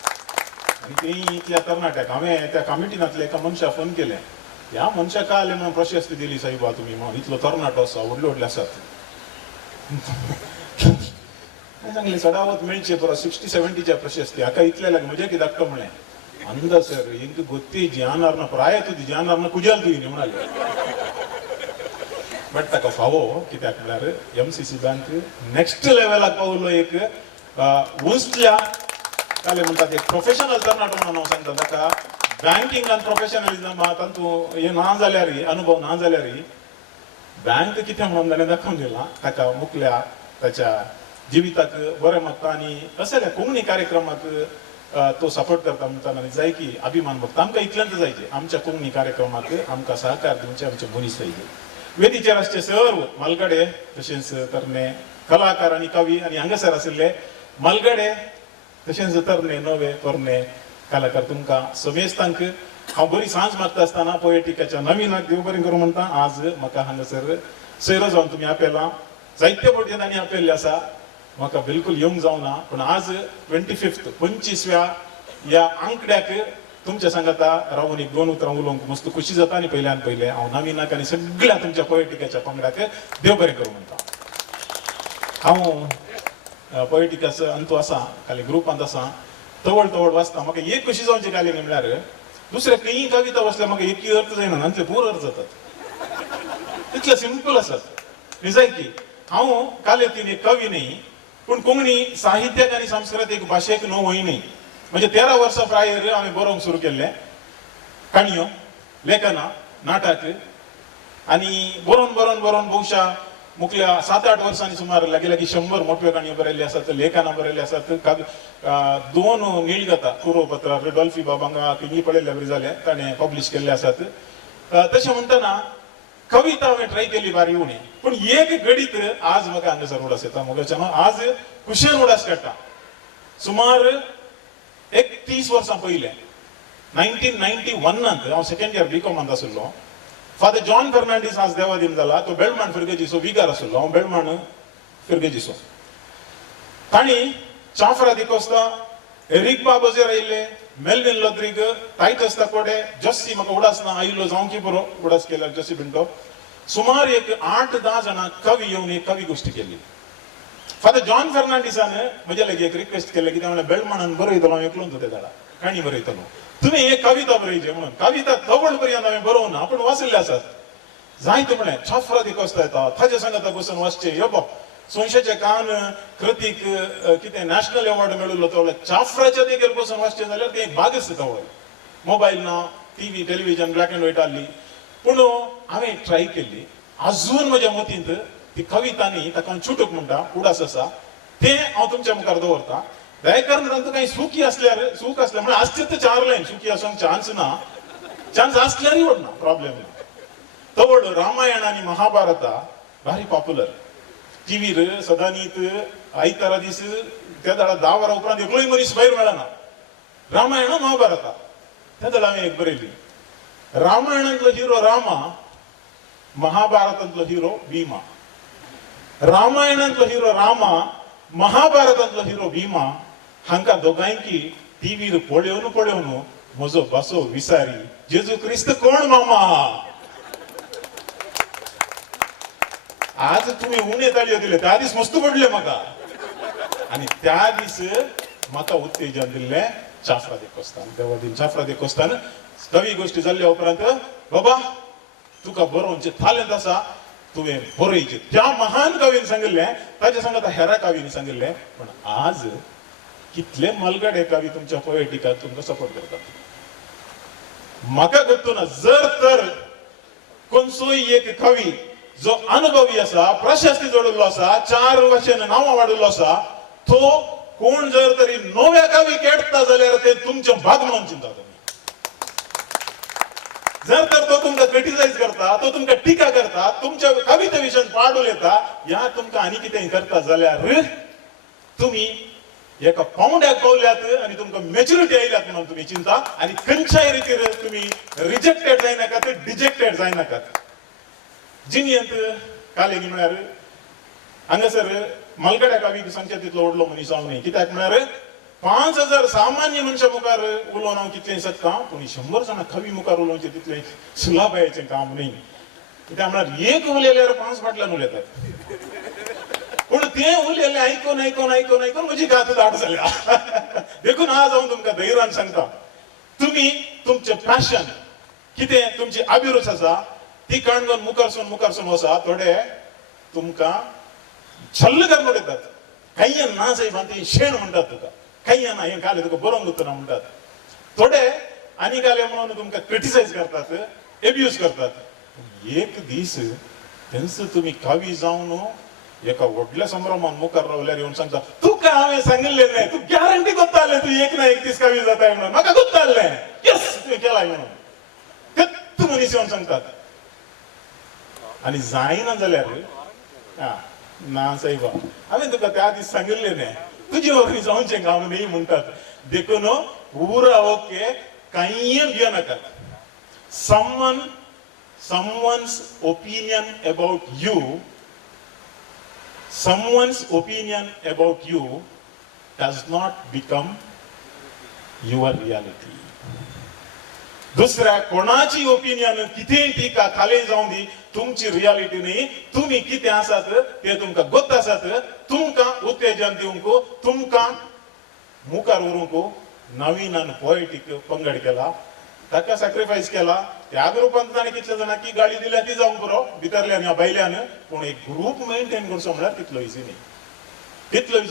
आनी ती इतल्या तरणाट्याक हांवें त्या कमिटीनांतल्या एका मनशाक फोन केलें. ह्या मनशाक काय जालें म्हणून प्रशस्ती दिली सायबा तुमी म्हणून, इतलो तरणाटो आसा, व्हडले व्हडले आसात. सांगले सडावत मेळचे पुरो 60-70च्या प्रशस्ती हाका इतले लागे म्हजे कित्याक तो म्हळें. अंद सर इंक गोत्ती ज्ञानार्न प्राय तुदी ज्ञानार्न कुजाल तुयें म्हणाले. बट ताका फावो कित्याक म्हळ्यार MCC बँक नेक्स्ट लेवलाक पावलो. एक उंचल्या काय म्हणतात एक प्रोफेशनल तरणाटो म्हणून हांव सांगता. ताका बँकिंगान प्रोफेशनलिझम तातूंत हे ना जाल्यार अनुभव ना जाल्यार बँक कितें म्हणून जालें दाखोवन दिलां. ताका मुखल्या ताच्या जिविताक बरें मागता आनी असल्या कोंकणी कार्यक्रमाक तो सपोर्ट करता म्हणटाना जाय की अभिमान भोगता. आमकां इतल्यांत जायचे आमच्या कोंकणी कार्यक्रमाक आमकां सहकार दिवचे आमचे मनीस जायचे. वेदीचेर आसचे सर्व मलगडे तशेंच तरणे कलाकार आनी कवी आनी हांगासर आशिल्ले मलगडे तशेंच तरणे नवे तरणे कलाकार तुमकां समेस्तांक हांव बरी सांज मागता आसतना पोएटिकाच्या नवीनाक देव बरें करूं म्हणटा. आज म्हाका हांगासर सैरो जावन तुमी आपयलां. जायत्यो फावटी तांणी आपयल्ले आसा, म्हाका बिलकुल येवंक जावना. पूण आज 25व्या ह्या आंकड्याक तुमच्या सांगाता रावून एक 2 उतरां उलोवंक मस्त खुशी जाता. आनी पयल्यान पयले हांव नवीनाक आनी सगळ्या तुमच्या पोएटिकाच्या पंगडाक देव बरें करूं म्हणटा. हांव पोएटिकाचो अंतू आसा खाली ग्रुपांत आसा, तवळ तवळ वाचता. म्हाका एक कशी जावची गाली म्हणल्यार दुसऱ्या खंयी कविता वाचल्यार म्हाका एक अर्थ जायना, नातले पूर अर्थ जातात. इतले सिंपल आसात. जाय की हांव कालेतीन एक कवी न्ही, पूण कोंकणी साहित्याक आनी संस्कृतीक भाशेक नो वय न्ही. म्हणजे 13 वर्सां प्रायर हांवें बरोवंक सुरू केल्लें काणयो, लेखनां, नाटक आनी बरोवन बरोवन बरोवन भोवशा मुखल्या 7-8 वर्सांनी सुमार लागीं 100 मोठ्यो काणयो बरयल्ल्यो आसात, लेखनां बरयल्लीं आसात. 2 नीळगता कुरोपत्रां रुडॉल्फी बाबांगा तिनी पळयल्ले बरी जाले, ताणें पब्लीश केल्ले आसात. तशें म्हणटना कविता हांवें ट्राय केली बारी उणी, पूण एक गडीत आज म्हाका हांगासर उडास येता. मोगाच्यान आज कुशेन उडास काडटा. सुमार 30 वर्सां पयले 1991 हांव सेकंड इयर B.Com आशिल्लो. फादर जॉन फर्नांडीस आज देवादीन जाला. तो बेळमाण फिरगेजीचो विकार आशिल्लो. हांव बेळमाण फिरगेजीचो. तांणी चाफ्रा दिकोस्ता, एरिक बाबोजेर आयिल्ले, मेल्विन लोद्रीग, टायटस ताकोडे, जस्सी म्हाका उडास ना आयिल्लो जावं की बरो उडास केल्यार जस्सी पिंटो. सुमार एक 8-10 जाणां कवी येवन एक कवी गोश्टी केल्ली. फादर जॉन फर्नांडिसान म्हजे लागीं एक रिक्वेस्ट केलें, कित्याक म्हळ्यार बेळमाणान बरयतलो हांव एकलोच ते झाडा काणी बरयतलो, तुमी एक कविता बरयचे म्हणून. कविता तवळ पर्यंत हांवें बरोवं ना, पूण वाचल्ले आसात. जायते म्हळें चाफ्रा दिकोस्ता येता, ताजे सांगाता बसून वाचचे. यो बा संशयाचे कान कृतीक कितें नॅशनल अवॉर्ड मेळिल्लो तो चाफ्राच्या देगेर बसून वाचचे जाल्यार तें एक बागच तवळ. मोबायल ना, TV television black end white आसली. पूण हांवें ट्राय केल्ली. अजून म्हज्या मतींत ती कविता न्ही, ताका चुटूक म्हणटा, उडास आसा, तें हांव तुमच्या मुखार दवरतां. व्याकरणांत काही सुखी असल्यार सूख असल्यार म्हणजे आसचें 4 लायन सुखी आसूंक चान्स ना, चान्स आसल्यारय व्हडना, प्रॉब्लेम ना. तवड रामायण आनी महाभारता भारी पॉप्युलर. टीव्हीर सदां न्हीत आयतारा दीस त्या दाडा 10 वरां उपरांत एकलोय मनीस भायर मेळना. रामायण महाभारता त्या दाडा हांवें एक बरयली. रामायणांतलो हिरो रामा, महाभारतांतलो हिरो भीमा. रामायणांतलो हिरो रामा, महाभारतांतलो हिरो भीमा. हांकां दोगांयकी टीव्हीर पळोवन पळोवन म्हजो बसो विसारी, जेजू क्रिस्त कोण मामा. आज तुम्ही उणे ताळयो दिले, त्या दीस मस्त पडले म्हाका. आनी त्या दीस म्हाका उत्तेजन दिल्लें चाफ्रा दिकोस्तान. देवादीन चाफ्रा दिकोस्तान कवी गोश्टी जाल्ल्या उपरांत, बाबा तुका बरोवचें टॅलंट आसा, तुवें बरयचें. त्या महान कवीन सांगिल्लें, ताच्या सांगता हेरा कवीन सांगिल्लें. पण आज कितले मलगडे कवी तुमच्या पोएटिकाक तुमकां सपोर्ट करतात. म्हाका गत्तूना जर तर कोणसोय एक कवी जो अनुभवी आसा, प्रशस्ती जोडिल्लो आसा, 4 भाशेन नांवां वाडिल्लो आसा, तो कोण जर तरी नव्या कवी केडटा जाल्यार ते तुमचे भाग म्हणून चिंता तुम्ही. जर तर तो तुमकां क्रिटिसाइज करता, तो तुमकां टिका करता, तुमच्या कविते विशयी पाड उलयता, या तुमकां आनी कितें करता जाल्यार तुम्ही एका पावंड्याक पावल्यात आणि तुमकां मॅच्युरिटी आयल्यात म्हणून तुम्ही चिंता आणि खंयच्याय रितीर तुम्ही रिजेक्टेड जायनाकात डिजेक्टेड जायनाकात जिनियंत कालेगी म्हळ्यार हांगासर मलगड्या कावीक सांगचे तितलो व्हडलो मनीस हांव न्ही कित्याक म्हळ्यार 5000 सामान्य मनशा मुखार उलोवन हांव कितलें शकता पूण 100 जाणां कवी मुखार उलोवचें तितलें सुलाबायेचें काम न्ही कित्याक म्हळ्यार एक उलयल्यार 5 फाटल्यान उलयतात पूण ते उलयलें आयकून आयकून आयकून आयकून म्हजी गात दाट जाल्या देखून आज हांव तुमकां धैर्यान सांगता तुम्ही तुमचें पॅशन कितें तुमची अभिरुच आसा ती काणगोन मुखारसून वसा थोडे तुमकां छल्ल करून उडयतात काही ना साहेब ती शेण म्हणटात तुका काही ना हे काले तुका बरोवंक उतना म्हणटात थोडे आनी काले म्हणून तुमकां क्रिटिसायज करतात एब्यूज करतात एक दीस तेंच तुम्ही कवी जावन एका व्हडल्या संभ्रमान मुखार रावल्यार येवन सांगता तुका हांवें सांगिल्लें न्ही तूं गॅरंटी कोत्तालें तूं एक ना एक दीस कवी जाताय म्हणून म्हाका कोत्तालें यस तुवें केलाय म्हणून तेच मनीस येवन सांगतात आणि जायना जाल्यार ना साहेब हांवें तुका त्या दीस सांगिल्लें न्ही तुजी वखणी जावचें काम न्ही म्हणटात देखून पुरा ओके कांय भियेनाकात someone's opinion about you does not become your reality. दुसऱ्या कोणाची ओपिनियन कितेंय टिका खाली जावं दी तुमची रियालिटी न्ही तुम्ही कितें आसात ते तुमकां गोत आसात तुमकां उत्तेजन दिवंक तुमकां मुखार व्हरूंक नवीन पोएटीक पंगड केला ताका सॅक्रिफायस केला त्या ग्रुपांत ताणें कितले जाणां की गाडी दिल्या ती जावंक पुरो भितरल्यान ह्या भायल्यान पूण एक ग्रुप मेंटेन करचो म्हळ्यार तितलो इजी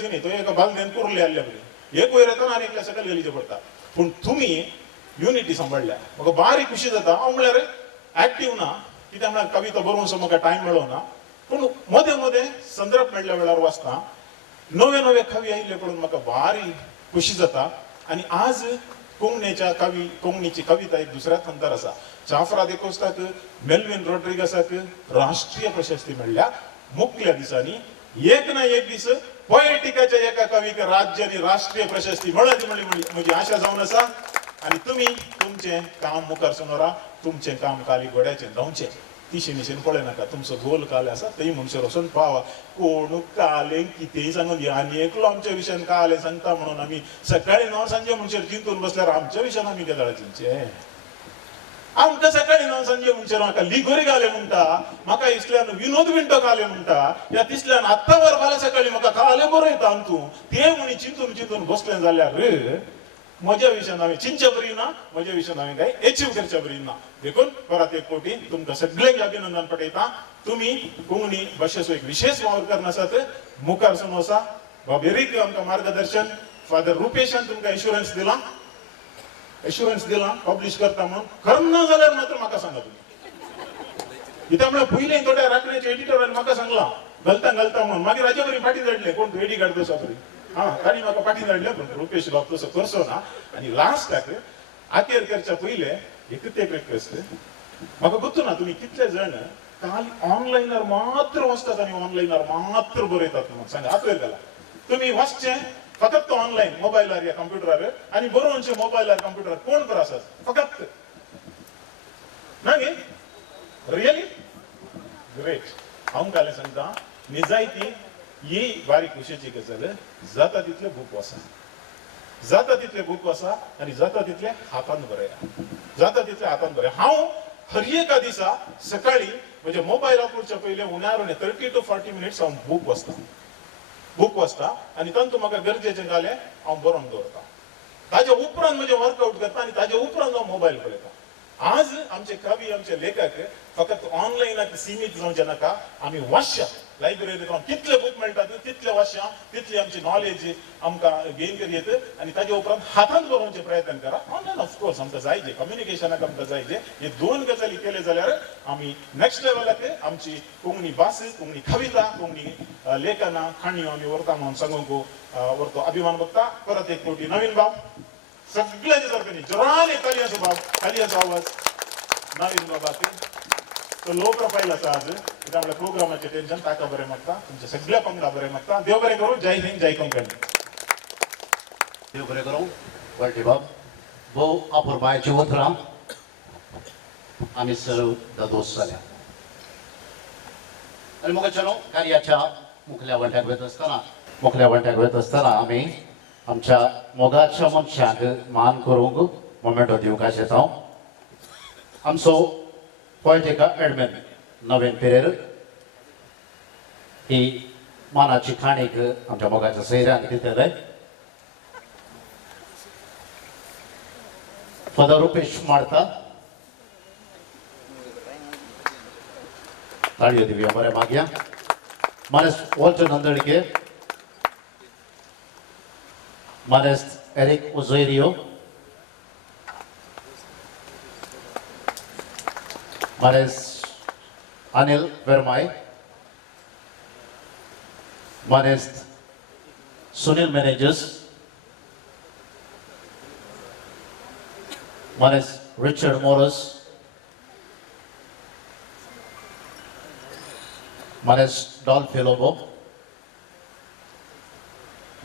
न्ही तो एका बालदेन कुर्ले आसले बरी एक वयर येता आनी एकल्या सकयल गेलीचें पडटा पूण तुमी युनिटी सांबाळल्या म्हाका बारी खुशी जाता हांव म्हळ्यार एक्टीव ना कित्याक म्हळ्यार कविता बरोवंक म्हाका टायम मेळना पूण मदें मदें संदर्भ मेळ्ळ्या वेळार वाचता नवे नवे कवी आयिल्ले पळोवन म्हाका बारी खुशी जाता आनी आज कोंकणीची कविता एक दुसऱ्याच अंतर आसा जाफरा देकोस्ताक मेल्विन रॉड्रिगसाक राष्ट्रीय प्रशस्ती मेळ्ळ्या मुखल्या दिसांनी एक ना एक दीस पोएटिकाच्या एका कवीक राज्य आनी राष्ट्रीय प्रशस्ती मेळत म्हणली म्हजी आशा जावन आसा आणि तुम्ही तुमचें काम मुखारसून व्हरा तुमचें काम काली घोड्याचें धांवचें तिशी निशेन पळय नाका तुमचो गोल काले आसा थंय म्हणसर वचून पावा कोण काले कितेंय सांगून आनी एकलो आमच्या विशयान काले सांगता म्हणून आमी सकाळी 9 सांजे म्हणसर चिंतून बसल्यार आमच्या विशयान आमी केदाळ चिंतचे आमकां सकाळी 9 सांजे म्हणसर म्हाका लिगोरी घाले म्हणटा म्हाका इसल्यान विनोद विंटो काले म्हणटा या तिसल्यान आत्तां वर फाल्यां सकाळी म्हाका काले बरयता तूं ते म्हणी चिंतून बसलें जाल्यार म्हज्या विशयान हांवें चिंतचे बरी ना म्हज्या विशयान हांवें कांय एचीव करचे बरी ना देखून परत एक कोटी तुमकां सगळ्यांक अभिनंदन पटयता तुम्ही कोंकणी भाशेचो एक विशेष वावर करन आसात मुखारसून वसा बाबेरीक आमकां मार्गदर्शन फादर रुपेशान तुमकां एश्युरन्स दिला पब्लीश करता म्हणून करना जाल्यार मात्र म्हाका सांगा तुम्ही कित्याक म्हळ्यार पयलीं थोड्या राखण्याच्या एडिटरान म्हाका सांगलां घालता म्हणून मागीर राजा बरी फाटी धाडले कोण रेडी काडतो सापरी ताणी म्हाका फाटी धाडले पण रुपेश बाब तसो करचो ना आनी लास्टाक आखेर करच्या पयले एकच एक रिक्वेस्ट म्हाका गुर्तू ना तुमी कितले जाण काल ऑनलायनार मात्र वचतात आनी ऑनलायनार मात्र बरयतात म्हणून सांगा आतयर घाला तुम्ही वाचचे फकत तो ऑनलायन मोबायलार या कंप्युटरार आनी बरोवनचे मोबायलार कंप्युटरार कोण बरो आसात फकत ना गे रियली ग्रेट हांव काले सांगता निजायती ही बारी खुशेची गजाल जाता तितले बूक वाचा आनी जाता तितले हातान बरया हांव हर एका दिसा सकाळी म्हणजे मोबायल वापरच्या पयले उन्हाळ्यान 30 to 40 मिनिट्स हांव बूक वाचता आनी तातूंत म्हाका गरजेचें जालें हांव बरोवन दवरता ताजे उपरांत म्हणजे वर्कआउट करता आनी ताजे उपरांत हांव मोबायल पळयता आज आमचे कवी आमचे लेखक फकत ऑनलायनाक सीमित जावचे नाका आमी वाचया लायब्ररीत कितले बूक मेळटात तितले वाचया तितली आमची नॉलेज आमकां गेन करीत आनी ताजे उपरांत हातान बरोवचे प्रयत्न करा ऑनलायन ऑफकोर्स आमकां जायचे कम्युनिकेशनाक आमकां जायचे हे दोन गजाली केले जाल्यार आमी नेक्स्ट लेवलाक आमची कोंकणी भास कोंकणी कविता कोंकणी लेखनां खाणयो आमी व्हरता म्हणून सांगूंक व्हरतो अभिमान भोगता परत एक कोटी नवीन बाब सगळ्याचे तर्फे जोरान एक तालयांचो आवाज नवीन बाबाक तो लो प्रोफाईल आसा आज कित्याक म्हळ्यार प्रोग्रामाचे टेन्शन ताका बरें मागता तुमचे सगळ्या पंगडा बरें मागता देव बरें करूं जय हिंद जय कोंकणी देव बरें करूं वळटी बाब भोव अपुरबायची उतरां आमी सर्व दोस जाल्या आनी मुखार कार्याच्या मुखल्या वंट्याक वयत आसतना आमी आमच्या मोगाच्या मनशांक मान करूंक मोमेंटो दिवंक आशेता आमचो पोयटिका एडमिन नवीन पेरेर ही मानाची खाणीक आमच्या मोगाच्या सैऱ्यांक दितले फादर रुपेश मारता ताळयो दिवया बरें मागया मानेस वॉल्टर नंदळके मानेस एरिक ओझेरियो मानेस अनिल वेरमाय मानेस सुनील मैनेजर्स मानेस रिचर्ड मोरस मानेस डॉल्फे लोबो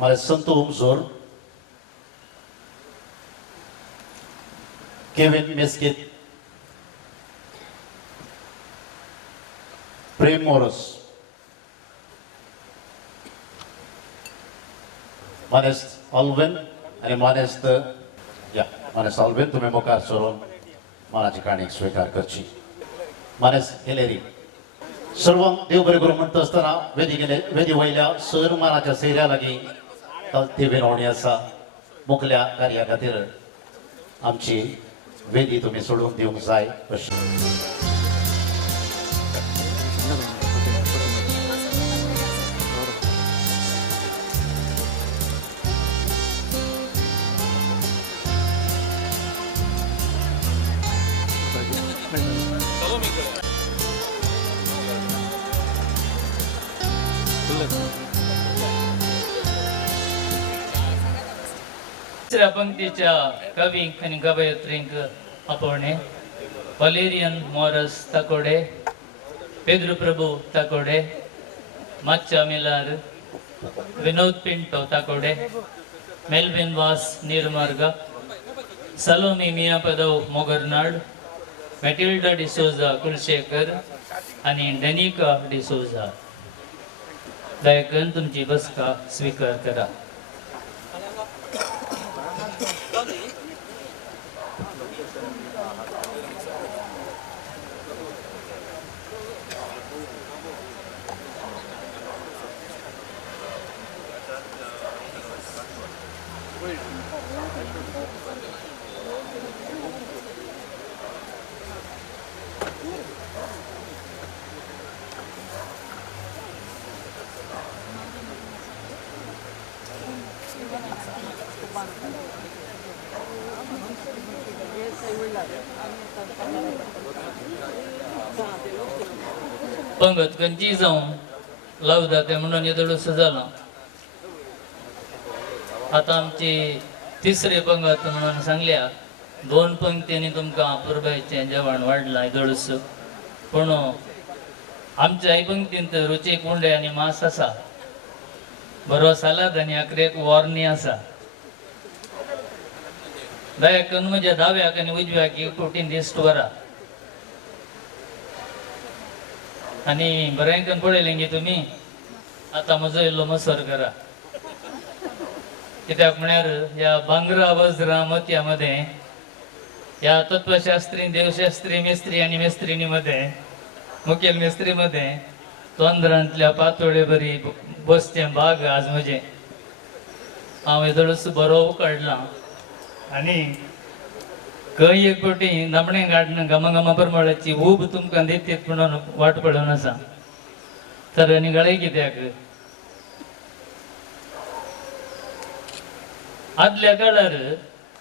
मानेस संतू उमजोर केविन मेस्कित प्रेम मोरस मानेस ऑल्विन आणि मानेस मानेस ऑल्विन तुम्ही मुखार सरून मानाची काणीक स्वीकार करची मानेस हेलेरी सर्वांक देव बरें करूं म्हणटा आसतना वेदी वयल्या सर मानाच्या सैऱ्या लागीं ती विनवणी आसा मुखल्या कार्या खातीर आमची वेदी तुमी सोडून दिवंक जाय अशी तिसऱ्या पंक्तीच्या कवींक आणि कवयित्रींक आपणे वलेरियन मॉरस ताकोडे पेद्रू प्रभू ताकोडे माच्चा मिलार विनोद पिंटो ताकोडे मेल्विन वास निर्मार्ग सलोमी मिया पदव मोगरनाड मेटिल्डा डिसोजा कुलशेखर आणि डेनिका डिसोजा दया करून तुमची बसका स्वीकार करा. पंगत खंयची जाऊन लावता ते म्हणून येदोळसो जाला. आता आमची तिसरी पंगत म्हणून सांगल्या 2 पंक्तींनी तुमकां पुरबायचें जेवण वाडलां येदोळस पूण आमच्या आई पंक्तींत रुचीक उंडे आनी मांस आसा बरो सालाद आनी आखरेक वॉर्नी आसा. दया करून म्हज्या दाव्याक आनी उजव्याक एक फावटी लिस्ट व्हरा आणि बरें करून पळयलें गे तुमी. आतां म्हजो इल्लो मसर करा कित्याक म्हळ्यार ह्या भांगरा वज्रा मोतया मध्ये ह्या तत्वशास्त्री देवशास्त्री मेस्त्री आणि मेस्त्रिणी मध्ये मुखेल मेस्त्री मध्ये तोंदरांतल्या पातोळे बरी बसचें भाग आज म्हजें. हांव येदोळस बरो काडलां आनी खंय एक फावटी नमणें गाडन घमा परमळाची ऊब तुमकां दितीत म्हणून वाट पडून आसा. तर आनी गळे कित्याक आदल्या काळार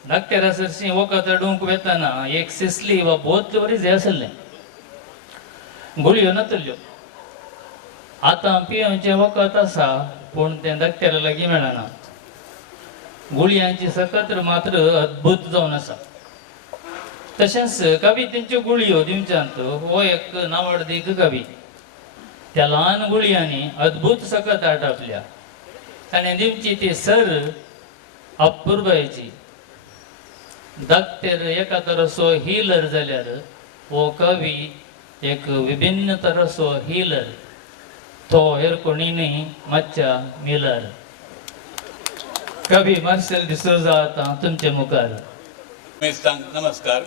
धाकट्या सरशी वखद अडूंक वेताना एक सिसली वा बोत बरीच हे आसलें गुळयो नातल्यो. आतां पियोचें वखद आसा पूण तें धाकट्याला लागीं मेळना. गुळयांची सकत्र मात्र अद्भुत जावन आसा. तशेंच कवी तेंच्यो गुळयो दिवच्यांत हो एक नावडदीक कवी त्या ल्हान गुळयांनी अद्भुत सकत आट आपल्या ताणें दिवची ती सर अपूर्वायची धाकटेर एका तरसो हिलर जाल्यार हो कवी एक विभिन्न तरसो हिलर तो हेर कोणी न्ही मातशा मिलर. कवी मार्शल डिसोजा आता तुमचे मुखार. नमस्कार.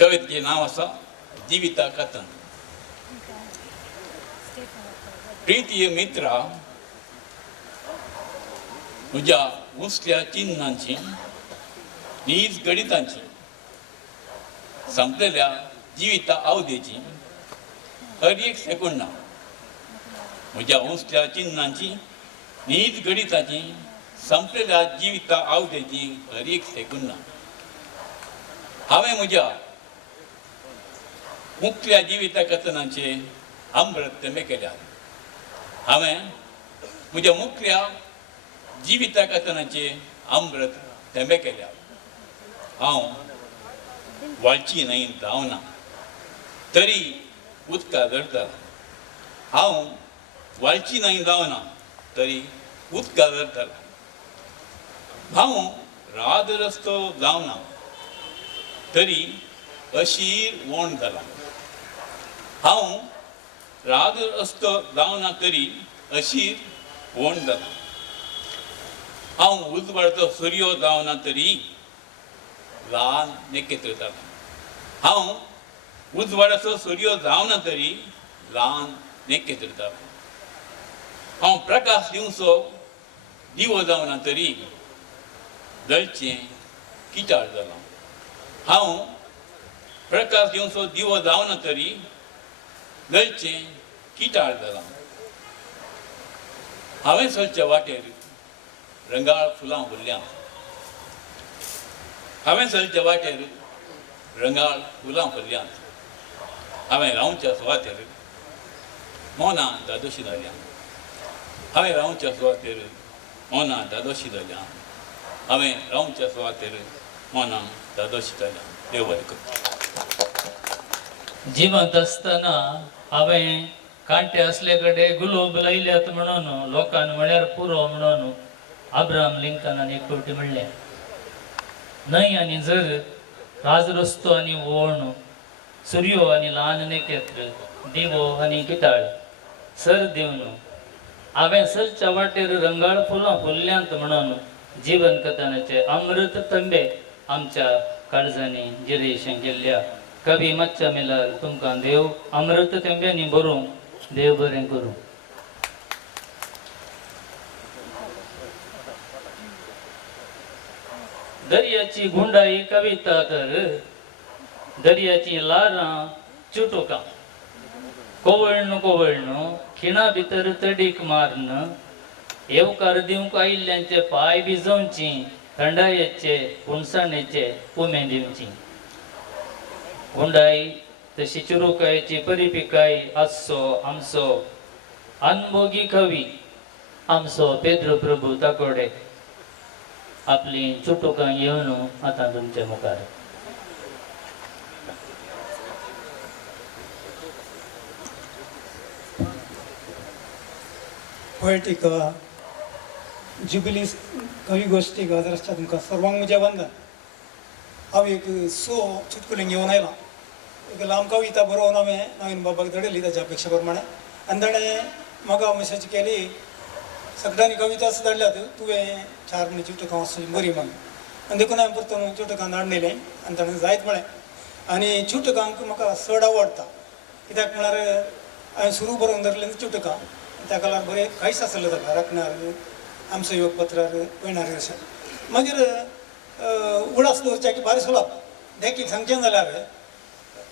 कवितेचे नाव आसा जिविता कथन. प्रीतीय मित्रा, म्हज्या उसल्या चिन्नांची नीज गणितांची संपलेल्या जिविता अवधेची हर एक सेकंडा म्हज्या उसल्या चिन्नांची नीज गणिताची संपलेल्या जिविता अवधेची हर एक सेकंडा हांवें म्हज्या मुखल्या जिविता कथनांचे अमृत तेंबे केल्या. हांवें म्हज्या मुखल्या जिविता कथनाचे अमृत तेंबे केल्या. हांव वाळची न्हंय धांवना तरी उदका धरता. हांव वाळची न्हंय धांवना तरी उदका धरता. हांव राद रस्तो जावना तरी अशीर वोण जाला. हांव राद रस्तो जावना तरी अशीर वोण जाला. हांव उजवाडचो सूर्यो जावना तरी ल्हान नेकेत्र जाला. हांव उजवाडाचो सूर्यो जावना तरी ल्हान नेकेत्र जाला. हांव प्रकाश दिवचो दिवो जावना तरी जळचें किटाळ जाला. हांव प्रकाश दिवचो दिवो जावना तरी जळचें किटाळ जाला. हांवें चलच्या वाटेर रंगाळ फुलां भरल्यां. हांवें चलच्या वाटेर रंगाळ फुलां भरल्यां. हांवें रावच्या सुवातेर मोना दादोशी जाल्यां. हांवें रावच्या सुवातेर मोना दादोशी जाल्यां. हांवें रावच्या सुवातेर मोना दादोशी जाल्यां. देव बरें करूं. जिवंत असतना हांवें कांटे असले कडेन गुलोब लायल्यात म्हणून लोकांन म्हळ्यार पुरो म्हणून अब्राहम लिंकनान एक फावटी म्हणलें. न्हंय आनी झर, राज रस्तो आनी वोण, सूर्यो आनी ल्हान नेकेत्र, दिवो आनी किटाळ, सर दिवन हांवें सरच्या वाटेर रंगाळ फुलां फुल्ल्यांत म्हणून जीवन कथनाचे अमृत तंबे आमच्या काळजांनी जिरेशें गेल्ल्या. कवी मातशा मेलार तुमकां देव अमृत तेंब्यांनी भरूं. देव बरें करूं. दर्याची गुंडाई कविता तर दर्याची लारां चुटुकां कोवळण खिणा भितर तडीक मारन येवकार दिवंक आयिल्ल्यांचे पाय भिजोवची थंडायेचे उणसाणेचे उमे दिवची. गुंडाई तशी चुरुकायची परिपिकाई आसो आमचो अनभोगी कवी आमचो पेद्र प्रभू ताकोडे आपली चुटुकां येवन आतां तुमच्या मुखार. पोएटिका जुबिली कवी गोष्टी गाजराच्या तुमकां सर्वांक म्हजें वंदन. हांव एक चुटकुलें घेवन आयलां. एक लांब कविता बरोवन हांवें नवीन बाबाक धाडिल्ली ताच्या अपेक्षा प्रमाणे आनी ताणें म्हाका मेसेज केली सगळ्यांनी कविता असं धाडल्यात तुवें 4 म्हणी चुटुकां बरी म्हणून. आनी देखून हांवें परतून चुटुकां धाडलेलें आनी ताणें जायत म्हळें. आनी चुटुकांक म्हाका चड आवडटा कित्याक म्हळ्यार हांवें सुरू बरोवन धरलें चुटुकां ताका लागून बरें कांयच आसलें ताका राखणार आमचो योगपत्रार पयणार अशें. मागीर उडास दवरच्याची भारी सुलाप देखीक सांगचें जाल्यार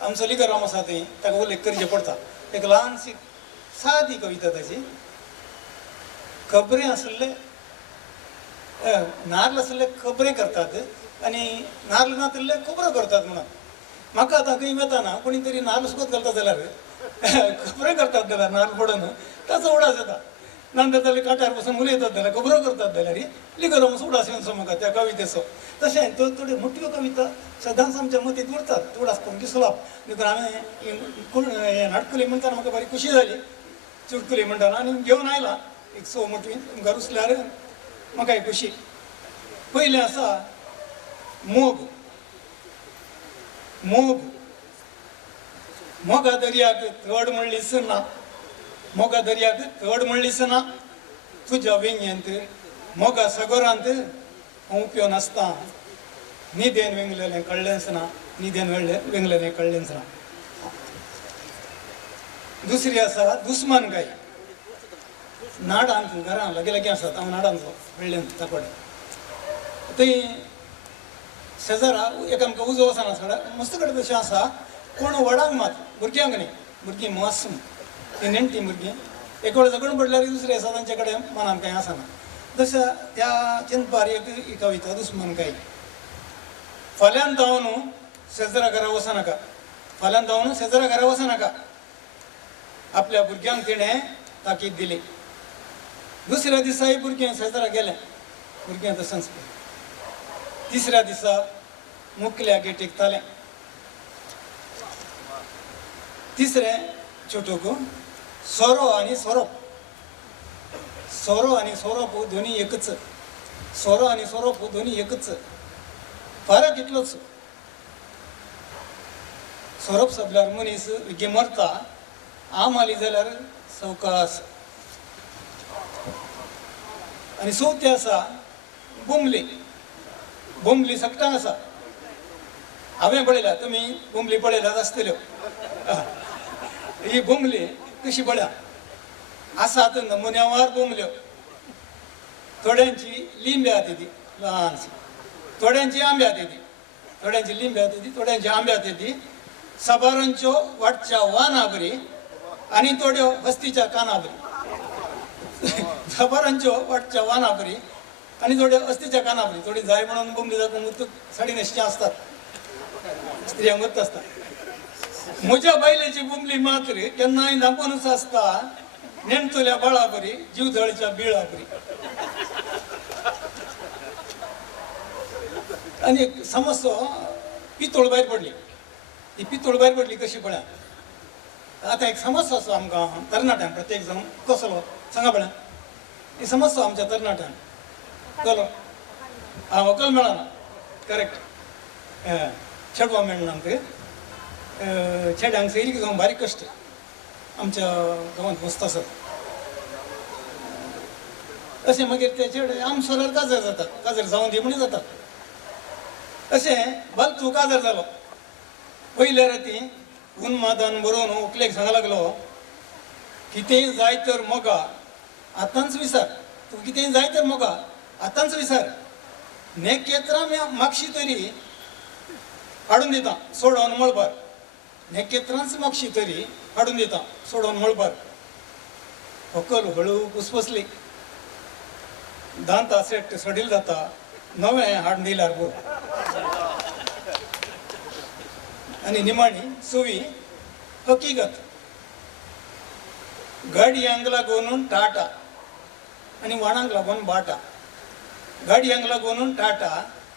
आमचो लिगराम आसा थंय ताका उल्लेख करचें पडटा. एक ल्हानशी सादी कविता ताची. खबरें आसले नाल्ल आसले खबरें करतात आनी नाल्ल नासले खबरो करतात म्हणून. म्हाका आतां खंय वताना कोणी तरी नाल्ल सुकत घालता जाल्यार खबरें करतात जाल्यार नाल्ल पडून ताचो उडास येता. नंतर जाल्यार काट्यार बसून उलयतात जाल्यार खबरो करतात जाल्यार लिगराम उडास येवन म्हाका त्या कवितेचो. तशें तो थोड्यो मोठ्यो कविता सदांच आमच्या मतींत उरतात उडास करून दिसलाप. देखून हांवें नाटकुली म्हणटाना म्हाका बरी खुशी जाली चुटकुली म्हणटाना आनी घेवन आयला एक 6 मोठी घरा उसल्यार म्हाका खुशी. पयलें आसा मोग. मोग मोगा दर्याक थड म्हणलीच ना. मोगा दर्याक थड म्हणलीच ना. तुज्या वेंगेंत मोगा सगोरांत हांव पियो नासता. न्हिदेन वेंगलेलें कळ्ळेंच ना. न्हिदेन वेंगलेलें कळ्ळेंच ना. दुसरी आसा दुस्मानकाय. नाडांत घरां लागी लागी आसात. हांव नाडांचो व्हडलें ताकोडे. थंय शेजारा एक आमकां उजो वचना सडा मस्त कडेन तशें आसा. कोण वडांक मात भुरग्यांक न्ही. भुरगीं मासूम ती नेणटी भुरगीं. एक वेळ झगडून पडल्यार दुसरे आसा तांचे कडेन मनान कांय आसना. तशें त्या चिंतपार एक ही कविता दुस्मानकाय. फाल्यां धांवन शेजारा घरा वचनाका. फाल्यां धांवन शेजारा घरा वचनाका. आपल्या भुरग्यांक तिणें ताकीद दिली. दुसऱ्या दिसाय भुरगें शेजारा गेलें. भुरगें तशेंच. तिसऱ्या दिसा मुखल्या गेटीक तालें. तिसरें छोटूक सोरो आनी सोरोप. सोरो आनी सोरोप दोनी एकच. सोरो आनी सोरोप दोनी एकच. फरक इतलोच. सोरोप सोपल्यार मनीस विगे मरता. आम आली जाल्यार सवकास. आनी चवथी आसा बुमली. बुमली सकटांक आसा. हांवें पळयल्या. तुमी बुमली पळयल्यात आसतल्यो. ही बुमली कशी पळया आसात नमुन्यावार बुमल्यो. थोड्यांची लिंबी आहा ती ल्हानशी. थोड्यांची आंबे आहा ती. थोड्यांची लिंबी आहा ती. थोड्यांची आंबे आहा ती. साबारांच्यो वाटच्या वाना बरी आनी थोड्यो हस्तीच्या काना बरी. साबारांच्यो वाटच्या वाना बरी आनी थोड्यो हस्तीच्या काना बरी. थोडी जाय म्हणून बुमली दाखोवन मुतूक साडी न्हेसची आसतात. स्त्रियांक वत आसता. म्हज्या बायलेची बुमली मात्र केन्नाय धांपूनच आसता. नेणतल्या बाळा बरी जीवधळच्या बिळा बरी. आनी एक समस्या पितोळ भायर पडली. ही पितोळ भायर पडली कशी पळया. आतां एक समस्या आसा आमकां तरणाट्यांक. प्रत्येक जण कसलो सांगा पळया. ही समस्या आमच्या तरणाट्यांक कलो. व्हंकल मेळना. करेक्ट. चेडवां मेळना आमकां. चेड्यांक सैरीक जावन बारीक कश्ट आमच्या गांवांत मस्त आसात. अशें मागीर ते चेडे आमसोल्यार काजर जातात. काजर जावं दी म्हणी जातात. अशें भलतू काजर जालो. पयल्या राती उन्मादान बरोवन व्हंकलेक सांगूंक लागलो कितेंय जाय तर मोगा आतांच विचार. तूं कितेंय जाय तर मोगा आतांच विचार. नेकेत्रां मागशी तरी हाडून दिता सोडोन मळबार. नेकेत्रांच मागशी तरी हाडून दिता सोडोन मळबार. व्हंकल हळू पुसपसली. दांत सेट सडील जाता. नवें हाडून दिल्यार बरो. आनी निमाणी सुवी हकीकत. गाडयांक लागून टाटा आनी वाणांक लागून बाटा. गाडयांक लागून टाटा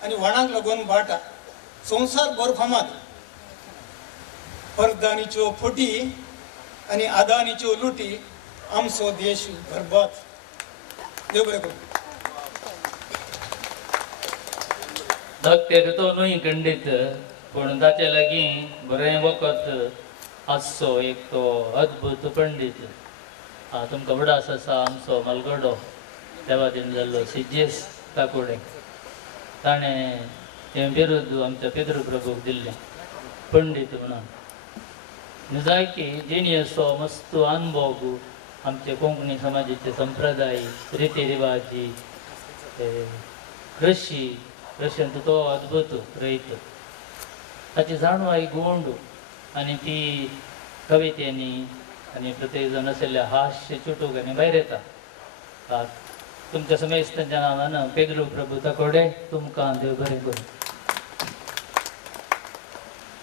आनी वाणांक लागून बाटा. संवसार भर फामाद. परदानीच्यो फुटी आनी आदानीच्यो लुटी. आमचो देश बरबाद. देव बरें करूं. धाकटे तो न्हय खंडीत पूण ताचे लागीं बरें वखद आसचो एक तो अद्भुत पंडीत. तुमकां उडास आसा आमचो मलगडो देवादीन जाल्लो सिजेस ताकोडे. ताणें हें बिरूद आमच्या पितृप्रभूक दिल्लें पंडीत म्हणून. जायकी जेनियसो मस्त अनुभव आमचे कोंकणी समाजाचे संप्रदाय रिती रिवाजी रशियन तो अद्भुत रयत. ताची जाणवाय गोंड आनी ती कवितेनी आनी प्रत्येक जण आशिल्ल्या हास्य चुटूक आनी भायर येता. तुमच्या समेस्तांच्या नांवान पेद्रू प्रभू ताकोडे तुमकां देव बरें करूं.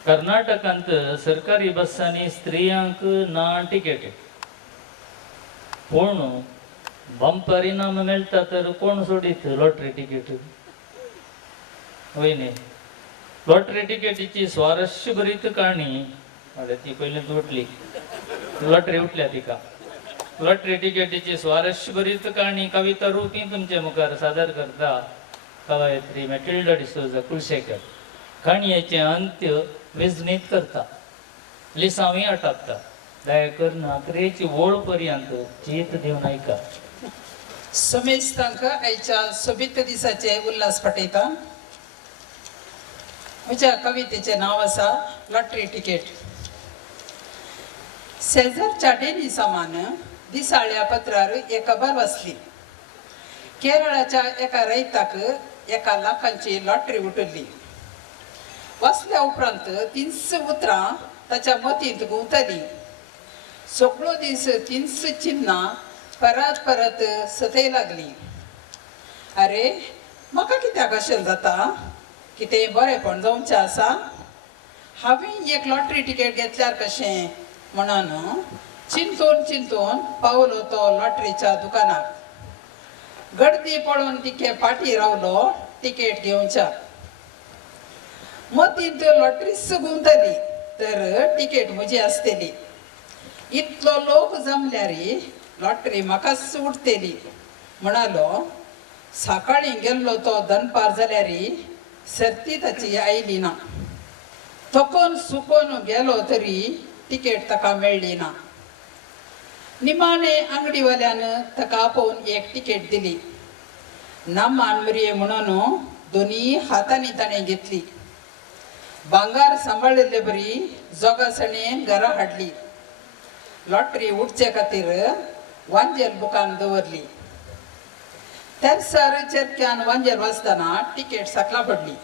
कर्नाटकांत सरकारी बसांनी स्त्रियांक ना टिकेट. पूण बंपर इनाम मेळटा तर कोण सोडीत लॉटरी टिकेट. वय न्ही. लॉटरी टिकेटीची स्वारस्य भरीत काणी ती पयलींच उठली. लॉटरी उठल्या तिका लॉटरी तिकेटीची स्वारस्यभरीत काणी कविता रुपी तुमचे मुखार सादर करता कवयित्री मॅटिल्डा डिसोजा कुलशेकर. काणयेचे अंत्य वेंचणीत करता, लिसांवी आटापता. दयाकर नाकरेची ओळ पर्यंत चीत दिवन ऐका. समेस्तांक आयच्या सोबीत दिसाचे उल्हास पटयता. म्हज्या कवितेचें नांव आसा लॉटरी तिकेट. शेजारच्या डेनी समान दिसाळ्या पत्रार एक खबर वाचली. केरळाच्या एका रैताक 1 लाखांची लॉटरी उठल्ली. वाचल्या उपरांत 300 उतरां ताच्या मतींत गुंतली. सगळो दीस 300 चिन्नां परत परत सतय लागली. अरे म्हाका कित्याक अशें जाता? कितें बरेंपण जावचें आसा? हांवें एक लॉटरी तिकेट घेतल्यार कशें म्हणून चिंतून पावलो तो लॉटरीच्या दुकानाक. गर्दी पळोवन तिके फाटीं रावलो तिकेट घेवच्या. मतींत लॉटरीच गुंतली तर तिकेट म्हजी आसतली. इतलो लोक जमल्यार लॉटरी म्हाकाच उठतली म्हणालो. सकाळीं गेल्लो तो दनपार जाल्यार सर्ती ताची आयली ना. थकोन सुकोन गेलो तरी तिकेट ताका मेळ्ळी ना. निमाणे अंगडीवाल्यान ताका आपोवन एक तिकेट दिली. नामान मरिये म्हणून दोनी हातांनी ताणें घेतली. भांगार सांबाळिल्ले बरी जोगासणेन घरा हाडली. लॉटरी उठचे खातीर वांजेल बुकान दवरली. तेरसार चेरक्यान वांजेल वाचतना तिकेट सकला पडली.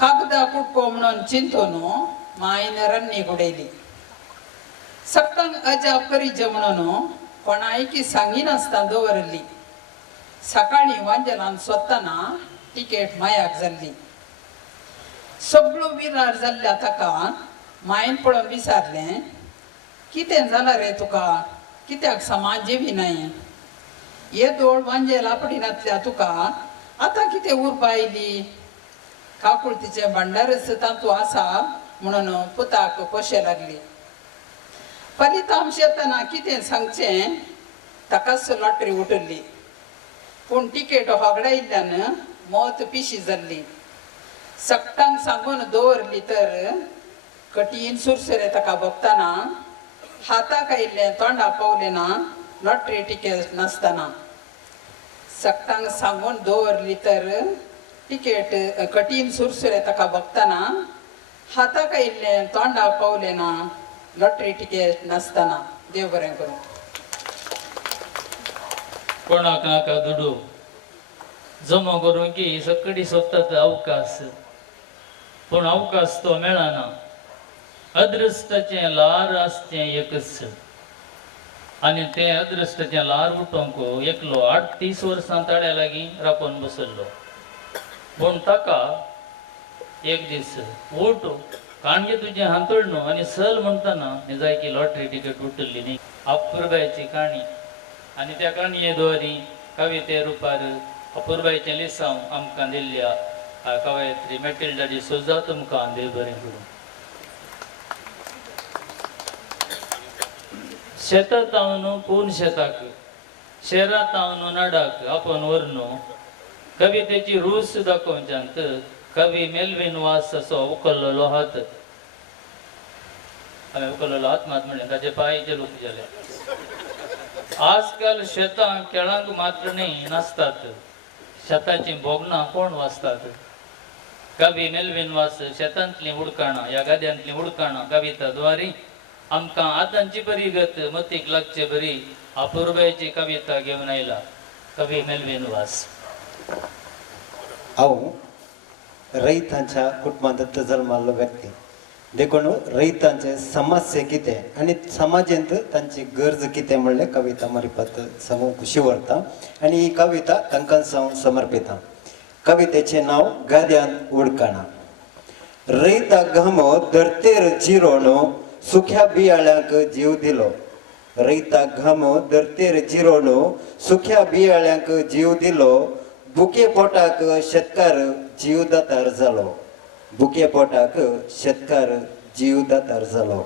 कागदां कुटको म्हणून चिंतून मायन रन्नी उडयली. सकाळीं अजाप करीचे म्हणून कोणायकी सांगिनासतना दवरली. सकाळीं वांजेलान सोदतना तिकेट मायाक जाल्ली. सगळो विरार जाल्ल्या ताका मायन पळोवन विचारलें, कितें जालां रे तुका? कित्याक समाज जेविनाय? येदोळ वांजेल आपणीनातल्या तुका आतां कितें उर्बा आयली? काकुळतीचें भांडारच तातू आसा म्हणून पुताक पोशे लागली. फलितांश येतना कितें सांगचें ताकाच लॉटरी उठल्ली. पूण तिकेट होगडायिल्ल्यान मौत पिशी जाल्ली. सक्टांक सांगून दवरली तर कठीण सुरसुरे ताका भोगतना हाताक आयिल्लें तोंडाक पावलें ना लॉटरी तिकेट नासतना. सक्टांक सांगून दवरली तर तिकेट कठीण सुरसुरे ताका भोगतना हाताक आयिल्लें तोंडाक पावलें ना लॉटरी तिकेट नासतना. देव बरें करूं. कोणाक नाका दुडू जमो करूं की सकडी सोदतात अवकाश. पूण अवकाश तो मेळना. अदृश्टाचें लार आसचें एकच आनी तें अदृश्टाचें लार उठोवंक एकलो 38 वर्सां ताड्या लागीं रापोवन बसल्लो. पूण ताका एक दीस ओट काणगे तुजें हांतोळ न्हू आनी सल म्हणटना हें जाय की लॉटरी तिकेट उठल्ली न्ही. अपुर्बायची काणी आनी त्या काणये द्वारी कविते रुपार अपुर्बायचें लिसांव आमकां दिल्ल्या कवयित्री मॅटिल्डा डिसोजा तुमकां देव बरें करूं. शेतात आवनू कोण शेताक, शेरात आवनू नाडाक आपण वरनू. कवितेची रूस दाखोवच्यांत कवी मेल्विन वास असो उखल्लेलो हात. हांवें उखल्लेलो हात मात म्हणलें ताचे पांयचे लोक जाले. आजकाल शेतां केळांक मात्र न्ही नासतात. शेताची बोगणां कोण वाचतात? कवी मेल्विन वास शेतांतलीं उडकाणां ह्या गाद्यांतलीं उडकाणां कविता द्वारी आमकां आतांची बरी गत मतीक लागचे बरी अपुर्बायची कविता घेवन आयला. कवी मेल्विन वास. हांव रैतांच्या कुटुंबांत जल्माल्लो व्यक्ती देखून रैतांचे समस्या कितें आनी समाजांत तांची गरज कितें म्हणलें कविता मारिफत सांगूंक शिवरता आनी ही कविता तांकां समर्पिता. कवितेचें नांव गाद्यान उडकाणां. रैताक घामो धरतेर जिरोवन सुख्या बियाळ्यांक जीव दिलो. रैताक घामो धरतेर जिरोवन सुख्या बियाळ्यांक जीव दिलो. बुके पोटाक शेतकार जीवदातार जालो. बुके पोटाक शेतकार जीवदातार जालो.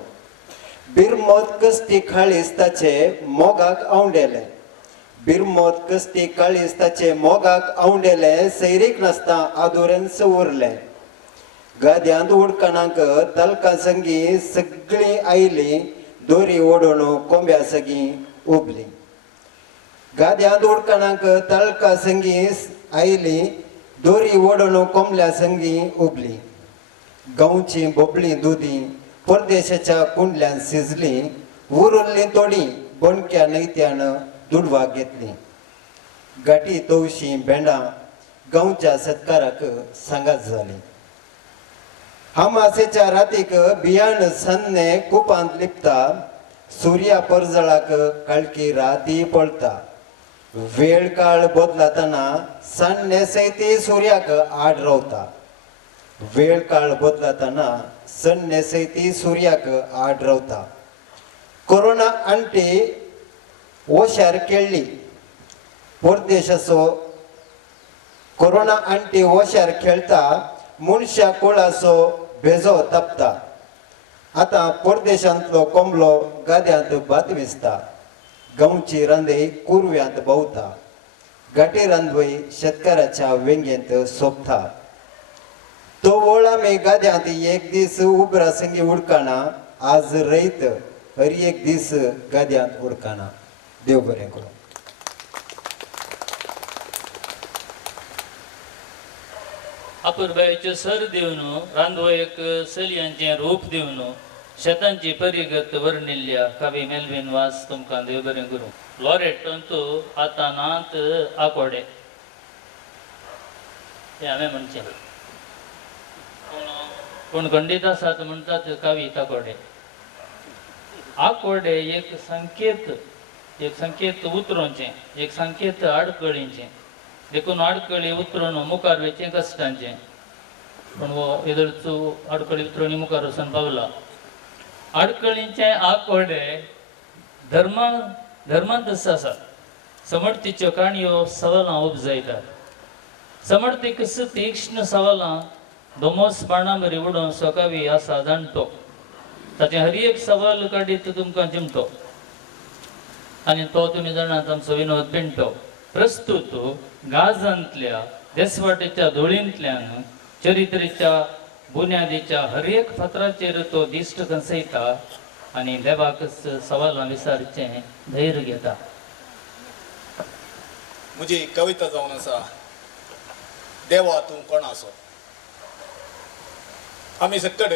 बिरमोत कस्ती खाळीस ताचे मोगाक आवंडेले बिरमोत कस्ती काळीस ताचे मोगाक आवंडेले सैरीक नासता आदुरेंस उरले गाद्यांत उडकणांक तलका संगी सगळी आयली दोरी ओडून कोंब्या सगी उबली गाद्यांत उडकणांक तलका संगी आयली दोरी ओडून कोंबल्या संगी उबली गांवची बोबळी दुदी परदेशाच्या कुंडल्यान शिजली उरुल्ली तोडी बोणक्या नैत्यान दुडवा घेतली गाठी तवशी भेंडा गांवच्या सत्काराक सांगात जाली अमासेच्या रातीक बियाण सन्ने कुपांत लिपता सूर्या परजळाक काळकी राती पळता वेळ काळ बदलताना सन्ने सैती सूर्याक आड रावता वेळ काळ बदलताना सन्ने सैती सूर्याक आड रावता कोरोना अंटी ओशार केळ्ळी परदेशाचो कोरोना अंटी ओशार खेळता मनशा कुळाचो भेजो तपता आतां परदेशांतलो कोंबलो गाद्यांत भात विसता गांवची रांदे कुरव्यांत भोंवता गाठी रांदवय शेतकाराच्या वेंगेंत सोंपता तो वोळा मे गाद्यांत एक दीस उबरा संगी उडकाना आज रयत हर एक दीस गाद्यांत उडकाना देव बरें करूं अपुरबायेच्यो सर दिवन रांदवयक चलयांचें रूप दिवन शेतांची परिगत वर्णिल्ल्या कवी मेल्विन वास तुमकां देव बरें करूं लॉरेट तंतू आतां नात आकोडे हें हांवें म्हणचें पूण खंडीत आसात म्हणटात कवी ताकोडे आकोडे एक संकेत उतरोवचें एक संकेत आडकळींचें देखून आडकळी उतरून मुखार वचचें कश्टांचें पूण हो इदरचो आडकळी उतरोवणी मुखार वचून पावला आडकळींचे आकोडे धर्मांत आसात समर्थीच्यो काणयो सवालां उपजायतात समर्थीक तीक्ष्ण सवालां दोमोस बाणां बरी उडोवन सकावी आसा जाणटो ताचे हर एक सवाल काडीत तुमकां चिमटो आनी तो तुमी जाणात आमचो विनोद पिंटो प्रस्तुत गाजांतल्या देसवाटेच्या धुळींतल्यान चरित्रेच्या बुन्यादीच्या हर एक फातराचेर तो दिश्ट कसयता आनी देवाक सवालां विचारचें धैर्य घेता म्हजी कविता जावन आसा देवा तूं कोण आसो आमी सकट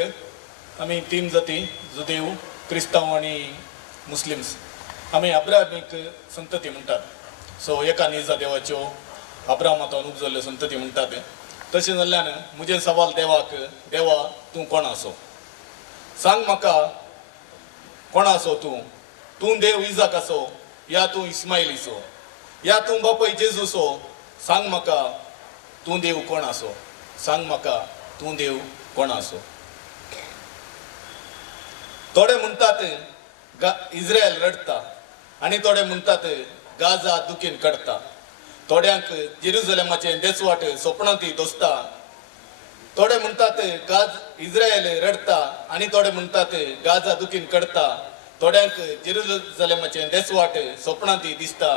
आमी 3 जाती जुदेव क्रिस्तांव आनी मुस्लिम्स आमी अब्राहमीक संतती म्हणटात सो एका निजा देवाच्यो अब्राहमातान उपजल्ल्यो संतती म्हणटात तशें जाल्ल्यान म्हजें सवाल देवाक देवा तूं कोण आसो सांग म्हाका कोण आसो तूं देव इजाक आसो या तूं इस्माइलीचो या तूं बापय जेजूसो सांग म्हाका तूं देव कोण आसो सांग म्हाका तूं देव कोण आसो थोडे म्हणटात इस्रायल रडता आनी थोडे म्हणटात गाजा दुखीन कडटा थोड्यांक जेरुसलेमाचें देसवाट स्वप्नांती दोसता थोडे म्हणटात इस्रायल रडता आनी थोडे म्हणटात गाजा दुखीन कडटा थोड्यांक जेरुसलेमाचें देसवाट स्वप्नांती दिसता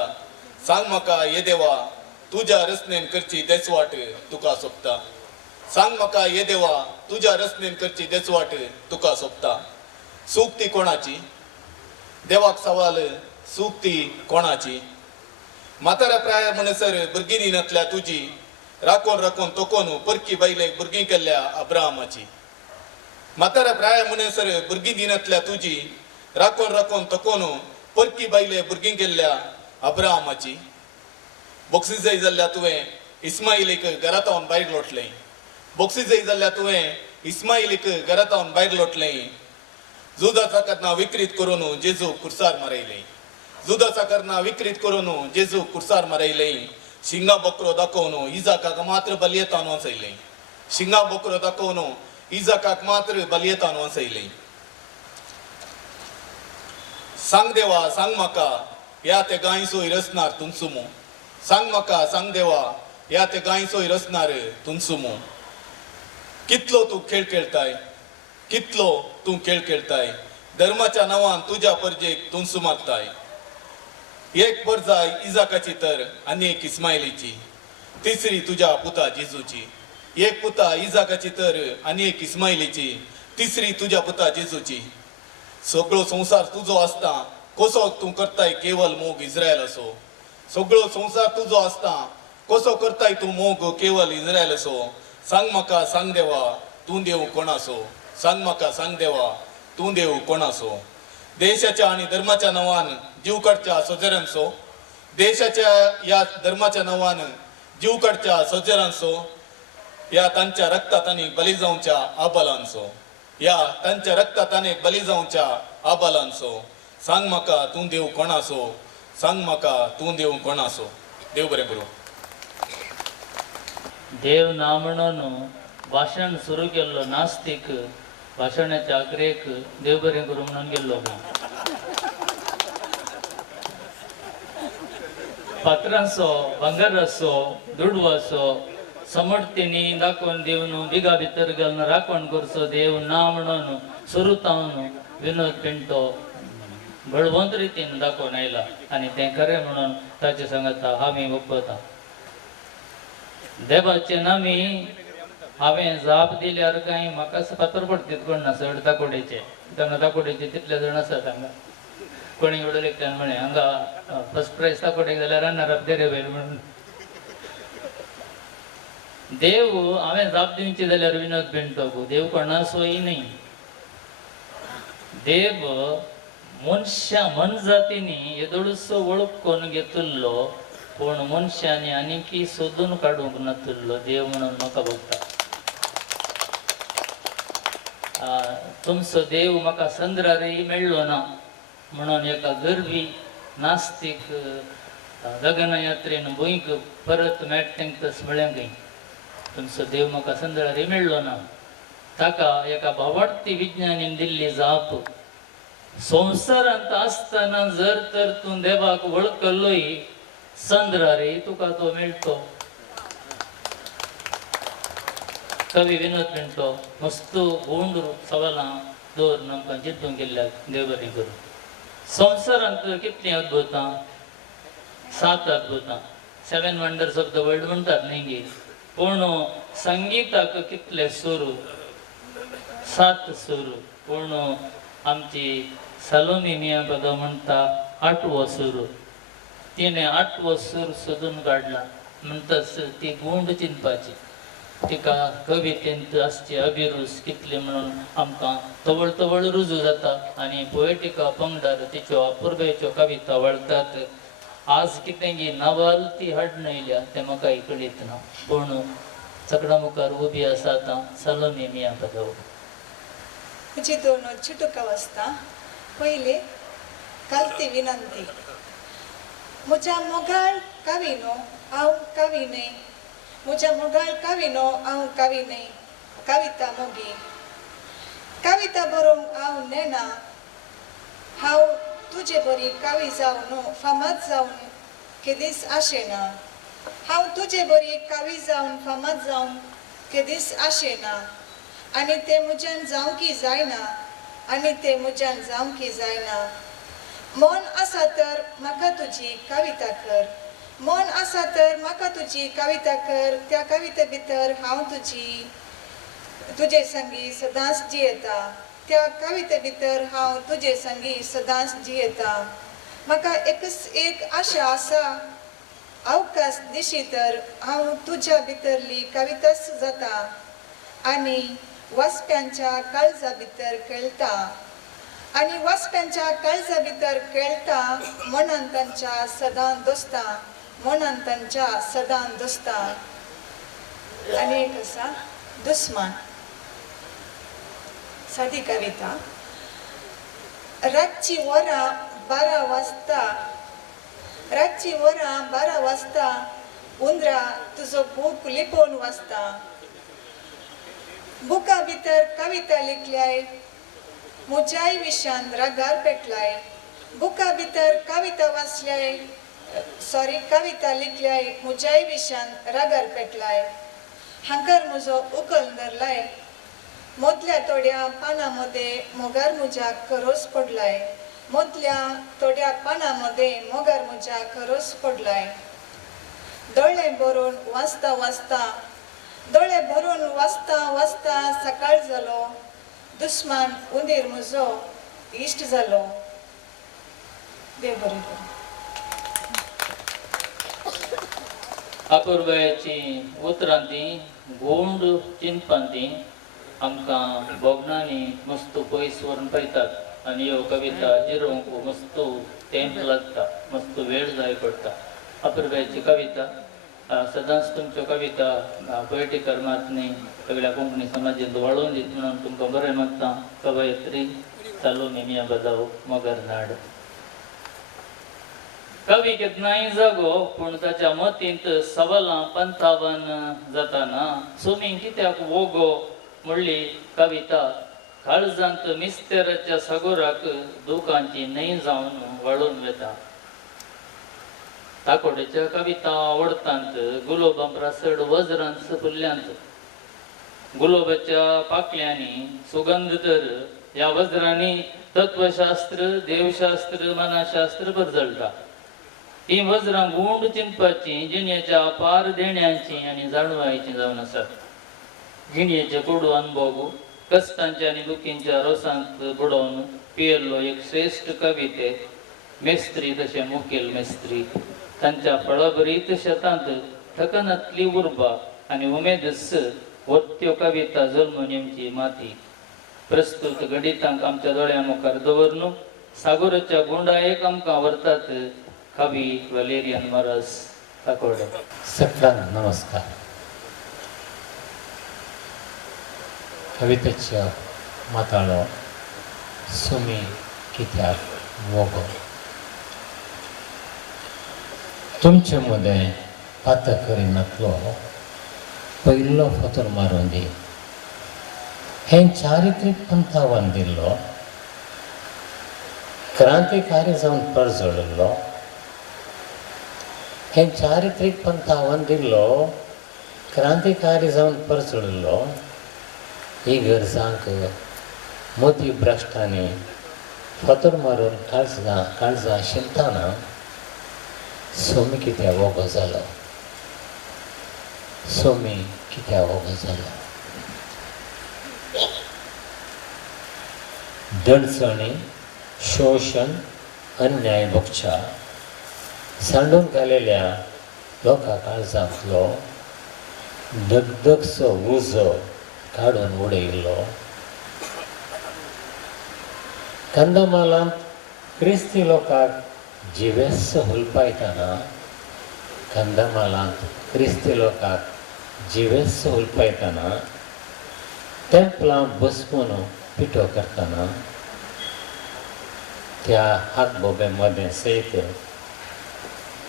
सांग म्हाका ये देवा तुज्या रसनेन करची देसवाट तुका सोबता सांग म्हाका ये देवा तुज्या रसनेन करची देसवाट तुका सोबता सूक्ती कोणाची देवाक सवाल सूक्ती कोणाची म्हाताऱ्या प्राय म्हणसर भुरगीं दिनातल्या तुजी राखोन राखोन तोकोन परकी बायलेक भुरगीं केल्ल्या अब्राहमाची म्हाताऱ्या प्राय म्हणसर भुरगीं दिनातल्या तुजी राखोन राखोन तोकोन परकी बायले भुरगीं केल्ल्या अब्राहमाची बोक्सी जाल्ल्या तुवें इस्माइलीक घरांतावन भायर लोटलें बोक्सी जाल्ल्या तुवें इस्माइलीक घरांतावन भायर लोटलें जुदा साकरना विक्रीत करून जेजू कुर्सार मारयलें जुदा साकरना विक्रीत करून जेजू कुर्सार मारयलें शिंगा बकरो दाखोवन इजाकाक मात्र बलयेतान वचयलें शिंगा बकरो दाखोवन इजाकाक मात्र बलयेतान वचयलें सांग देवा सांग म्हाका या ते गांयचोय रचणार तुमचुमो सांग म्हाका सांग देवा या ते गांयचोय रचणार तुमचुमो कितलो तूं खेळ खेळटाय कितलो तूं खेळ खेळटाय धर्माच्या नावान तुझ्या परजेक तुंसू मागताय. एक परजाय इजाकाची तर आनी एक इस्माइलीची, तिसरी तुझ्या पुता जेजूची. एक पुता इजाकाची तर आनी एक इस्माइलीची, तिसरी तुझ्या पुता जेजूची. सगळो संसार तुझो आसता कसो तूं करताय केवळ मोग इस्रायल असो. सगळो संसार तुझो आसता कसो करताय तूं मोग केवळ इस्रायल असो. सांग म्हाका सांग देवा तूं देव कोण असो. सांग म्हाका सांग देवा तूं देव कोण असो. देशाच्या आणि धर्माच्या नावान जीव काडच्या सोजेरांचो, देशाच्या या धर्माच्या नावान जीव काडच्या सोजेरांचो, या तांच्या रक्तात आणि बली जावच्या आबालांचो, या तांच्या रक्तात आणि बली जावच्या आबालांचो. सांग म्हाका तूं देव कोण असो. सांग म्हाका तूं देव कोण असो. देव बरें करूं. देव ना म्हणून भाशण सुरू केल्लो नास्तीक भाशणाच्या अग्रेक देव बरें करूं म्हणून गेल्लो. पात्रांचो भांगाराचो दुडवो असो समर्थीनी दाखोवन दिवन बिगा भितर घालून राखण करचो देव ना म्हणून सुरू तावन विनोद पिंटो बळवंत रितीन दाखोवन आयला आनी तें खरें म्हणून ताचे सांगता आमी ओपता. देवाचे नामी हांवें जाप दिल्यार कांय म्हाका पातर पडटीत कोण ना चड दाकोडेचे. तेन्ना दाकोडेचे तितले जाण आसात हांगा. कोणी उडोवंक एकट्यान म्हळें हांगा फर्स्ट प्रायज दाकोडेक जाल्यार रनर अप देरे वयर म्हणून. देव हांवें जाप दिवची जाल्यार विनोद पिंटोक देव कोणाचोय न्ही. देव मनशा मन जातींनी येदोळसो वळखून घेतिल्लो पूण मनशांनी आनीकी सोदून काडूंक नातिल्लो देव म्हणून म्हाका भोगता. तुमचो देव म्हाका संद्रारय मेळ्ळो ना म्हणून एका गरवी नास्तीक गगन यात्रेन भुंयक परत मेट तेंकां म्हळ्यांकय तुमचो देव म्हाका संद्रारय मेळ्ळो ना. ताका एका भावार्थी विज्ञानीन दिल्ली जाप संवसारांत आसतना जर तर तूं देवाक वळखलोय संद्रारय तुका तो मेळटो. कवी विनोद पिंटो मस्त गोंड सवालां दवरून आमकां चिंतूंक गेल्ल्याक देव बरें करूं. संवसारांत कितलीं अद्भुतां 7 अद्भुतां 7 वंडर्स ऑफ द वर्ल्ड म्हणटात न्ही. पूण संगीताक कितले सूर 7 सूर. पूण आमची सालोमी मिया पदां म्हणटा 8वो सूर. तिणें 8वो सूर सोदून काडला म्हणटच ती गोंड चिंतपाची. तिका कवितेंत आसचे अभिरूस कितले म्हणून आमकां तवळ तवळ रुजू जाता आनी पोएटिका पंगडार तिच्यो अपुर्बेच्यो कविता वळटात. आज कितें नावाल ती हाडून येयल्या तें म्हाकाय कळीत ना. पूण सगळ्या मुखार उबी आसा आतां सालोमी मिया पदां. म्हजी 2 चुटुकां वाचता. पयली कालती विनंती. म्हज्या मोगाळ काविनो हांव कावी न्हय. म्हज्या मोगाळ काविनो हांव कावी न्हय. कविता मोगी. कविता बरोवंक हांव नेना. हांव तुजे बरी कावी जावन फामाद जावन केदीस आशेना. हांव तुजे बरी कावी जावन फामाद जावन केदीस आशेना. आनी ते म्हज्यान जावंकी जायना. आनी ते म्हज्यान जावंकी जायना. मन आसा तर म्हाका तुजी कविता कर. मन आसा तर म्हाका तुजी कविता कर. त्या कविते भितर हांव तुजे संगी सदांच जियेता. त्या कविते भितर हांव तुजे संगी सदांच जियेता. म्हाका एकच एक आशा आसा. अवकाश दिशी तर हांव तुज्या भितरली कविताच जाता आनी वाचप्यांच्या काळजा भितर खेळटा. आनी वाचप्यांच्या काळजा भितर खेळटा म्हणून तांच्या सदां दोस्ता. म्हणून तांच्या सदां दोस्ता. आनी एक आसा दुस्मान. सादी कविता. रातची वरां 12 वाजता. रातची वरां 12 वाजता. उंदरा तुजो बूक लिपोवन वाचता. बुका भितर कविता लिखल्याय म्हज्याय विशान रागार पेटलाय. बुका भितर कविता वाचल्याय कविता लिखल्याय म्हज्याय विशान रागार पेटलाय. हांकार म्हजो उखल धरलाय. मधल्या थोड्या पानामध्ये मोगार मुजा खरोस पडलाय. मधल्या थोड्या पानामध्ये मोगार मुजा खरोस पडलाय. दोळे भरून वाचता वाचता दोळे भरून वाचता वाचता सकाळ जालो. दुस्मान उंदीर म्हजो इश्ट जालो. देव बरें करूं. अपूर्वयाची उतरांती गोंड चिंतपांती आमकां बोगणांनी मस्त पयस व्हरून पळयतात आनी ह्यो कविता जिरोवंक मस्त तेंप लागता, मस्त वेळ जाय पडटा. अपूर्वयाची कविता सदांच तुमच्यो कविता पोएटिकर मातनी सगळ्या कोंकणी समाजांत वाळून दीत म्हणून तुमकां बरें मागता. कवयत्री चालू निमिया बजाव मगरनाड. कवी केन्नाय जागो पूण ताच्या मतींत सवालां पंथावन जाताना सुमी कित्याक वोगो म्हणली कविता काळजांत मिस्तेराच्या सागोराक दुखांची न्हंय जावन वळून वेता. ताकोडेच्या कविता आवडटांत गुलोबां प्रासड वज्रांत फुल्ल्यांत. गुलोबाच्या पाकल्यांनी सुगंध तर ह्या वज्रांनी तत्वशास्त्र देवशास्त्र मनाशास्त्र बरजळटा. ही वज्रां गुंड चिंतपाची जिणेच्या पार देण्याची आनी जाणवायची जावन आसात. जिणेचे कोडू अनुभव कश्टांच्या आनी दुखींच्या रोसांत बुडोवन पियल्लो एक श्रेष्ठ कविते मेस्त्री तशे मुखेल मेस्त्री. तांच्या फळभरीत शेतांत ठकनातली उर्बा आनी उमेदस वत्यो कविता जल्मून येवची माती. प्रस्तुत गणितांक आमच्या दोळ्या मुखार दवरून सागोराच्या गुंडायेक आमकां व्हरतात कवी वलेरियन मरस ताकोडे. सगळ्यांक नमस्कार. कवितेचो माताळो सुमी कित्याक वोगो. तुमचे मदें पात करिनातलो पयलो फातर मारून दी. हें चारित्रीक पंथावन दिल्लो क्रांतिकारी जावन परजळिल्लो. हें चारित्रीक पंथावन दिल्लो क्रांतिकारी जावन परजळिल्लो. ही गरजांक मोदी भ्रश्टांनी फातर मारून काळजां शिंताना सोमी कित्याक वोगो जालो. सोमी कित्याक वोगो जालो. दडचणी शोषण अन्याय भोगच्या सांडून घालेल्या लोकां काळजांतलो दगदगसो उजो काडून उडयल्लो. कंदमालांत क्रिस्ती लोकांक जिवेस्स हुलपायतना कंदमालांत क्रिस्ती लोकांक जिवेस्स हुलपायतना तेंपलां बसपून पिठो करतना त्या हातबोबे मदें सयत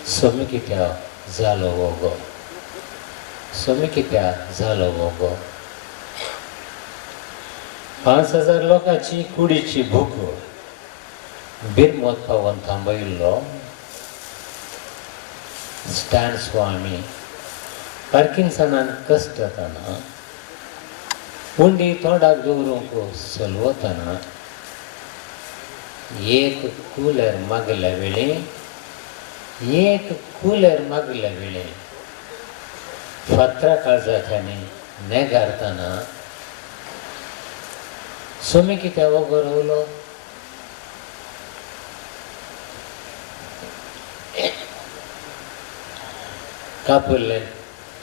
सोमी कित्याक जालो वोगो. सोमी कित्याक जालो वोगो. 5000 लोकांची कुडीची भूक बिरमोत पावून थांबयल्लो. स्टॅन स्वामी पार्किन्सनान कश्टतना उंडी तोंडाक दवरूंक चलवतना एक कूलर मागल्या वेळी फातरा काळजाच्यानी नेगारतना सोमी कित्याक वोगो रावलो.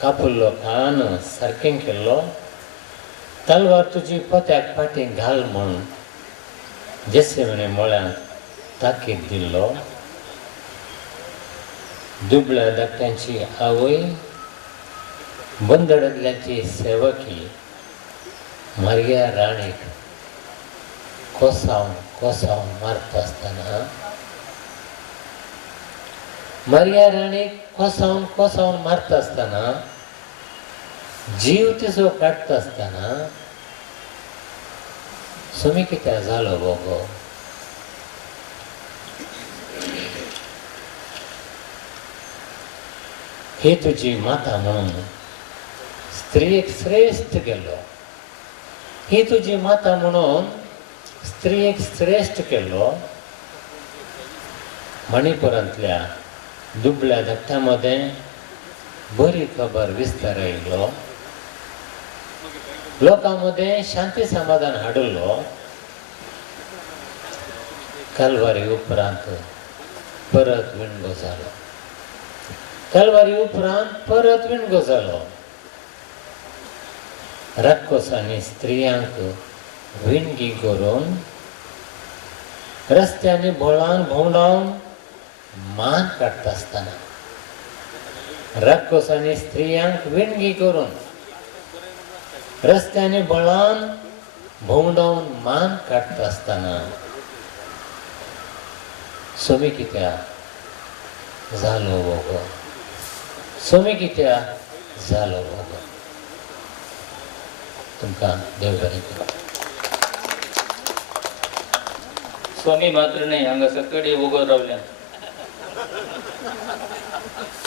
कापुल्लो कान सारकें केल्लो. तलवार तुजी पोत्याक फाटीं घाल म्हूण जेसिमणे म्हळ्यान ताकीद दिल्लो. दुबळ्या धाकट्यांची आवय बंदडतल्याची सेवकी मारग्या राणीक कोसावन मारता आसतना मारग्या राणीक कोसावन मारता आसतना जीव तिचो काडटा आसतना सोमी कित्याक जालो वोगो. ही तुजी माता म्हणून स्त्रीक श्रेश्ठ गेलो. ही तुझी माता म्हणून स्त्री एक श्रेष्ठ केलो. मणिपुरांतल्या दुबळ्या धट्ट्यामध्ये बरी खबर विस्तारयलो. लोकांमध्ये शांती समाधान हाडलो. कलवारी उपरांत परत विणगो जालो. कलवारी उपरांत परत विणगो जालो. राक्षसांनी स्त्रियांक विणगी करून रस्त्यांनी भोळान भोंवडावन मान काडटा आसतना, राक्षसांनी स्त्रियांक विणगी करून रस्त्यांनी भोळान भोंवडावन मान काडटा आसतना सोमी कित्याक जालो वगो, सोमी कित्याक जालो वगो. तुमकां देव बरें करूं. स्वामी मात्र नाही हांगा सकडी उगो रावल्या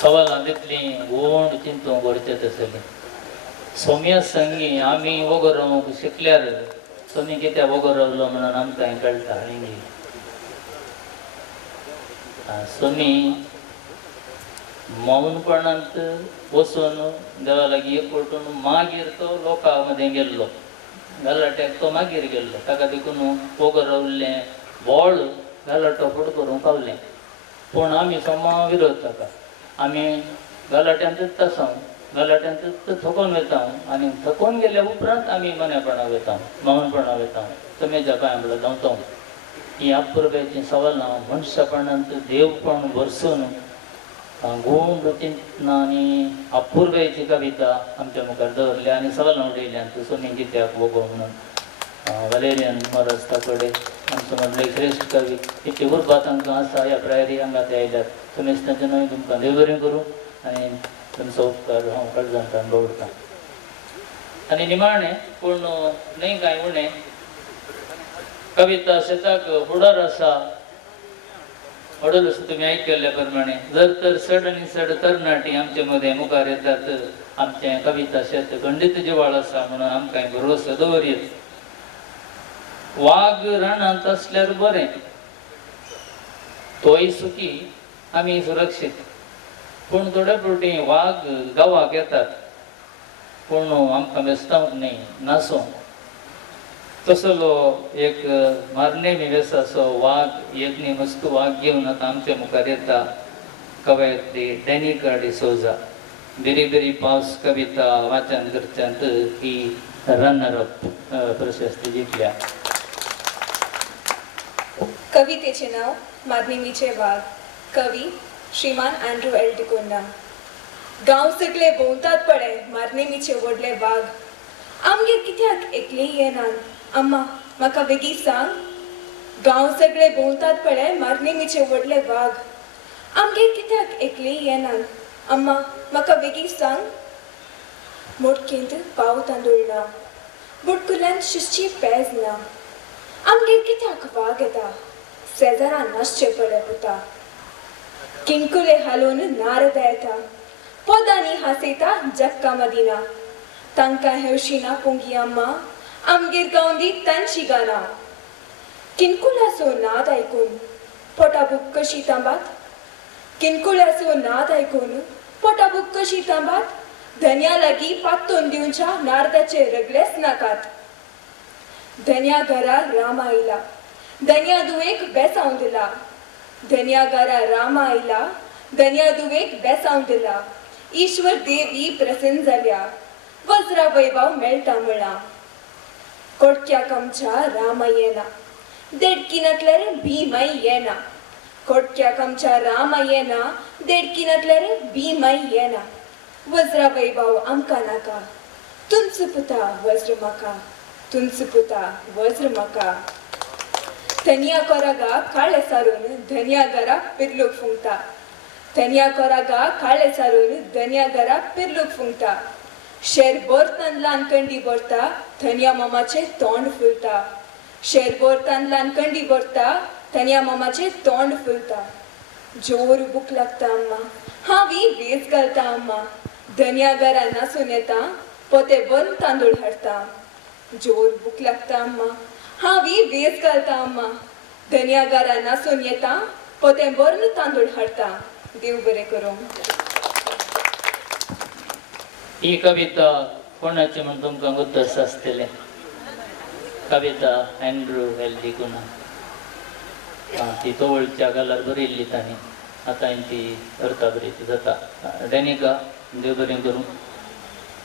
सवालां तितली गोंड चिंतू गरजेत आसली. सोम्या संगी आमी वगो रावंक शिकल्यार सोमी कित्याक वगो रावलो म्हणून आमकां कळटा. आनी सोमी मौनपणांत बसून देवा लागीं एकवटून मागीर तो लोकां मदें गेल्लो. गलाट्याक तो मागीर गेल्लो. ताका देखून वगो रावल्लें व्हड गलाटो फुड करूंक पावलें. पूण आमी सोमा विरोध ताका. आमी गलाट्यांतूच आसां, गलाट्यांतूच थकोन वता आनी थकोन गेल्या उपरांत आमी मनेपणां वता, मौनपणां वता, समेच्या पांया म्हणल्यार धांवता. ही अपुर्ब्याची सवालां मनशापणांत देवपण भरसून गोंड चिंतना आनी अपुर्ब्याची कविता आमच्या मुखार दवरल्या आनी सवालां उडयल्यांत. सोमी कित्याक वगो म्हणून वलेरियन मोरस ताकडे आमचो मदलो श्रेश्ठ कवी इतली उर्बा तांकां आसा. ह्या प्रायरी हांगा ते आयल्यात. सोमेस्तांचे न्हय तुमकां देव बरें करूं आनी तुमचो उपकार हांव काळजांतल्यान दवरतां. आनी निमाणें पूण न्हय कांय उणें कविता शेताक फुडार आसा. म्हणूनच तुम्ही ऐकल्या प्रमाणे जर तर चड आनी चड तरणाटी आमचे मदें मुखार येतात, आमचें कविता शेत खंडीत जिवाळ आसा म्हणून आमकां भरोसो दवरयत. वाघ रानांत असल्यार बरें, तोय सुखी आमी सुरक्षीत. पूण थोड्या फावटी वाघ गांवाक येतात पूण आमकां मेस्तावंक न्हय, नासोवंक. तसलो एक मारणे वेसाचो वाघ एक न्ही मस्त वाघ घेवन आतां आमच्या मुखार येता. कवयत्री डेनिका डिसोजा बेरी बेरी पावस कविता वाचन करच्यांत ही रनर अप प्रशस्ती जिखल्या. कवितेचे नाव मारनेमीचे वाघ. कवी श्रीमान अँड्रू एल डिकोंडा. गांव सगळे भोंवतात पळय मारनेमीचे व्हडले वाघ. आमगेर कित्याक एकली येनात अम्मा म्हाका बेगी सांग. गांव सगळे भोंवतात पळय मारनेमीचे व्हडले वाघ. आमगेर कित्याक एकली येनात अम्मा म्हाका बेगी सांग. मोडकेंत पाव तांदूळ ना, बुडकुल्यान शिस्ची पेज ना. आमगेर कित्याक वाघ येता शेजारां नासचे पळय पुता. किणकुले हालोवन नारद येता, पोदांनी हांसयता जक्का मदिना. तांकां हेवशिना पोंगी अम्मा आमगेर गावंदी तांची गाना. किणकुल्याचो नाद आयकून पोटाबूक कशी तांबात, किणकुल्याचो नाद आयकून पोटाबूक कशी तांबात. धन्या लागीं पातोवन दिवच्या नारदाचे रगलेच नाकात. धन्या घरा राम आयला, धन्या दुवेक बेसांव दिला. धन्या घरा राम आयला, धन्या दुवेक बेसांव दिला. ईश्वर देवी प्रसन्न जाल्या, वज्रा वैभव मेळटा म्हणा. कोटक्याक आमच्या राम येना, देडकीनातल्यार भीमाय येना. कोटक्याक आमच्या राम येना, देडकीनातल्यार भीमाय येना. वज्रा वैभव आमकां नाका, तुमचो पुता वज्र म्हाका, तुमचो पुता वज्र म्हाका. धन्या कोरागा काळे सारून धन्या घरा पिरलूक फुंकता. धन्या कोरागा काळे सारून धन्या घरा पिरलूक फुंकता. शेर बोरतान ल्हान कंडी बोरता, धन्या मामाचे तोंड फुलता. शेर बोरतान ल्हान कंडी बोरता, धन्या मामाचे तोंड फुलता. जोर भूक लागता अम्मा, हांवी वेज घालता अम्मा. धन्या घरा नासून येता, पोते बंद तांदूळ हाडटा. जोर भूक लागता अम्मा हांवी वेज घालता अम्मा धन्यागारा नासून येता पोतें बरं तांदूळ हाडटा देव बरें करूं. ही कविता कोणाची म्हणून तुमकां गुत्तस आसतलें. कविता अँड्रू एल्डिकुना ती तोवळच्या गालार बरयल्ली ताणी आतां ती अर्था बरी जाता. डॅनिका देव बरें करूं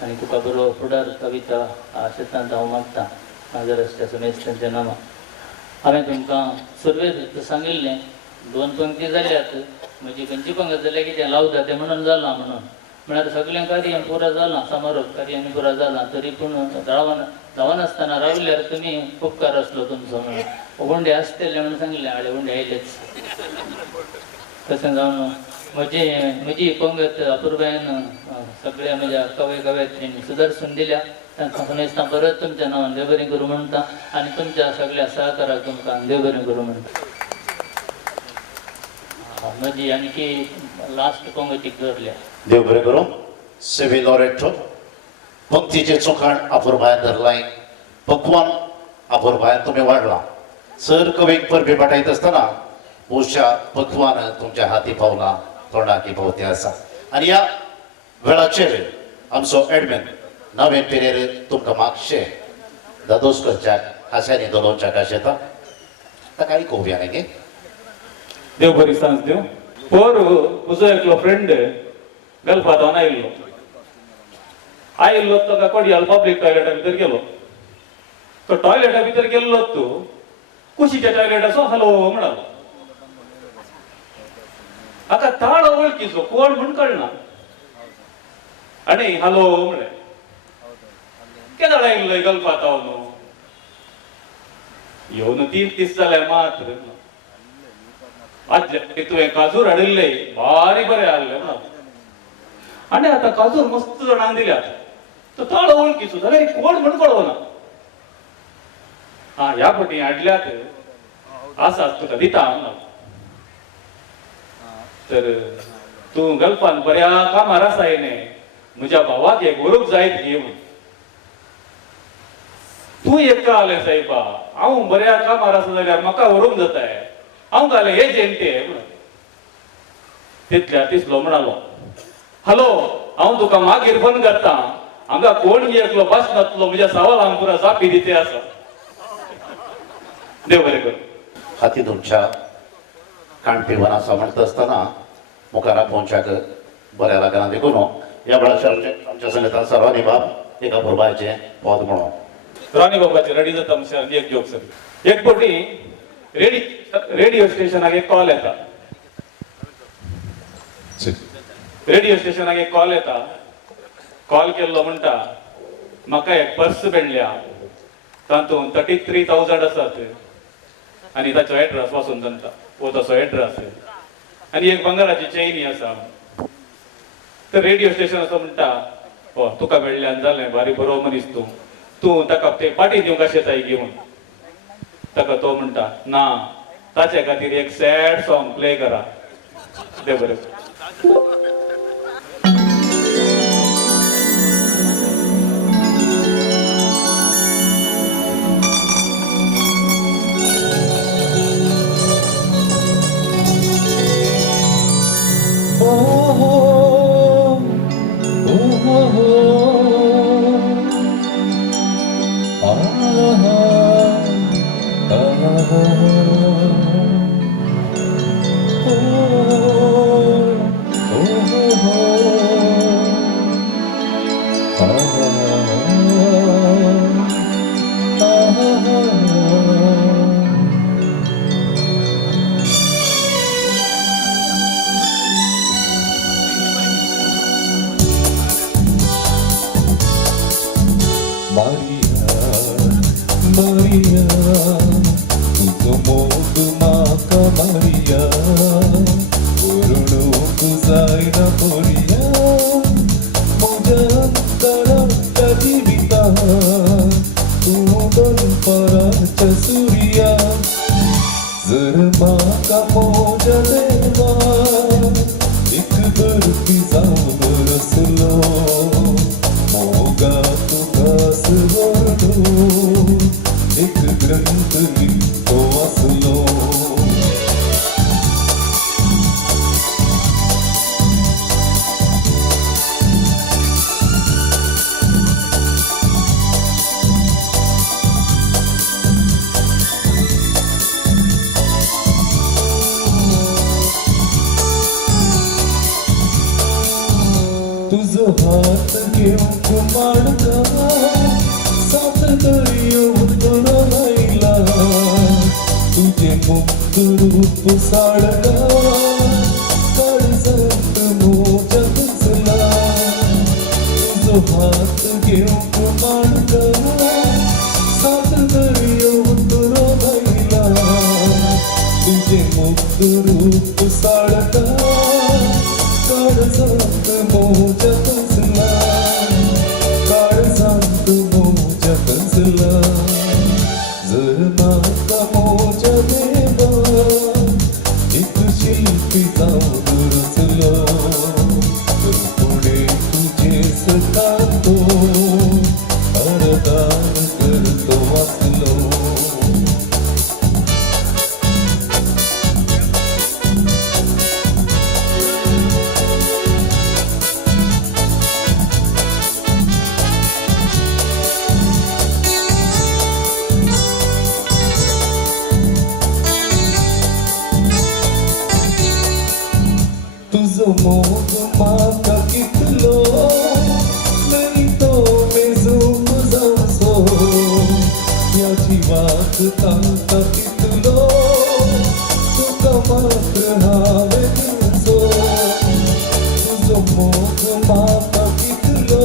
आनी तुका बरो फुडार कविता शेतांत हांव मागता नागरस्त्याचो मेस्तांच्या नांवां. हांवें तुमकां सुरवेक सांगिल्लें 2 पंक्ती जाल्यात म्हजी खंयची पंगत जाल्यार कितें लावता तें म्हणून जालां म्हणून म्हळ्यार सगळें कार्य पुरा जालां समारोप कार्यानी पुरा जालां तरी पूण जावनासतना रावल्यार तुमी उपकार आसलो तुमचो म्हणून उंडे आसतले म्हणून सांगिल्लें हाडे उंडे आयलेच तशें जावन म्हजी पंगत अपुर्बायेन सगळ्या म्हज्या कवयित्रींनी सुदर्शन दिल्या तांकां सुमेस्तां परत तुमच्या नांवान देव बरें करूं म्हणटा आनी तुमच्या सगळ्या सहकाराक तुमकां देव बरें करूं म्हणटा. म्हजी आणखी लास्ट पंगतीक धरल्या देव बरें करूं. सेवी लॉरेटो भक्तीचे चोखाण अपुर्बायन धरलाय पक्वान अपुर्बायन तुमी वाडला सर कवेक परबी पाठयत आसतना उशा पक्वान तुमच्या हाती पावला तोंडाकी भोवती आसा आनी ह्या वेळाचेर आमचो एडमिन नवें पिरेर तुमकां मातशें दादोस करच्याक हास्यानी दोलोवच्याक आशेता ताका आयकोवया न्ही गे. देव बरी सांज देव. म्हजो एकलो फ्रेंड गल्फांतोन आयिल्लो तो कोडयाल पब्लीक टॉयलेटा भितर गेलो. तो टॉयलेटा भितर गेल्लो तूं कुशीच्या टॉयलेटाचो हलो म्हणालो. हाका ताळो वळखीचो कोण म्हूण कळना आनी हलो म्हणे केन्ना आयिल्लो गल्फांतोन येवन 3 दीस जाले मात्र आज तुवें काजूर हाडिल्ले भारी बरें आहले म्हणून आनी आतां काजूर मस्त जाणांक दिल्यात तो ताळो वळखीचो जाल्यार कोण म्हूण कळना. ह्या फावटी हाडल्यात आसात तुका दिता म्हणून. तर तूं गल्फान बऱ्या कामार आसा येणे म्हज्या भावाक एक व्हरूंक जायत घे म्हूण. तूं एक काले सायबा हांव बऱ्या कामार आसा जाल्यार म्हाका व्हरूंक जाताय हांव घाले हे जेंटे म्हणून. तितल्या तिसलो म्हणालो हलो हांव तुका मागीर फोन करता हांगा कोण एकलो बस नातलो म्हज्या सवालांक पुरा जापी दिते आसा. देव बरें करूं. हाती तुमच्या काणपी वनासा म्हणटा आसतना मुखारा पोवच्याक बऱ्या लागना देखून ह्या वेळाचेर आमच्या संगीतान सर्वांनी बाब एका पुरबायचें पद म्हणून राणी बाबाचे रेडी जाता म्हणल्यार एक जोक सर. एक फावटी रेडिओ स्टेशनाक एक कॉल येता. रेडिओ स्टेशनाक एक कॉल येता. कॉल केल्लो म्हणटा म्हाका एक पर्स मेळ्ळ्या तातूंत 33,000 आसात आनी ताचो एड्रेस वाचून सांगता वो तसो एड्रेस आनी एक भांगराची चेनी आसा. तर रेडिओ स्टेशन असो म्हणटा हो तुका मेळ्ळ्यान जालें भारी बरो मनीस तूं ताका ते पाटी दिवंक आशेताय घेवन. ताका तो म्हणटा ना ताचे खातीर एक सॅड सॉंग प्ले करा. देव बरें. Maria, tudo mundo maca Maria, Urunu zai na Maria, mujantara tajivita, tudan para chasuria, zerma ka moja deva, ik berpisa beraslo, moga tu kasvardu. हात घेऊन माडका सात दर्यो तुला राहिला तुझे मुक्त रूप साडका काळजात मोजा बसला तुझो हात घेऊन माडका सात दर्यो तुला राहिला तुझे मुक्त रूप साडका काळजात मोजा बसला काळजात मोजा बसला जर माझा मोजा देवा एक शिल्पी जाऊन रचला तर पुढे तुझे सखातो अरदान करतो वाचलो तुझो मोग माका कितलो नाही तो मेजून जावसो या जीवाक तांका कितलो तुका मात्र हांवे दिवचो तुझो मोग माका कितलो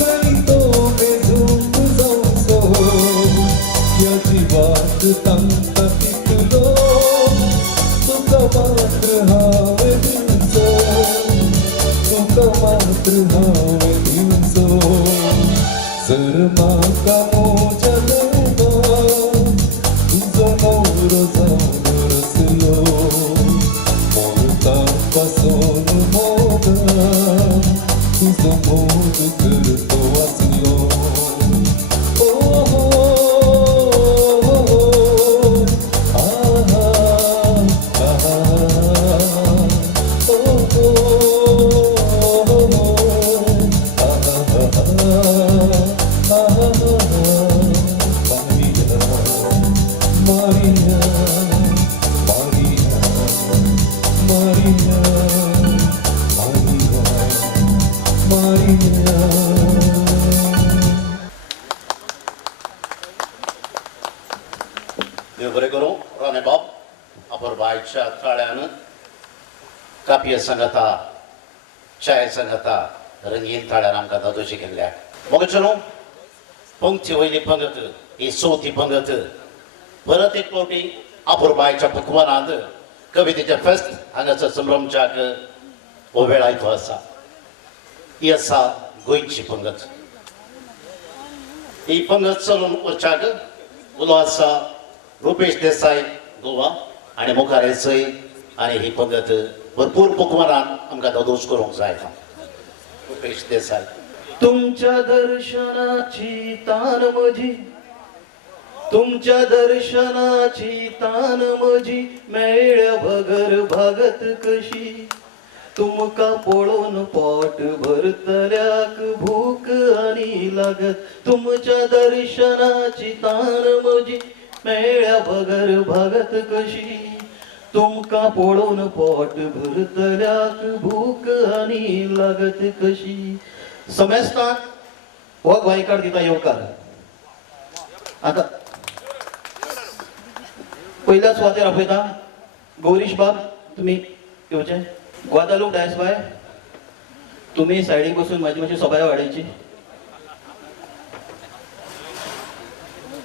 नाही तो मेजून जावसो या जीवाक तांका कितलो तुका मात्र हांवे दिवचो तुका मात्र हांवे दिवचो जर म्हाका मोजा देवा तुजो मोरो जावन रचलो मोरता पासून मोगा तुजो मोग करतो वाचलो ओ Maria, Maria, Maria, Maria, Maria. देव बरें करूं राणे बाब अपूर्बायच्या थाळ्यान कापये संगता चाय संगता रंगीन थाळ्यान आमकां दादोशी केल्ल्या मोगचे न्हू पंक्ती वयली पंगत ही चवथी पंगत परत एक फावटी अपूर्बायच्या पक्वानांत कवितेचे फेस्त हांगासर संभ्रमच्याक हो वेळ आयतो आसा ही आसा गोंयची पंगत ही पंगत चलून वचच्याक उलो आसा रुपेश देसाई गोवा आनी मुखार येसय आनी ही पंगत भरपूर पक्वानान आमकां दोदोश करूंक जाय रुपेश देसाई तुमच्या दर्शनाची तान म्हजी तुमच्या दर्शनाची तान म्हजी मेळ्या भगर भागत कशी तुमका पळोवन पोट भरतल्याक भूक आनी लागत तुमच्या दर्शनाची तान म्हजी मेळ्या भगर भागत कशी तुमका पळोवन पोट भरतल्याक भूक आनी लागत कशी समेस्ताक हो गोंयकार दिता येवकार आता पहिल्या सुवातेर आपयता गौरीश बाब तुम्ही येवचे ग्वादालूप डायसबाय तुम्ही सायडीक बसून माझी मातशी सभाय वाडयची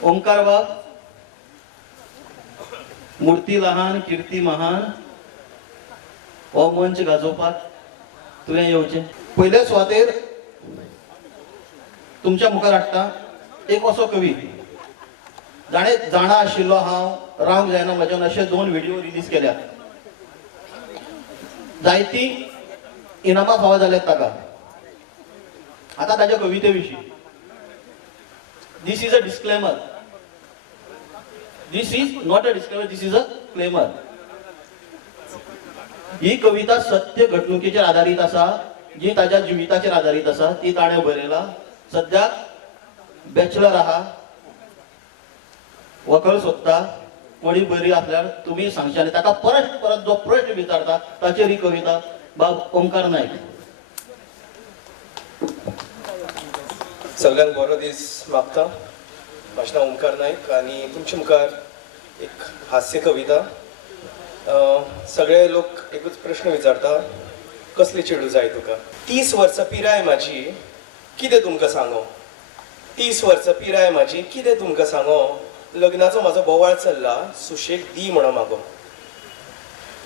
ओंकार बाब मूर्ती लहान कीर्ती महान हो मंच गाजोवपाक तुवें येवचें पयल्या सुवातेर तुमच्या मुखार हाडटा एक असो कवी जाणा आशिल्लो हांव रावंक जायना म्हज्यान अशे 2 व्हिडिओ रिलीज केल्यात जायती इनामां फावो जाल्यात ताका आतां ताच्या कविते विशीं this is a disclaimer this is not a disclaimer this is a claimer ही कविता सत्य घडणुकेचेर आधारित आसा जी ताच्या जिविताचेर आधारित आसा ती ताणें बरयला सद्याक बॅचलर आहा वकल सोदता कोणी बरी असल्यार तुम्ही सांगचे आनी ताका परत परत जो प्रश्न विचारता ताचेर ही कविता बाब ओंकार नायक सगळ्यांक बरो दीस मागता. म्हजें नांव ओंकार नायक आनी तुमचे मुखार एक हास्य कविता. सगळे लोक एकूच प्रश्न विचारता, कसली चेडूं जाय तुका? 30 वर्सां पिराय म्हाजी, कितें तुमकां सांगो? 30 वर्सां पिराय म्हाजी, कितें तुमकां सांगो? लग्नाचो म्हाजो बोवाळ चल्ला, सुशेग दी म्हणो मागो.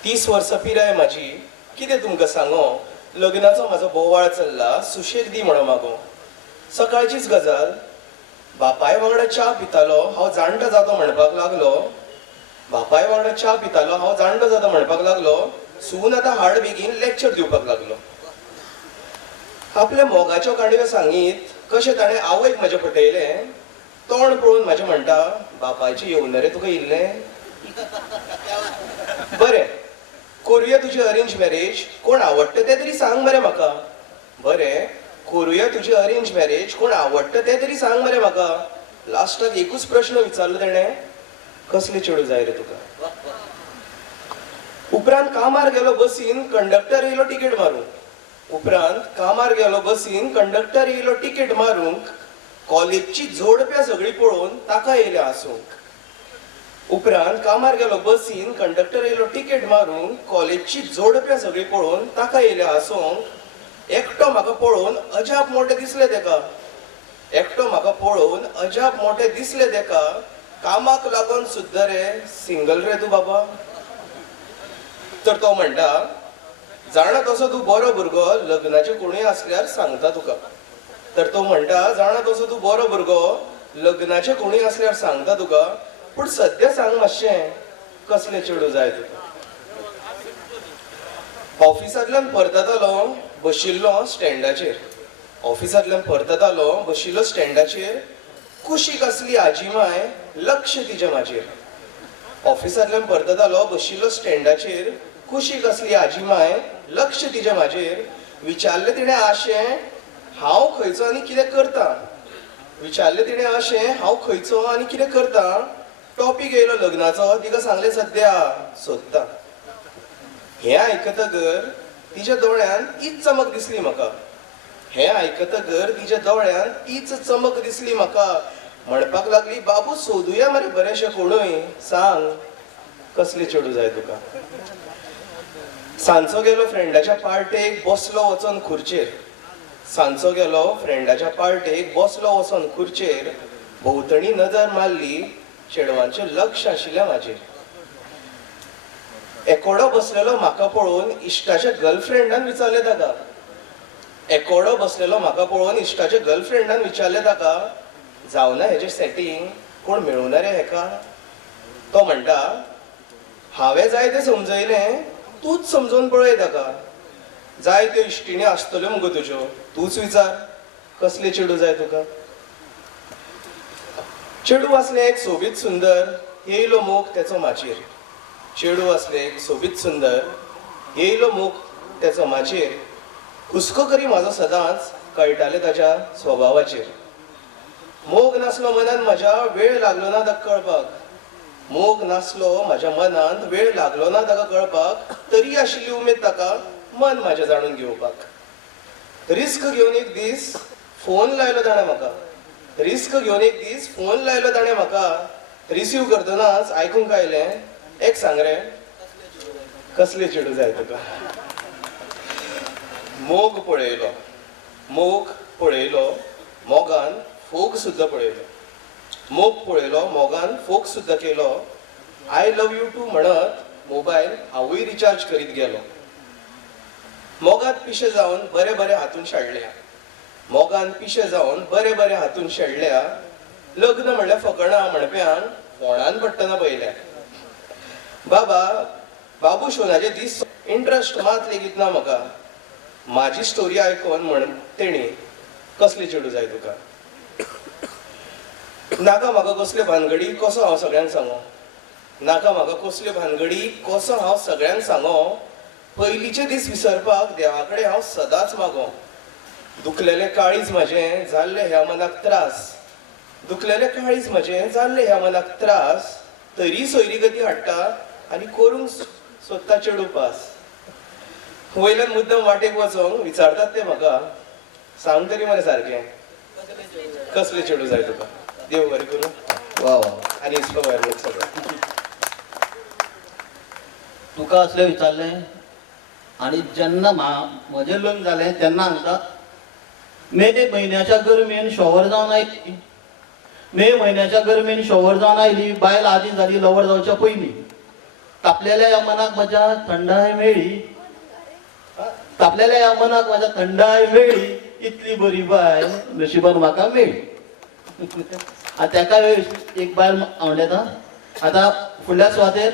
30 वर्सां पिराय म्हाजी, कितें तुमकां सांगो? लग्नाचो म्हाजो बोवाळ चल्ला, सुशेग दी म्हणो मागो. सकाळचीच गजाल, बापाय वांगडा च्या पितालो, हांव जाणटो जातो म्हणपाक लागलो. बापाय वांगडा च्या पितालो, हांव जाणटो जातो म्हणपाक लागलो. सून आतां हाड बेगीन लेक्चर दिवपाक लागलो. आपल्या मोगाच्यो काणयो सांगीत कशें ताणें आवयक म्हाजे फटयलें. तोंड पळोवन म्हाजें म्हणटा, बापायचें येवना रे तुका इल्लें. बरें, करुया तुजी अरेंज मॅरेज, कोण आवडटा तें तरी सांग मरे म्हाका. बरें, करुया तुजी अरेंज मॅरेज, कोण आवडटा तें तरी सांग मरे म्हाका. लास्टाक एकूच प्रश्न विचारलो तेणें, कसली चेडूं जाय रे तुका? उपरांत कामार गेलो बसीन, कंडक्टर येयलो तिकेट मारूंक. उपरांत कामार गेलो बसीन, कंडक्टर येयलो तिकेट मारूंक. कॉलेजची जोडप्या सगळीं पळोवन ताका येयलें हांसूंक. उपरांत कामार गेलो बसीन, कंडक्टर येयलो तिकेट मारूंक. कॉलेजची जोडप्या सगळीं पळोवन ताका येयलें हांसूंक. एकटो म्हाका पळोवन अजाप मोठें दिसलें तेका. एकटो म्हाका पळोवन अजाप मोठें दिसलें तेका. कामाक लागून सुद्दां रे सिंगल रे तूं बाबा? तर तो म्हणटा, जाणा तसो तूं बरो भुरगो, लग्नाचें कोणूय आसल्यार सांगता तुका. तर तो म्हणटा, जाणा तसो तूं बरो भुरगो, लग्नाचें कोणूय आसल्यार सांगता तुका. पूण सद्या सांग मातशें, कसलें चेडूं जाय तुका? ऑफिसांतल्यान परततालो, बशिल्लो स्टँडाचेर. ऑफिसांतल्यान परततालो, बशिल्लो स्टँडाचेर. कुशीक आसली आजी माय, लक्ष तिचें म्हाजेर. ऑफिसांतल्यान परततालो, बशिल्लो स्टँडाचेर. कुशीक आसली आजी माय, लक्ष तिचें म्हाजेर. विचारलें तिणें आशें, हांव खंयचो आनी कितें करतां? विचारलें तिणें अशें, हांव खंयचो आनी कितें करतां? टॉपीक येयलो लग्नाचो, तिका सांगलें सद्या सोदतां. हें आयकतगर तिच्या दोळ्यान तीच चमक दिसली म्हाका. हें आयकतगर तिच्या दोळ्यान तीच चमक दिसली म्हाका. म्हणपाक लागली, बाबू सोदुया मरे बरेंशें कोणूय, सांग कसलें चेडूं जाय तुका? सांजचो गेलो फ्रेंडाच्या पार्टेक, बसलो वचोन खुर्चेर. सांजचो गेलो फ्रेंडाच्या पार्टेक, बसलो वचोन खुर्चेर. भोंवतणी नजर मारली, चेडवांचें लक्ष आशिल्लें म्हाजेर. एकोडो बसलेलो म्हाका पळोवन इश्टाच्या गर्लफ्रेंडान विचारलें ताका. एकोडो बसलेलो म्हाका पळोवन इश्टाच्या गर्लफ्रेंडान विचारलें ताका, जावना हेजें सेटींग, कोण मेळूना रे हेका? तो म्हणटा, हांवें जाय तें समजयलें, तूंच समजून पळय ताका. जाय त्यो इश्टिणी आसतल्यो मुगो तुज्यो, तूंच विचार कसलें चेडूं जाय तुका? चेडूं आसलें एक सोबीत सुंदर, येयलो मोग तेचो म्हाजेर. चेडूं आसलें एक सोबीत सुंदर, येयलो मोग तेचो म्हाजेर. हुस्को करी म्हाजो सदांच, कळटालें ताच्या स्वभावाचेर. मोग नासलो मनांत म्हाज्या, वेळ लागलो ना ताका कळपाक. मोग नासलो म्हाज्या मनांत, वेळ लागलो ना ताका कळपाक. तरी आशिल्ली उमेद ताका, मन म्हाजें जाणून घेवपाक. रिस्क घेवन एक दीस फोन लायलो ताणें म्हाका. रिस्क घेवन एक दीस फोन लायलो ताणें म्हाका. रिसीव करतनाच आयकूंक आयलें, एक सांग रे, कसलें चेडूं जाय तुका? मोग पळयलो, मोग पळयलो, मोगान फोग सुद्दां पळयलो. मोग पळयलो, मोगान फोग सुद्दां केलो. आय लव यू टू म्हणत मोबायल हांवूय रिचार्ज करीत गेलो. मोगात पिशे जावन बरें बरें हातून शेळल्या. मोगान पिशे जावन बरें बरें हातून शेळल्या. लग्न म्हणल्यार फकणां म्हणप्यांक फोंडान पडटना पयल्या. बाबा, बाबू शोनाचे दीस इंट्रस्ट मात लेगीत ना म्हाका. म्हाजी स्टोरी आयकून म्हण तेणी, कसलें चेडूं जाय तुका? नाका म्हाका कसल्यो भानगडी, कसो हांव सगळ्यांक सांगो? नाका म्हाका कसल्यो भानगडी, कसो हांव सगळ्यांक सांगो? पयलींचे दीस विसरपाक देवा कडेन हांव सदांच मागो. दुखलेलें काळीज म्हाजें, जाल्ले ह्या मनाक त्रास. दुखलेलें काळीज म्हाजें, जाल्ले ह्या मनाक त्रास. तरी सोयरी गती हाडटा आनी करूंक सोदता चेडूं पास. वयल्यान मुद्दम वाटेक वचोंक विचारतात ते म्हाका, सांग तरी मरे सारकें, कसले चेडू जाय तुका देव बरें करूं वा वा आनी इसलो भायर लोक सगळो तुका असलें विचारलें आनी जेन्ना म्हजें लग्न जालें तेन्ना हांगा मे म्हयन्याच्या गर्मेन शॉवर जावन आयली मे म्हयन्याच्या गर्मेन शॉवर जावन आयली बायल आदी जाली लवर जावच्या पयलीं तापलेल्या ह्या मनाक म्हज्या थंडाय मेळ्ळी तापलेल्या ह्या मनाक म्हज्या थंडाय मेळ्ळी इतली बरी बायल नशिबान म्हाका मेळ्ळी आतां तेका एक बायल आवडटा आतां फुडल्या सुवातेर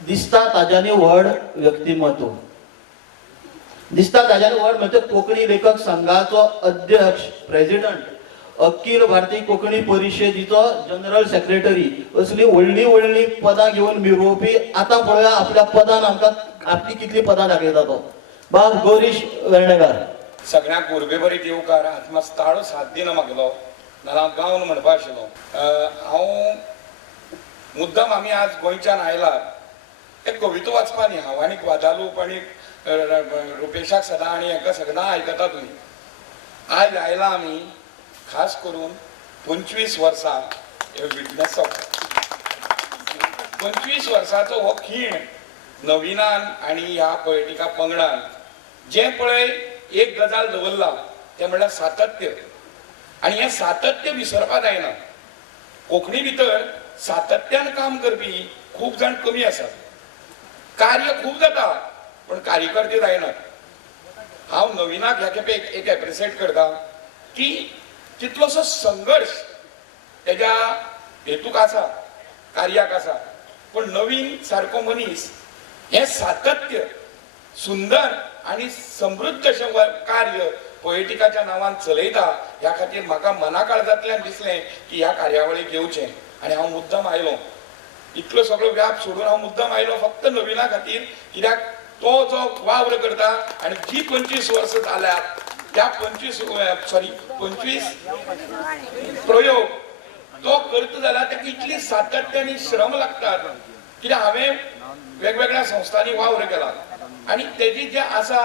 दिसता ताज्यानी व्हड व्यक्तिमत्व दिसता ताज्यानी व्हड म्हणजे कोंकणी लेखक संघाचो अध्यक्ष president Akhil Bharatiya Konkani परिशदेचो general secretary असली व्हडली व्हडली पदां घेवन मिरोवपी आतां पळोवया आपल्या पदान आमकां आपली कितली पदां दाखयता तो बाब गौरीश वेर्णेकार सगळ्यांक उर्बे बरी दिवकार आज मातसो ताळो साथ दिना म्हागलो नाल्यार हांव गावन म्हणपा आशिल्लो हांव मुद्दम आमी आज गोंयच्यान आयला एक कविता वाचपा न्ही हांव आनीक वादालूप आनी रुपेशाक सदां आनी हेका सदां आयकता तुमी आज आयला आमी खास करून 25 वर्सां विटनस 25 वर्साचो हो खीण नविनान आनी ह्या पोएटिका पंगडान जें पळय एक गजाल दवरला तें म्हणल्यार सातत्य आनी हें सातत्य विसरपा जायना कोंकणी भितर सातत्यान काम करपी खूब जाण कमी आसात कार्य खूब जाता पण कार्यकर्ते जायनात हांव नविनाक ह्या खेपे एक एप्रिशिएट करता की तितलोसो संघर्श तेज्या हेतूक आसा कार्याक आसा पण नवीन सारको मनीस हें सातत्य सुंदर आनी समृद्ध अशें कार्य पोएटिकाच्या नांवान चलयता ह्या खातीर म्हाका मना काळजांतल्यान दिसलें की ह्या कार्यावळीक येवचें आनी हांव मुद्दम आयलो इतलो सगळो व्याप सोडून हांव मुद्दम आयलो फक्त नविना खातीर कित्याक तो जो वावर करता आनी जी 25 वर्सां जाल्यात त्या 25 प्रयोग तो करता जाल्यार ताका इतली सातत्य आनी श्रम लागतात कित्याक हांवें वेगवेगळ्या संस्थांनी वावर केला आनी तेजी जे आसा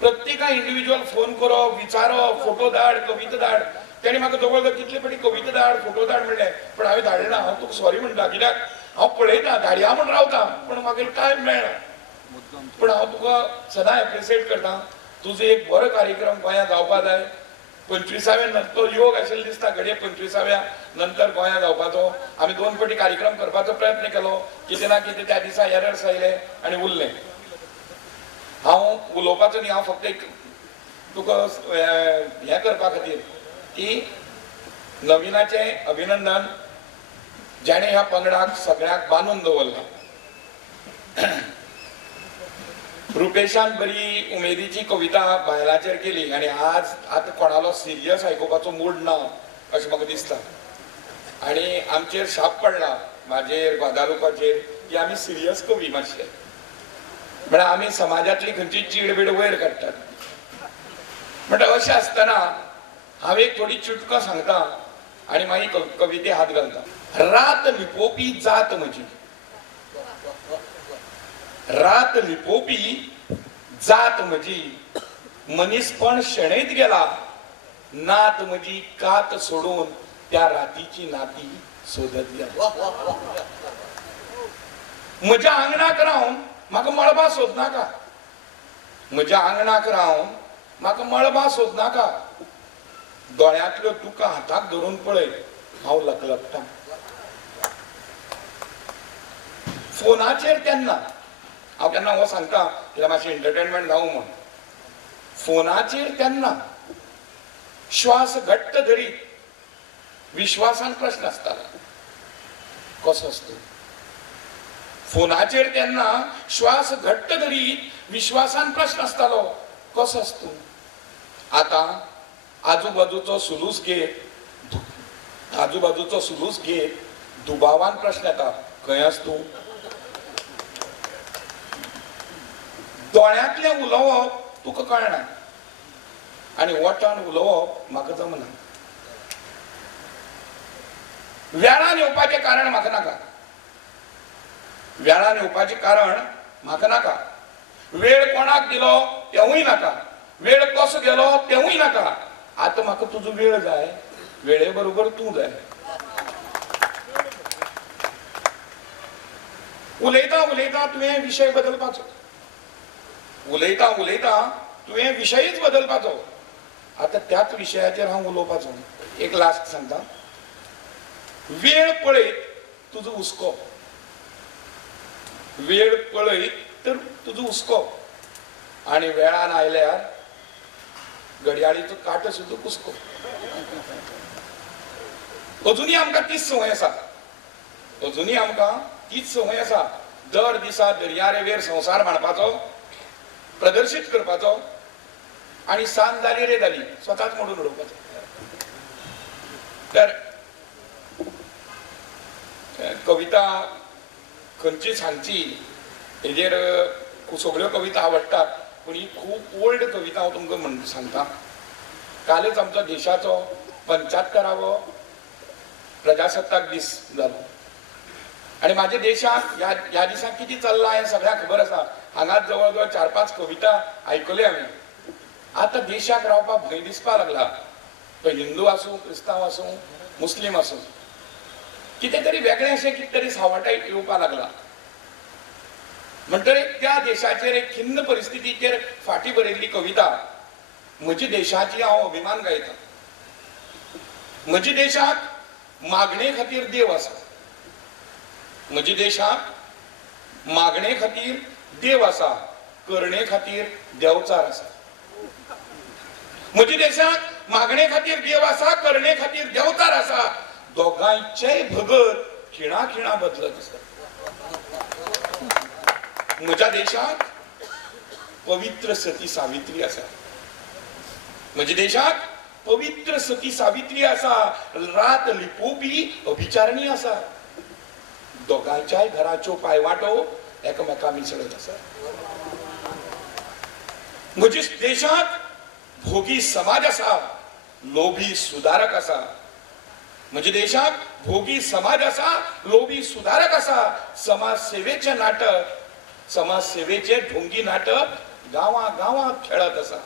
प्रत्येका इंडिविज्युअल फोन करप विचारप फोटो धाड कविता धाड तेणी म्हाका जवळ जवळ कितले फावटी कविता धाड फोटो धाड म्हणलें पण हांवें धाडलें ना हांव तुका सॉरी म्हणटा कित्याक हांव पळयता धाडया म्हूण रावता पण म्हाका टायम मेळना पण हांव तुका सदां एप्रिशिएट करता तुजो एक बरो कार्यक्रम गोंयांत जावपा जाय 25व्या तो योग आशिल्लो दिसता घडये 25व्या नंतर गोंयांत जावपाचो आमी 2 फावटी कार्यक्रम करपाचो प्रयत्न केलो कितें ना कितें त्या दिसा एरर्स आयले आनी उरलें हांव उलोवपाचो न्ही हांव फक्त एक तुका हें करपा खातीर की नविनाचें अभिनंदन जाणें ह्या पंगडाक सगळ्यांक बांदून दवरला रुपेशान बरी उमेदीची कविता बायलांचेर केली आनी आज आतां कोणालो सिरियस आयकुपाचो मूड ना अशें म्हाका दिसता आनी आमचेर शाप पडला म्हाजेर गोदालुपाचेर की आमी सिरियस कवी मातशे म्हळ्यार आमी समाजांतली खंयची चीडबीड वयर काडटात म्हणटा अशें आसतना हांव एक थोडी चुटको सांगता आनी मागीर कविते हात घालता रात लिपोवपी जात म्हजी रात लिपोवपी जात म्हजी मनीसपण शेणैत गेला नात म्हजी कात सोडून त्या रातीची नाती सोदत गेला म्हज्या आंगणाक रावन म्हाका मळबा सोदनाका म्हज्या आंगणाक रावन म्हाका मळबा सोदनाका दोळ्यांतल्यो तुका हाताक धरून पळय हांव लकलकता फोनाचेर तेन्ना हांव केन्ना हो सांगता कित्याक मातशें एंटरटेनमेंट जावं म्हण फोनाचेर तेन्ना श्वास घट्ट धरीत विश्वासान प्रश्न आसतालो कसो आसता फोनाचेर तेन्ना श्वास घट्ट धरीत विश्वासान प्रश्न आसतालो कसो आसता आतां आजूबाजूचो सुलूस घेत दुबावान प्रश्न येता खंय आस तूं दोळ्यांतलें उलोवप तुका कळना आनी ओठान उलोवप म्हाका जमना वेळान येवपाचें कारण म्हाका नाका वेळान येवपाचें कारण म्हाका नाका वेळ कोणाक दिलो तेवूय नाका वेळ कसो गेलो तेवूय नाका आता म्हाका तुजो वेळ जाय, वेळे बरोबर तूं जाय. उलयता उलयता तुवें विशय बदलपाचो, उलयता उलयता तुवें विशयच बदलपाचो. आता त्याच विशयाचेर हांव उलोवपाचो. एक लास्ट सांगता. वेळ पळयत तुजो हुस्को, वेळ पळयत तर तुजो हुस्को, आणि वेळान आयल्यार घडयाळीचो कांटो सुद्दां कुस्को. अजुनूय आमकां तीच संवय आसा, अजुनूय आमकां तीच संवय आसा. दर दिसा दर्यारेवेर संवसार मांडपाचो, प्रदर्शीत करपाचो, आणि सांज जाली रे जाली स्वताच मोडून उडोवपाचो. तर कविता खंयची सांगची हेजेर सगळ्यो कविता आवडटात, पूण ही खूब ओल्ड कविता हांव तुमकां सांगता. कालच आमचो देशाचो 75वावो प्रजासत्ताक दीस जालो, आणि माझ्या देशात ह्या दिसाक कितें चल्लां हें सगळ्यांक खबर आसा. हांगाच जवळ जवळ 4-5 कविता आयकल्यो हांवें. आतां देशाक रावपाक भंय दिसपाक लागला. तो हिंदू आसूं, क्रिस्तांव आसूं, मुस्लीम आसूं, कितें तरी वेगळें अशें कितें तरी सावटाय येवपाक लागला. म्हणटकीर त्या देशाचेर एक खिन्न परिस्थितीचेर फाटी बरयल्ली कविता. म्हज्या देशाची हांव अभिमान गायता. म्हज्या देशाक मागणे खातीर देव आसा, म्हज्या देशाक मागणे खातीर देव आसा, करणे खातीर देवचार आसा. म्हज्या देशाक मागणे खातीर देव आसा, करणे खातीर देवचार आसा. दोगांयचेय भगत खिणा खिणा बदलत आसा. म्हज्या देशाक पवित्र सती सावित्री आसा, म्हज्या देशाक पवित्र सती सावित्री आसा. रात लिपोवपी अभिचारणी आसा. दोगांयच्याय घराच्यो पायवाटो एकामेका मिसळत आसा. म्हज्या देशाक भोगी समाज आसा, लोभी सुधारक आसा. म्हज्या देशाक भोगी समाज आसा, लोभी सुधारक आसा. समाज सेवेचे नाटक, समाज सेवेचे ढोंगी नाटक गांवा गांवांत खेळत आसा.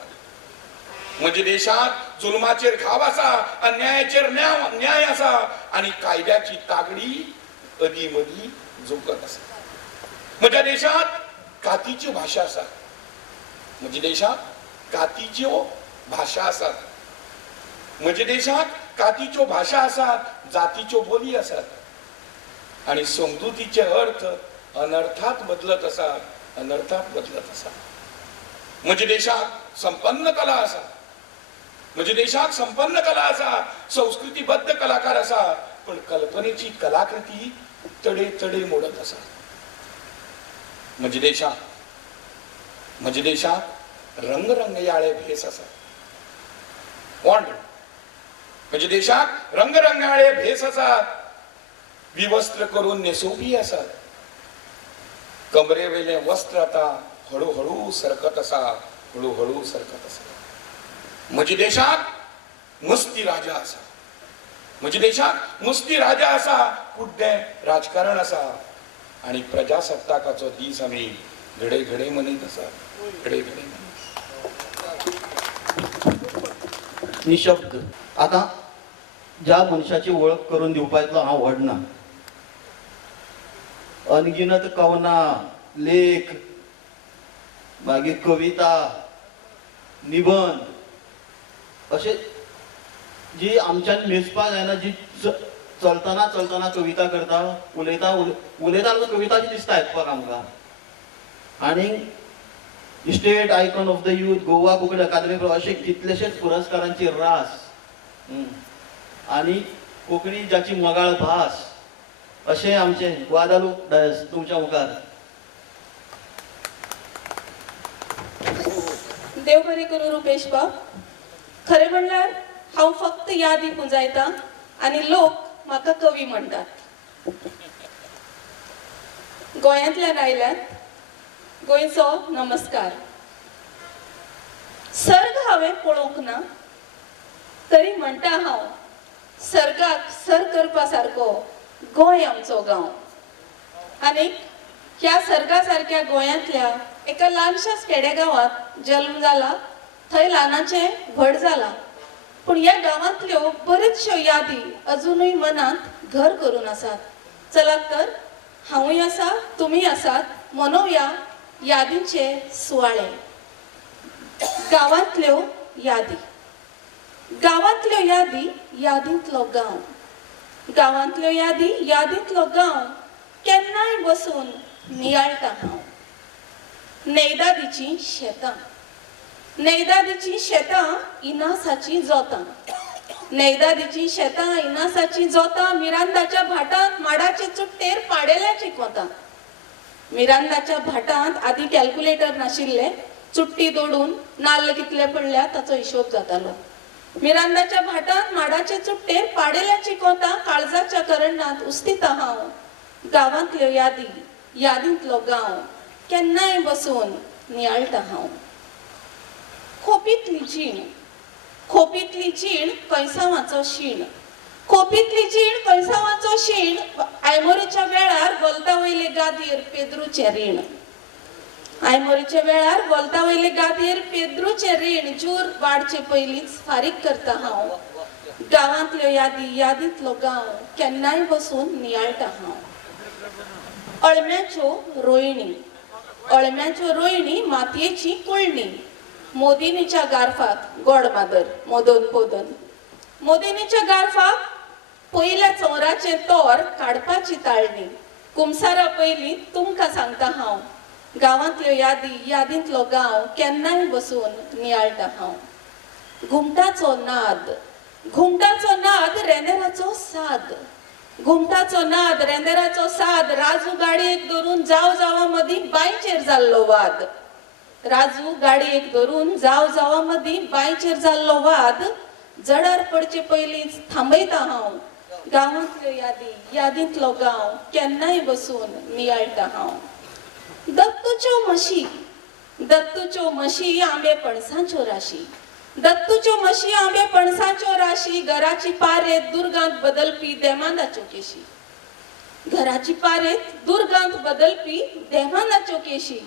म्हज्या देशात जुलमाचेर घाव आसा, अन्यायाचेर न्याय आसा, आणि कायद्याची तागडी अदी मदी झोकत आसा. म्हज्या देशात कातीच्यो भाशा आसा, म्हज्या देशात कातीच्यो भाशा आसात. म्हज्या देशात कातीच्यो भाशा आसात, जातीच्यो बोली आसात, आणि समजुतीचे अर्थ अनर्थात बदलत आसात, अनर्थात बदलत आसात. म्हज्या देशात संपन्न कला आसा, म्हज्या देशात संपन्न कला आसा, संस्कृतीबद्ध कलाकार आसा, पण कल्पनेची कलाकृती तडे तडे मोडत आसा. म्हज्या देशात रंगरंगयाळे भेस आसा. म्हज्या देशात रंगरंगाळे भेस आसात, विवस्त्र करून नेसोवपी आसात. कमरे वेले वस्त्र आता हळूहळू सरकत आसा, हळूहळू सरकत आसा. म्हज्या देशात मस्ती राजा आसा, म्हज्या देशात मस्ती राजा आसा, कुड्डें राजकारण आसा, आणि प्रजासत्ताकाचो दीस आमी घडे घडे मनयत आसा, घडे घडे मनयत. निशब्द. आता ज्या मनशाची ओळख करून दिवपाचो हांव व्हडना. अनगिनत कवना, लेख, मागीर कविता, निबंध, अशे जी आमच्यान मेजपा जायना, जी चलतना चलतना कविता करता, उलयता उलयता कविताची दिसता आयकपाक आमकां. आनी state icon of the youth, Goa Konkani academy, अशे कितलेशेच पुरस्कारांची रास. आणि कोंकणी जाची मोगाळ भास, अशें आमचें वादालू डायस तुमच्या मुखार. देव बरें करूं रुपेश बाब. खरें म्हणल्यार हांव फक्त यादी पुंजायता आनी लोक म्हाका कवी म्हणटात. गोंयांतल्यान आयल्यात, गोंयचो नमस्कार. सर्ग हांवें पळोवंक ना, तरी म्हणटा हांव, सर्गाक सर करपा सारको गोंय आमचो गांव. आनी ह्या सर्गा सारक्या गोंयांतल्या एका ल्हानशाच खेडेगांवांत जल्म जाला, थंय ल्हानाचें व्हड जाला. पूण ह्या गांवांतल्यो बऱ्योचश्यो यादी अजूनय मनांत घर करून आसात. चलात तर हांवूय आसा, तुमी आसात, मनोवया यादींचे सुवाळे. गांवांतल्यो यादी. गांवांतल्यो यादी यादींतलो गांव. गांवांतल्यो यादी यादींतलो गांव केन्नाय बसून नियाळटा हांव. नेयदादीची शेतां. नेयदादीची शेतां इनासाची जोतां. नेयदादीची शेतां इनासाची जोतां मिरांदाच्या भाटांत माडाचे चुट्टेर पाडेल्याची कोतां. मिरांदाच्या भाटांत आदी कॅल्क्युलेटर नाशिल्ले. चुट्टी दोडून नाल्ल कितले पडल्या ताचो हिशोब जातालो. मिरांदाच्या भाटांत माडाचे चुट्टेर पाडेल्याची कोतां काळजाच्या करंडांत उस्तिता हांव. गांवांतल्यो यादी यादींतलो गांव केन्नाय बसून नियाळटा हांव. खोपीतली जीण. खोपीतली जीण कैसावाचो शीण. खोपीतली जीण कैसावाचो शीण. आयमोरेच्या वेळार बोलता वयले गादयेर पेद्रूचें रीण. आयमोरेच्या वेळार बोलता वयले गादयेर पेद्रूचें रीण जूर वाडचे पयलींच फारीक करता हांव. गांवांतल्यो यादी यादींतलो गांव केन्नाय बसून नियाळटा हांव. अळम्याच्यो रोयणी. अळम्याच्यो रोयणी मातयेची कुळणी. मोदिनीच्या गारफाक गोड मादर मोदन पोदन. मोदिनीच्या गारफाक पयल्या चोराचे तोर काडपाची ताळणी. कुमसारा पयलीं तुमकां सांगता हांव. गांवांतल्यो यादी यादींतलो गांव केन्नाय बसून नियाळटा हांव. घुमटाचो नाद. घुमटाचो नाद रेंदेराचो साद. घुमटाचो नाद रेंदेराचो साद. राजू गाडयेक धरून जाव जावा मदीं बांयचेर जाल्लो वाद. राजू गाडयेक धरून जाव जावा मदीं बांयचेर जाल्लो वाद. जडार पडचे पयलींच थांबयता हांव. गांवांतल्यो यादी यादींतलो गांव केन्नाय बसून नियाळटा हांव. दत्तूच्यो म्हशी. दत्तूच्यो म्हशी आंबे पणसांच्यो राशी. दत्तूच्यो म्हशी आंबे पणसांच्यो राशी. घराची पारेत दुर्गांत बदलपी देमांदाच्यो केशी. घराची पारेत दुर्गांत बदलपी देमांदाच्यो केशी.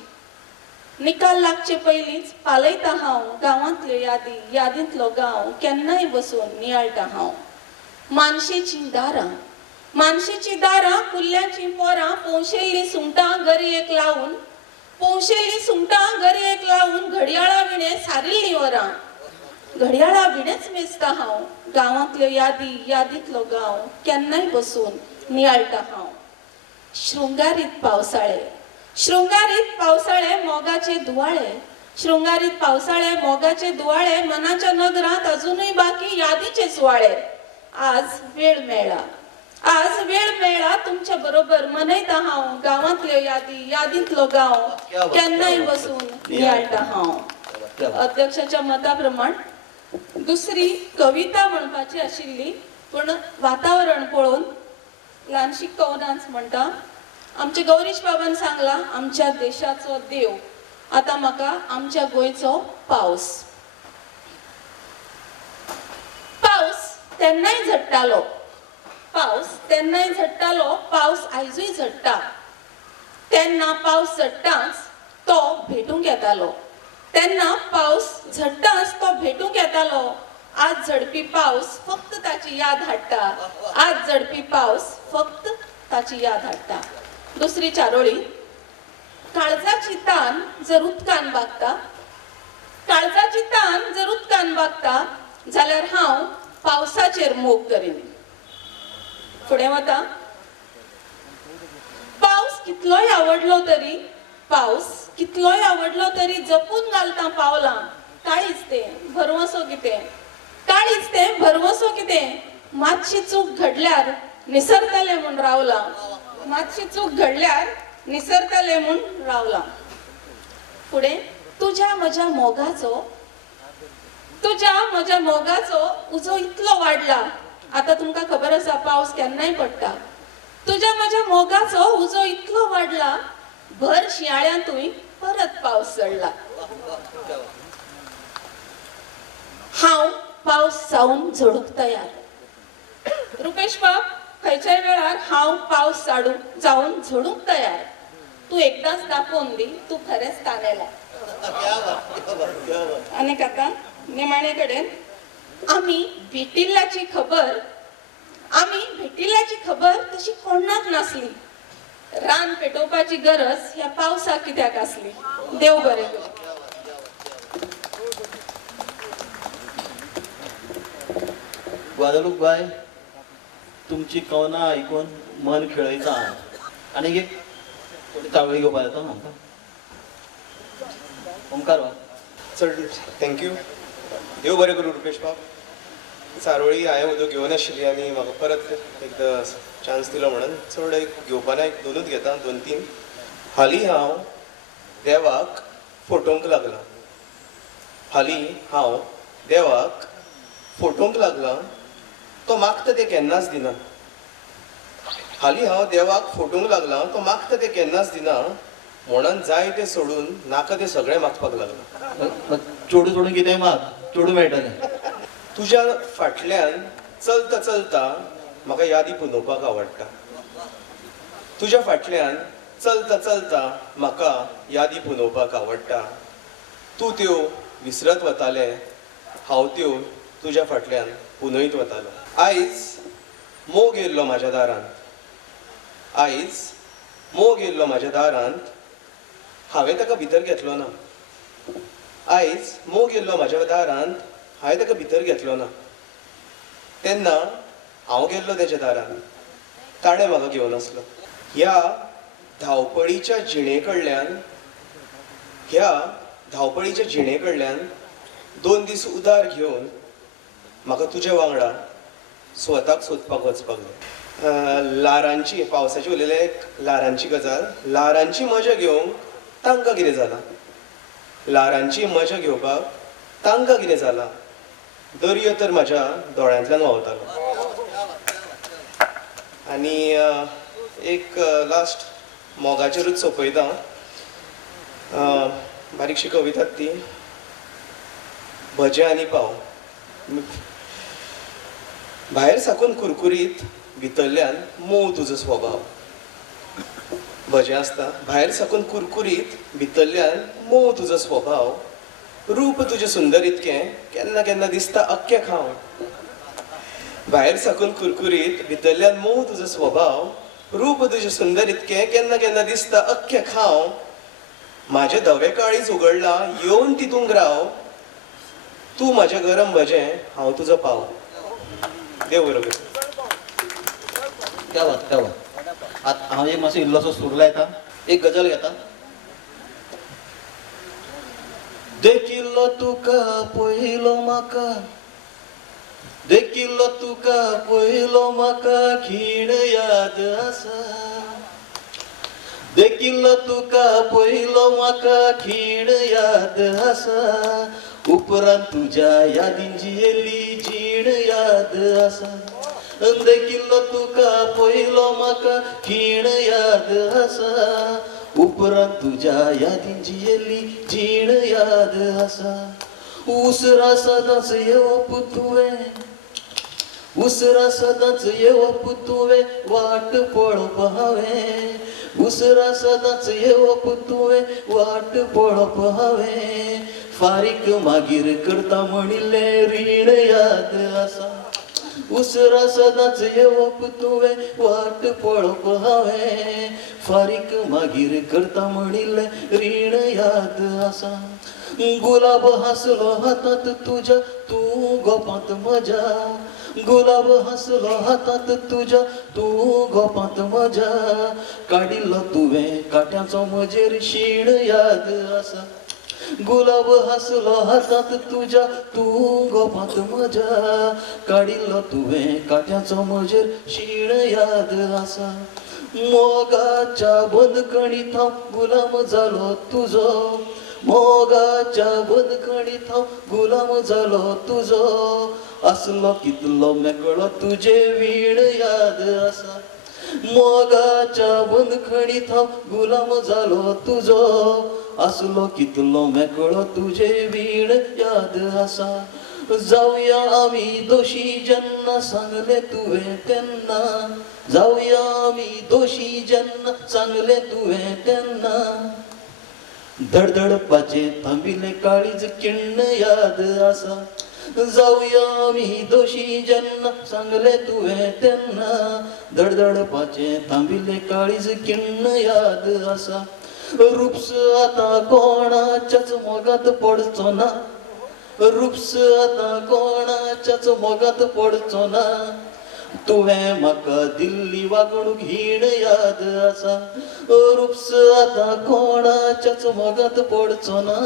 निकाल लागचे पयलींच पालयता हांव. गांवांतल्यो यादी यादींतलो गांव केन्नाय बसून नियाळटा हांव. मानशेची दारां. मानशेची दारां कुल्ल्याची पोरां पोंशेल्लीं सुंगटां गरयेक लावून. पोंशेल्लीं सुंगटां गरयेक लावून घडयाळा विणे सारिल्लीं वरां. घडयाळा विणेच मेजता हांव. गांवांतल्यो यादी यादींतलो गांव केन्नाय बसून नियाळटा हांव. शृंगारीत पावसाळे. शृंगारीत पावसाळे मोगाचे दुवाळे. शृंगारीत पावसाळे मोगाचे दुवाळे. मनाच्या नगरांत अजूनय बाकी यादीचे सुवाळे. आज वेळ मेळ्ळा. आज वेळ मेळ्ळा तुमच्या बरोबर मनयता हांव. गांवांतल्यो यादी यादींतलो गांव केन्नाय बसून नियाळटा हांव. अध्यक्षाच्या मता प्रमाण दुसरी कविता म्हणपाची आशिल्ली पूण वातावरण पळोवन ल्हानशी कवनांच म्हणटा. आमच्या गौरीश बाबान सांगला आमच्या देशाचो देव. आतां म्हाका आमच्या गोंयचो पावस. पावस तेन्नाय झडटालो. पावस तेन्नाय झडटालो. पावस आयजूय झडटा. तेन्ना पावस झडटाच तो भेटूंक येतालो. तेन्ना पावस झडटाच तो भेटूंक येतालो. आज झडपी पावस फक्त ताची याद हाडटा. आज झडपी पावस फक्त ताची याद हाडटा. दुसरी चारोळी. काळजाची तान जर उदकान बागता. काळजाची तान जर उदकान बागता जाल्यार हांव पावसाचेर मोग करीन. फुडें वता. पावस कितलोय आवडलो तरी. पावस कितलोय आवडलो तरी जपून घालता पावलां. काळीच तें भरवसो कितें. काळीच तें भरवसो कितें. मातशी चूक घडल्यार निसरतले म्हूण रावला. मातशी चूक घडल्यार निसरतले म्हूण रावला. फुडें. तुज्या म्हज्या मोगाचो. तुज्या म्हज्या मोगाचो उजो इतलो वाडला. आतां तुमकां खबर आसा पावस केन्नाय पडटा. तुज्या म्हज्या मोगाचो उजो इतलो वाडला. भर शिंयाळ्यांतूय परत पावस चडला. हांव पावस जावन झडूंक तयार. रुपेश बाब खंयच्याय वेळार हांव पावस जावन झडूंक तयार. तूं एकदांच दाखोवन दी तूं खरेंच तानेला. आनीक आतां निमाणे कडेन आम्ही भेटिल्ल्याची खबर तशी कोणाक नासली. रान पेटोवपाची गरज ह्या पावसाक कित्याक आसली. देव बरें करूं. ग्वादलूक बाय, तुमची कवना आयकून मन खेळयता. आनीक एक थोडी तावळी घेवपा येता आमकां. ओमकार वा. चल थँक्यू. देव बरें करूं रुपेश बाब. सारोळी हांवें उदक घेवन आशिल्ली आनी म्हाका परत एकदां चान्स दिलो म्हणून चड एक घेवपाना एक दोनूच घेता, 2-3. हालीं हांव देवाक फोटोवंक लागलां. तो मागता तें केन्नाच दिना. म्हणून जाय तें सोडून नाका तें सगळें मागपाक लागलां. चोडू सोडून कितेंय माग, चोडू मेळटलें. तुज्या फाटल्यान चलता चलता म्हाका यादी पुनोवपाक आवडटा. तूं त्यो विसरत वतालें, हांव त्यो तुज्या फाटल्यान पुनयत वतालो. आयज मोग येयल्लो म्हाज्या दारांत, हांवें ताका भितर घेतलो ना. तेन्ना हांव गेल्लो तेज्या दारांत, ताणें म्हाका घेवन आसलो. ह्या धांवपळीच्या जिणे कडल्यान 2 दीस उदार घेवन म्हाका तुज्या वांगडा स्वताक सोदपाक वचपाक जाय. लारांची, पावसाची उलयले एक लारांची गजाल. लारांची मजा घेवंक तांकां कितें जालां? दर्यो तर म्हाज्या दोळ्यांतल्यान व्हांवतालो. आनी एक लास्ट मोगाचेरूच सोंपयता. बारीकशी कविता ती. भजे आनी पाव. भायर साकून कुरकुरीत, भितरल्यान मोव तुजो स्वभाव. भजें आसता, भायर साकून कुरकुरीत, भितरल्यान मोव तुजो स्वभाव. रूप तुजें सुंदर इतकें, केन्ना केन्ना दिसता अख्खें खाव. भायर साकून कुरकुरीत, भितरल्यान मोव तुजो स्वभाव. रूप तुजें सुंदर इतकें, केन्ना केन्ना दिसता अख्खें खाव. म्हाजें धवे काळीज उगडलां, येवन तितूंक राव. तूं म्हाजें गरम भजें, हांव तुजो पाव. देव बरोबर. त्या बात. आतां हांव एक मातसो इल्लोसो सूर लायता, एक गजल घेता. देखिल्लो तुका पयलो म्हाका खीण याद आसा. देखिल्लो तुका पयलो म्हाका खीण याद आसा. उपरांत तुज्या यादींची येयल्ली जीण याद आसा. देखिल्लो तुका पयलो म्हाका खीण याद आसा. उपरांत तुज्या यादींची येयल्ली जीण याद आसा. उसरा सदांच येवप तुवें, वाट पळोवप हांवें. उसरा सदांच येवप तुवें, वाट पळोवप हांवें. फारीक मागीर करता म्हणिल्लें रीण याद आसा. उसरा सदांच येवप तुवें, वाट पळोवप हांवें. फारीक मागीर करता म्हणिल्लें रीण याद आसा. गुलाब हांसलो हातांत तुज्या, तूं गोपांत म्हज्या. गुलाब हांसलो हातांत तुज्या, तूं गोपांत म्हज्या. काडिल्लो तुवें काट्याचो म्हजेर शीण याद आसा. गुलाब हांसलो हातांत तुज्या, तूं गोपांत म्हज्या. काडिल्लो तुवें काट्याचो म्हजेर शीण याद आसा. मोगाच्या बंदखणींत हांव गुलाम जालो तुजो. मोगाच्या बंदखणींत हांव गुलाम जालो तुजो. असलो कितलो मेकळो तुजे वीण याद आसा. मोगाच्या बंदखणींत हांव गुलाम जालो तुजो. असलो कितलो मेकळो तुजे वीण याद आसा. जावया आमी दोशी जेन्ना सांगलें तुवें तेन्ना. जावया आमी दोशी जेन्ना सांगलें तुवें तेन्ना. धडधडपाचें थांबिल्लें काळीज किण्ण याद आसा. जाऊया आम्ही दोशी जेन्ना सांगले तुवें तेन्ना धडधडपाचे थांबिल्ले काळीज किण्ण याद आसा रूप्स आता कोणाच्याच मोगात पडचो ना रूप्स आता कोणाच्याच मोगात पडचो ना तुवें म्हाका दिल्ली वागणूक हीण याद आसा रूप्स आता कोणाच्याच मोगात पडचो ना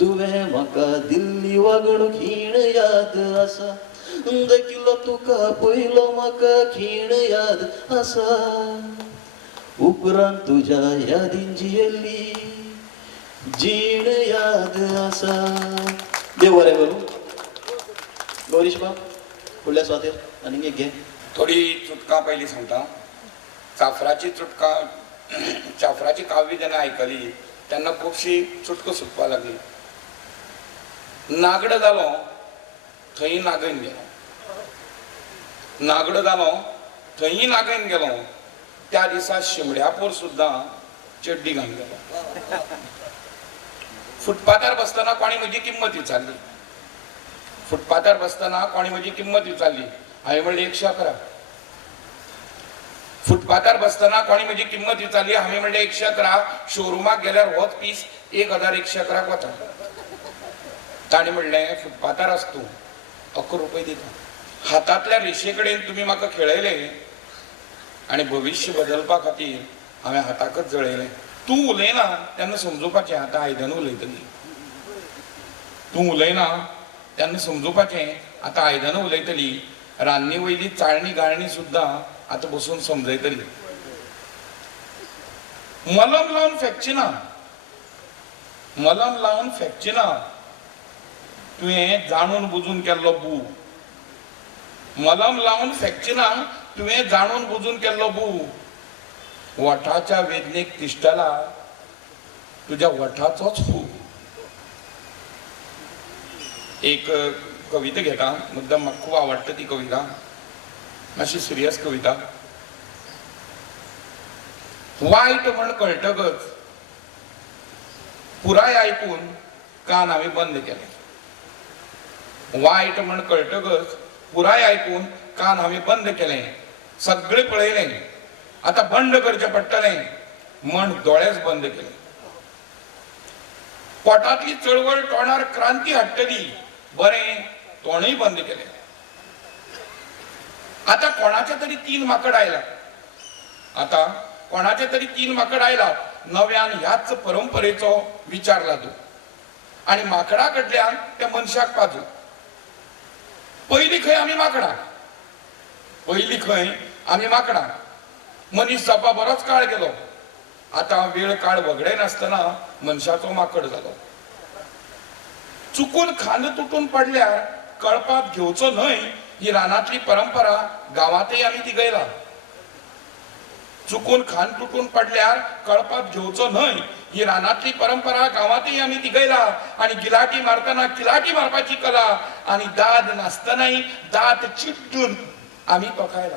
तुवें म्हाका दिल्ली वागणूक हीण याद आसा देखिल्लो तुका पयलो म्हाका खीण याद आसा उपरांत तुज्या यादींची येल्ली जीण याद आसा देव बरें करूं गौरीश बाब फुडल्या स्वातेर आनी एक घे थोडी चुटकां पयलीं सांगता चाफराची चाफराची काव्य जेन्ना आयकली तेन्ना खुबशी चुटको सुटपाक लागली नागडो जालो थंय नागन गेलो नागडो जालो थंय नागन गेलो त्या दिसा शिमड्यापूर सुद्दां चड्डी घालून गेलो फुटपाथार बसतना कोणी म्हजी किंमत विचारली फुटपाथार बसतना कोणी म्हजी किंमत विचारली हांवें म्हणलें 111 फुटपाथार बसतना कोणी म्हजी किंमत विचारली हांवें म्हणलें 111 शोरुमाक गेल्यार होच पीस 1111 वता ताणें म्हणलें फुटपाथार आस तूं 11 रुपये दिता हातांतल्या रेशे कडेन तुमी म्हाका खेळयले आनी भविश्य बदलपा खातीर हांवें हाताकच जळयलें तूं उलयना तेन्ना समजोवपाचें आतां आयदनां उलयतलीं तूं उलयना तेन्ना समजोवपाचें आतां आयदनां उलयतलीं रान्नी वयली चाळणी गाळणी सुद्दां आतां बसून समजयतलीं मलम लावन फेकची ना मलम लावन फेकची ना तुवें जाणून बुजून केल्लो बू मलम लावन फेकची ना तुवें जाणून बुजून केल्लो बू वठाच्या वेदनेक तिश्टला तुज्या वठाचोच फू एक कविता घेता मुद्दाम म्हाका खूब आवडटा ती कविता मातशी सिरियस कविता वायट म्हण कळटकच पुराय आयकून कान हांवें बंद केले वायट म्हण कळटकच पुराय आयकून कान हांवें बंद केले सगळें पळयलें आतां बंद करचें पडटलें म्हण दोळेच बंद केले पोटांतली चळवळ तोंडार क्रांती हाडटली बरें तोंडय बंद केलें आतां कोणाचे तरी 3 माकड आयला आतां कोणाचे तरी 3 माकड आयला नव्यान ह्याच परंपरेचो विचार लादू आनी माकडा कडल्यान त्या मनशाक पाजू पयलीं खंय आमी माकडां मनीस जावपा बरोच काळ गेलो आतां वेळ काळ वगडे नासतना मनशाचो माकड जालो चुकून खांद तुटून पडल्यार कळपाक घेवचो न्हय ही रानांतली परंपरा गांवांतय आमी ती गयला चुकून खांद तुटून पडल्यार कळपाक घेवचो न्हय ही रानांतली परंपरा गांवांतय आमी ती गयला आनी गिलाटी मारतना किलाटी मारपाची कला आनी दाद नासतनाय दात चिड्डून आमी तोखायला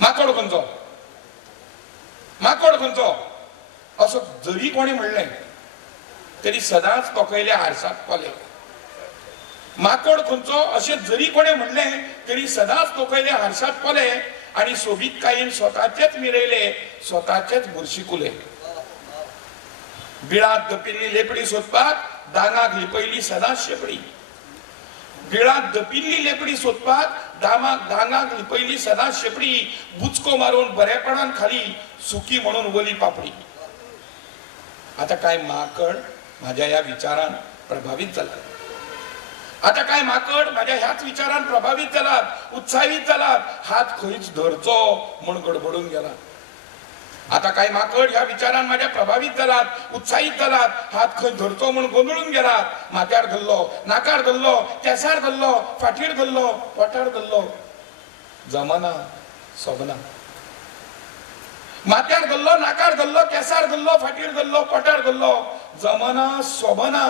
माकड खंयचो असो जरी कोणी म्हणलें तरी सदांच तोखयल्या हारसाक पोले माकड खंयचो अशें जरी कोणें म्हणलें तरी सदांच तोखयल्या हारसाक पोले आनी सोबीतकायेन स्वताचेच मिरयले स्वताचेच बुरशीकुले बिळांत दपिल्ली लेपडी सोदपाक दांगाक लिपयली सदांच शेपडी बिळांत दपिल्ली लेपडी सोदपाक दांगाक लिपयली सदांच शेपडी बुचको मारून बरेपणान खाली सुकी म्हणून वली पापडी आता काय माकड माझ्या या विचारान प्रभावित जालात आता काय माकड माझ्या ह्याच विचारान प्रभावित जालात उत्साहित जालात हात खंयच धरचो म्हण गडबडून गेला आता काय माकड ह्या विचारान माझ्या प्रभावित जालात उत्साहित जालात हात खंय धरचो म्हण गोंधळून गेलात माथ्यार धरलो नाकार धरलो केंसार धरलो फाटीर धरलो पोटार धरलो जमना सोबना माथ्यार धरलो नाकार धरलो केंसार धरलो फाटीर धरलो पोटार धरलो जमना सोबना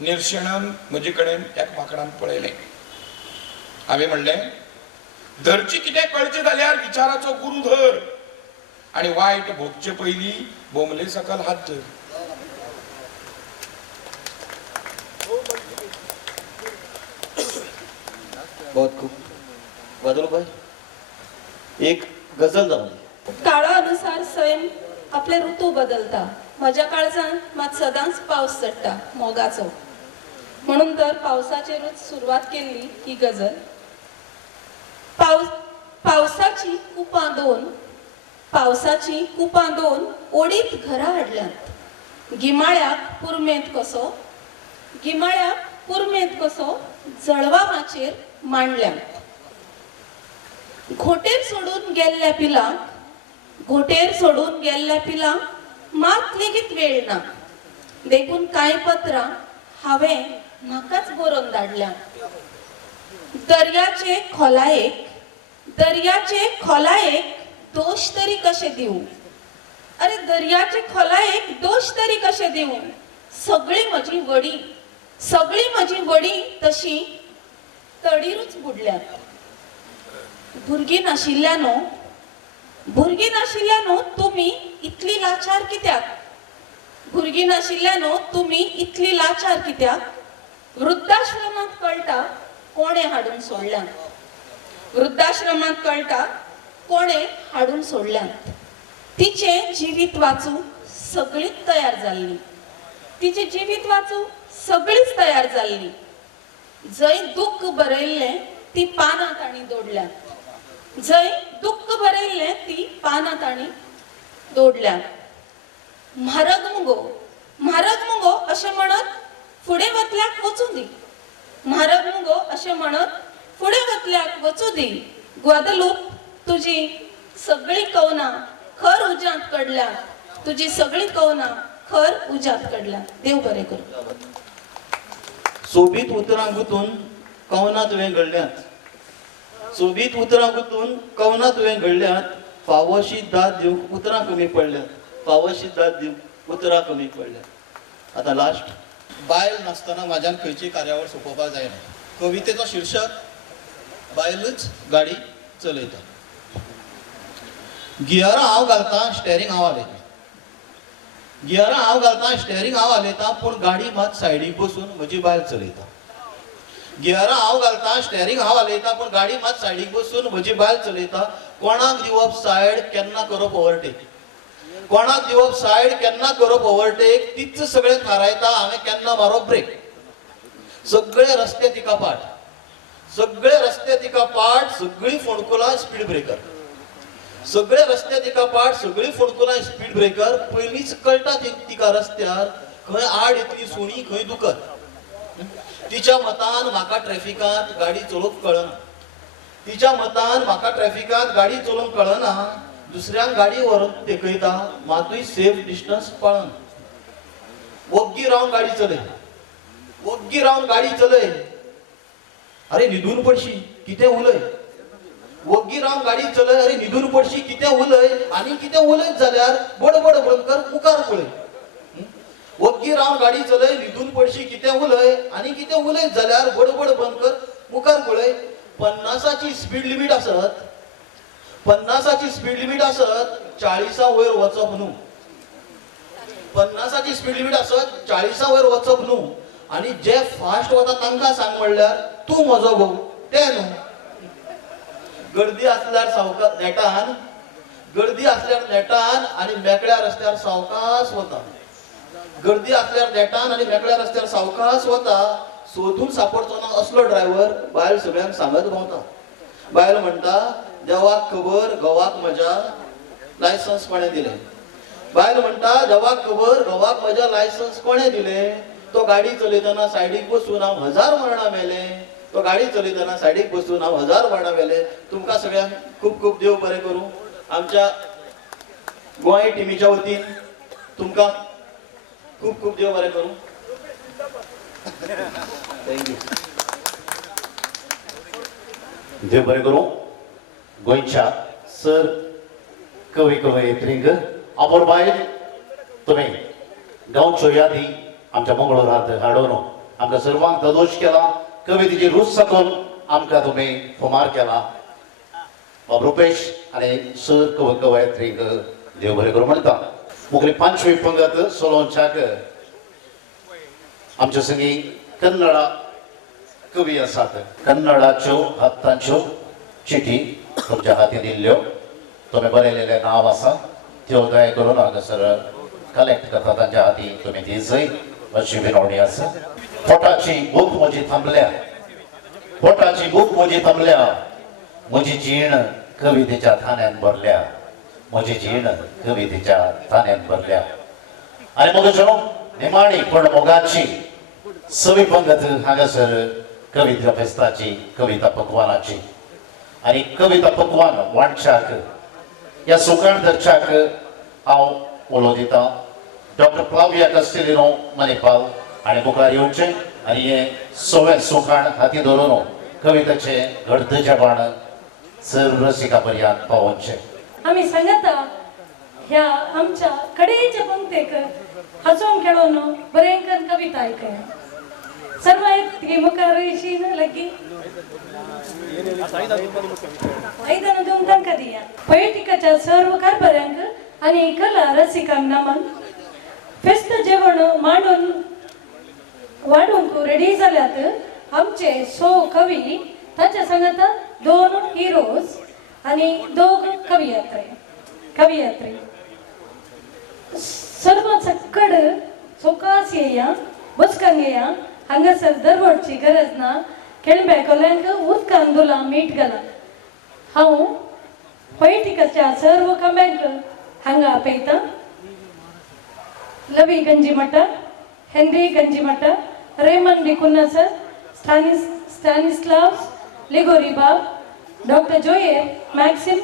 निर्शेणान म्हजे कडेन एक माकडान पळयलें हांवें म्हणलें धरची कितें कळचें जाल्यार विचाराचो गुरू धर आनी वायट भोगचे पयलीं बोमले सकल हात धर बहुत खूप वादळबाई एक गझल जावली काळानुसार सैम आपले ऋतू बदलता. माझ्या काळजान मात सदांच पावस चडटा मोगाचो. म्हणून तर पावसाचेरूच सुरवात केली ही गजल. पावसाची कुपां दोन ओडीत घरा हाडल्यात. गिमाळ्याक पुरमेत कसो जळवा माचेर मांडल्यात. घोटेर सोडून गेल्ल्या पिलांक मात लेगीत वेळ ना. देखून कांय पत्रां हांवें म्हाकाच बरोवन धाडल्या. दर्याचे खोलायेक दोश तरी कशे दिवं. अरे दर्याचे खोलायेक दोश तरी कशे दिवं. सगळी म्हजी वडी तशी तडीरूच बुडल्यात. भुरगीं नाशिल्ल्यानो तुम्ही इतली लाचार कित्याक. वृद्धाश्रमात कळटा कोणे हाडून सोडल्यात. तिचे जिवीत वाचू सगळीच तयार जाल्ली. जंय दुःख बरयल्लें ती पानां ताणी दोडल्यात. म्हारग मुगो अशें म्हणत फुडें वतल्याक वचूं दी. ग्वादलूप तुजी सगळी कवना खर उज्यांत कडल्या. देव बरें करूं. सोबीत उतरां गुंतून कवनां तुवें घडल्यात. फावोशी दाद दिवंक उतरां कमी पडल्यात. आतां लास्ट बायल नासतना म्हाज्यान खंयची कार्यावळ सोंपोवपाक जायना. कवितेचो शीर्षक बायलच गाडी चलयता. गियरां हांव घालतां स्टेरींग हांव हालयतां पूण गाडी मात सायडीक बसून म्हजी बायल चलयता. गियरां हांव घालतां स्टेरींग हांव हालयतां पूण गाडी मात सायडीक बसून म्हजी बायल चलयता. कोणाक दिवप सायड केन्ना करप ओवरटेक तीच सगळें थारायता हांवें केन्ना मारप ब्रेक. सगळे रस्ते तिका पाठ सगळी फोंडकुलां स्पीड ब्रेकर. पयलींच कळटा तिका रस्त्यार खंय आड येतली सुणी खंय दुखत. तिच्या मतान म्हाका ट्रॅफिकांत गाडी चलोवंक कळना. दुसऱ्यांक गाडी व्हरून तेकयता मातूय सेफ डिस्टन्स पाळन. वग्गी रावन गाडी चलय. अरे न्हिदून पडशी कितें उलय. वग्गी रावन गाडी चलय. अरे न्हिदून पडशी कितें उलय. आनी कितें उलयत जाल्यार बडबड बंद कर मुखार पळय. वग्गी रावन गाडी चलय. न्हिदून पडशी कितें उलय. आनी कितें उलयत जाल्यार बडबड बंद कर मुखार पळय. 50ची स्पीड लिमीट आसत 40 वयर वचप न्हू. 50ची स्पीड लिमीट आसत 40 वयर वचप न्हू. आनी जे फास्ट वता तांकां सांग म्हणल्यार तूं म्हजो घोव तें न्हू. गर्दी आसल्यार नेटान आनी मेकळ्या रस्त्यार सावकास वता. सोदून सापडचो ना असलो ड्रायव्हर बायल सगळ्यांक सांगत भोंवता. बायल म्हणटा देवाक खबर घोवाक म्हज्या लायसन्स कोणें दिलें. तो गाडी चलयतना सायडीक बसून हांव 1000 मरणां मेले. तुमकां सगळ्यांक खूब खूब देव बरें करूं. आमच्या गोंय टिमीच्या वतीन तुमकां खूब खूब देव बरें करूं. थँक्यू. देव बरें करूं. गोंयच्या सर कवयित्रींक अमोल बायल तुमी गांवच्यो यादी आमच्या मंगळुरांत हाडून आमकां सर्वांक दोश केला. कवितेची रूच साकून आमकां तुमी फुमार केला. बाब रुपेश आनी सर कवयित्रींक देव बरें करूं म्हणटा. मुगली 5वी पंगत सोलोंच्याक आमचे संगी कवी आसात कन्नडाच्यो हत्तांच्यो चिठी तुमच्या हाती दिल्ल्यो तुम्ही बरयलेले नाव आसा त्यो दया करून हांगासर कलेक्ट करता तांच्या हाती तुम्ही दिजय अशी विनवणी आसा पोटाची भूक म्हजी थांबल्या पोटाची भूक म्हजी थांबल्या म्हजी जीण कवितेच्या थान्यान भरल्या म्हजी जीण कवितेच्या थान्यान भरल्या आणि मग निमाणी पण मोगाची सवी पंगत हांगासर कविता फेस्ताची कविता पक्वानाची आणि कविता पक्वान वांटच्याक ह्या सुकाण दर्शाक हांव उलो दिता डॉक्टर प्लाविया कस्टेलिनो मणिपाल आणि मुखार येवचें आणि हे सगळें सुकाण हाती धरून कवितेचे घडतेचे बाण सर्व रसिका पर्यंत पावोवचें आम्ही सांगता ह्या आमच्या कडेच्या पंक्तेक हसोन खेळून बरेंकर कविता ऐकय सर्व ती मुखार येशीन लगी ऐदन दोन तांकां दिया पोएटिकाच्या सर्व कारभाऱ्यांक आणि कला रसिकांक नमन फेस्त जेवण मांडून वाडूंक रेडी जाल्यात आमचे सो कवी ताच्या सांगता 2 हिरोज आणि 2 कवयित्री सर्व चक्कड चोकास येया बसकांग येया हांगासर दरवडची गरज ना केळंब्या कोल्यांक उदकान दुला मीठ घाला हांव पोएटिकाच्या सर्व कम्यांक हांगा आपयता लवी गंजीमठ हेनरी गंजीमठ रेमन डिकुन्नासर स्टॅनिस्लाव्स लिगोरीबाब डॉक्टर जोये मॅक्सिम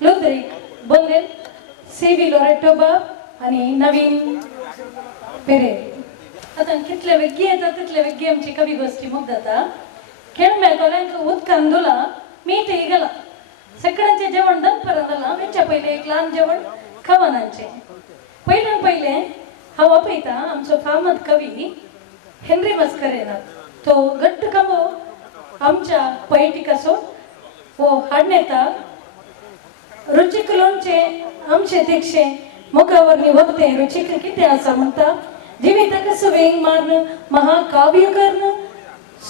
लुद्रिक बोंदेल सीवी लोरेटो बाब आणि नवीन पेरेर आता कितले वेगळी येतात तितले वेगळी आमची कवी गोष्टी मुख जाता केळंब्या कोल्यांक उदकान दुला मीठ घाला सकाळचे जेवण दनपरां जालां तेच्या पयलीं एक ल्हान जेवण खवनांचे पयले हांव आपयता आमचो फामाद कवी हेनरी मस्करेनाथ तो घट्ट कमो आमच्या पोएटिकाचो वो हाडनेता रुचीक लोणचे आमचे तेक्षे मुखावरनी वखते रुचीक कितें आसा म्हणटा जिविताक सुवेग मारन महाकाव्य कर्ण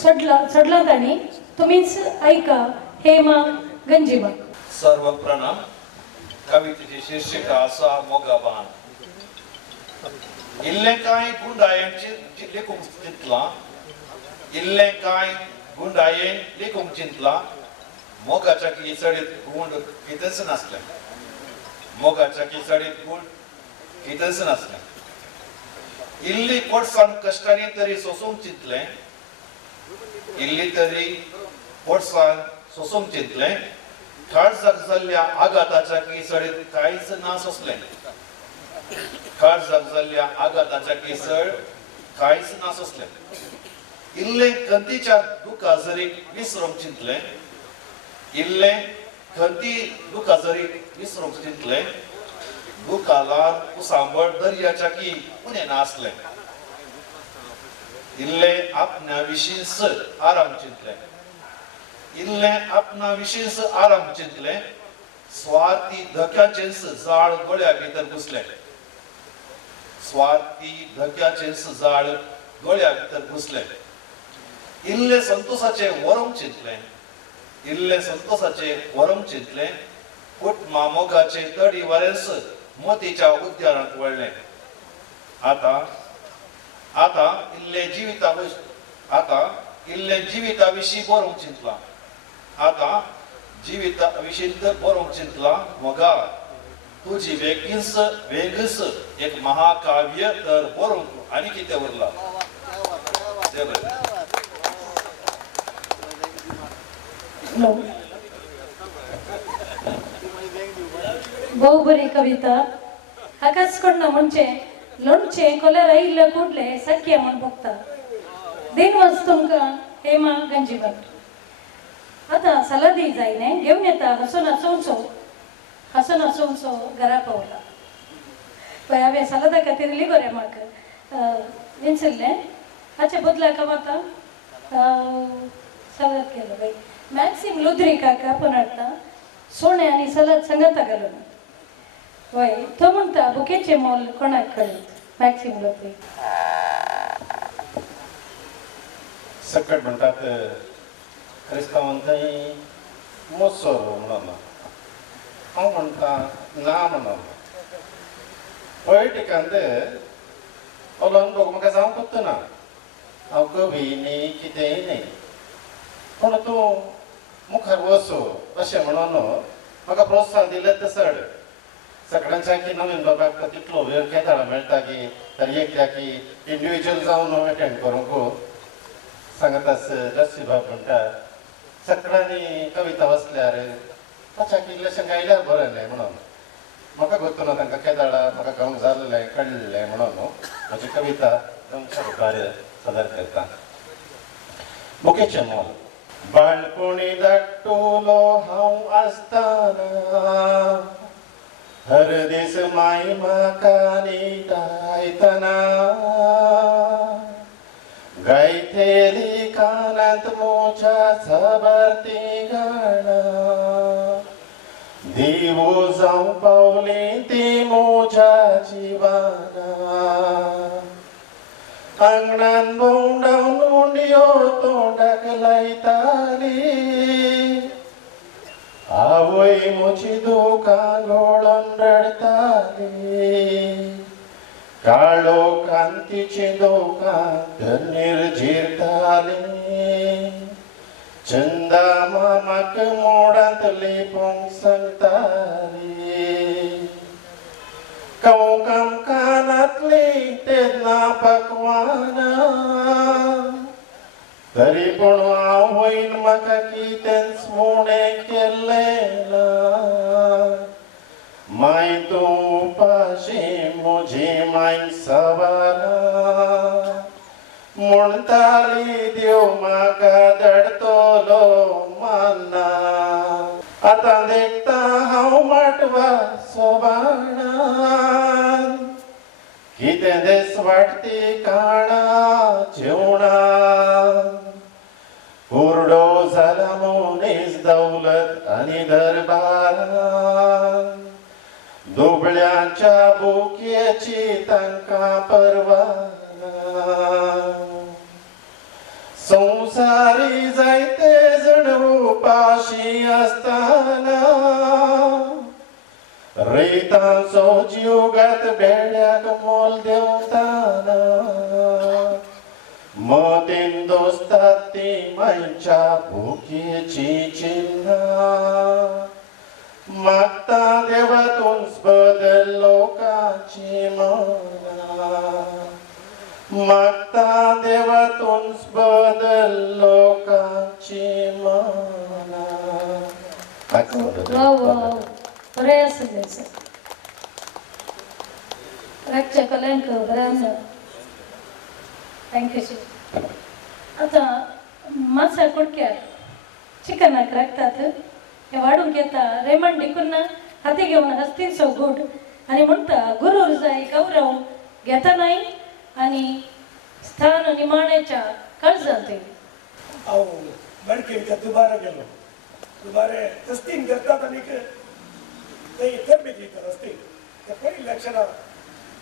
सडला ताणी तुम्हीच ऐका हेमा गंजीमा सर्व प्रणाम कवितेची शीर्षिका आसा मोगाबान इल्ले कांय गुंडायांची लेखूंक चिंतलां इल्ले कांय गुंडायेन लेखूंक चिंतलां मोगाच्या किचडीत गुंड कितेंच नासलें मोगाच्या किचडीत गुंड कितेंच नासलें इल्ली पोटसान कश्टांनी तरी सोसूंक चिंतलें इल्ली तरी पोटसान सोसूंक चिंतलें काळजाक जाल्ल्या आघाताच्या किचडीत कांयच ना सोंसलें काळजाक जाल्ल्या आघाताच्या किचड कांयच ना सोंसलें इल्ले खंतीच्या दुखा जरीक विसरूंक चिंतलें इल्ले खंती दुखा जरीक विसरूंक चिंतलें दुखालार उसांबळ दर्याच्या की उणें नासलें इल्ले आपणा विशींच आराम चिंतलें इल्ले आपणा विशींच आराम चिंतलें स्वार्थी धक्याचेंच जाळ गळ्या भितर घुसलें स्वार्थी धक्याचेंच जाळ गळ्या भितर घुसलें इल्ले संतोषाचे वरोंक चिंतलें इल्ले संतोषाचे वरोंक चिंतलें पूट मामोगाचे तडी वरेस मोतीच्या उद्यानात वळलें आता इल्ले जिविता विशीं बरोवंक चिंतलां आता जिविता विशीं बरोवंक चिंतलां मोगा तुजी वेगळीच एक महाकाव्य तर बरोवंक आनी कितें उरलां बहु बरी कविता हाकाच कडना म्हणजे लोणचे कोल्यार आयिल्ले कुडले सख्या म्हण बघता दिनवास तुमकां हेमा गंजीभट आता सलादी जायने घेवन येता हसून हसून घरा पावला पळय हांवें सलादा खातीर लिगोरे म्हाका विंचरलें हाचे बदलाक हांव आतां सलाद केलो बाई मॅक्सिम लुद्रिकाक आपण हाडटा सोणे आनी सलाद संगता घालून वय तो म्हणटा बुकेचे मोल कोणाक कळत मॅक्सिम लुद्रिक सकट म्हणटात क्रिस्तांवांतय मोसोर म्हणून हांव म्हणटा ना म्हणून पोयटिकांत असलो अनुभव म्हाका जावंक पडटना हांव कवी न्ही कितेंय न्ही पूण तूं मुखार वचो अशें म्हणून म्हाका प्रोत्साहन दिलें ते चड सगळ्यांच्या की नवीन लोकांक तितलो वेळ केदाळा मेळटा की तर एकट्या की इंडिविज्युअल जावन अटेंड करूंक सांगत आस रस्सी बाब म्हणटा सगळ्यांनी कविता वाचल्यार ताच्या इल्लेशें गायल्यार बरें न्ही म्हणून म्हाका गोतून तांकां केदाळा म्हाका गावंक जाल्लें कळ्ळें म्हणून म्हजी कविता तुमच्या मुखार सादर करता. मुखेचें मोल बाळपणी धाकटुलो हांव आसतना हर दीस माई म्हाका न्हिदायतना गायतेली कानांत मोच्या साबारती गाणां देवो जावं पावली ती मोच्या जिवाना अंगणान भोंवडावन मुंडयो तोंडाक लायताली आवय मोची दुकां घोळोन रडताली काळो कांतीची दोकां धरणीर झिरताली चंदा मामाक मोडांत लेपोंक सांगताली कवकाम कानातली तेन्ना पकवाना तरी पूण आवयन म्हाका कितेंच मोडें केल्लें ना माय तूं उपाशी म्हजी माय सवारा म्हणटाली देव म्हाका धडतलो मान्ना आतां देखता हांव माटवा सोबाणान कितें देस वाटती काणा जेवणान कुरडो जाला मनीस दौलत आनी दरबारान दुबळ्यांच्या बुकयेची तांकां परवाना संवसारी जायते जण उपाशी आसतना रैतांचो जीव घात बेड्याक मोल देंवताना मतीन दोस्तात ती मायच्या भुकेची चिन्हां मागता देवातूंच बदल लोकांची मनां मागता देवातूंच बदल लोकांची मनां. बरें आसलें सर रातच्या कल्यांक बरें थँक्यू सर. आतां मासा कुडक्यार चिकनाक राखतात हे वाडूंक येता रेमंड डिकुन्ना हाती घेवन हस्ती सो गूड आनी म्हणटा गुरूर जाय गौरव घेता नाही आणि स्थान निमाण्याच्या काळजात हांव मडकेच्या दुबारा गेलो दुबारे तस्तीन करतात आनी थंय तरबेज दितात रस्ते ते पयली लक्षणां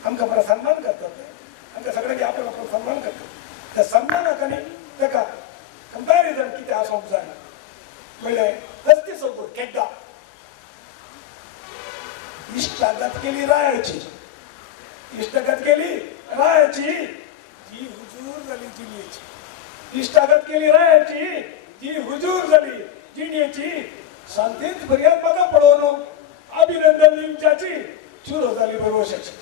आमकां बरो सन्मान करतात ते आमकां सगळ्यांनी आपलो आपलो सन्मान करतात त्या सन्मानाक आनी ताका कंपॅरिजन कितें आसोंक जाय म्हणल्यार तस्ती सोबूत केड्डा इश्टागत केली रायाची इश्टागत केली रायाची जी हुजूर जाली जिणेची इश्टागत केली रायाची जी हुजूर जाली जिणेची शांतींत पर्यंत म्हाका पळोवन अभिनंदन दिवच्याची चुरो जाली बरोवशाची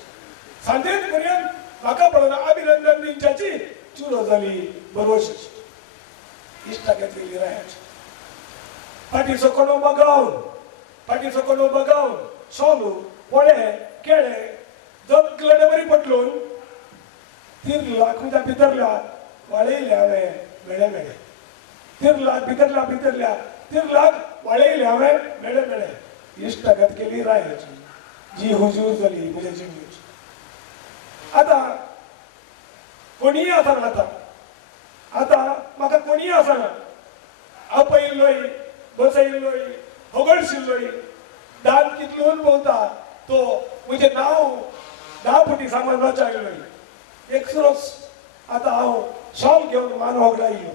शांतींत पर्यंत म्हाका पळोवन अभिनंदन दिवच्याची चुरो जाली बरोवशाची इश्टागत केली रायाची फाटी सकलो बगावन सोलू पोळे केळे जगले बरी पटलून 3 लाख रुपया भितरल्या वाळयले हांवें मेळे 3 लाख भितरल्या 3 लाख वाळयले हांवें मेळे इश्टागत केली रायाची जी हुजूर जाली म्हज्या जिणेची. आतां कोणीय आसना आतां म्हाका कोणीय आसना आपयल्लोय बसयल्लोय होगडशिल्लोय दान कितलून भोंवता तो म्हजें नांव 10 फावटी सामान वाचायल्लोय एक सुरोस आतां हांव शॉल घेवन मानवाक लायिल्लो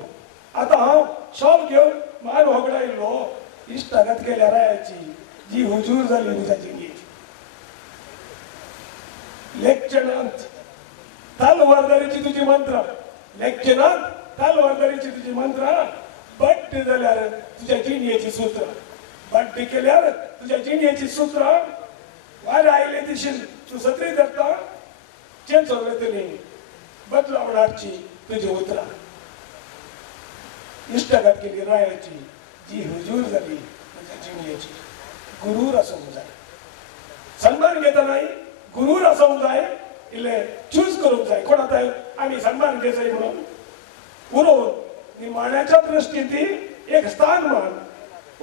आता हांव शॉल घेवन मार होगडायलो इश्टागत केल्या रायाची जी हुजूर जाली म्हज्या जिणेची. लेक्चनांत तालवारदारीची तुजी मंत्रां, लेक्चनांत तालवारदारीची तुजी मंत्रां, बड्ड जाल्यार तुज्या जिणेची सुत्रां, बड्ड केल्यार तुज्या जिणेची सुत्रां, वारें आयले दिशीन तूं सत्री धरता चेंचो येतली बदलावण हाडची तुजी उतरां. इश्टागत केली रायाची जी हुजूर जाली म्हज्या जिणेची. गुरूर आसूंक जाय, सन्मान घेतानाय गुरूर आसूंक जाय, इल्ले चूज करूंक जाय कोण आतां आमी सन्मान घेताय म्हणून उरोवन निमाण्याच्या दृश्टीन ती एक स्थानमान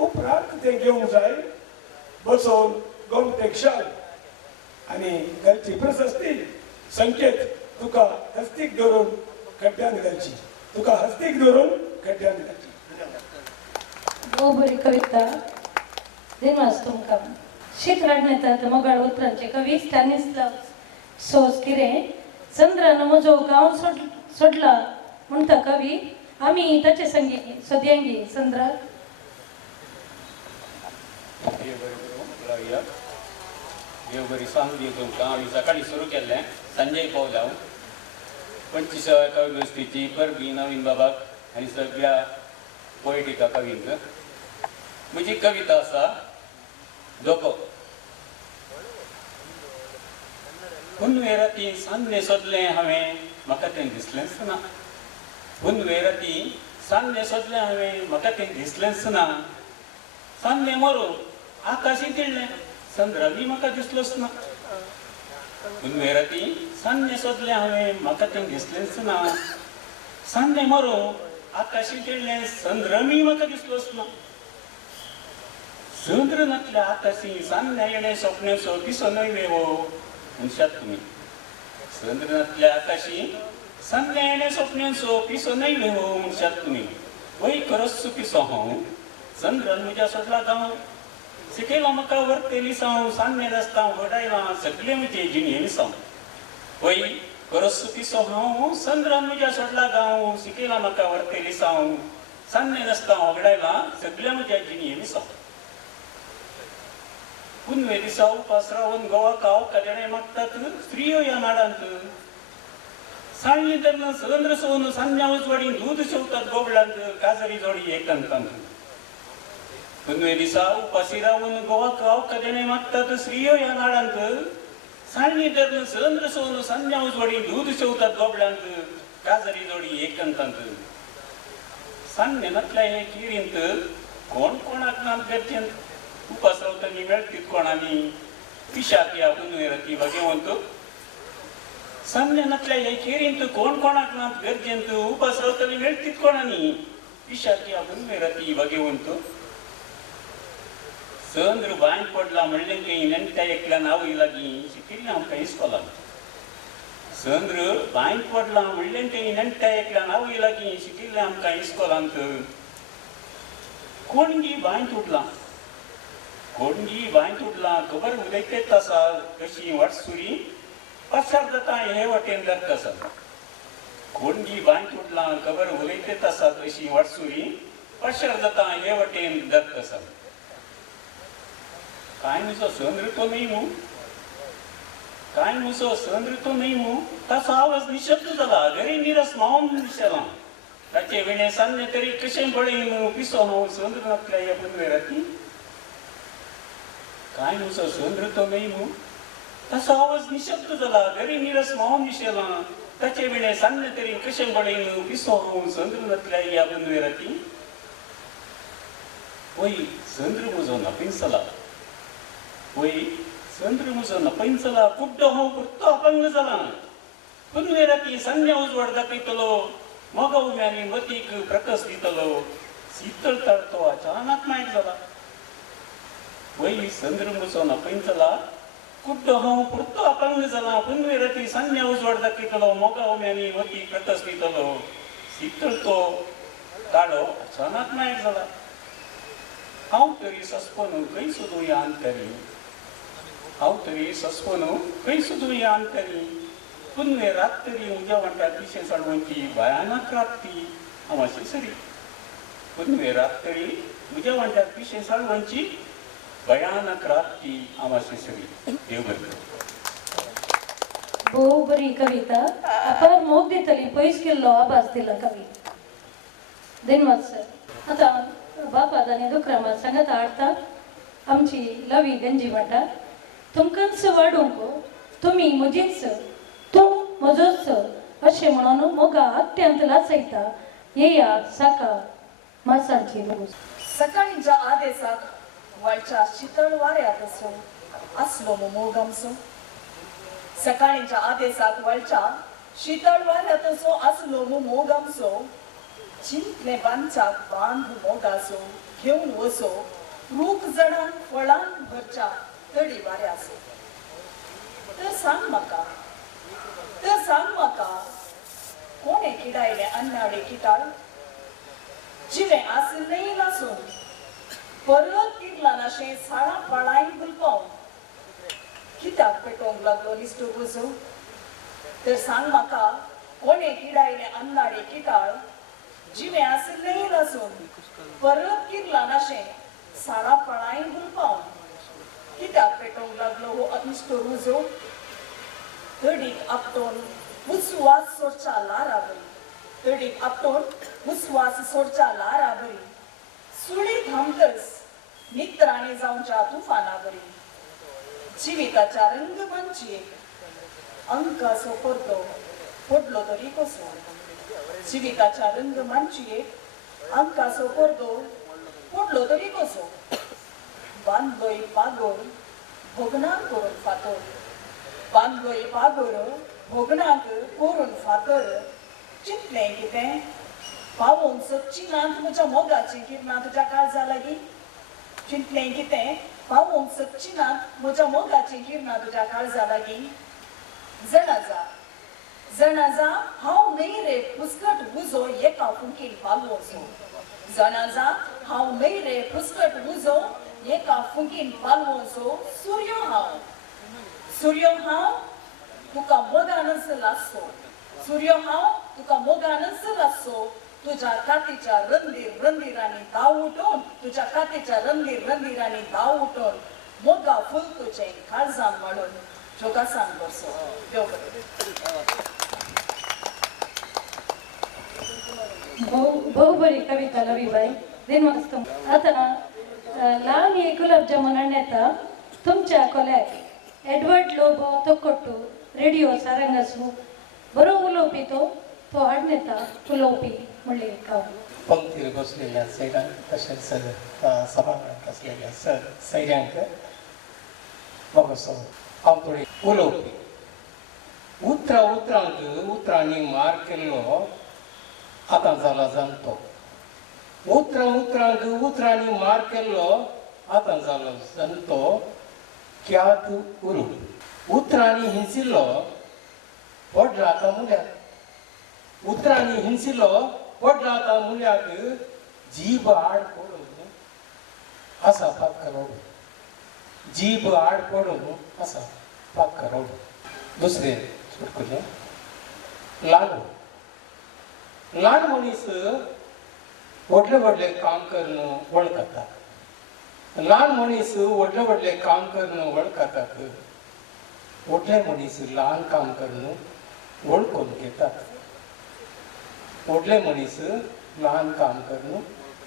उपरांत तें घेवंक जाय बसोवन गोमतेक शाल आनी घरची प्रशस्ती संकेत तुका हस्तीक धरून खड्ड्यान घालची, तुका हस्तीक धरून खड्ड्यान घालची. भोव बरी कविता दिनवास तुमकां. शीत राडनेतात मोगाळ उतरांचे कवी स्टॅनिस्लाव सोस्किरे. चंद्रान म्हजो गांव सोडला म्हणटा कवी, आमी ताचे संगी सोद्यांगी चंद्राक. देव बरी सांग दी तुमकां. आमी सकाळी सुरू केल्लें संजय पावला 25व्या कविगोश्टीची परबी नवीन बाबाक आनी सगळ्या पोएटिका कवींक. म्हजी कविता आसा धोको. पुनवे राती सान्ने सोदलें हांवें म्हाका तें दिसलेंच ना. पुनवे राती सान्ने सोदलें हांवें म्हाका तें दिसलेंच ना. सान्ने मरून आकाशी तिळ्ळें चंद्रावी म्हाका दिसलोच ना. पुनवे राती सान्ने सोदलें हांवें म्हाका तें दिसलेंच ना. सान्ने मरून आकाशी तिळ्ळें चंद्रमी म्हाका दिसलोच ना. चंद्रनातल्या आकाशी सान्ने येणे स्वप्नेचो पिसो नैवेवो म्हणशात तुमी. चंद्रनातल्या आकाशी सान्ने येणे स्वप्नेचो पिसो नैवेवो म्हणशात तुमी. वय खरोच पिसो हांव चंद्रन म्हज्या सोडला गांव. शिकयला म्हाका वर्तेली साव सान्ने रस्ता वडायला सगळे म्हजे जिणे विसाव. वय खरोच पिसो हांव चंद्रन म्हज्या सोडला गांव. शिकयला म्हाका वर्तेली साव सान्ने रस्ता वगडायला सगळे म्हज्या जिणे विसाव. पुनवे दिसा उपास रावन गोवा काव कदेणे मागतात स्त्रियो या नाडांत. साळणी धरण चंद्र सोन सान्या उजवाडीन दूध शेवतात गोबळांत काजरी जोडी एकंतांत. पुनवे दिसा उपासी रावन गोवा काव कदेणे मागतात स्त्रियो या नाडांत. साळणी धरण चंद्र सोन सान्या उजवाडीन दूध शेवतात गोबळांत काजरी जोडी एकंतांत. सान्ने नातल्या हे किरींत कोण कोणाक नात गरजेंत. उपास रावतली मेळटीत कोणानी पिशाक या पुनवे राती भगवंत. सान्नेनातल्या हे केरींत कोण कोणाक नात गरजेंत. उपास रावतली मेळटीत कोणानी पिशाक या पुनवे राती भगवंत. चंद्र बांय पडला म्हणलें काही नेणट्या एकल्या नावई लागीं शिकिल्लें आमकां इस्कॉलांत. चंद्र बांय पडला म्हणलें काही नेणट्या एकल्या नावई लागीं शिकिल्लें आमकां इस्कॉलांत. कोणगी बांय तुटला कोणगी बांय तुटला खबर उलयतेत आसा कशी वाटसुरी पासार जाता हे वटेन दर्द आसा. कोणगी बांय तुटला खबर उलयतेत आसा कशी वाटसुरी पासार जाता हे वटेन दर्द आसा. काय म्हजो चंद्र तो न्हय मू काय म्हजो चंद्र तो न्हय मू ताचो आवाज निशब्द जाला घरी निरस मौन दिसला. ताचे विणे सान्ने तरी कशें बळयन पिसो हांव चंद्र नातल्या ह्या पुनवे राती. काय म्हजो चंद्र तो न्हय मू ताचो आवाज निशब्द जाला घरी निरस मौन दिसला. ताचे विणे सान्ने तरी कशें बळयन पिसो हांव चंद्र नातल्या ह्या पुनवे राती. वय चंद्र म्हजो नपैंचला वय चंद्र म्हजो नपैंचला. कुड्डो हांव पुरतो अपंग जाला. पुनवे राती सान्या उजवाड दाखयतलो मोगा उम्यांनी मतीक प्रकस दितलो. शीतळताळ तो अचानक मायक जाला. वय चंद्र म्हजो नपैंचला. कुड्डो हांव पुरतो अपंग जाला. पुनवे राती सान्या उजवाड दाखयतलो मोगा उम्यांनी मतीक प्रकस दितलो. शीतळ तो ताळो अचानक मायक जाला. हांव तरी सस्पन खंय सोदूया अंतरी. हांव तरी सस्पन खंय सोदूया अंतरी. पुनवे रात तरी म्हज्या वांट्याक पिशें चडवंची भयानक रात ती हांव अशी सरी. पूण रात्री म्हज्या वांट्यार पिशे साळवांची भयानक रात ती आमाशी सगळी देव बरें करूं. भोव बरी कविता अपार मोग दितली पयस केल्लो आभास दिला कवी. धन्यवाद सर. आता बापाद आनी दुकरामात सांगत हाडटा आमची लवी गंजी म्हणटा तुमकांच वाडूंक तुमी म्हजीच तूं म्हजोच अशें म्हणून मोगा अत्यंत लाचयता येया साका मासांची रोज. सकाळीच्या आदेसाक वळच्या शीतळ वाऱ्यात असो असलो मोग आमचो. सकाळीच्या आदेसाक वळच्या शीतळ वाऱ्यात असो असलो मोग आमचो. चिंतले बांदच्याक बांध मोगासो घेऊन वसो रूख जणां फळां भरच्या तडी वाऱ्यासो. तर सांग म्हाका कोणे किडायले अन्नाडे किटाळ जिवे आसलेय नासून परत किडला नाशे साळा फळांय गुलपावन कित्याक पेटोवंक लागलो निष्ठूर वचो. तर सांग म्हाका कोणे किडायले अन्नाडे किटाळ जिवे आसलेय नासून परत किडला नाशे साळा फळांय गुलपावन कित्याक पेटोवंक लागलो हो निष्ठूर वचो. तडीक आपटोन उस्वास सोडच्या लारा बरी. तडीक आपटोन उस्वास सोडच्या लारा बरी. सुडी थांबतस नित्राणे जावच्या तुफाना बरी. जिविताच्या रंगमंचयेक अंकाचो पडदो पडलो तरी कसो. जिविताच्या रंगमंचयेक अंकाचो पडदो पडलो तरी कसो. बांदलोय पागोर भोगनाक करून फातर. बांदलोय पागोर भोगनाक करून फातर. चिंतलें कितें पावोन सच्चिनांत म्हज्या मोगाची किरणां तुज्या काळजा लागीं. चिंतलें कितें पावोन सच्चिनांत म्हज्या मोगाची किरणां तुज्या काळजा लागीं. जणाजा हांव न्हय रे पुस्कट उजो एका फुंकीन पालवोचो. जणाजा हांव न्हय रे पुस्कट उजो एका फुंकीन पालवोचो. सूर्यो हांव तुका मोगानच लासो. सूर्यो हांव तुका मोगानच लासो. तुझ्या कातीच्या रंदीरांनी धाव उठोवन तुझ्या कातीच्या रंदीरांनी धाव उठोवन मोगा फुल तुझे काळजान माडून जोगासान बसो. देव भोव बरी कविता लवीबाई. धन्यवाद. आता ल्हान एक गुलाबजामुन हाडण्यात तुमच्या कोल्याक एडवर्ड लोबो तो कोट्टू रेडिओ सारंगासू बरो उलोवपी तो हाडण्यात उलोवपी म्हणले पंक्तीर बसलेल्या सैरांक तशेंच सभागृहांत आसलेल्या सैऱ्यांक मोगोसो हांव थोडी उलोवपी. उतरांनी मार केल्लो आतां जाला जाणटो. उतरांनी मार केल्लो आतां जालो जाणटो. क्यात उरू उतरांनी हिंसिल्लो व्हडलो आतां मुल्याक. उतरांनी हिंसिल्लो व्हडलो आतां मुल्याक जीब आड पडून आसा पाक रवडू. जीब आड पडून आसा पाक रवडू. दुसरें सुटकुलें ल्हान मनीस व्हडले काम करून वळखता. ल्हान मनीस व्हडले काम करून वळखतात. व्हडले मनीस ल्हान काम करून वळखून घेतात. व्हडले मनीस ल्हान काम करून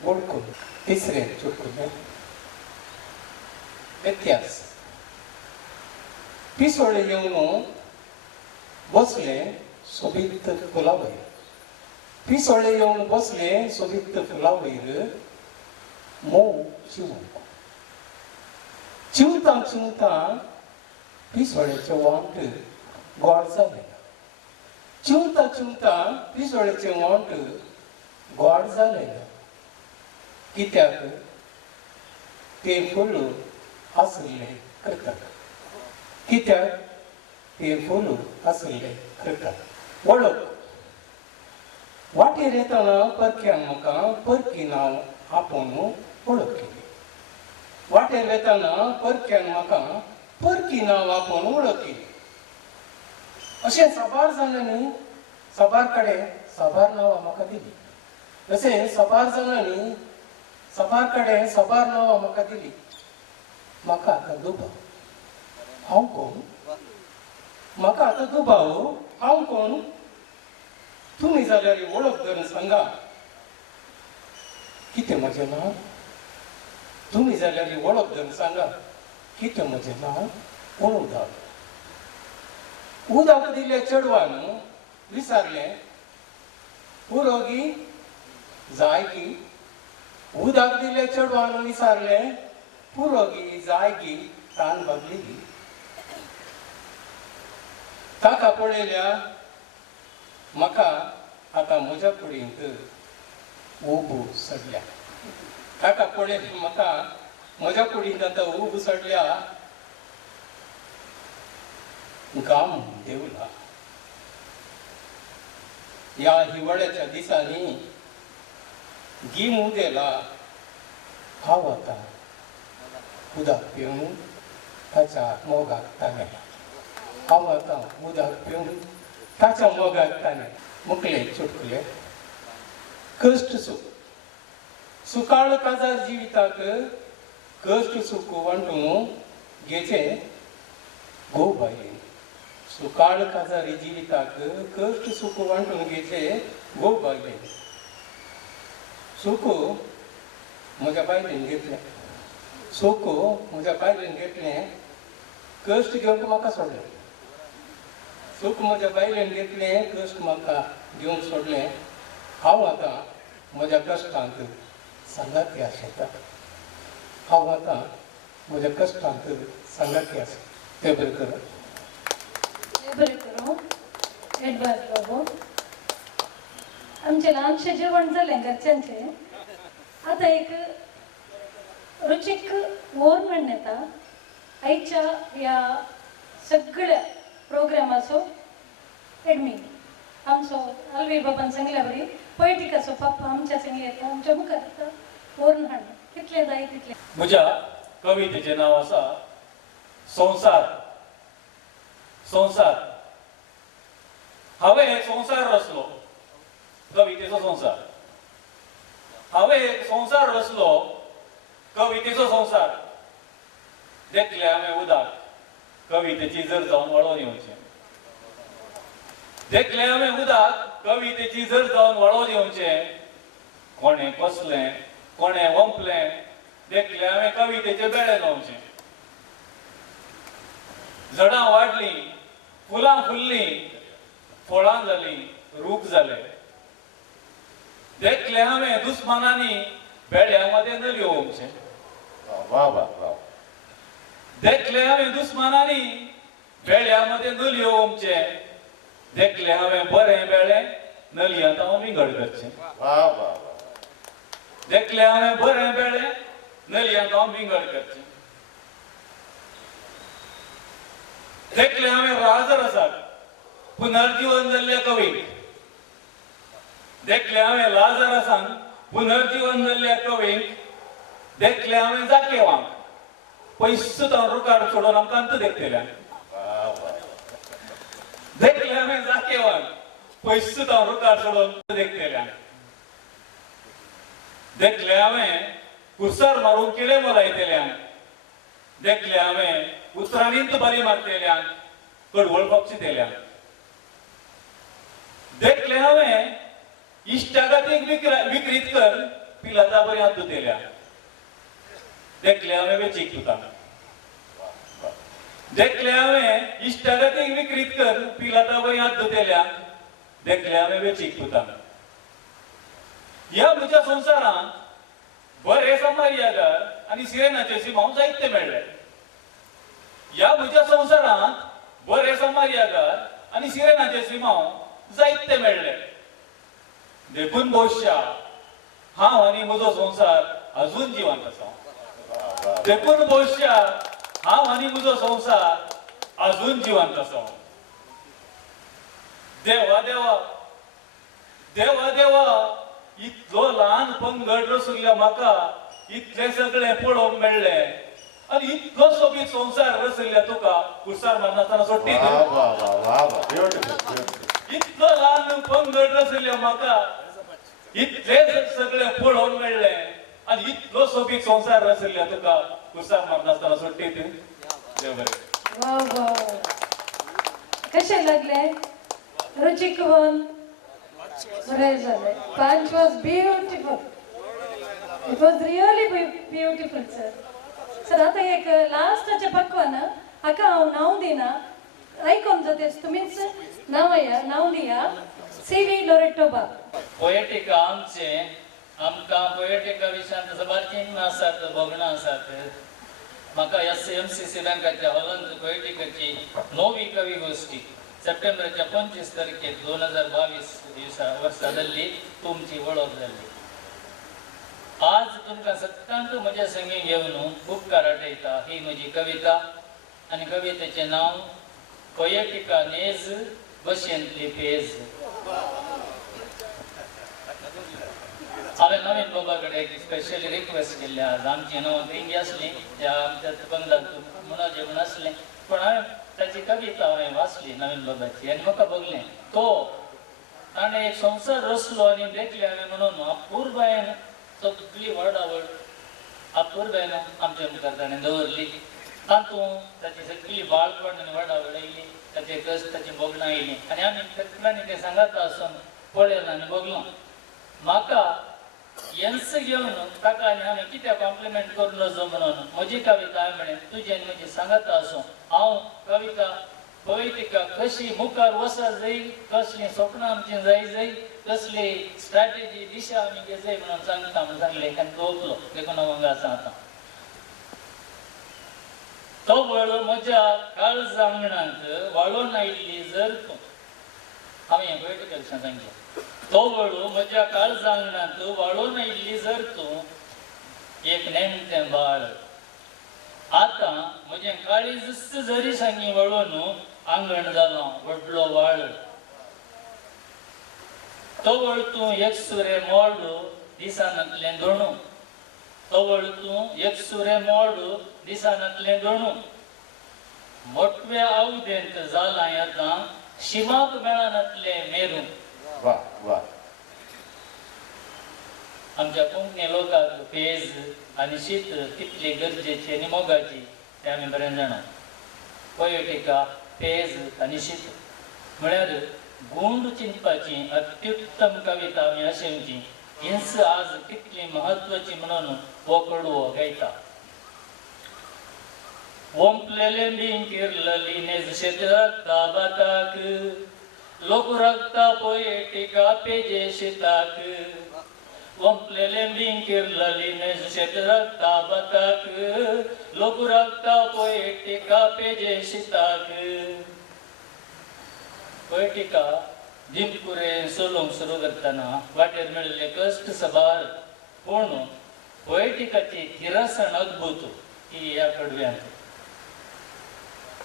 वळखून. तिसरें चुटकुलें इतिहास. पिसोळे येवन बसले सोबीत फुला वयर. पिसोळे येवन बसले सोबीत फुला वयर. मोव चिवंक. चिवतां पिसोळेचें वांट गोड जालें. चिवतां पिसोळेचें वांट गोड जालें. कित्याक तें फूल आसलें कृतक. कित्याक तें फूल आसलें कृतक. वळख. वाटेर येताना परक्यान म्हाका परकी नांव आपोवन वळख केली. वाटेर येताना परक्यान म्हाका परकी नांव आपोवन वळख केली. अशें साबार जाणांनी साबार कडेन साबार नांवां म्हाका दिली. तशें सबार जाणांनी सबार कडेन सबार नांवां म्हाका दिली. म्हाका आतां दुबाव, हांव कोण? म्हाका आतां दुबाव, हांव कोण? तुमी जाल्यार वळख धरून सांगा कितें म्हजें नांव? तुमी जाल्यार वळख धरून सांगा कितें म्हजें नांव? उदक. उदक दिल्ल्या चेडवान विचारलें, पुरोगी जाय की? उदक दिल्ल्या चेडवान विचारलें, पुरोगी जाय की? तान बगली. ताका पळयल्या म्हाका आतां म्हज्या कुडींत उब सडल्या. ताका पळयलें म्हाका म्हज्या कुडींत आतां उब सडल्या. घाम देवला. ह्या हिवाळ्याच्या दिसांनी गीम उदेला. हांव आतां उदक पिवन ताच्या मोगाक ताणें. हांव आतां उदक पिवन ताच्या मोगाक ताणें. मुकले चुटकुले. कश्ट सुख. सुकाळ काजार जिविताक कश्ट सुख वांटून घेचे गो बायलेन. सुकाळ काजारी जिविताक कश्ट सुख वांटून घेचे गो बायलेन. सुख म्हज्या बायलेन घेतलें. सुख म्हज्या बायलेन घेतलें. कश्ट घेवंक म्हाका सोडलें. सुख म्हज्या बायलेन घेतलें. कश्ट म्हाका घेवंक सोडलें. हांव आतां म्हज्या कश्टांक संगाती आसयता. हांव आतां म्हज्या कश्टांक संगाती आसयता. तें बरें कर. बरें करूं. एडवान्स बाबू. आमचें ल्हानशें जेवण जालें घरच्यांचें. आतां एक रुचीक गव्हर्मेंट येता. आयच्या ह्या सगळ्या प्रोग्रामाचो एडमीन आमचो अलवी बाबान सांगल्या बरी पोयटिकाचो पप्पा आमच्या सांगले येता. आमच्या मुखार येता व्हरून हाडून कितलें जाय तितलें. म्हज्या कवितेचें नांव आसा संसार. संसार. हांवें एक संसार रचलो. कवितेचो संसार. हांवें एक संसार रचलो. कवितेचो संसार. देखले हांवें उदक कवितेची जर जावन वळोवन येवचें. देखले हांवें उदक कवितेची जर जावन वळोवन येवचें. कोणें कसलें कोणें वंपलें देखले हांवें कवितेचे बेळे न्हांवचें. झाडां वाडलीं, फुलां फुल्लीं, फळां जालीं, रूख जालें. देखले हांवें दुस्मानांनी बेड्या मदें नलयो वोवचें. वा वा वा. देखले हांवें दुस्मानांनी बेड्या मदें नलयो वोवचें. देखले हांवें बरें बेळें नलयांत हांव विंगड करचें. वा वा वा. देखले हांवें बरें बेळें नलयांत हांव विंगड करचें. देखले हांवें राजरसाक पुनर्जीवन जाल्ल्या कवीक. देखले हांवें लाजरसांक पुनर्जीवन जाल्ल्या कवीक. देखले हांवें जाकेवांक पयस तावन रुकार सोडून आमकां अंत देखतल्यान. देखले हांवें जाकेवांक पयस तावन रुकार सोडून देखतल्यान. देखले हांवें कुर्सार मारून किडे मोलायतल्यान. देखले हांवें उतरांनींत बरी मारतल्यान कडवळ पक्षितल्यान. देखले हांवें इश्टागतीक विक्रीत कर पिलाता बरी हात धुतल्यान. देखले हांवें वेचीक तुतां. देखले हांवें इश्टागतीक विक्रीत कर पिलाता बरी हात धुतल्यान. देखले हांवें वेचीक तुतां. ह्या म्हज्या संवसारांत बरे समार्यागार आनी सिरेनाचे सिमांव जायते मेळ्ळे. ह्या म्हज्या संवसारांत बरे समार्यागार आनी सिरेनाचे सिमांव जायते मेळ्ळे. देखून भविष्या हांव आनी म्हजो संवसार अजून जिवंत आसा. देखून भविष्या हांव आनी म्हजो संवसार अजून जिवंत आसा. देवा देवा देवा देवा इतलो ल्हान पंगड रचुल्ल्या म्हाका इतले सगळे पळोवंक मेळ्ळे. आनी इतलो सोबीत संवसार रचिल्ल्या तुका कुर्सार मारनासतना सोडटी. इतलो ल्हान पंगड रचिल्ल्या म्हाका इतले सगळे पळोवन मेळ्ळे आनी इतलो सोबीत संसार आशिल्ले तुका पुस्तक मारनासतना सुट्टी ती देव बरें. वाव वाव कशें लागले रुचीक वन बरें जालें. पंच was beautiful. It was really beautiful sir. Sir आतां एक लास्टाचें पक्वान हाका हांव नांव दिना आयकोन जातेस तुमीच नांव दिया CV लोरेटोबा. पोएटिका आमचे आमकां पोएटिका विशयान तसो बारकेन आसात भोगणां आसात. म्हाका SMCC बँकाच्या हॉलांत पोएटिकाची 9वी कवी गोष्टी सप्टेंबरच्या 25 तारखेर 2022 वर्सा जाल्ली तुमची वळख जाल्ली. आज तुमकां सत्यांक म्हज्या संगी घेवन उपकार आठयता ही म्हजी कविता आनी कवितेचें नांव पोएटिका नेज बशेंतली पेज. हांवें नवीन बाबा कडेन एक स्पेशली रिक्वेस्ट केल्ली. आज आमची न्हू देंगी आसली त्या आमच्या बंगलांत म्हणून जेवण आसलें पण हांवें ताची कविता हांवें वाचली नवीन बाबाची आनी म्हाका बगलें तो ताणें एक संवसार रचलो आनी देखलें हांवें म्हणून अपूर्बायेन सगळी वडावड अपूर्बायेन आमच्या मुखार ताणें दवरली. तातूंत ताची सगळी बाळपण आनी वडावड आयली, ताचे कश्ट ताची बोगणां आयलीं आनी आमी तकलांनी तें सांगता आसून पळयलां आनी बगलो. म्हाका येन्स घेवन ताका आनी हांवें कित्याक कॉम्प्लिमेंट करून नजो म्हणून म्हजी कविता हांवें म्हळें तुजी आनी म्हजी सांगता आसूं हांव कविता पोएटिका कशी मुखार वसा जाय, कसलीं स्वप्नां आमची जाय कसली स्ट्रॅटेजी दिशा आमी घे जाय म्हणून सांगता म्हणून सांगलें आनी दवरलो. देखून हांव हांगा आसा आतां. तो वळ म्हज्या काळजांगणांत वाळून आयिल्ली जर तूं. हांवें हें पोएटिकल सांगलें. तो वळू म्हज्या काळजांगणांत वाळून आयिल्ली जर तूं एक नेमतें बाळ. आतां म्हजें काळीज जरी सांगी वळून आंगण जालो व्हडलो वाळ. तो वळ तूं एक सुरे मोड दिसानांतलें दोणू. तो वळ तूं एक सुरे मोड दिसानांतलें दोणू. मोटवे आवदेंत जालां आतां शिमाक मेळानातलें मेरू. आमच्या कोंकणी लोकांक पेज आनी शीत कितली गरजेची आनी मोगाची तें आमी बरें जाणा. पोएटिका पेज आनी शीत म्हळ्यार गूंड चिंतपाची अत्युत्तम कविता आमी अशेंची हिंस आज कितली म्हत्वाची म्हणून हो कडवो गायता. ओंपलेले बिंकिरलली नेज शेताक बाताक लोक रक्ता पोएटिका पेजे शेताक. ओंपलेले बिंकिरलली नेज शेताक बाताक लोक रक्ता पोएटिका पेजे शेताक. पोएटिका दिमकुरे सोलोंक सुरू करतना वाटेर मेळिल्ले कश्ट सबार पूण पोएटिकाची थिरसण अद्भुत ही ह्या कडव्यांत.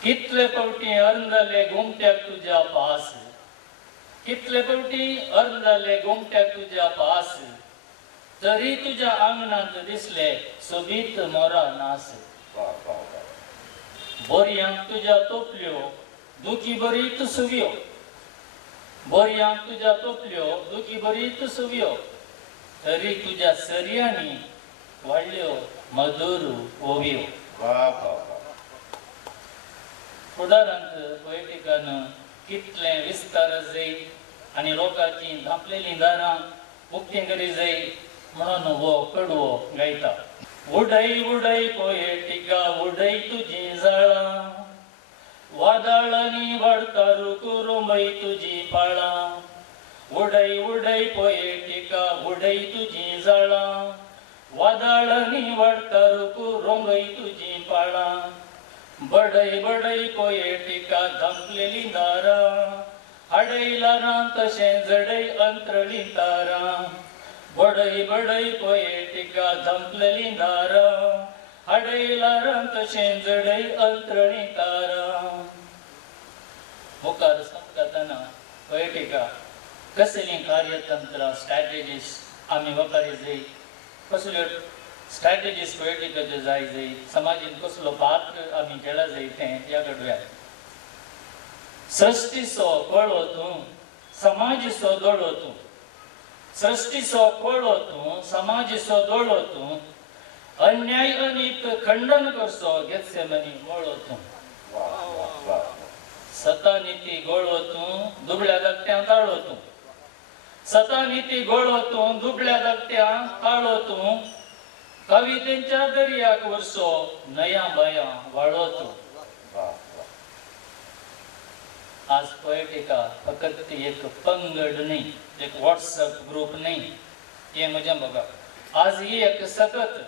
कितले फावटी अर्ंदाले घुमट्याक तुज्या पास. कितले फावटी अर्ंदाले घुमट्याक तुज्या पास. तरी तुज्या आंगणांत दिसले सोबीत मोरा नास. बोरयांक तुज्या तोपल्यो दुखी बरीत सुव्यो. बोरयांक तुज्या तोपल्यो दुखी बरीत सुव्यो. तरी तुज्या सरयांनी वाडल्यो मधुर ओव्यो. फुडारांत पोएटिकान कितलें विस्तार जाय आनी लोकांची धांपलेलीं दारां उक्तीं करी जाय म्हणून हो कडवो गायता. उडय उडय पोएटिका उडय तुजी जाळां. वादळांनी वाडता रुकुरुंबय तुजी पाळां. उडय उडय पोएटिका उडय तुजी जाळां. वादळांनी वाडता रुकुरुंबय तुजी पाळां. बडय बडय पोएटिका धांपलेलीं दारां. हाडयलारां तशें जडय अंतरळीं तारां. बडय बडय पोएटिका धांपलेलीं दारां. हाडयलारां तशें जडय अंतरळीं तारां. मुखार सांगतना पोएटिका कसलीं कार्यतंत्रां स्ट्रॅटेजीस आमी वापरी जाय, कसल्यो स्ट्रॅटेजीस पोएटिकाच्यो जाय जाय, समाजीन कसलो पात्र आमी केला जाय तें ह्या कडव्यान. सृश्टीचो कळो तूं समाजीचो दोळो तूं. सृष्टीचो खोळो तूं समाजीचो दोळो तूं अन्याय अनीक खंडन करचो गेत्सेमनी मोळो तूं सता नीती गोळो तूं दुबळ्या धाकट्यांक ताळो तूं सता नीती गोळो तूं दुबळ्या धाकट्यांक ताळो तूं कवितेच्या दर्याक वरसो नया बया वाळो तूं आज पोएटिका फकत एक पंगड नाही एक व्हॉट्सअप ग्रुप नाही हे म्हज्या बघा आज ही एक सकत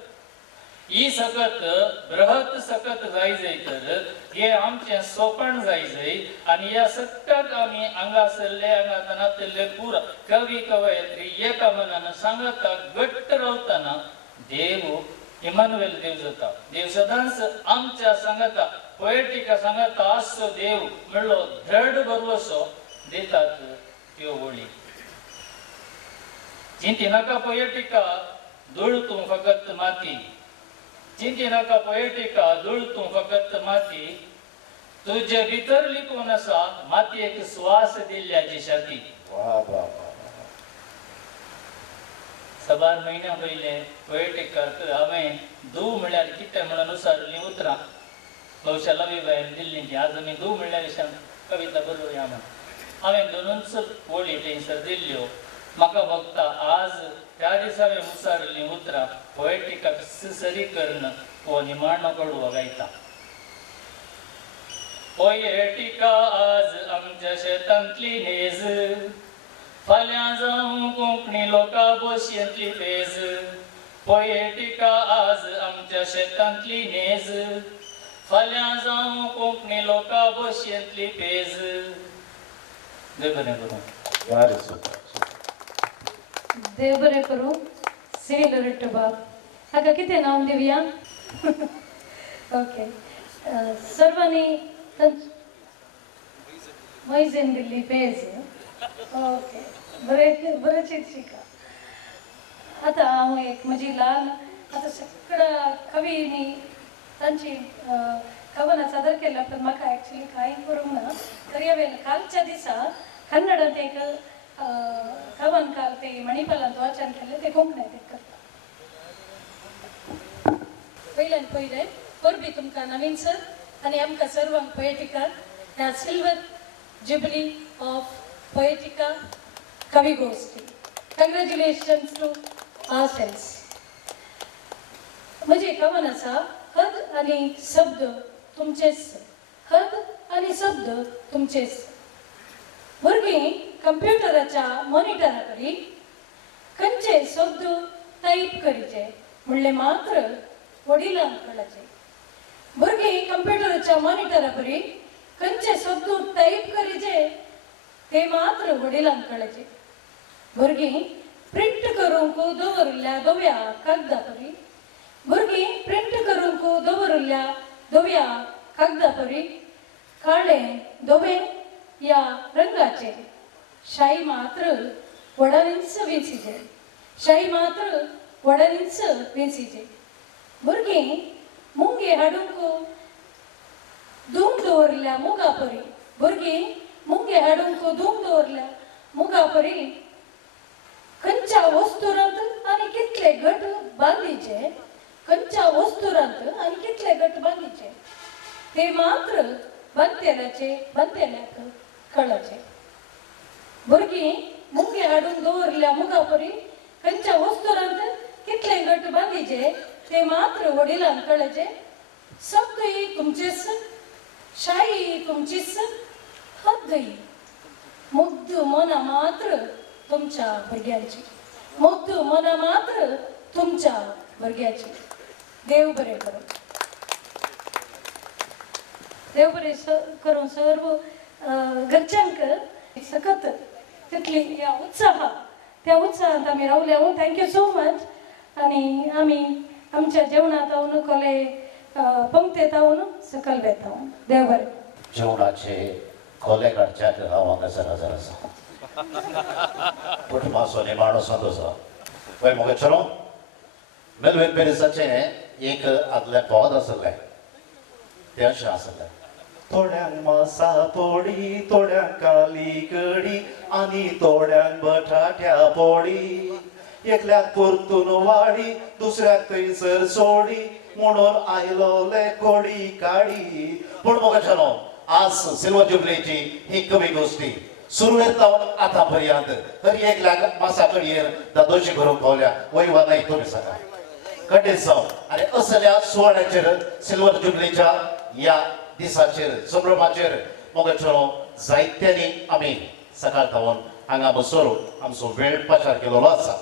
ही सकत बृहत सकत जाय तर हे आमचे सोपण जाय आणि या सकटाक आम्ही हांगासरले हांगातले पुरा कवी कवयत्री एका मनान सांगता घट्ट रावतना देव इमानुएल देव जाता देव सदांच आमच्या सांगता पोएटिका सांगता असो देव म्हणलो धड भरवसो देतात त्यो ओळी चिंती नाका पोएटिका धूळ तूं फकत माती चिंती नाका पोएटिका धूळ तूं फकत माती तुझे भितर लिपून आसा मातयेक स्वास दिल्ल्याची छाती सबार महिन्या पयले पोएटिकाक हांवें धू म्हळ्यार कितें म्हणून उसारली उतरां भौशा लवीबाईन दिल्ली की आज आमी धू म्हणल्यार कविता बरोवया म्हणून हांवें दोनूच ओळी थंयसर दिल्ल्यो म्हाका भोगता आज त्या दिसा हांवें उसारली उतरां पोएटिकाक सरी कर्ण हो निमाणो कडवो गायता पोएटिका आज आमच्या शेतांतली नेज फाल्यां जावं कोंकणी लोकां बशयेंतली पेज पोएटिका आज आमच्या शेतांतली नेज फाल्यां जावं कोंकणी लोकां बशयेंतली पेज देव बरें करूं देव बरें करूं सिव्हिल रेट बाब हाका कितें नांव दिवया ओके सर्वांनी मैजेन दिल्ली पेज ओके बरें बरें शिका आतां हांव एक म्हजी ल्हान आतां सगळ्या कवींनी तांची कवनां सादर केल्या पण म्हाका एक्चुली कांय करूंक ना तरी हांवें कालच्या दिसा कन्नडांत एक कवन काल ते मणिपालांत वाचन केलें ते कोंकणीत एक करता पयल्यान पयलें परबी तुमकां नवीन सर आनी आमकां सर्वांक पोएटिकार ह्या सिल्वर जुबली ऑफ पोएटिका कवी गोष्टी कंग्रॅच्युलेशन्स टू आवरसेल्व्स म्हजें कवन आसा हद आनी शब्द तुमचेच हद आनी शब्द तुमचेच भुरगीं कंप्युटराच्या मॉनिटरा करी खंयचे शब्द टायप करीचे म्हणले मात्र वडिलांक कळचे भुरगीं कंप्युटराच्या मॉनिटरा करी खंयचे शब्द टायप करीचे ते मात्र वडिलांक कळचे भुरगीं प्रिंट करूंक दवरल्या धव्या कागदा परी भुरगीं प्रिंट करूंक दवरल्या धव्या कागदा परी काळें धवें या रंगाचे शाई मात्र वडांच वेंचीचे शाई मात्र वडांच वेंचीचे भुरगीं मुंगे हाडूंक धूम दवरल्या मुगा परी भुरगीं मुंगे हाडूंक धूम दवरल्या मुगा परी खंयच्या वस्तुरांत आनी कितले घट बांदीचे खंयच्या वस्तुरांत आनी कितले घट बांदीचे ते मात्र बांदतेल्याक कळचे भुरगीं मुंगे हाडून दवरल्या मुगा परी खंयच्या वस्तुरांत कितले घट बांदीचे ते मात्र वडिलांक कळचे शब्दही तुमचेच शाई तुमचीच हद्दही मुग्ध मना मात्र तुमच्या भुरग्यांची मुग्ध मना मात्र तुमच्या भुरग्याची देव बरें करूं देव बरें करूं सर्व घरच्यांक सकत तितली ह्या त्या उत्साहांत आमी रावल्या थँक्यू सो मच आनी आमी आमच्या जेवणात हांव कोले पंक्तेत हांव सकल वेता देव बरें जेवणाचे खोले काडच्याक हांव हांगासर हजर आसा पूण मातसो निमाणो संतोश आसा पळय मुगे चलो मेलवीन पेरिसाचें एक आदलें पोद आसलें तें अशें आसलें थोड्यांक मासा पोळी थोड्यांक काली कडी आनी थोड्यांक बटाट्या पोळी एकल्याक परतून वाडी दुसऱ्याक थंयसर सोडी म्हणून आयलोले कोडी काडी. पूण मोगाचनो आज सिल्वर जुबलीची ही कवी गोष्टी सुरवेर जावन आतां पर्यंत तरी एकल्याक मासा कडयेर दादोशी करूंक पावल्या वय वा नाही तुमी सांगा खंडीत जावन. आनी असल्या सुवाळ्याचेर सिल्वर जुबलीच्या या दिसाचेर संभ्रमाचेर मोगाचनो जायत्यांनी आमी सकाळ थावन हांगा बसोर आमचो वेळ पाचार केलेलो आसा.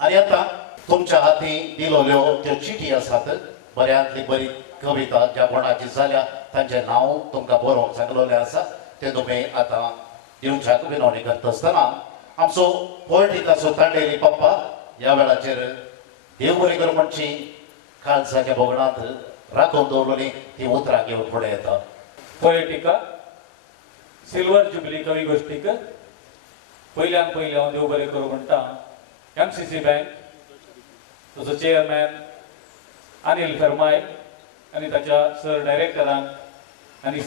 आनी आतां तुमच्या हाती दिलोल्यो त्यो चिठी आसात बऱ्यांतली बरी कविता ज्या कोणाची जाल्या तांचें नांव तुमकां बरोवंक सांगलेलें आसा तें तुमी आतां दिवच्याक विनवणी करता आसतना आमचो पोलिटिकाचो तांडेरी पप्पा ह्या वेळाचेर देव बरें कर म्हणची काळजाच्या बोगणांत राखून दवरलेली ती उतरां घेवन फुडें येता. पोलिटिका सिल्वर जुबली कवी गोष्टीक पयल्यान पयलें हांव देव बरें करूं म्हणटा MCC बँक ताचो चेअरमॅन अनिल फर्माय आनी ताच्या सर डायरेक्टरांक आनी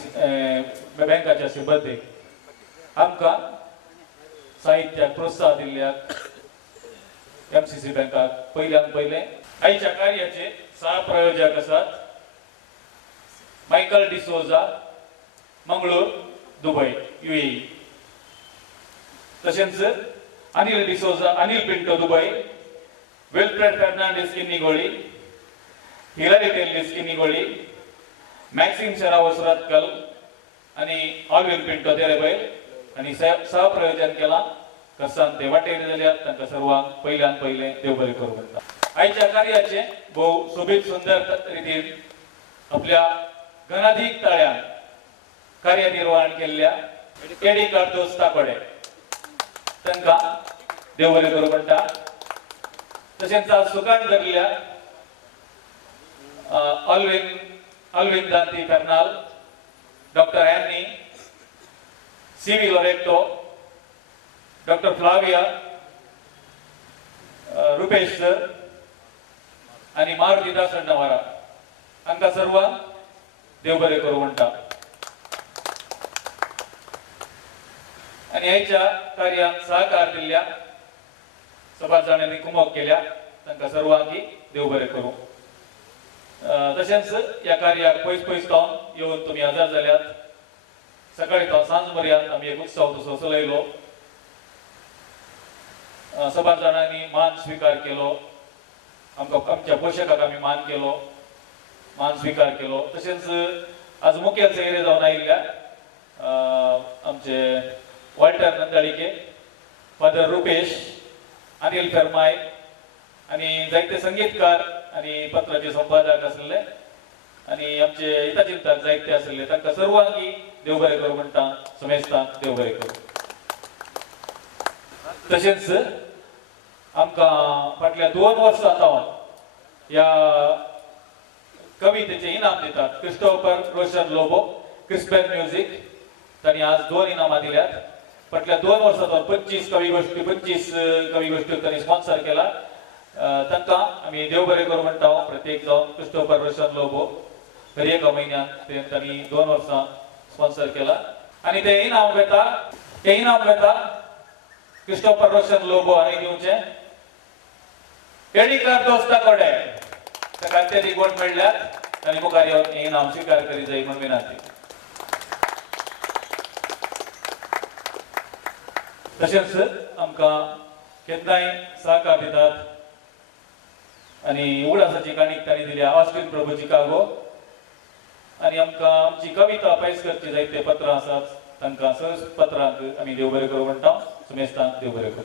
बँकाच्या सिब्बंदीक आमकां साहित्याक प्रोत्साहन दिल्ल्याक MCC बँकाक पयल्यान पयलें. आयच्या कार्याचे सहप्रायोजक आसात मायकल डिसोजा मंगळूर दुबय UAE. तशेंच अनिल डिसोजा अनिल पिंटो दुबय विल्फ्रेड फर्नांडीस किन्निगोळी हिलरी टेल्लिस किन्निगोळी मॅक्सिम शेरावस रातकल आनी ऑल्विन पिंटो तेरेबैल आनी सहप्रयोजन केलां कर्सांत ते वाटेर जाल्यात तांकां सर्वांक पयल्यान पयलें देव बरें करूं म्हणटा. आयच्या कार्याचे भोव सोबीत सुंदर रितीन आपल्या घनाधीक ताळ्यान कार्यनिर्वहण केल्ल्या एडी कार्दोस ताकोडे तांकां देव बरें करूं म्हणटा. तशेंच आज सुकान धरल्या Alwyn Dantis Pernal doctor Annie CV Loreto doctor Flavia Rupesh sir आनी मारुती दास अण्णावारा हांकां सर्वांक देव बरें करूं म्हणटा. आनी ह्याच्या कार्याक सहकार दिल्ल्या सभा जाणांनी कुमक केल्या तांकां सर्वांकी देव बरें करूं. तशेंच ह्या कार्याक पयस पयस थावन येवन तुमी हजर जाल्यात. सकाळी थावन सांज पर्यंत आमी एक उत्सव तसो चलयलो. सभा जाणांनी मान स्विकार केलो. आमच्या पोशकाक आमी मान केलो मान स्विकार केलो. तशेंच आज मुखेल सैरे जावन आयिल्ल्या आमचे वॉल्टर नंदाळीके फादर रुपेश अनिल फर्माय आनी जायते संगीतकार आनी पत्राचे संपादक आसले आनी आमचे हितचिंतक जायते आसले तांकां सर्वांकी देव बरें करूं म्हणटा. समेस्तांक देव बरें करूं. तशेंच आमकां फाटल्या 2 वर्सां सावन ह्या कवितेचे इनाम दितात. क्रिस्टोफर रोशन लोबो क्रिस्पेन म्युझिक तांणी आज 2 इनामां दिल्यात. फाटल्या 2 वर्सां सावन 25 कवी गोष्टी तांणी स्पॉन्सर केला. तांकां आमी देव बरें करूं म्हणटा. प्रत्येक जावन क्रिस्टोफर रोशन लोबो दर एका म्हयन्याक तांणी 2 वर्सां स्पॉन्सर केला. आनी ते इनाम वेता क्रिस्टोफर रोशन लोबो हांणी दिवचें एडी कार्दोस ताकोडे ताका अत्याधिक वोट मेळ्ळ्यात आनी मुखार येवन हें इनाम स्विकार करी जाय म्हूण विनंती. तशेंच आमकां केन्नाय सहकार दितात आनी उगडासाची काणीक तांणी दिल्या ऑस्टीन प्रभू चिकागो आनी आमकां आमची कविता पैस करची जायते पत्रां आसात तांकां पत्रांक आमी देव बरें करूं म्हणटा. समेस्तांक देव बरें करूं.